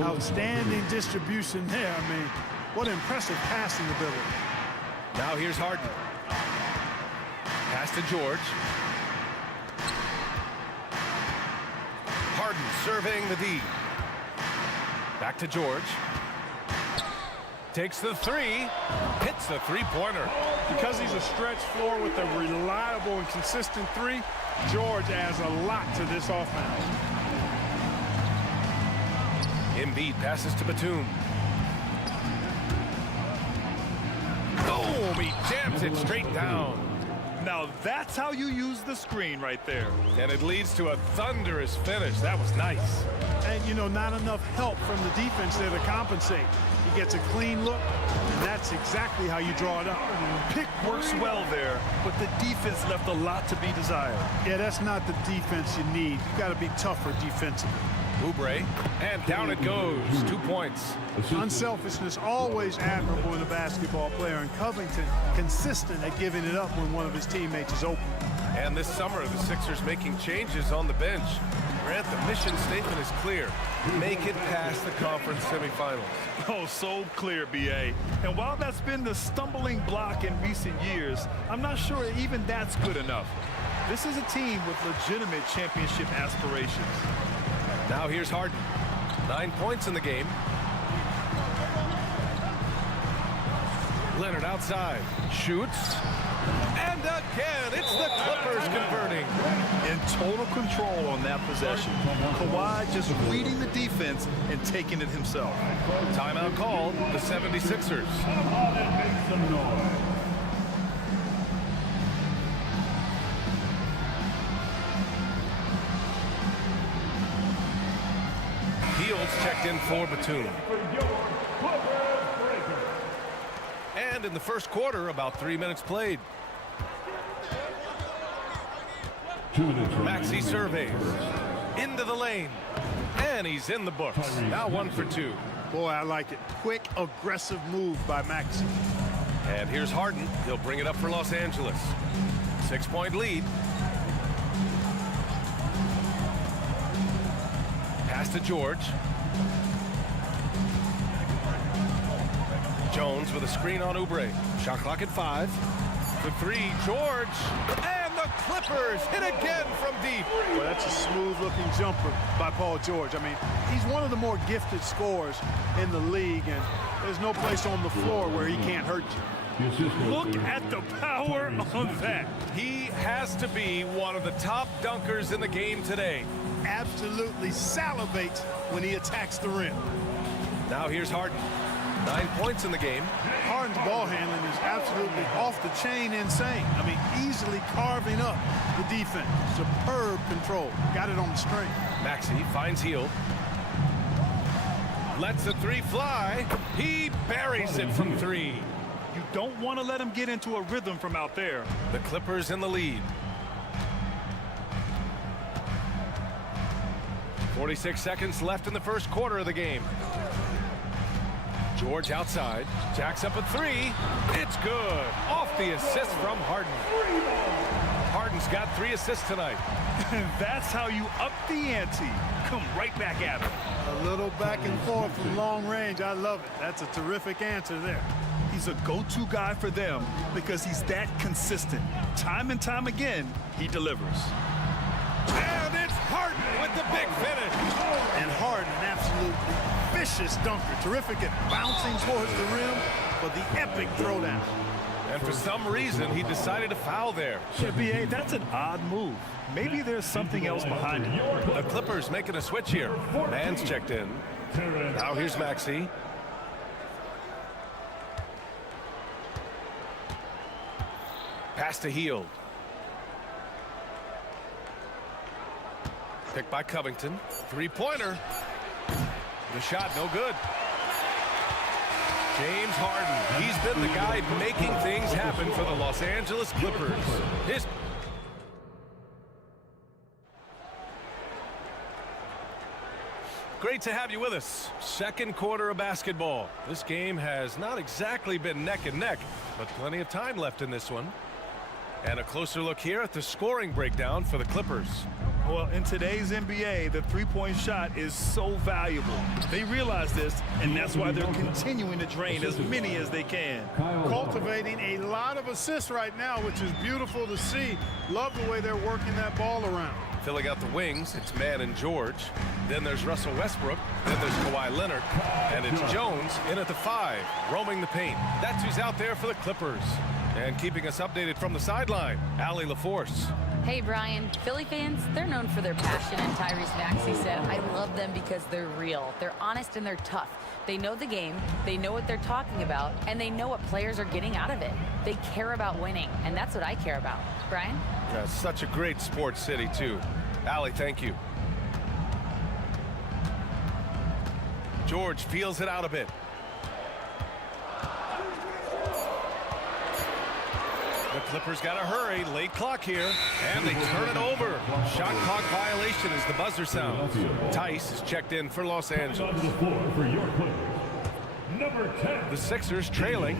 Outstanding distribution there. I mean, what impressive passing ability. Now here's Harden. Pass to George. Harden surveying the D. Back to George. Takes the 3, hits the three-pointer. Because he's a stretch floor with a reliable and consistent 3, George adds a lot to this offense. Embiid passes to Batum. Boom! He jams it straight down. Now that's how you use the screen right there. And it leads to a thunderous finish. That was nice. And, you know, not enough help from the defense there to compensate. He gets a clean look, and that's exactly how you draw it up. Pick works well there, but the defense left a lot to be desired. Yeah, that's not the defense you need. You've got to be tougher defensively. Oubre, and down it goes. 2 points. Unselfishness always admirable in a basketball player, and Covington consistent at giving it up when one of his teammates is open. And this summer, the Sixers making changes on the bench. Grant, the mission statement is clear. Make it past the conference semifinals. Oh, so clear, B.A. And while that's been the stumbling block in recent years, I'm not sure even that's good enough. This is a team with legitimate championship aspirations. Now here's Harden. 9 points in the game. Leonard outside. Shoots. And again, it's the Clippers converting. In total control on that possession. Kawhi just reading the defense and taking it himself. Timeout called, the 76ers. Fields checked in for Batum. And in the first quarter, about 3 minutes played. Maxey surveys. Into the lane. And he's in the books. Now 1 for 2. Boy, I like it. Quick, aggressive move by Maxey. And here's Harden. He'll bring it up for Los Angeles. 6-point lead. Pass to George. Jones with a screen on Oubre. Shot clock at 5. For 3, George. And the Clippers hit again from deep. Well, that's a smooth-looking jumper by Paul George. I mean, he's one of the more gifted scorers in the league, and there's no place on the floor where he can't hurt you. Look at the power on that. He has to be one of the top dunkers in the game today. Absolutely salivates when he attacks the rim. Now here's Harden. 9 points in the game. Harden's ball handling is absolutely off the chain insane. I mean, easily carving up the defense. Superb control. Got it on the string. Maxey finds Hield. Lets the three fly. He buries it from three. You don't want to let him get into a rhythm from out there. The Clippers in the lead. 46 seconds left in the first quarter of the game. George outside, jacks up a three. It's good. Off the assist from Harden. Harden's got 3 assists tonight. And that's how you up the ante. Come right back at him. A little back and forth from long range. I love it. That's a terrific answer there. He's a go-to guy for them because he's that consistent. Time and time again, he delivers. And it's Harden with the big finish. And Harden, an absolutely vicious dunker. Terrific at bouncing towards the rim for the epic throwdown. And for some reason, he decided to foul there. Yeah, B.A., that's an odd move. Maybe there's something else behind it. The Clippers making a switch here. Man's checked in. Now here's Maxey. Pass to Hield. Picked by Covington. Three-pointer. The shot no good. James Harden. He's been the guy making things happen for the Los Angeles Clippers. Great to have you with us. Second quarter of basketball. This game has not exactly been neck and neck, but plenty of time left in this one. And a closer look here at the scoring breakdown for the Clippers. Well, in today's NBA, the three-point shot is so valuable. They realize this, and that's why they're continuing to drain as many as they can. Cultivating a lot of assists right now, which is beautiful to see. Love the way they're working that ball around. Filling out the wings, it's Mann and George. Then there's Russell Westbrook. Then there's Kawhi Leonard. And it's Jones in at the 5, roaming the paint. That's who's out there for the Clippers. And keeping us updated from the sideline, Allie LaForce. Hey, Brian. Philly fans, they're known for their passion, and Tyrese Maxey said, I love them because they're real. They're honest and they're tough. They know the game, they know what they're talking about, and they know what players are getting out of it. They care about winning, and that's what I care about. Brian? Such a great sports city, too. Allie, thank you. George feels it out a bit. The Clippers got to hurry. Late clock here. And they turn it over. Shot clock violation as the buzzer sounds. Tice is checked in for Los Angeles. Number 10. The Sixers trailing.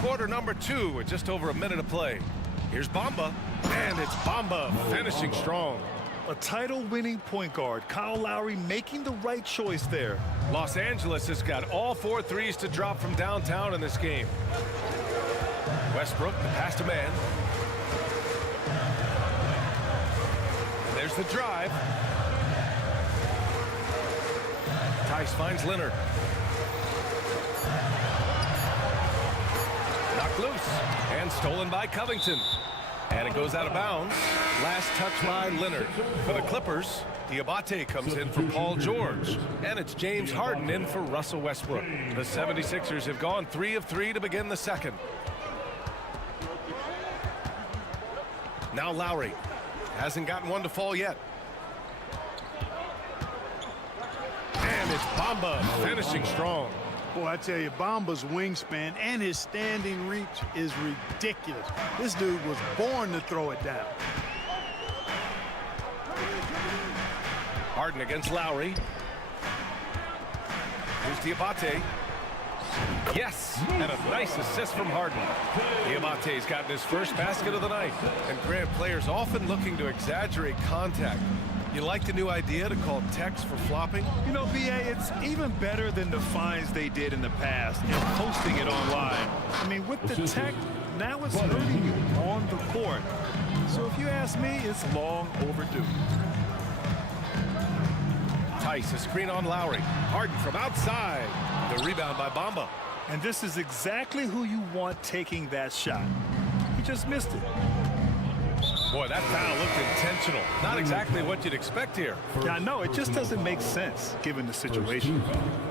Quarter number 2 with just over a minute of play. Here's Bamba. And it's Bamba finishing strong. A title-winning point guard, Kyle Lowry making the right choice there. Los Angeles has got all 4 threes to drop from downtown in this game. Westbrook, the pass to Mann. And there's the drive. Tice finds Leonard. Knocked loose and stolen by Covington. And it goes out of bounds. Last touch by Leonard. For the Clippers, Diabate comes in for Paul George. And it's James Harden in for Russell Westbrook. The 76ers have gone 3 of 3 to begin the second. Now Lowry. Hasn't gotten one to fall yet. And it's Bamba finishing strong. Boy, I tell you, Bamba's wingspan and his standing reach is ridiculous. This dude was born to throw it down. Harden against Lowry. Here's Diabate. Yes, and a nice assist from Harden. Diabate's gotten his first basket of the night. And Grant, players often looking to exaggerate contact. You like the new idea to call text for flopping? You know, B.A., it's even better than the fines they did in the past and posting it online. I mean, with the tech, now it's hurting you on the court. So if you ask me, it's long overdue. Tice, a screen on Lowry. Harden from outside. The rebound by Bamba. And this is exactly who you want taking that shot. He just missed it. Boy, that foul looked intentional. Not exactly what you'd expect here. Yeah, no, it just doesn't make sense given the situation.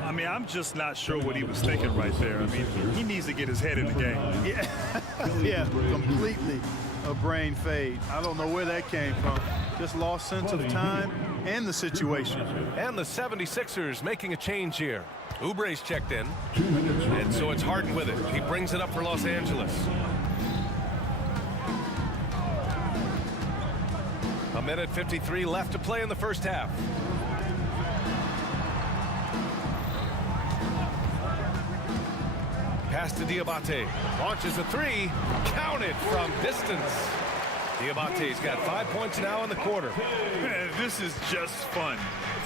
I mean, I'm just not sure what he was thinking right there. I mean, he needs to get his head in the game. Yeah, yeah, completely a brain fade. I don't know where that came from. Just lost sense of time and the situation. And the 76ers making a change here. Oubre's checked in. And so it's Harden with it. He brings it up for Los Angeles. A minute 53 left to play in the first half. Pass to Diabate. Launches a three. Counted from distance. Diabate's got 5 points now in the quarter. Man, this is just fun.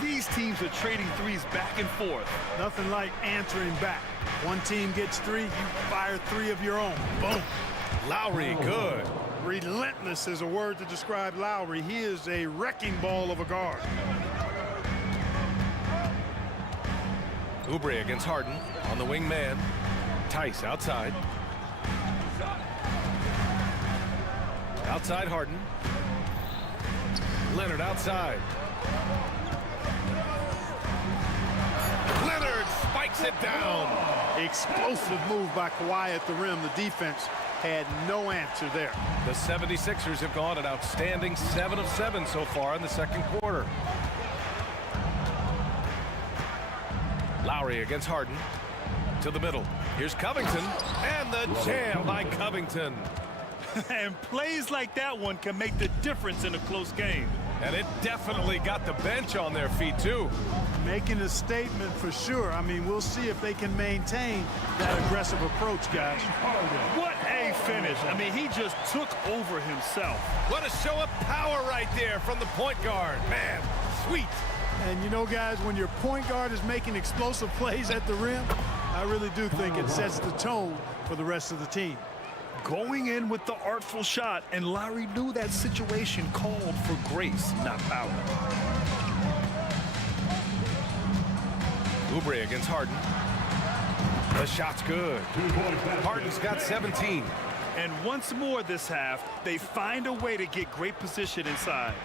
These teams are trading threes back and forth. Nothing like answering back. One team gets three, you fire three of your own. Boom. Lowry, good. Relentless is a word to describe Lowry. He is a wrecking ball of a guard. Oubre against Harden on the wing man. Tice outside. Outside Harden. Leonard outside. Leonard spikes it down. Explosive move by Kawhi at the rim. The defense had no answer there. The 76ers have gone an outstanding 7 of 7 so far in the second quarter. Lowry against Harden. To the middle. Here's Covington. And the jam by Covington. And plays like that one can make the difference in a close game. And it definitely got the bench on their feet, too. Making a statement for sure. I mean, we'll see if they can maintain that aggressive approach, guys. What a finish. I mean, he just took over himself. What a show of power right there from the point guard. Man, sweet. And you know, guys, when your point guard is making explosive plays at the rim, I really do think it sets the tone for the rest of the team. Going in with the artful shot, and Lowry knew that situation called for grace, not power. Oubre against Harden. The shot's good. Harden's got 17. And once more this half, they find a way to get great position inside.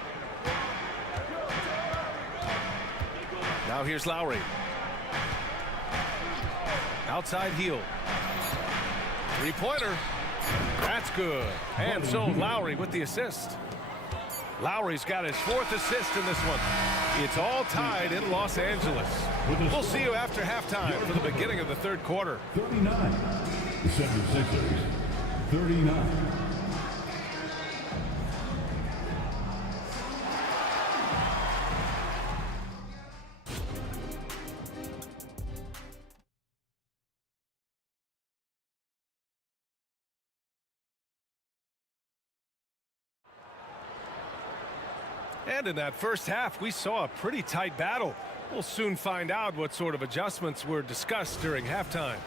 Now here's Lowry. Outside heel. Three-pointer. That's good. And so Lowry with the assist. Lowry's got his 4th assist in this one. It's all tied in Los Angeles. We'll see you after halftime for the beginning of the third quarter. 39. The 76ers, 39. And in that first half, we saw a pretty tight battle. We'll soon find out what sort of adjustments were discussed during halftime.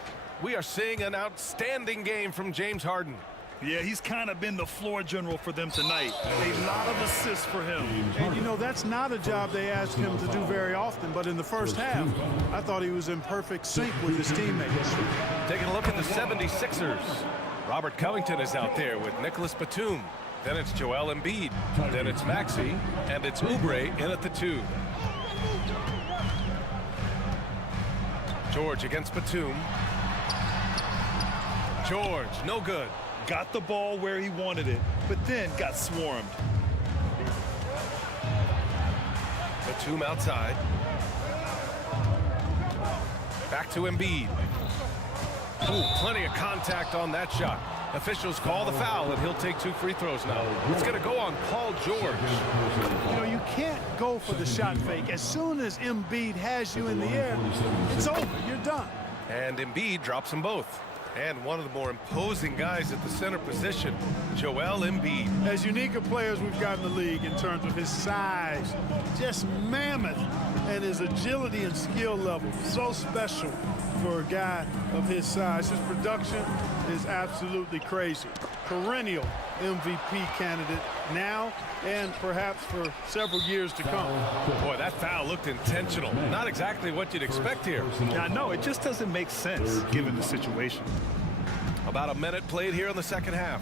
We are seeing an outstanding game from James Harden. Yeah, he's kind of been the floor general for them tonight. A lot of assists for him. And, you know, that's not a job they ask him to do very often. But in the first half, I thought he was in perfect sync with his teammates. Taking a look at the 76ers. Robert Covington is out there with Nicholas Batum. Then it's Joel Embiid. Then it's Maxey. And it's Oubre in at the 2. George against Batum. George, no good. Got the ball where he wanted it, but then got swarmed. Batum outside. Back to Embiid. Ooh, plenty of contact on that shot. Officials call the foul, and he'll take 2 free throws now. It's going to go on Paul George. You know, you can't go for the shot fake. As soon as Embiid has you in the air, it's over. You're done. And Embiid drops them both. And one of the more imposing guys at the center position, Joel Embiid. As unique a player as we've got in the league in terms of his size, just mammoth, and his agility and skill level, so special for a guy of his size. His production is absolutely crazy. Perennial MVP candidate now and perhaps for several years to come. Boy, that foul looked intentional. Not exactly what you'd expect here. I know, it just doesn't make sense given the situation. About a minute played here in the second half.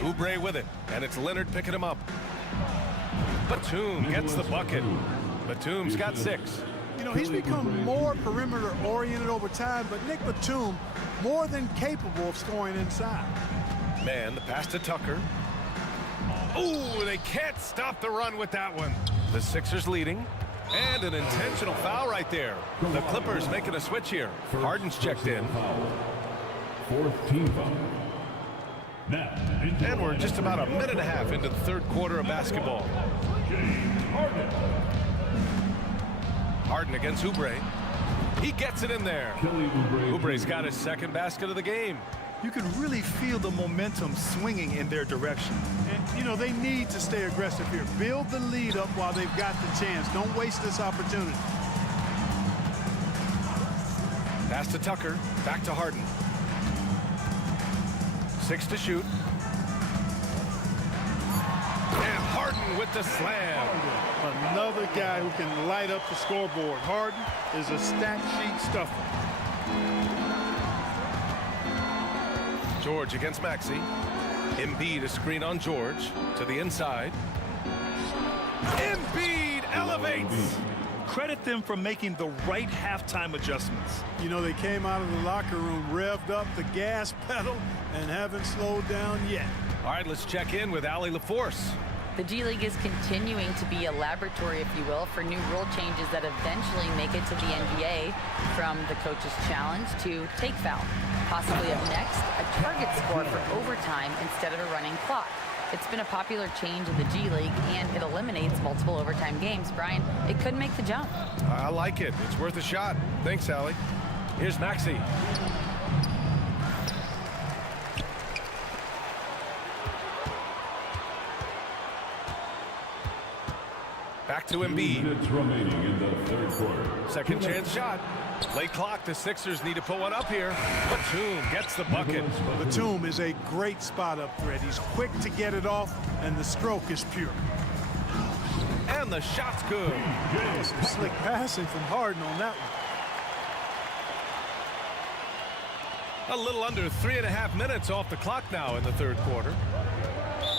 Oubre with it, and it's Leonard picking him up. Batum gets the bucket. Batum's got 6. You know, he's become more perimeter-oriented over time, but Nick Batum more than capable of scoring inside. Man, the pass to Tucker. Ooh, they can't stop the run with that one. The Sixers leading. And an intentional foul right there. The Clippers making a switch here. Harden's checked in. 4th team foul. Now, and we're just about a minute and a half into the third quarter of basketball. Harden against Oubre. He gets it in there. Oubre's got his second basket of the game. You can really feel the momentum swinging in their direction. And, you know, they need to stay aggressive here. Build the lead up while they've got the chance. Don't waste this opportunity. Pass to Tucker. Back to Harden. 6 to shoot. And Harden with the slam. Another guy who can light up the scoreboard. Harden is a stat sheet stuffer. George against Maxey. Embiid a screen on George to the inside. Embiid elevates. Credit them for making the right halftime adjustments. You know, they came out of the locker room, revved up the gas pedal, and haven't slowed down yet. All right, let's check in with Allie LaForce. The G League is continuing to be a laboratory, if you will, for new rule changes that eventually make it to the NBA, from the coach's challenge to take foul. Possibly up next, a target score for overtime instead of a running clock. It's been a popular change in the G League, and it eliminates multiple overtime games. Brian, it could make the jump. I like it. It's worth a shot. Thanks, Allie. Here's Maxey. Back to Embiid. Minutes remaining in the third quarter. Second chance shot. Late clock. The Sixers need to put one up here. Batum gets the bucket. Batum is a great spot-up threat. He's quick to get it off, and the stroke is pure. And the shot's good. Some slick passing from Harden on that one. A little under 3.5 minutes off the clock now in the third quarter.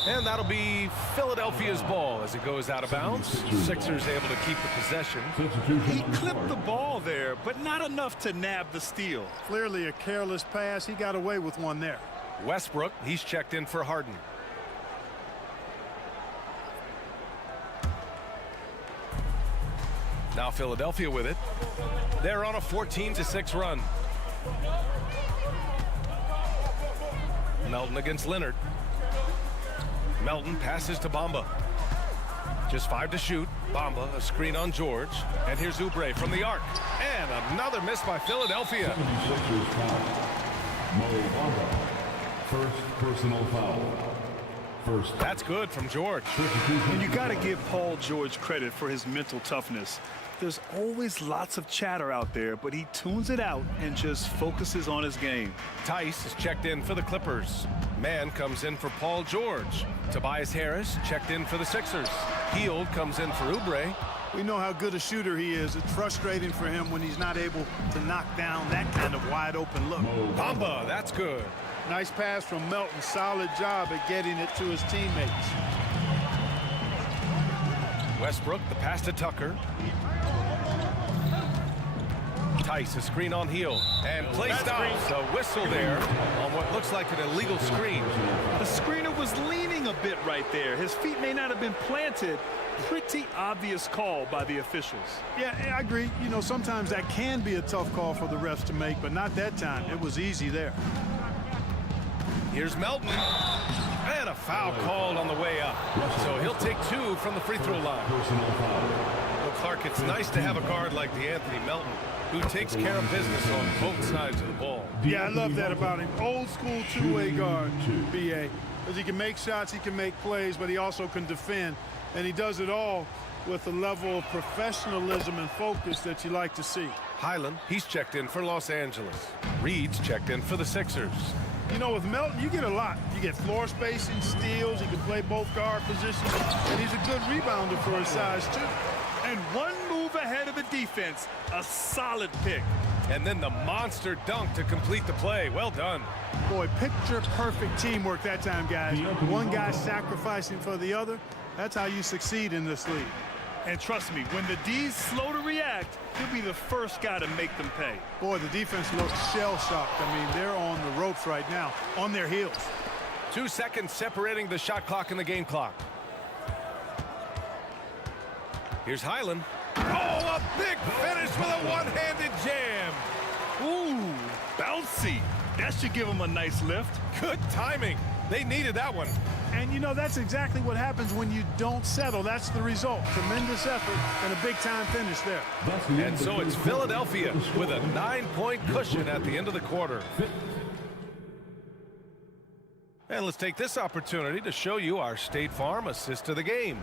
And that'll be Philadelphia's ball as it goes out of bounds. Sixers able to keep the possession. He clipped the ball there, but not enough to nab the steal. Clearly a careless pass. He got away with one there. Westbrook, he's checked in for Harden. Now Philadelphia with it. They're on a 14-6 run. Melton against Leonard. Melton passes to Bamba. Just 5 to shoot. Bamba, a screen on George. And here's Oubre from the arc. And another miss by Philadelphia. 76ers foul. Mo Bamba. First personal foul. First. That's good from George. And you got to give Paul George credit for his mental toughness. There's always lots of chatter out there, but he tunes it out and just focuses on his game. Tice is checked in for the Clippers. Mann comes in for Paul George. Tobias Harris checked in for the Sixers. Hield comes in for Oubre. We know how good a shooter he is. It's frustrating for him when he's not able to knock down that kind of wide open look. Bamba, that's good. Nice pass from Melton. Solid job at getting it to his teammates. Westbrook, the pass to Tucker. Tice, a screen on Hield. And play stops. A whistle there on what looks like an illegal screen. The screener was leaning a bit right there. His feet may not have been planted. Pretty obvious call by the officials. Yeah, I agree. You know, sometimes that can be a tough call for the refs to make, but not that time. It was easy there. Here's Melton. And a foul called on the way up. So he'll take 2 from the free throw line. Well, Clark, it's nice to have a guard like DeAnthony Melton, who takes care of business on both sides of the ball. Yeah, I love that about him. Old school two-way guard, BA. Because he can make shots, he can make plays, but he also can defend. And he does it all with a level of professionalism and focus that you like to see. Highland, he's checked in for Los Angeles. Reed's checked in for the Sixers. You know, with Melton, you get a lot. You get floor spacing, steals, he can play both guard positions, and he's a good rebounder for his size, too. And one move ahead of the defense, a solid pick. And then the monster dunk to complete the play. Well done. Boy, picture-perfect teamwork that time, guys. One guy sacrificing for the other. That's how you succeed in this league. And trust me, when the D's slow to react, he'll be the first guy to make them pay. Boy, the defense looks shell-shocked. I mean, they're on the ropes right now, on their heels. 2 seconds separating the shot clock and the game clock. Here's Highland. Oh, a big finish with a one-handed jam. Ooh, bouncy. That should give him a nice lift. Good timing. They needed that one. And, you know, that's exactly what happens when you don't settle. That's the result. Tremendous effort and a big-time finish there. And so it's Philadelphia with a 9-point cushion at the end of the quarter. And let's take this opportunity to show you our State Farm assist to the game.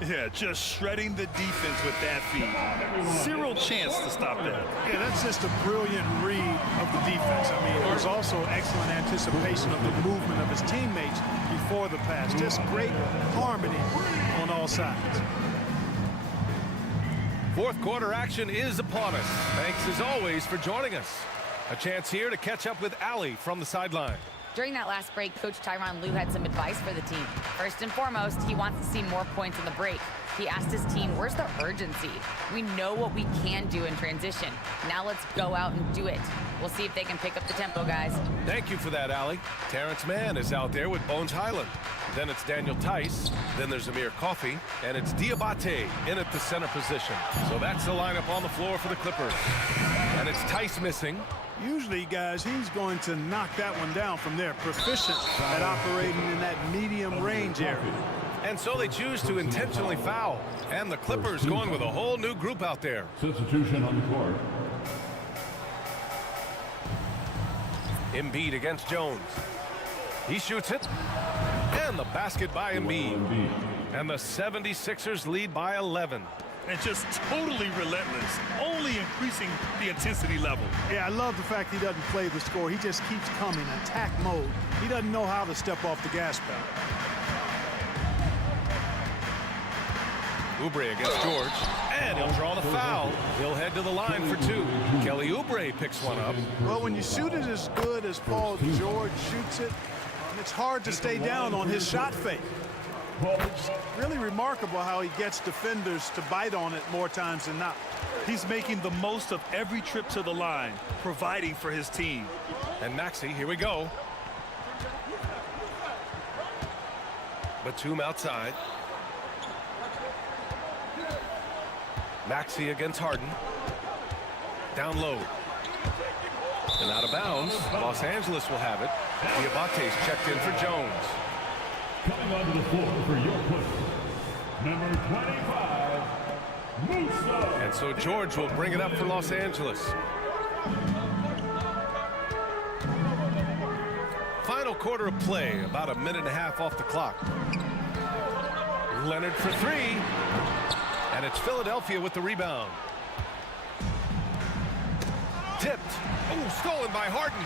Yeah, just shredding the defense with that feed. Zero chance to stop that. Yeah, that's just a brilliant read of the defense. I mean, there's also excellent anticipation of the movement of his teammates before the pass. Just great harmony on all sides. Fourth quarter action is upon us. Thanks as always for joining us. A chance here to catch up with Allie from the sideline. During that last break, Coach Tyronn Lue had some advice for the team. First and foremost, he wants to see more points in the break. He asked his team, where's the urgency? We know what we can do in transition. Now let's go out and do it. We'll see if they can pick up the tempo, guys. Thank you for that, Allie. Terrence Mann is out there with Bones Highland. Then it's Daniel Tice. Then there's Amir Coffey. And it's Diabate in at the center position. So that's the lineup on the floor for the Clippers. And it's Tice missing. Usually, guys, he's going to knock that one down from there. Proficient at operating in that medium range area. And so they choose to intentionally foul. And the Clippers going with a whole new group out there. Substitution on the court. Embiid against Jones. He shoots it. And the basket by Embiid. And the 76ers lead by 11. And just totally relentless, only increasing the intensity level. Yeah, I love the fact he doesn't play the score. He just keeps coming, attack mode. He doesn't know how to step off the gas pedal. Oubre against George, and he'll draw the foul. He'll head to the line for two. Kelly Oubre picks one up. Well, when you shoot it as good as Paul George shoots it, it's hard to stay down on his shot fake. It's really remarkable how he gets defenders to bite on it more times than not. He's making the most of every trip to the line, providing for his team. And Maxey, here we go. Batum outside. Maxey against Harden. Down low. And out of bounds. Los Angeles will have it. Diabate's checked in for Jones. Coming onto the floor for your push, number 25, Musa. And so George will bring it up for Los Angeles. Final quarter of play, about a minute and a half off the clock. Leonard for three. And it's Philadelphia with the rebound. Tipped. Oh, stolen by Harden.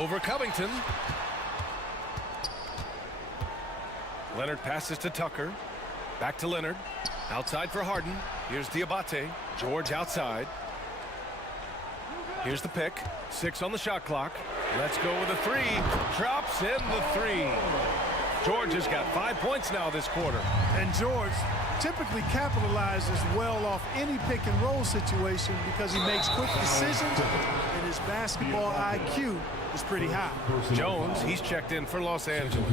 Over Covington. Leonard passes to Tucker. Back to Leonard. Outside for Harden. Here's Diabate. George outside. Here's the pick. 6 on the shot clock. Let's go with a three. Drops in the three. George has got 5 points now this quarter. And George typically capitalizes well off any pick and roll situation because he makes quick decisions and his basketball IQ is pretty high. Jones, he's checked in for Los Angeles.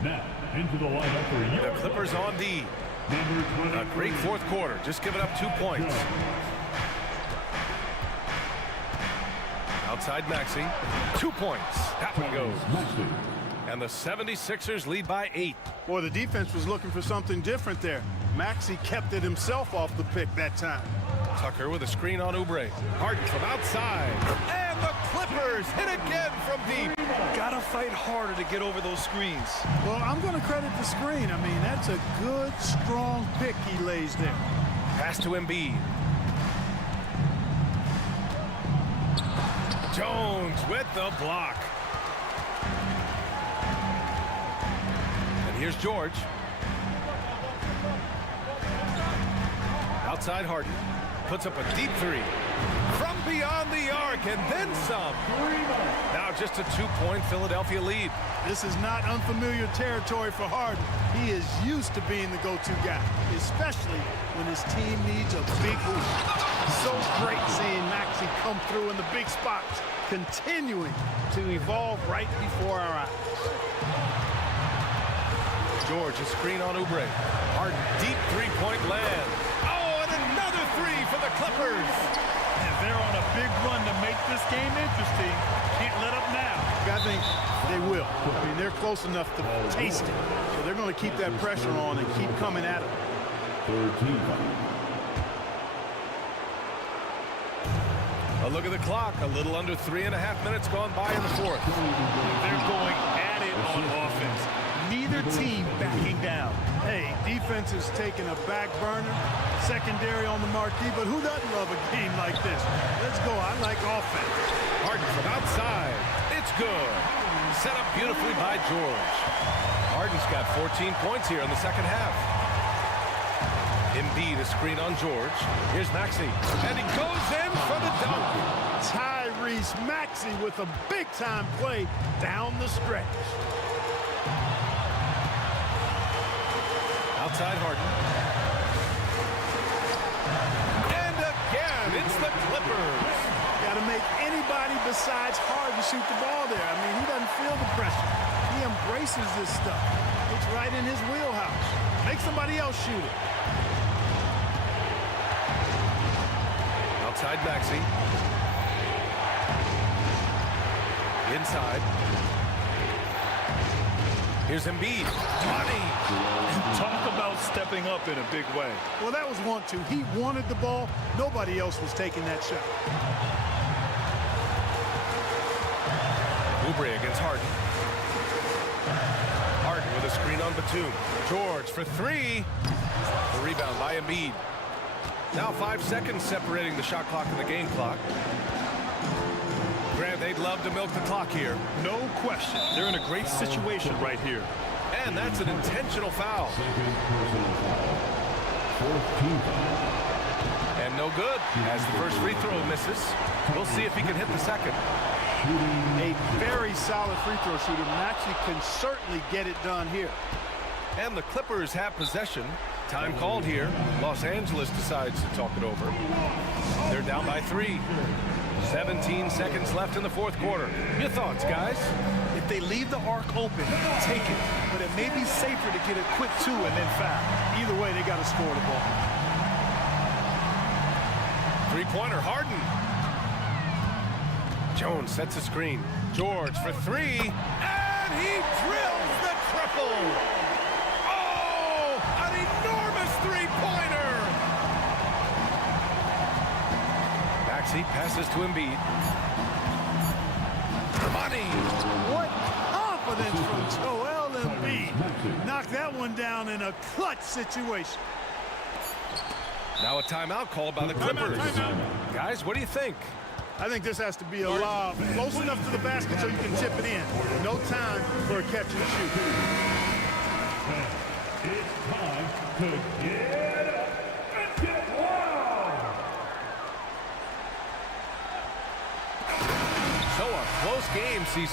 Now, into the lineup for you. The Clippers on D. A great fourth quarter, just giving up 2 points. Outside Maxey, 2 points. That one goes. And the 76ers lead by 8. Boy, the defense was looking for something different there. Maxey kept it himself off the pick that time. Tucker with a screen on Oubre. Harden from outside. And the Clippers hit again from deep. Gotta fight harder to get over those screens. Well, I'm going to credit the screen. I mean, that's a good, strong pick he lays there. Pass to Embiid. Jones with the block. And here's George. Outside Harden. puts up a deep three. From beyond the arc, and then some. Now just a 2-point Philadelphia lead. This is not unfamiliar territory for Harden. He is used to being the go-to guy, especially when his team needs a big hoop. So great seeing Maxey come through in the big spots, continuing to evolve right before our eyes. George, a screen on Oubre. Harden, deep three-point land. Oh, and another three for the Clippers. And they're on a big run to make this game interesting. Can't let up now. I think they will. I mean, they're close enough to taste it. So they're going to keep that pressure on and keep coming at it. A look at the clock. A little under 3.5 minutes gone by in the fourth. They're going at it on offense. Neither team backing down. Hey, defense is taking a back burner, secondary on the marquee, but who doesn't love a game like this? Let's go. I like offense. Harden from outside. It's good. Set up beautifully by George. Harden's got 14 points here in the second half. Embiid, a screen on George. Here's Maxey, and he goes in for the dunk. Tyrese Maxey with a big-time play down the stretch. Outside Harden. And again, it's the Clippers. Got to make anybody besides Harden shoot the ball there. I mean, he doesn't feel the pressure. He embraces this stuff. It's right in his wheelhouse. Make somebody else shoot it. Outside Maxey. Inside. Here's Embiid. Money. Talk about stepping up in a big way. Well, that was want to. He wanted the ball. Nobody else was taking that shot. Oubre against Harden. Harden with a screen on Batum. George for three. The rebound by Embiid. Now 5 seconds separating the shot clock and the game clock. Grant, they'd love to milk the clock here. No question. They're in a great situation right here. And that's an intentional foul. And no good as the first free throw misses. We'll see if he can hit the second. A very solid free throw shooter. Maxey can certainly get it done here. And the Clippers have possession. Time called here. Los Angeles decides to talk it over. They're down by 3. 17 seconds left in the fourth quarter. Your thoughts, guys? If they leave the arc open, take it. But it may be safer to get a quick 2 and then foul. Either way, they got to score the ball. Three-pointer, Harden. Jones sets a screen. George for 3. And he drills the triple. Oh, an enormous three-pointer. Maxey passes to Embiid. Money. What confidence from Joel Embiid. Knocked that one down in a clutch situation. Now a timeout called by the Clippers. Guys, what do you think? I think this has to be a lob close enough to the basket so you can tip it in. No time for a catch and shoot. It's time to get up and get wild. So a close game sees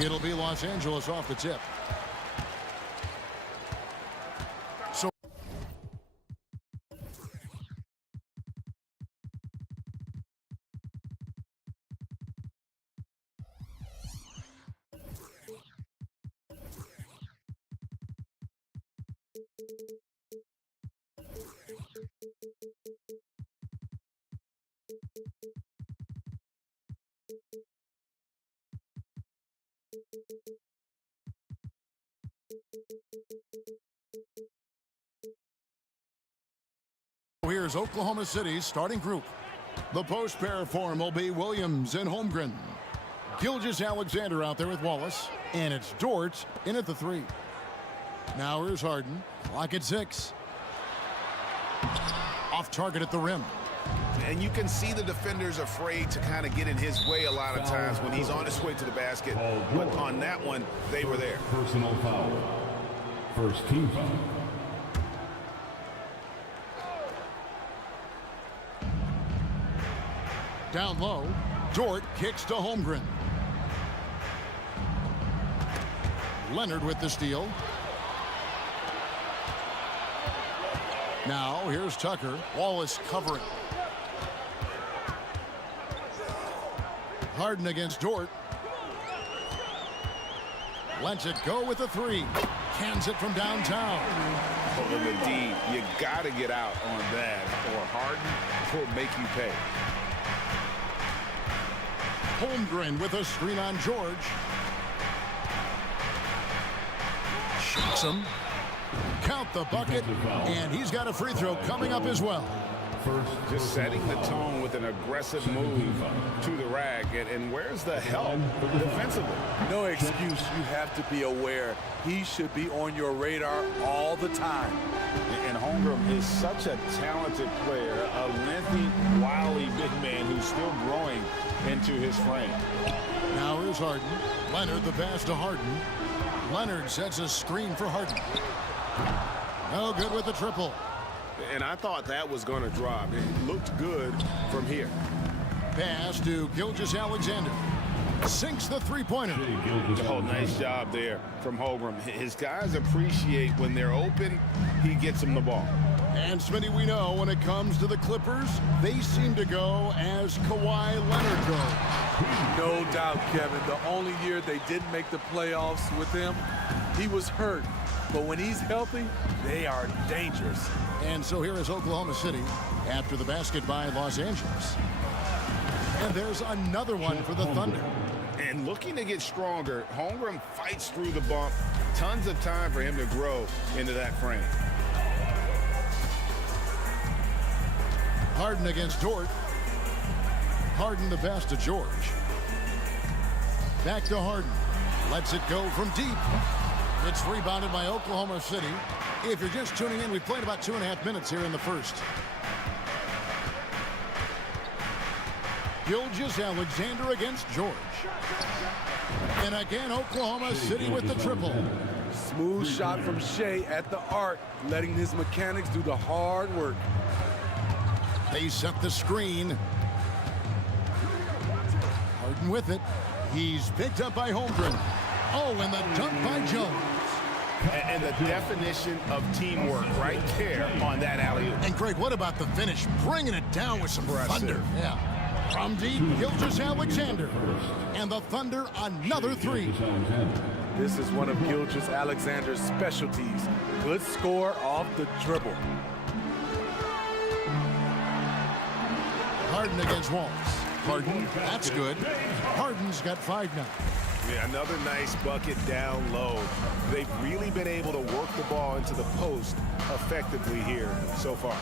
It'll be Los Angeles off the tip. So here's Oklahoma City's starting group. The post pair form will be Williams and Holmgren. Gilgeous-Alexander out there with Wallace. And it's Dort in at the 3. Now here's Harden. Clock at 6. Off target at the rim. And you can see the defenders afraid to kind of get in his way a lot of times when he's on his way to the basket. But on that one, they were there. Personal foul. First team foul. Down low, Dort kicks to Holmgren. Leonard with the steal. Now here's Tucker. Wallace covering. Harden against Dort. Lets it go with the 3. Cans it from downtown. Over the D, you got to get out on that, or Harden will make you pay. Holmgren with a screen on George. Shoots him. Count the bucket, and he's got a free throw coming up as well. Just setting the tone with an aggressive move to the rack. And where's the help defensively? No excuse. You have to be aware. He should be on your radar all the time. And Holmgren is such a talented player, a lengthy, wily big man who's still growing into his frame. Now here's Harden. Leonard the pass to Harden. Leonard sets a screen for Harden. No good with the triple. And I thought that was going to drop. It looked good from here. Pass to Gilgeous-Alexander. Sinks the three-pointer. Oh, nice job there from Holmgren. His guys appreciate when they're open, he gets them the ball. And Smitty, we know when it comes to the Clippers, they seem to go as Kawhi Leonard goes. No doubt, Kevin. The only year they didn't make the playoffs with him, he was hurt. But when he's healthy, they are dangerous. And so here is Oklahoma City after the basket by Los Angeles. And there's another one for the Thunder. And looking to get stronger, Holmgren fights through the bump. Tons of time for him to grow into that frame. Harden against Dort. Harden the pass to George. Back to Harden. Lets it go from deep. It's rebounded by Oklahoma City. If you're just tuning in, we played about 2.5 minutes here in the first. Gilgeous-Alexander against George. And again, Oklahoma City with the triple. Smooth shot from Shea at the arc, letting his mechanics do the hard work. They set the screen. Harden with it. He's picked up by Holmgren. Oh, and the dunk by Jones. And the definition of teamwork right there on that alley-oop. And Greg, what about the finish? Bringing it down with some thunder. Yeah. From deep, Gilgeous-Alexander. And the Thunder, another 3. This is one of Gilgeous-Alexander's specialties. Good score off the dribble. Harden against Wallace. Harden, that's good. Harden's got 5 now. Yeah, another nice bucket down low. They've really been able to work the ball into the post effectively here so far.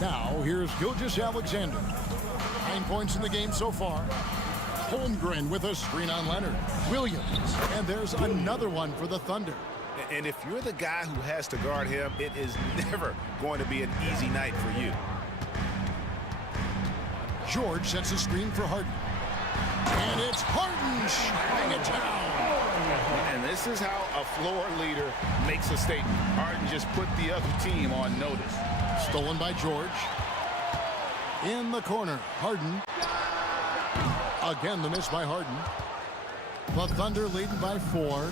Now, here's Gilgeous-Alexander. 9 points in the game so far. Holmgren with a screen on Leonard. Williams. And there's another one for the Thunder. And if you're the guy who has to guard him, it is never going to be an easy night for you. George sets a screen for Harden. And it's Harden shutting it down. And this is how a floor leader makes a statement. Harden just put the other team on notice. Stolen by George. In the corner, Harden. Again, the miss by Harden. The Thunder leading by 4.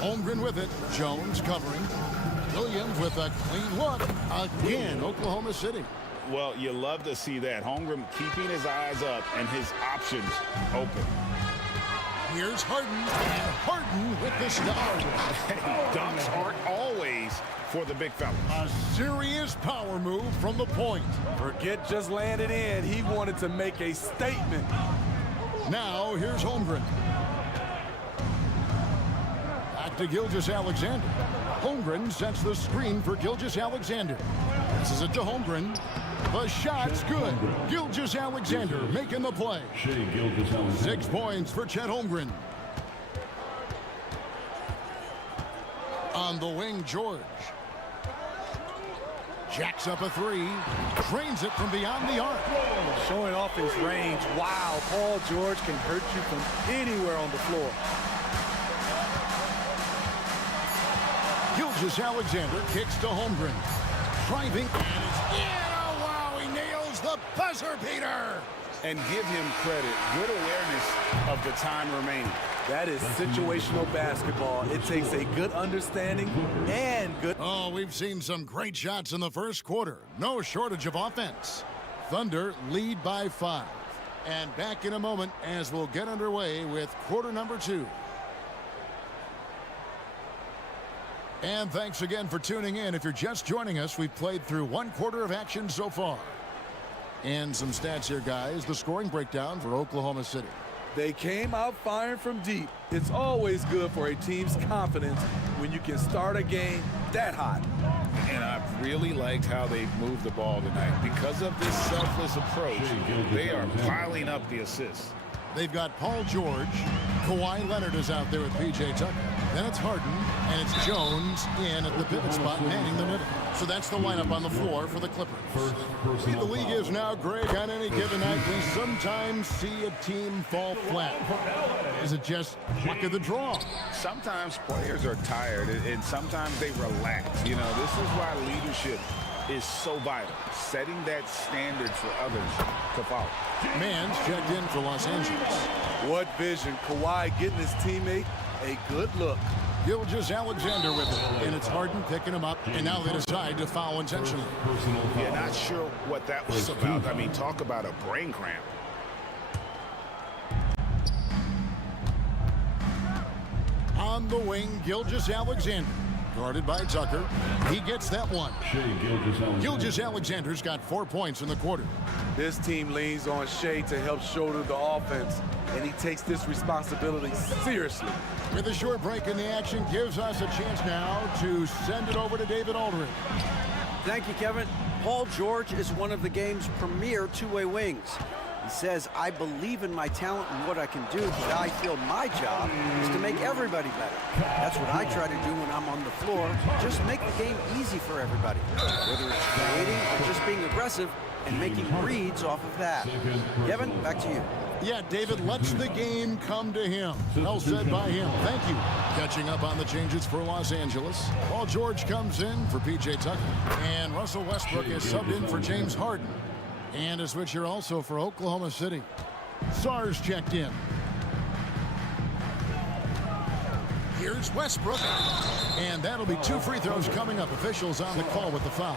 Holmgren with it. Jones covering. Williams with a clean look. Again, Oklahoma City. Well, you love to see that. Holmgren keeping his eyes up and his options open. Here's Harden, and Harden with the start. Dunks aren't always for the big fellas. A serious power move from the point. Forget just landed in. He wanted to make a statement. Now, here's Holmgren. Back to Gilgeous-Alexander. Holmgren sets the screen for Gilgeous-Alexander. Passes it to Holmgren. The shot's good. Gilgeous-Alexander making the play. 6 points for Chet Holmgren. On the wing, George. Jacks up a 3. Drains it from beyond the arc. Showing off his range. Wow, Paul George can hurt you from anywhere on the floor. Gilgeous-Alexander kicks to Holmgren. Driving, and it's in. Oh, wow, he nails the buzzer beater. And give him credit. Good awareness of the time remaining. That is situational basketball. It takes a good understanding and good... Oh, we've seen some great shots in the first quarter. No shortage of offense. Thunder lead by 5. And back in a moment as we'll get underway with quarter number 2. And thanks again for tuning in. If you're just joining us, we've played through 1 quarter of action so far. And some stats here, guys. The scoring breakdown for Oklahoma City. They came out firing from deep. It's always good for a team's confidence when you can start a game that hot. And I've really liked how they've moved the ball tonight. Because of this selfless approach, they are piling up the assists. They've got Paul George. Kawhi Leonard is out there with P.J. Tucker. Then it's Harden, and it's Jones in at the pivot spot, manning the middle. So that's the lineup on the floor for the Clippers. The league is now, Greg, on any given night, we sometimes see a team fall flat. Is it just luck of the draw? Sometimes players are tired, and sometimes they relax. You know, this is why leadership is so vital, setting that standard for others to follow. Mann's checked in for Los Angeles. What vision. Kawhi getting his teammate a good look. Gilgeous-Alexander with it, and it's Harden picking him up, and now they decide to foul intentionally. Yeah, not sure what that was about. I mean, talk about a brain cramp. On the wing, Gilgeous-Alexander. Guarded by Tucker. He gets that one. Gilgeous-Alexander's got 4 points in the quarter. This team leans on Shea to help shoulder the offense, and he takes this responsibility seriously. With a short break in the action, gives us a chance now to send it over to David Aldridge. Thank you, Kevin. Paul George is one of the game's premier two-way wings. He says, I believe in my talent and what I can do, but I feel my job is to make everybody better. That's what I try to do when I'm on the floor. Just make the game easy for everybody. Whether it's creating or just being aggressive and making reads off of that. Kevin, back to you. Yeah, David lets the game come to him. Well said by him. Thank you. Catching up on the changes for Los Angeles. Paul George comes in for P.J. Tucker. And Russell Westbrook is subbed in for James Harden. And a switch here also for Oklahoma City. Sars checked in. Here's Westbrook. And that'll be 2 free throws coming up. Officials on the call with the foul.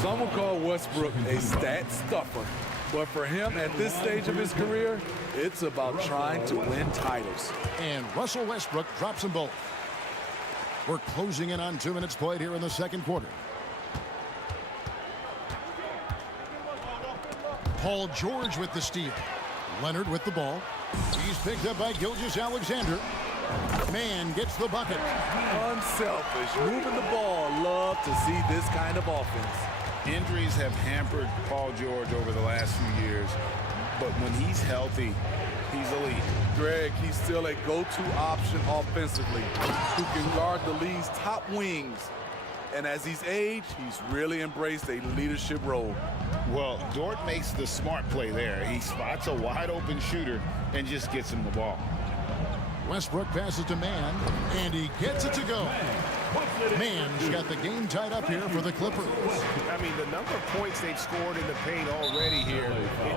Some will call Westbrook a stat stuffer. But for him at this stage of his career, it's about trying to win titles. And Russell Westbrook drops them both. We're closing in on 2 minutes played here in the second quarter. Paul George with the steal. Leonard with the ball. He's picked up by Gilgeous-Alexander. Mann gets the bucket. Unselfish, moving the ball. Love to see this kind of offense. Injuries have hampered Paul George over the last few years, but when he's healthy, he's elite. Greg, he's still a go-to option offensively who can guard the league's top wings. And as he's aged, he's really embraced a leadership role. Well, Dort makes the smart play there. He spots a wide-open shooter and just gets him the ball. Westbrook passes to Mann, and he gets it to go. Man's got the game tied up here for the Clippers. I mean, the number of points they've scored in the paint already here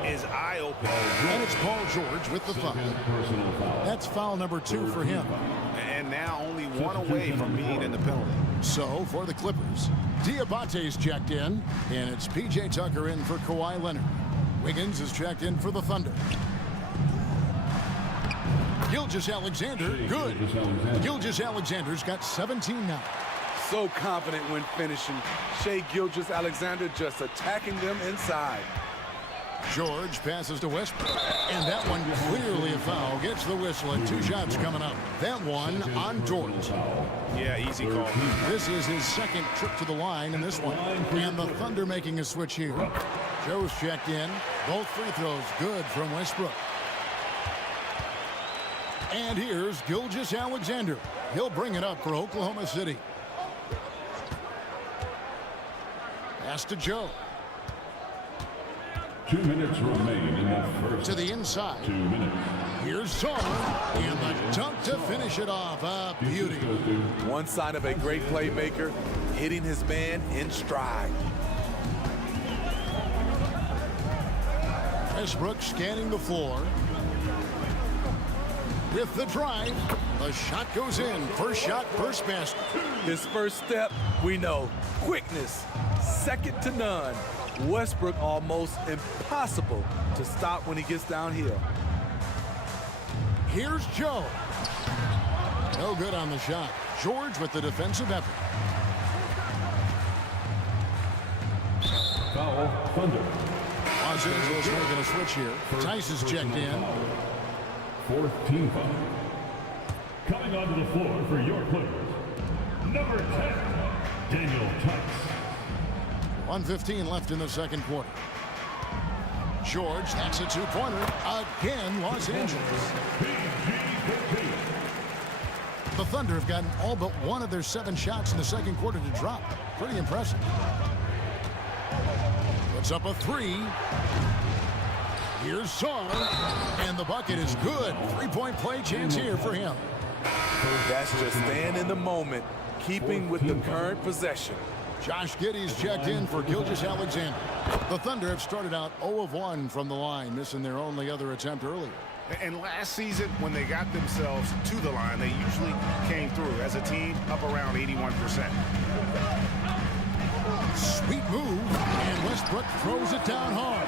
is eye-opening. And it's Paul George with the foul. That's foul number 2 for him. And now only one away from being in the penalty. So, for the Clippers, Diabate's checked in, and it's P.J. Tucker in for Kawhi Leonard. Wiggins is checked in for the Thunder. Gilgeous-Alexander, good. Gilgeous-Alexander's got 17 now. So confident when finishing. Shai Gilgeous-Alexander just attacking them inside. George passes to Westbrook, and that one clearly a foul. Gets the whistle, and 2 shots coming up. That one on George. Yeah, easy call. This is his second trip to the line in this one. And the Thunder making a switch here. Joe's checked in. Both free throws good from Westbrook. And here's Gilgeous-Alexander. He'll bring it up for Oklahoma City. Pass to Joe. 2 minutes remain in the first. To the inside. 2 minutes. Here's Sar, and the dunk to finish it off. A beauty. One sign of a great playmaker, hitting his man in stride. Westbrook scanning the floor. With the drive, the shot goes in. First shot, first basket. His first step, we know, quickness, second to none. Westbrook almost impossible to stop when he gets downhill. Here's Joe. No good on the shot. George with the defensive effort. Foul, Thunder. Los Angeles making a switch here. Tice is checked in. 4th team foul. Coming onto the floor for your Clippers, number 10, Daniel Tice. 1:15 left in the second quarter. George, that's a 2-pointer. Again, Los Angeles. The Thunder have gotten all but one of their 7 shots in the second quarter to drop. Pretty impressive. Puts up a 3. Here's Sar, and the bucket is good. 3-point play chance here for him. That's just staying in the moment, keeping with the current possession. Josh Giddey's checked in for Gilgeous-Alexander. The Thunder have started out 0 of 1 from the line, missing their only other attempt earlier. And last season, when they got themselves to the line, they usually came through as a team up around 81%. Sweet move, and Westbrook throws it down hard.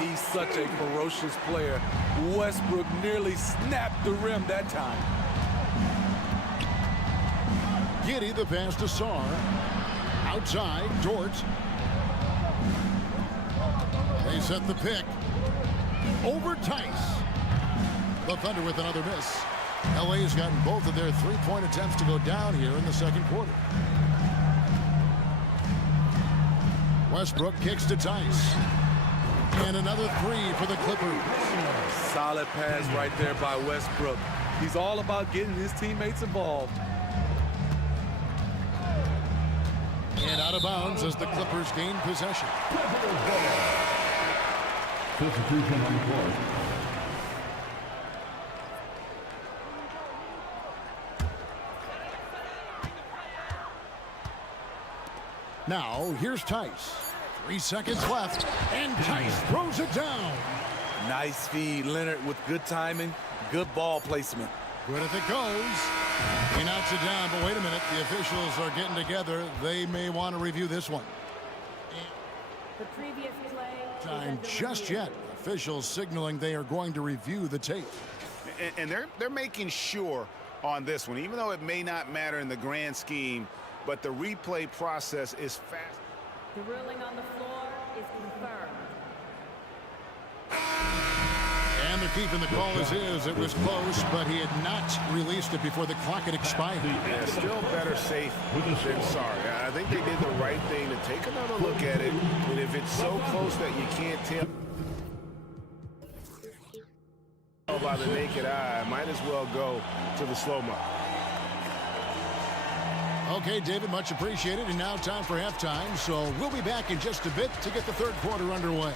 He's such a ferocious player. Westbrook nearly snapped the rim that time. Giddey the pass to Sar. Outside, Dort. They set the pick. Over Tice. The Thunder with another miss. LA has gotten both of their 3-point attempts to go down here in the second quarter. Westbrook kicks to Tice. And another 3 for the Clippers. Solid pass right there by Westbrook. He's all about getting his teammates involved. And out of bounds as the Clippers gain possession. Substitution on the court. Now, here's Tice. 3 seconds left, and Tice throws it down. Nice feed, Leonard, with good timing, good ball placement. Good if it goes. He knocks it down, but wait a minute. The officials are getting together. They may want to review this one. The previous play. Time just yet. Officials signaling they are going to review the tape. And they're making sure on this one, even though it may not matter in the grand scheme, but the replay process is fast. The ruling on the floor is confirmed. And they're keeping the call as is. It was close, but he had not released it before the clock had expired. Yeah, still better safe than sorry. I think they did the right thing to take another look at it. And if it's so close that you can't tell by the naked eye, might as well go to the slow-mo. Okay, David, much appreciated. And now time for halftime. So we'll be back in just a bit to get the third quarter underway.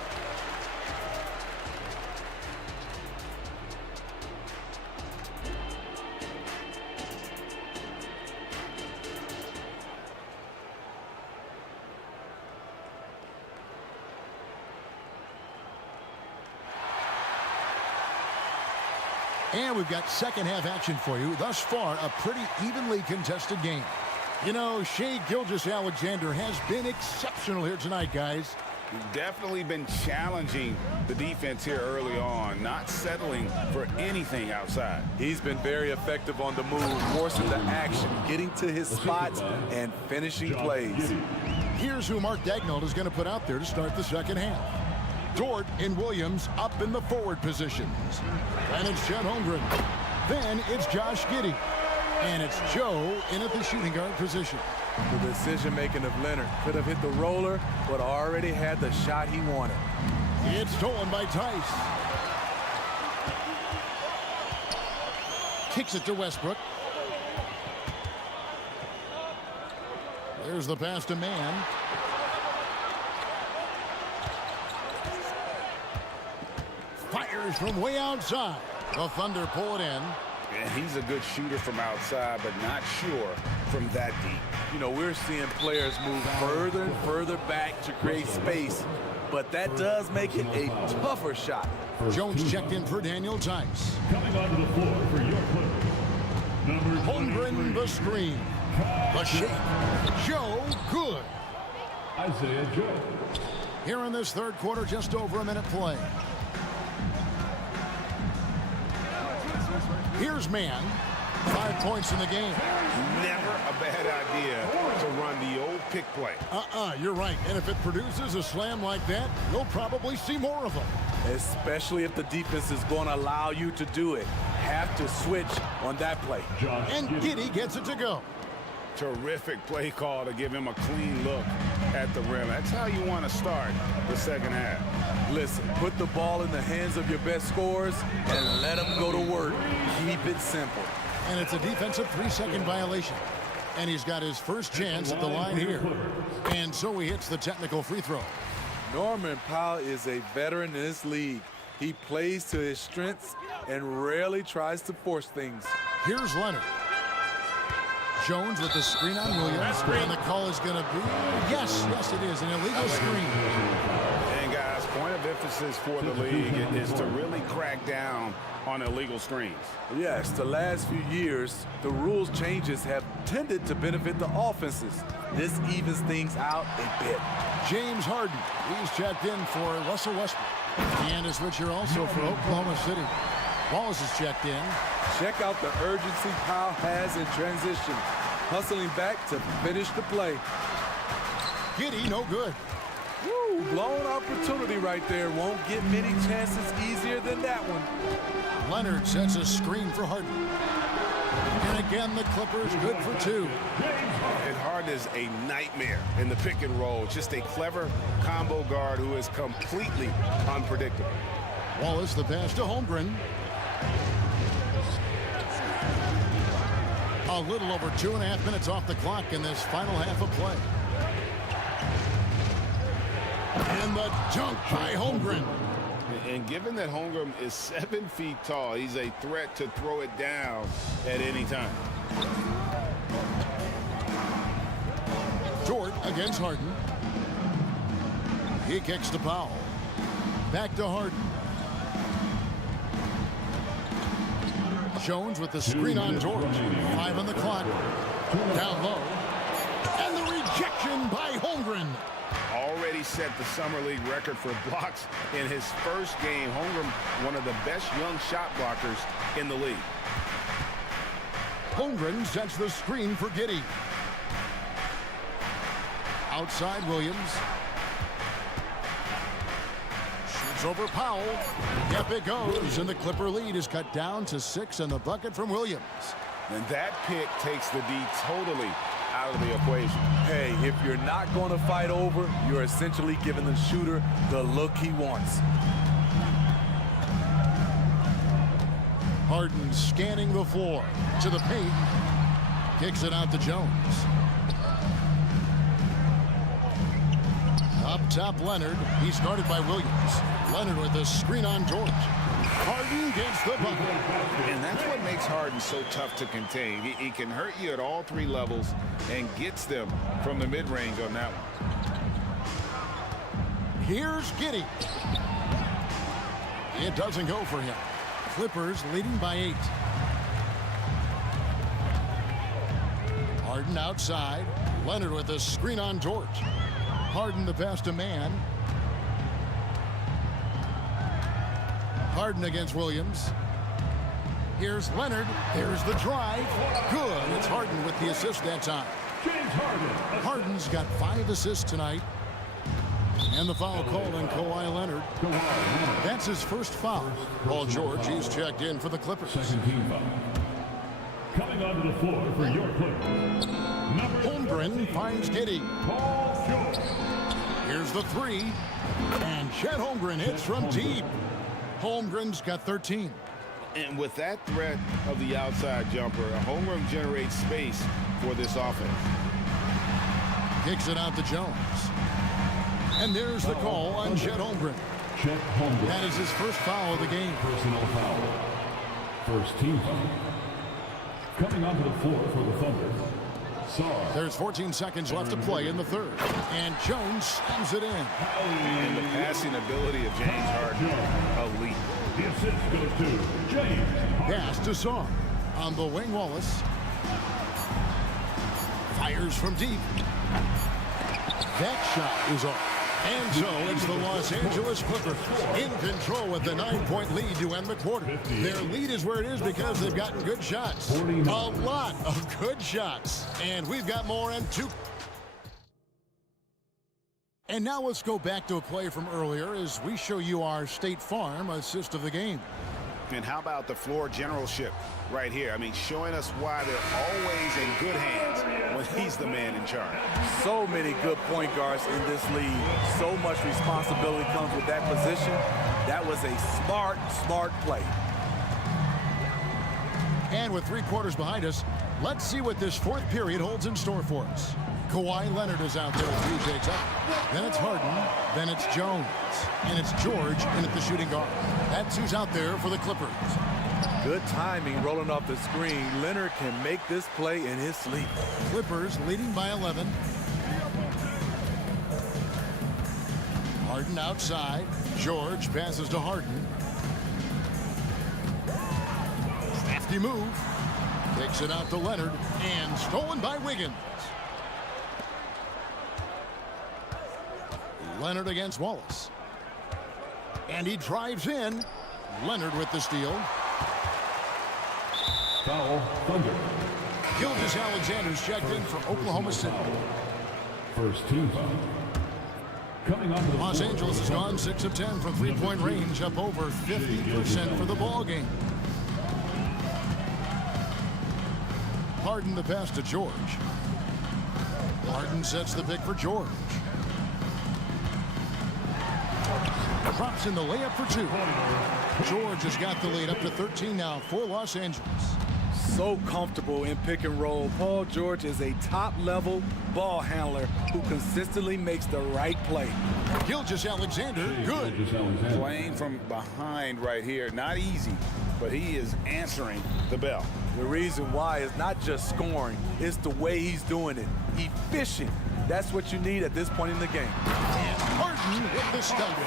And we've got second half action for you. Thus far, a pretty evenly contested game. You know, Shai Gilgeous-Alexander has been exceptional here tonight, guys. Definitely been challenging the defense here early on, not settling for anything outside. He's been very effective on the move, forcing the action, getting to his spots, and finishing plays. Here's who Mark Daignault is going to put out there to start the second half. Dort and Williams up in the forward positions. And it's Chet Holmgren. Then it's Josh Giddey. And it's Joe in at the shooting guard position. The decision-making of Leonard could have hit the roller, but already had the shot he wanted. It's stolen by Tice. Kicks it to Westbrook. There's the pass to Mann. Fires from way outside. The Thunder pull it in. And he's a good shooter from outside, but not sure from that deep. You know, we're seeing players move further and further back to create space, but that does make it a tougher shot. Jones checked in for Daniel Tice. Coming onto the floor for your player. Holmgren the screen. The shape. Joe good. Isaiah Joe. Here in this third quarter, just over a minute play. Here's Mann. 5 points in the game. Never a bad idea to run the old pick play. You're right. And if it produces a slam like that, you'll probably see more of them. Especially if the defense is going to allow you to do it. Have to switch on that play. And Giddey gets it to go. Terrific play call to give him a clean look at the rim. That's how you want to start the second half. Listen, put the ball in the hands of your best scorers and let them go to work. Keep it simple. And it's a defensive 3-second violation. And he's got his first chance at the line here. And so he hits the technical free throw. Norman Powell is a veteran in this league. He plays to his strengths and rarely tries to force things. Here's Leonard. Jones with the screen on Williams. And the call is going to be, yes, it is, an illegal screen. And guys, point of emphasis for the league is to really crack down on illegal screens. Yes, the last few years, the rules changes have tended to benefit the offenses. This evens things out a bit. James Harden, he's checked in for Russell Westbrook. And a switcher also for Oklahoma City. Wallace is checked in. Check out the urgency Powell has in transition. Hustling back to finish the play. Giddey, no good. Woo, blown opportunity right there. Won't get many chances easier than that one. Leonard sets a screen for Harden. And again, the Clippers good for two. And Harden is a nightmare in the pick and roll. Just a clever combo guard who is completely unpredictable. Wallace, the pass to Holmgren. A little over 2.5 minutes off the clock in this final half of play. And the dunk by Holmgren. And given that Holmgren is 7 feet tall, he's a threat to throw it down at any time. Dort against Harden. He kicks to Powell. Back to Harden. Jones with the screen on Dort. 5 on the clock. Down low. And the rejection by Holmgren. Already set the Summer League record for blocks in his first game. Holmgren, one of the best young shot blockers in the league. Holmgren sets the screen for Giddey. Outside Williams. Shoots over Powell. Yep, it goes. And the Clipper lead is cut down to 6 and the bucket from Williams. And that pick takes the D totally out of the equation. Hey, if you're not going to fight over, you're essentially giving the shooter the look he wants. Harden scanning the floor to the paint. Kicks it out to Jones. Up top, Leonard. He's guarded by Williams. Leonard with the screen on Dort. Harden gets the bucket. And that's what makes Harden so tough to contain. He can hurt you at all 3 levels and gets them from the mid-range on that one. Here's Giddey. It doesn't go for him. Clippers leading by 8. Harden outside. Leonard with a screen on Dort. Harden the pass to man. Harden against Williams. Here's Leonard. Here's the drive. Good. It's Harden with the assist that time. James Harden. Harden's got 5 assists tonight. And the foul called on Kawhi Leonard. That's his first foul. Paul George, he's checked in for the Clippers. Second team foul. Coming onto the floor for your Clippers. Holmgren finds Giddy. Paul George. Here's the 3. And Chet Holmgren hits from deep. Holmgren's got 13. And with that threat of the outside jumper, Holmgren generates space for this offense. Kicks it out to Jones. And there's the call on Chet Holmgren. Chet Holmgren. That is his first foul of the game. Personal foul. First team foul. Coming onto the floor for the Thunder. There's 14 seconds left to play in the third. And Jones slams it in. And the passing ability of James Harden, elite. The assist goes to James Harden. Pass to Saw. On the wing, Wallace. Fires from deep. That shot is off. And so it's the Los Angeles Clippers in control with the 9-point lead to end the quarter. Their lead is where it is because they've gotten good shots. A lot of good shots. And we've got more and 2. And now let's go back to a play from earlier as we show you our State Farm assist of the game. And how about the floor generalship right here? I mean, showing us why they're always in good hands when he's the man in charge. So many good point guards in this league. So much responsibility comes with that position. That was a smart play. And with 3 quarters behind us, let's see what this 4th period holds in store for us. Kawhi Leonard is out there with 3 takes up. Then it's Harden. Then it's Jones. And it's George in at the shooting guard. That's who's out there for the Clippers. Good timing rolling off the screen. Leonard can make this play in his sleep. Clippers leading by 11. Harden outside. George passes to Harden. Crafty move. Takes it out to Leonard. And stolen by Wiggins. Leonard against Wallace. And he drives in. Leonard with the steal. Foul, Thunder. Gilgeous-Alexander's checked in for Oklahoma City. First team foul. Coming on to the Los floor Angeles has gone 6 of 10 from 3-point range, up over 50% for the ball game. Harden the pass to George. Harden sets the pick for George. Drops in the layup for 2. George has got the lead up to 13 now for Los Angeles. So comfortable in pick and roll. Paul George is a top-level ball handler who consistently makes the right play. Gilgeous-Alexander, good. Playing from behind right here. Not easy, but he is answering the bell. The reason why is not just scoring, it's the way he's doing it. Efficient. That's what you need at this point in the game. And Harden with the stop.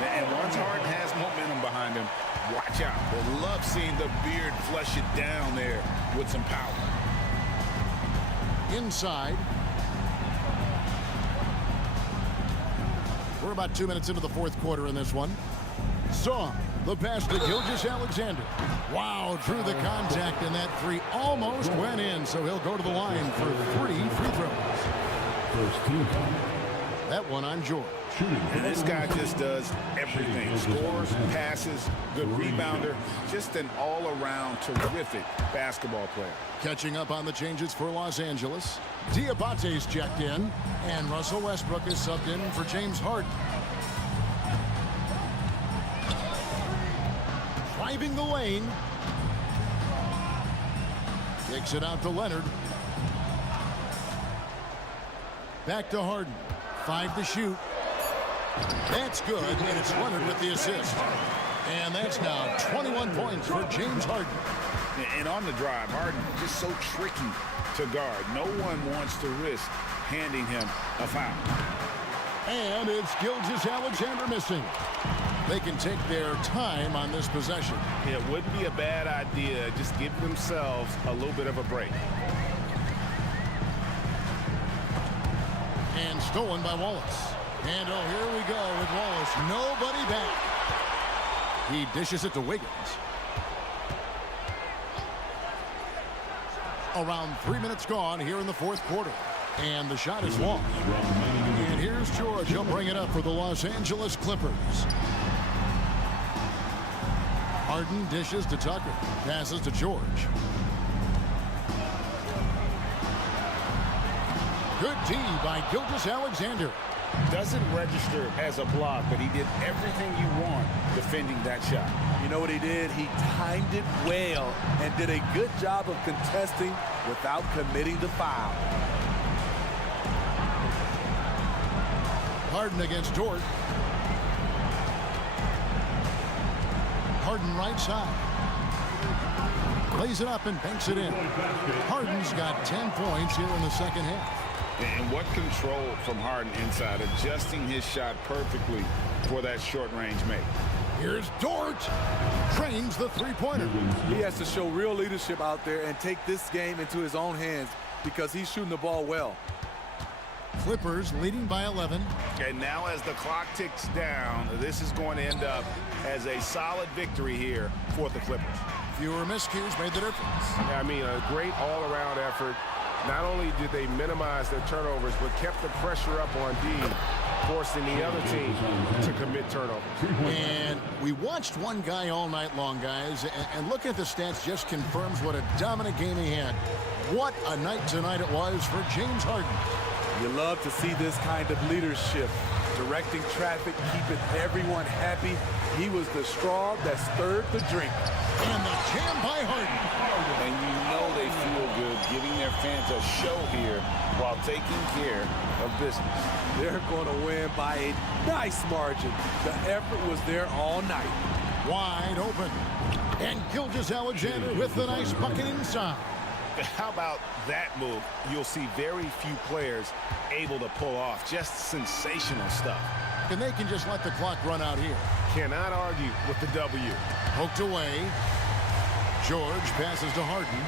And once Harden has momentum behind him, watch out. They love seeing the beard flush it down there with some power. Inside. We're about 2 minutes into the 4th quarter in this one. Saw the pass to Gilgeous-Alexander. Wow, drew the contact, and that 3 almost went in, so he'll go to the line for 3 free throws. First team foul. That one on George. And this guy just does everything. Scores, passes, good rebounder. Just an all-around terrific basketball player. Catching up on the changes for Los Angeles. Diabate's checked in, and Russell Westbrook is subbed in for James Harden. Driving the lane. Takes it out to Leonard. Back to Harden. 5 to shoot. That's good, and it's Leonard with the assist. And that's now 21 points for James Harden. And on the drive, Harden just so tricky to guard. No one wants to risk handing him a foul. And it's Gilgeous-Alexander missing. they can take their time on this possession. It wouldn't be a bad idea. Just give themselves a little bit of a break. And stolen by Wallace. And oh, here we go with Wallace. Nobody back. He dishes it to Wiggins. Around 3 minutes gone here in the fourth quarter. And the shot is long. And here's George. He'll bring it up for the Los Angeles Clippers. Harden dishes to Tucker. Passes to George. Good D by Gilgeous-Alexander. Doesn't register as a block, but he did everything you want defending that shot. You know what he did? He timed it well and did a good job of contesting without committing the foul. Harden against Dort. Harden right side. Lays it up and banks it in. Harden's got 10 points here in the second half. And what control from Harden inside, adjusting his shot perfectly for that short-range make. Here's Dort. Trains the three-pointer. He has to show real leadership out there and take this game into his own hands because he's shooting the ball well. Clippers leading by 11. And now as the clock ticks down, this is going to end up as a solid victory here for the Clippers. Fewer miscues made the difference. I mean, a great all-around effort. Not only did they minimize their turnovers, but kept the pressure up on D, forcing the other team to commit turnovers. And we watched one guy all night long, guys, and looking at the stats just confirms what a dominant game he had. What a night tonight it was for James Harden. You love to see this kind of leadership, directing traffic, keeping everyone happy. He was the straw that stirred the drink. And the jam by Harden. And you know they feel good giving their fans a show here while taking care of business. They're going to win by a nice margin. The effort was there all night. Wide open. And Gilgeous-Alexander with the nice bucket inside. How about that move? You'll see very few players able to pull off. Just sensational stuff. And they can just let the clock run out here. Cannot argue with the W. Poked away. George passes to Harden.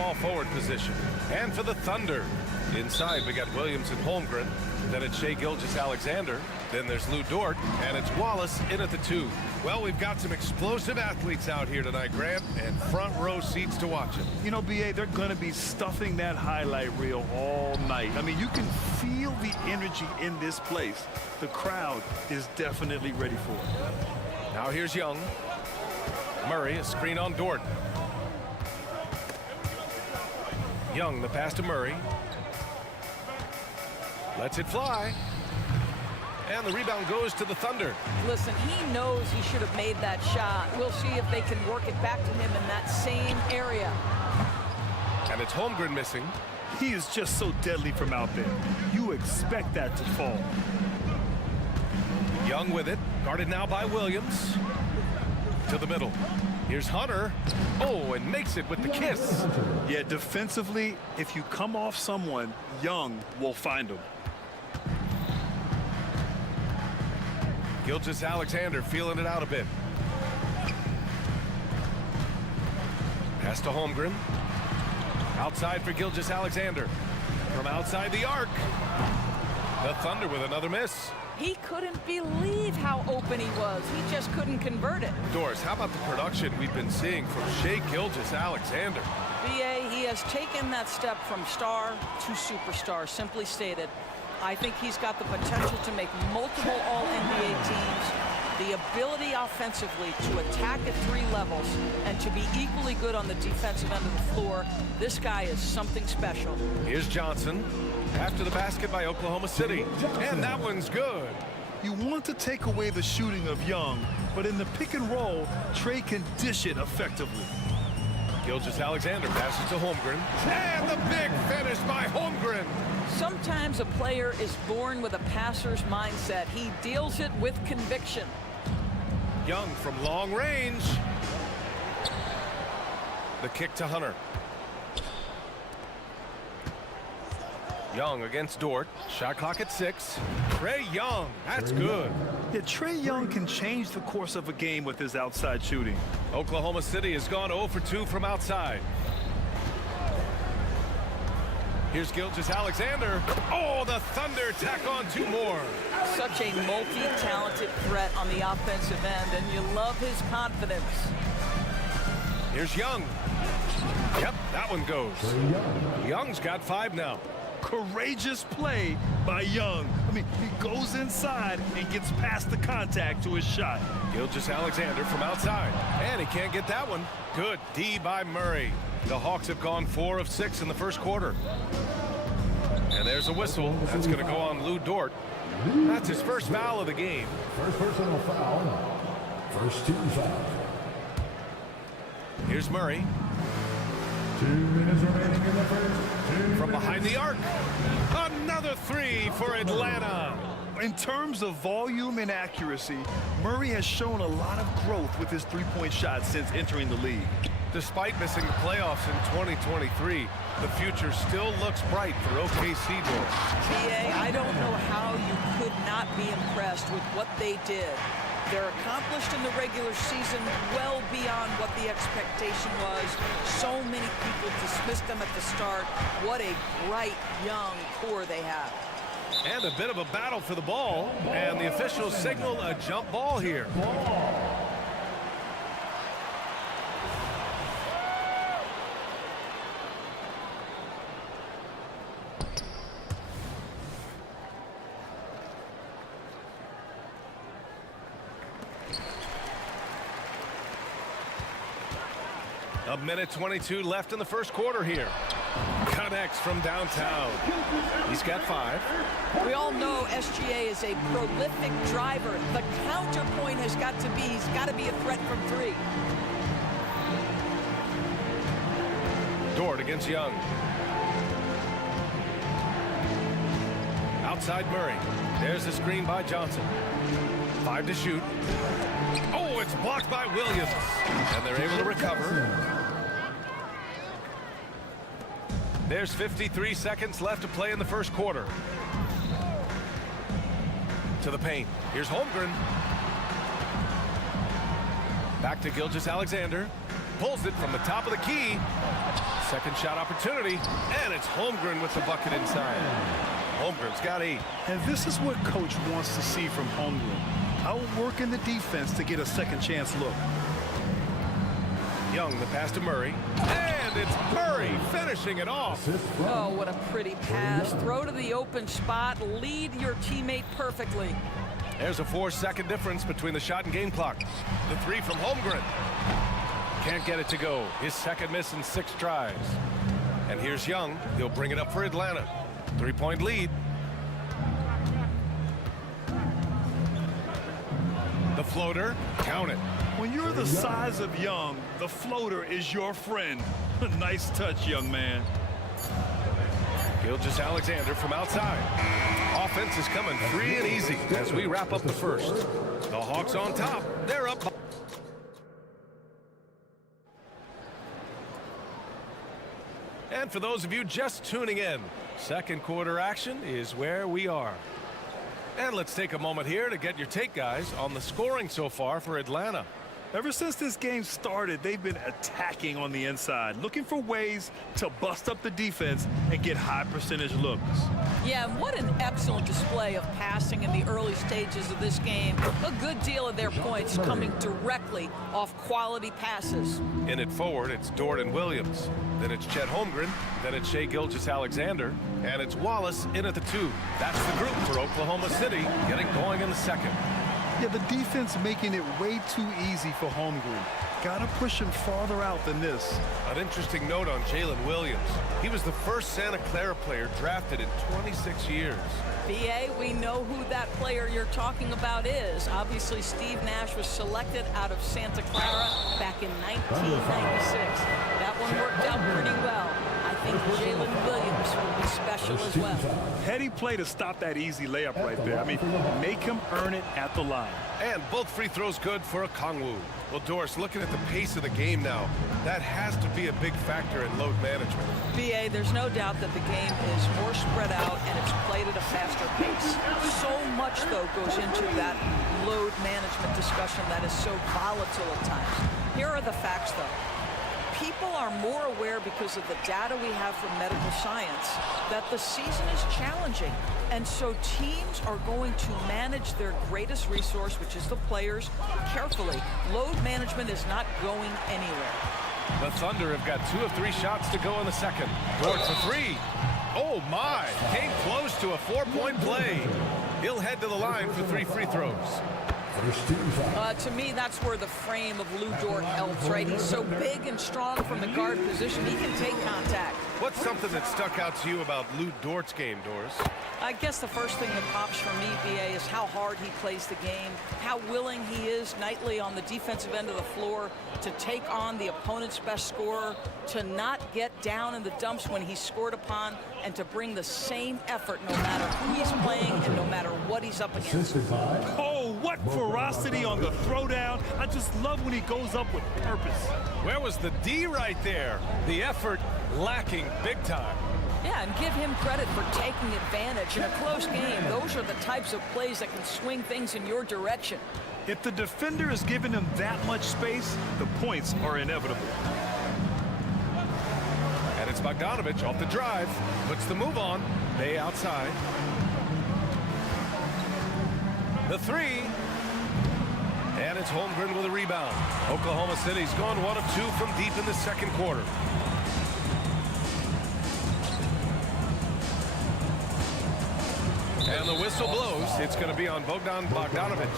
small forward position. And for the Thunder, inside we got Williams and Holmgren. Then it's Shai Gilgeous-Alexander. Then there's Lou Dort, and it's Wallace in at the 2. Well, we've got some explosive athletes out here tonight, Grant, and front row seats to watch it. You know, BA, they're going to be stuffing that highlight reel all night. I mean, you can feel the energy in this place. The crowd is definitely ready for it. Now here's Young. Murray, a screen on Dort. Young, the pass to Murray. Lets it fly. And the rebound goes to the Thunder. Listen, he knows he should have made that shot. We'll see if they can work it back to him in that same area. And it's Holmgren missing. He is just so deadly from out there. You expect that to fall. Young with it. Guarded now by Williams. To the middle. Here's Hunter. Oh, and makes it with the kiss. Yeah, defensively, if you come off someone, Young will find him. Gilgeous-Alexander feeling it out a bit. Pass to Holmgren. Outside for Gilgeous-Alexander. From outside the arc. The Thunder with another miss. He couldn't believe how open he was. He just couldn't convert it. Doris, how about the production we've been seeing from Shai Gilgeous-Alexander? BA, he has taken that step from star to superstar, simply stated. I think he's got the potential to make multiple All-NBA teams, the ability offensively to attack at 3 levels, and to be equally good on the defensive end of the floor. This guy is something special. Here's Johnson after the basket by Oklahoma City. And that one's good. You want to take away the shooting of Young, but in the pick and roll, Trey can dish it effectively. Gilgeous-Alexander passes to Holmgren. And the big finish by Holmgren. Sometimes a player is born with a passer's mindset. He deals it with conviction. Young from long range. The kick to Hunter. Young against Dort. Shot clock at 6. Trae Young. That's good. Yeah, Trae Young can change the course of a game with his outside shooting. Oklahoma City has gone 0 for 2 from outside. Here's Gilgeous-Alexander. Oh, the Thunder tack on 2 more. Such a multi-talented threat on the offensive end, and you love his confidence. Here's Young. Yep, that one goes. Young's got 5 now. Courageous play by Young. I mean, he goes inside and gets past the contact to his shot. Gilgeous-Alexander from outside. And he can't get that one. Good D by Murray. The Hawks have gone 4 of 6 in the first quarter. And there's a whistle. That's going to go on Lou Dort. That's his first foul of the game. First personal foul. First team foul. Here's Murray. 2 minutes remaining in the first. From behind the arc. Another 3 for Atlanta. In terms of volume and accuracy, Murray has shown a lot of growth with his three-point shot since entering the league. Despite missing the playoffs in 2023, the future still looks bright for OKC Doors. TA, I don't know how you could not be impressed with what they did. They're accomplished in the regular season well beyond what the expectation was. So many people dismissed them at the start. What a bright, young core they have. And a bit of a battle for the ball. And the officials signal a jump ball here. A minute 22 left in the first quarter here. Connects from downtown. He's got 5. We all know SGA is a prolific driver. The counterpoint has got to be, he's got to be a threat from 3. Dort against Young. Outside Murray. There's the screen by Johnson. 5 to shoot. Oh, it's blocked by Williams. And they're able to recover. There's 53 seconds left to play in the first quarter. To the paint. Here's Holmgren. Back to Gilgeous-Alexander. pulls it from the top of the key. Second shot opportunity, and it's Holmgren with the bucket inside. Holmgren's got 8. And this is what coach wants to see from Holmgren. Outworking the defense to get a second chance look. Young, the pass to Murray, and it's Murray finishing it off. Oh, what a pretty pass. Throw to the open spot, lead your teammate perfectly. There's a 4-second difference between the shot and game clock. The 3 from Holmgren. Can't get it to go. His second miss in 6 tries. And here's Young. He'll bring it up for Atlanta. 3-point lead. The floater, count it. When you're the size of Young, the floater is your friend. Nice touch, young man. Gilgeous-Alexander from outside. Offense is coming free and easy as we wrap up the first. The Hawks on top. They're up. And for those of you just tuning in, second quarter action is where we are. And let's take a moment here to get your take, guys, on the scoring so far for Atlanta. Ever since this game started, they've been attacking on the inside, looking for ways to bust up the defense and get high percentage looks. Yeah, and what an excellent display of passing in the early stages of this game. A good deal of their points coming directly off quality passes. In it forward, it's Dort and Williams. Then it's Chet Holmgren. Then it's Shai Gilgeous-Alexander. And it's Wallace in at the 2. That's the group for Oklahoma City, getting going in the second. Yeah, the defense making it way too easy for Holmgren. Gotta push him farther out than this. An interesting note on Jalen Williams. He was the first Santa Clara player drafted in 26 years. BA, we know who that player you're talking about is. Obviously, Steve Nash was selected out of Santa Clara back in 1996. That one worked out pretty well. I think Jalen Williams will be special as well. Heady play to stop that easy layup right there. I mean, make him earn it at the line. And both free throws good for Okongwu. Well, Doris, looking at the pace of the game now, that has to be a big factor in load management. BA, there's no doubt that the game is more spread out and it's played at a faster pace. So much, though, goes into that load management discussion that is so volatile at times. Here are the facts, though. People are more aware because of the data we have from medical science that the season is challenging. And so teams are going to manage their greatest resource, which is the players, carefully. Load management is not going anywhere. The Thunder have got 2 of 3 shots to go in the second. Dort for 3. Oh my, came close to a 4-point play. He'll head to the line for 3 free throws. To me, that's where the frame of Lou Dort helps, right? He's so big and strong from the guard position. He can take contact. What's something that stuck out to you about Lou Dort's game, Doris? I guess the first thing that pops for me, BA, is how hard he plays the game, how willing he is nightly on the defensive end of the floor to take on the opponent's best scorer, to not get down in the dumps when he's scored upon, and to bring the same effort no matter who he's playing and no matter what he's up against. Oh, what ferocity on the throwdown. I just love when he goes up with purpose. Where was the D right there? The effort lacking big time. Yeah, and give him credit for taking advantage. In a close game, those are the types of plays that can swing things in your direction. If the defender is giving him that much space, the points are inevitable. And it's Bogdanovich off the drive. Puts the move on. Bay outside. The 3. And it's Holmgren with a rebound. Oklahoma City's gone 1 of 2 from deep in the second quarter. And the whistle blows. It's going to be on Bogdan Bogdanovich.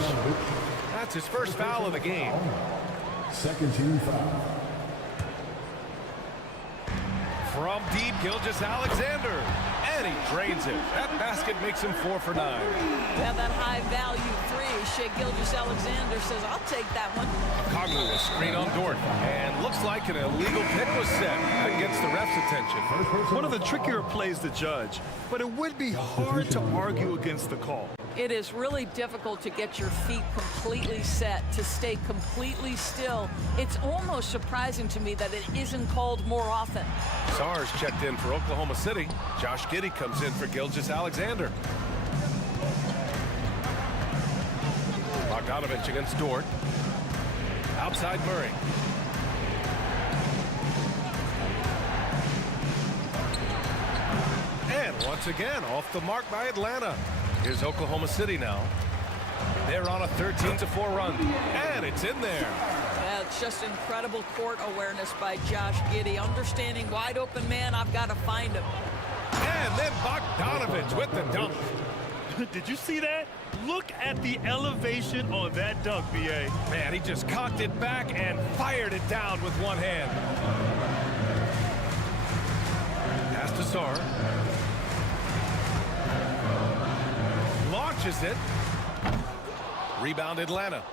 That's his first foul of the game. Second team foul. From deep, Gilgeous-Alexander. And he drains it. That basket makes him 4 for 9. Yeah, that high-value 3. Shai Gilgeous-Alexander says, I'll take that one. Okongwu a screen on Dort. And looks like an illegal pick was set. That gets the ref's attention. One of the trickier plays to judge, but it would be hard to argue against the call. It is really difficult to get your feet completely set, to stay completely still. It's almost surprising to me that it isn't called more often. Sars checked in for Oklahoma City. Josh Giddey comes in for Gilgeous-Alexander. Bogdanovich against Dort. Outside Murray. Once again, off the mark by Atlanta. Here's Oklahoma City now. They're on a 13-4 run, and it's in there. Yeah, it's just incredible court awareness by Josh Giddey. Understanding wide open man, I've got to find him. And then Bogdanovich with the dunk. Did you see that? Look at the elevation on that dunk, B.A. Man, he just cocked it back and fired it down with one hand. Pass to Sar. Launches it. Rebound Atlanta.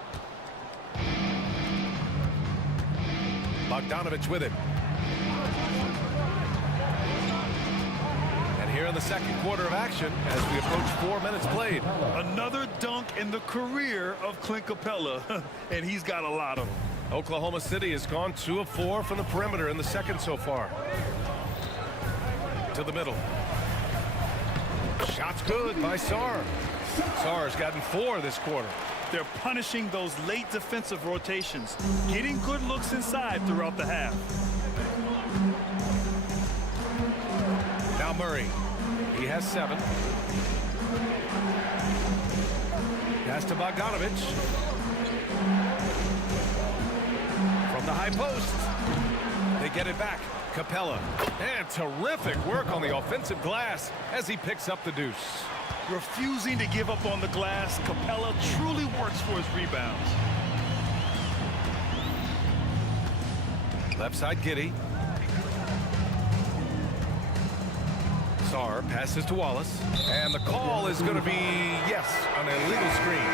Bogdanovich with it. And here in the second quarter of action, as we approach 4 minutes played. Another dunk in the career of Clint Capella, and he's got a lot of them. Oklahoma City has gone 2 of 4 from the perimeter in the second so far. To the middle. Shot's good by Sar. Sar's gotten 4 this quarter. They're punishing those late defensive rotations, getting good looks inside throughout the half. Now Murray. He has 7. Pass to Bogdanovich. From the high post. They get it back. Capella. And terrific work on the offensive glass as he picks up the deuce. Refusing to give up on the glass, Capella truly works for his rebounds. Left side Giddey. Sar passes to Wallace. And the call is going to be, yes, an illegal screen.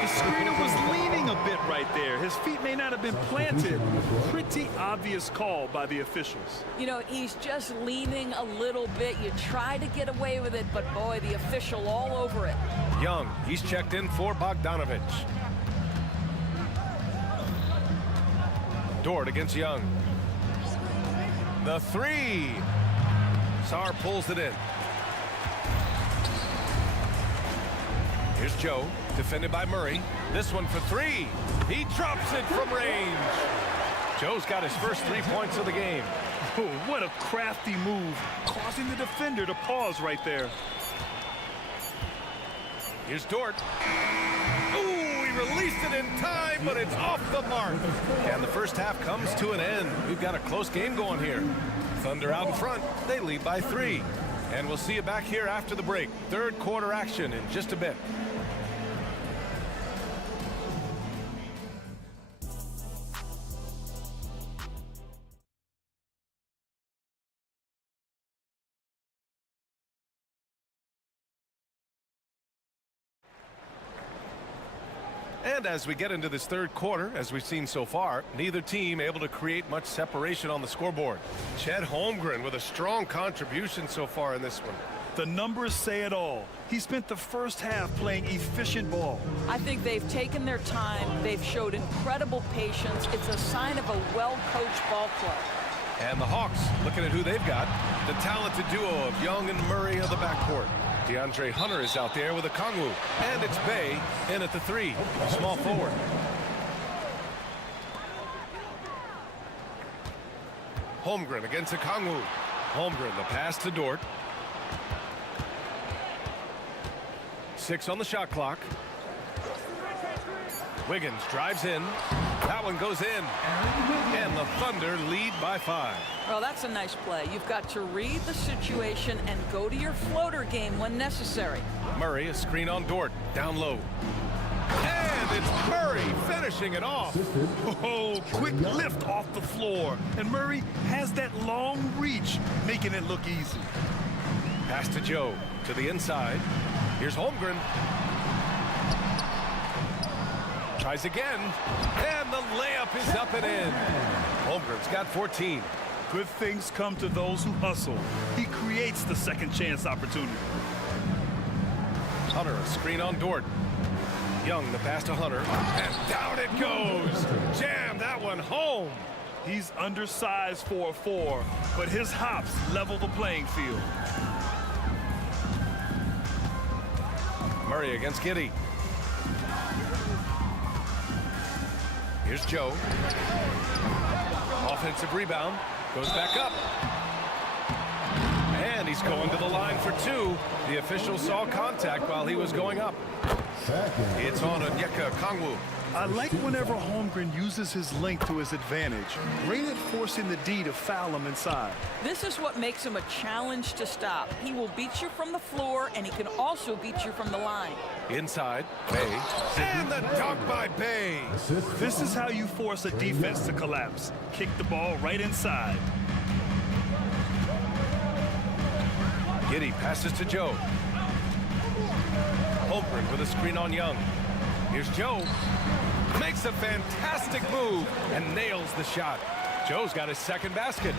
The screener was leaning a bit right there. His feet may not have been planted. Pretty obvious call by the officials. You know, he's just leaning a little bit. You try to get away with it, but boy, the official all over it. Young, he's checked in for Bogdanovich. Dort against Young. The 3. Sar pulls it in. Here's Joe, defended by Murray. This one for 3. He drops it from range. Joe's got his first 3 points of the game. Oh, what a crafty move, causing the defender to pause right there. Here's Dort. Ooh, he released it in time, but it's off the mark. And the first half comes to an end. We've got a close game going here. Thunder out in front. They lead by 3. And we'll see you back here after the break. Third quarter action in just a bit. And as we get into this third quarter, as we've seen so far, neither team able to create much separation on the scoreboard. Chet Holmgren with a strong contribution so far in this one. The numbers say it all. He spent the first half playing efficient ball. I think they've taken their time. They've showed incredible patience. It's a sign of a well-coached ball club. And the Hawks, looking at who they've got, the talented duo of Young and Murray of the backcourt. DeAndre Hunter is out there with a Kongwu. And it's Bay in at the 3, small forward. Holmgren against a Kongwu. Holmgren, the pass to Dort. 6 on the shot clock. Wiggins drives in. That one goes in. And the Thunder lead by 5. Well, that's a nice play. You've got to read the situation and go to your floater game when necessary. Murray, a screen on Dort, down low. And it's Murray finishing it off. Oh, quick lift off the floor. And Murray has that long reach, making it look easy. Pass to Joe, to the inside. Here's Holmgren. Tries again, and the layup is up and in. Holmgren's got 14. Good things come to those who hustle. He creates the second chance opportunity. Hunter, a screen on Dort. Young, the pass to Hunter, and down it goes. Jam that one home. He's undersized for a 4, but his hops level the playing field. Murray against Giddey. Here's Joe. Offensive rebound. Goes back up. And he's going to the line for two. The official saw contact while he was going up. It's on Onyeka Okongwu. I like whenever Holmgren uses his length to his advantage. Great at forcing the D to foul him inside. This is what makes him a challenge to stop. He will beat you from the floor, and he can also beat you from the line. Inside, Bay. And the dunk by Bay. This is how you force a defense to collapse. Kick the ball right inside. Giddy passes to Joe. Holmgren with a screen on Young. Here's Joe. Makes a fantastic move and nails the shot. Joe's got his second basket.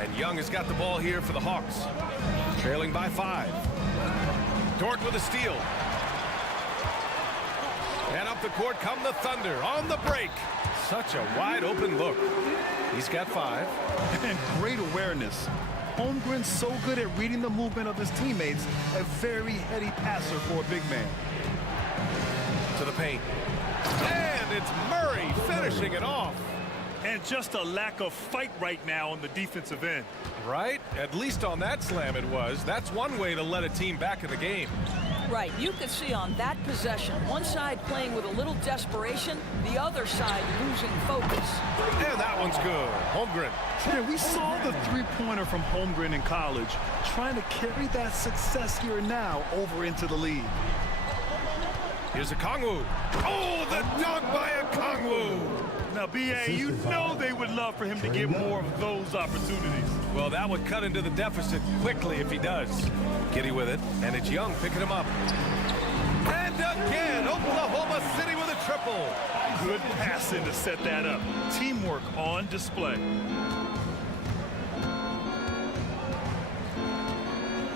And Young has got the ball here for the Hawks. Trailing by 5. Dort with a steal. And up the court come the Thunder on the break. Such a wide open look. He's got 5. And great awareness. Holmgren's so good at reading the movement of his teammates, a very heady passer for a big man. To the paint. And it's Murray finishing it off. And just a lack of fight right now on the defensive end. Right? At least on that slam it was. That's one way to let a team back in the game. Right, you could see on that possession, one side playing with a little desperation, the other side losing focus. And that one's good. Holmgren. Yeah, we saw the three-pointer from Holmgren in college, trying to carry that success here now over into the league. Here's Okongwu. Oh, the dunk by Okongwu. Now, B.A., you know they would love for him to get more of those opportunities. Well, that would cut into the deficit quickly if he does. Giddy with it, and it's Young picking him up. And again, Oklahoma City with a triple. Good passing to set that up. Teamwork on display.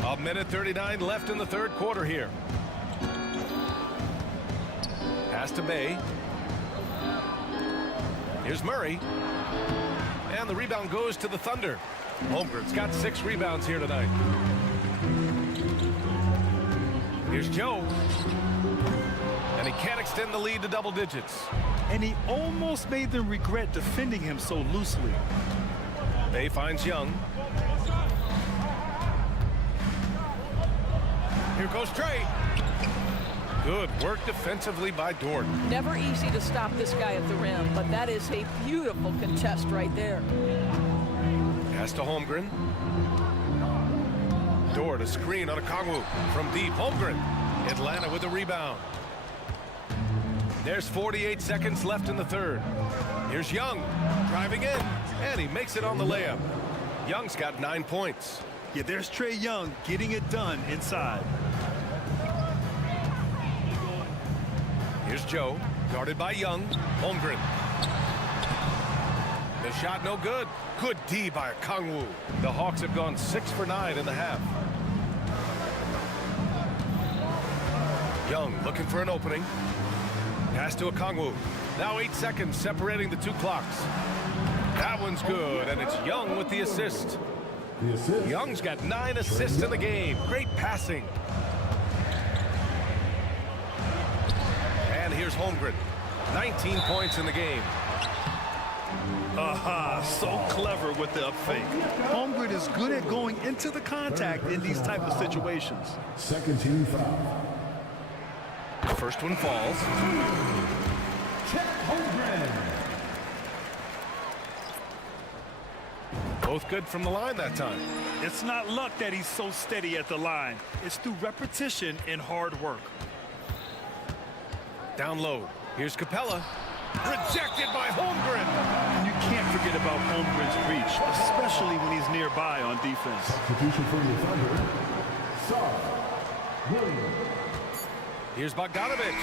A minute 39 left in the third quarter here. Pass to Bay. Here's Murray. And the rebound goes to the Thunder. Holmgren's got 6 rebounds here tonight. Here's Joe. And he can't extend the lead to double digits. And he almost made them regret defending him so loosely. Bay finds Young. Here goes Trey. Good work defensively by Dort. Never easy to stop this guy at the rim, but that is a beautiful contest right there. Pass to Holmgren. Dort, a screen on Okongwu from deep. Holmgren. Atlanta with the rebound. There's 48 seconds left in the third. Here's Young driving in, and he makes it on the layup. Young's got 9 points. Yeah, there's Trae Young getting it done inside. Here's Joe, guarded by Young. Holmgren. The shot no good. Good D by Okongwu. The Hawks have gone 6 for 9 in the half. Young looking for an opening. Pass to Okongwu. Now 8 seconds separating the two clocks. That one's good, and it's Young with the assist. Young's got 9 assists in the game. Great passing. And here's Holmgren. 19 points in the game. Aha, so clever with the up fake. Holmgren is good at going into the contact in these type of situations. Second team foul. First one falls. Holmgren. Both good from the line that time. It's not luck that he's so steady at the line. It's through repetition and hard work. Down low. Here's Capella. Rejected by Holmgren. And you can't forget about Holmgren's reach, especially when he's nearby on defense. Substitution for the Thunder. Sarge Williams. Here's Bogdanovich.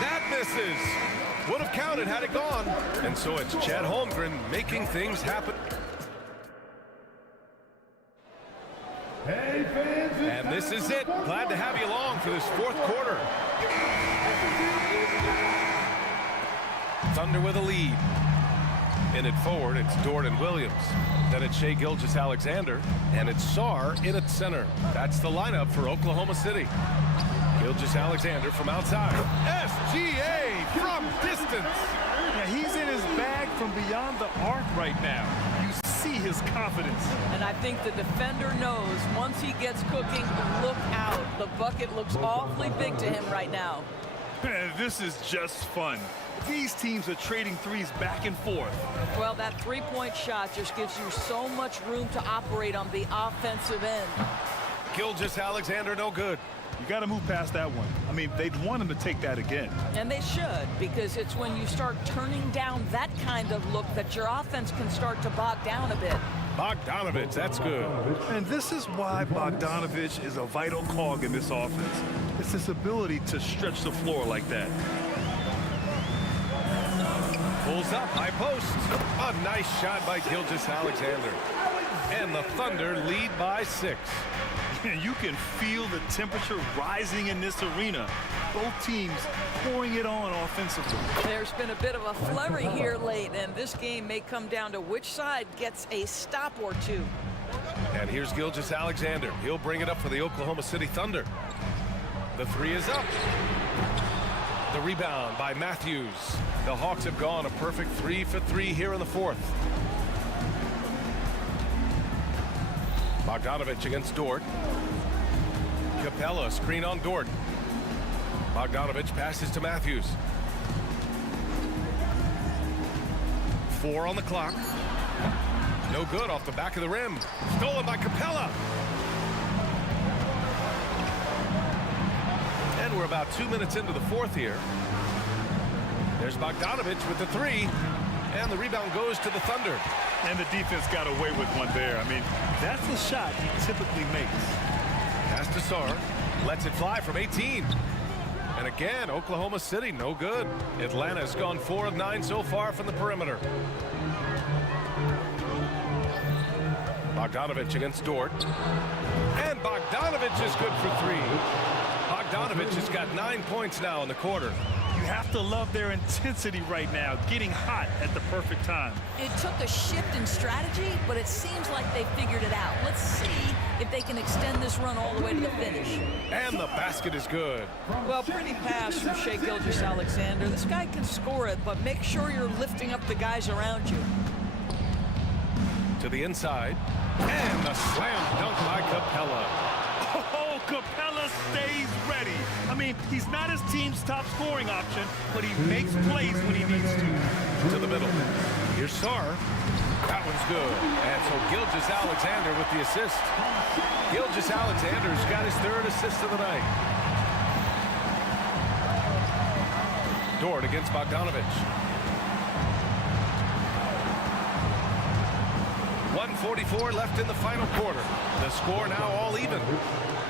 That misses. Would have counted had it gone. And so it's Chad Holmgren making things happen. Hey, fans, and this is it. Glad to have you along for this fourth quarter. Thunder with a lead. In it forward, it's Dort and Williams. Then it's Shai Gilgeous-Alexander, and it's Sarr in at center. That's the lineup for Oklahoma City. Gilgeous-Alexander from outside. SGA from distance. Yeah, he's in his bag from beyond the arc right now. You see his confidence. And I think the defender knows once he gets cooking, look out. The bucket looks awfully big to him right now. Man, this is just fun. These teams are trading threes back and forth. Well, that three-point shot just gives you so much room to operate on the offensive end. Gilgeous-Alexander no good. You got to move past that one. I mean, they'd want him to take that again. And they should, because it's when you start turning down that kind of look that your offense can start to bog down a bit. Bogdanovich, that's good. And this is why Bogdanovich is a vital cog in this offense. It's his ability to stretch the floor like that. Pulls up, high post. A nice shot by Gilgeous-Alexander. And the Thunder lead by 6. You can feel the temperature rising in this arena. Both teams pouring it on offensively. There's been a bit of a flurry here late, and this game may come down to which side gets a stop or two. And here's Gilgeous-Alexander. He'll bring it up for the Oklahoma City Thunder. The three is up. The rebound by Matthews. The Hawks have gone a perfect 3 for 3 here in the fourth. Bogdanovich against Dort. Capella, screen on Dort. Bogdanovich passes to Matthews. 4 on the clock. No good off the back of the rim. Stolen by Capella. And we're about 2 minutes into the fourth here. There's Bogdanovich with the three. And the rebound goes to the Thunder. And the defense got away with one there. I mean, that's the shot he typically makes. Pass to Sarr. Lets it fly from 18. And again, Oklahoma City, no good. Atlanta's gone 4 of 9 so far from the perimeter. Bogdanovich against Dort. And Bogdanovich is good for 3. Bogdanovich has got 9 points now in the quarter. You have to love their intensity right now, getting hot at the perfect time. It took a shift in strategy, but it seems like they figured it out. Let's see if they can extend this run all the way to the finish. And the basket is good. Well, pretty pass from Shai Gilgeous-Alexander. This guy can score it, but make sure you're lifting up the guys around you. To the inside. And the slam dunk by Capella. Oh, Capella stays ready. I mean, he's not his team's top scoring option, but he makes plays when he needs to. To the middle. Here's Sarr. That one's good. And so Gilgeous-Alexander with the assist. Gilgeous-Alexander's got his 3rd assist of the night. Dort against Bogdanovich. 1:44 left in the final quarter. The score now all even.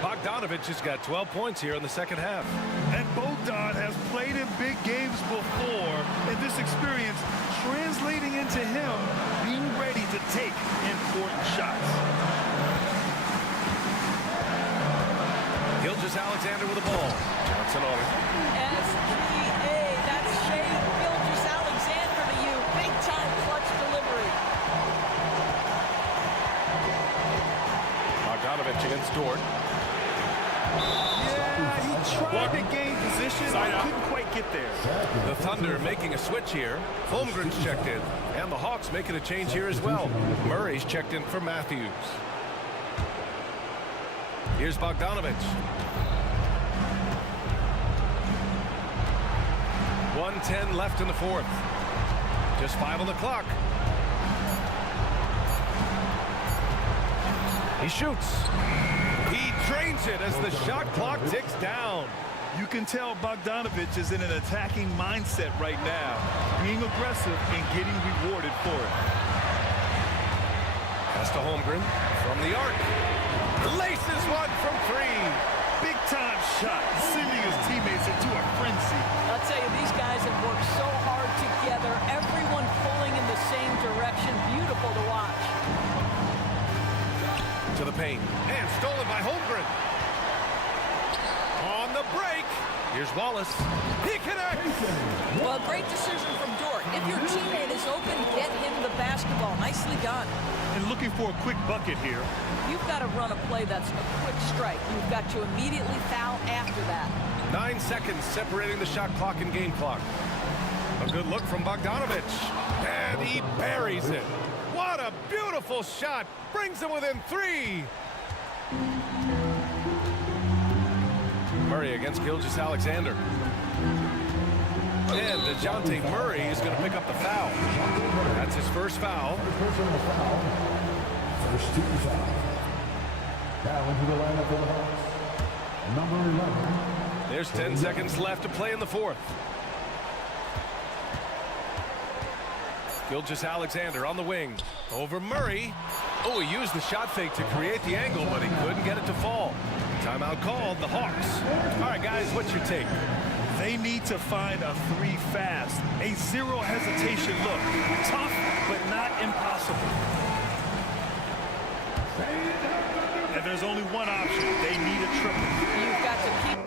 Bogdanovich has got 12 points here in the second half. And Bogdan has played in big games before, and this experience translating into him being ready to take important shots. Gilgeous-Alexander with the ball. Johnson on it. SGA, that's Shai Gilgeous-Alexander to you. Big time clutch delivery. Bogdanovich against Dort. Yeah, he tried to gain position, but couldn't quite get there. The Thunder making a switch here. Holmgren's checked in. And the Hawks making a change here as well. Murray's checked in for Matthews. Here's Bogdanovich. 1:10 left in the fourth. Just 5 on the clock. He shoots. He drains it as the shot clock ticks down. You can tell Bogdanovich is in an attacking mindset right now, being aggressive and getting rewarded for it. Pass to Holmgren from the arc. Laces one from 3. Big time shot, sending his teammates into a frenzy. I'll tell you, these guys have worked so hard together, everyone pulling in the same direction. Beautiful to watch. To the paint. And stolen by Holmgren. On the break. Here's Wallace. He connects. Well, great decision from Dort. If your teammate is open, get him the basketball. Nicely done. And looking for a quick bucket here. You've got to run a play that's a quick strike. You've got to immediately foul after that. 9 seconds separating the shot clock and game clock. A good look from Bogdanovich. And he buries it. What a Beautiful shot. Brings them within 3. Murray against Gilgeous-Alexander. And DeJounte Murray is going to pick up the foul. That's his first foul. First team foul. Now into the lineup for the Hawks. Number 11. There's 10 seconds left to play in the fourth. Gilgeous-Alexander on the wing. Over Murray. Oh, he used the shot fake to create the angle, but he couldn't get it to fall. Timeout called, the Hawks. All right, guys, what's your take? They need to find a 3 fast. A zero hesitation look. Tough, but not impossible. And there's only one option. They need a triple. You've got to keep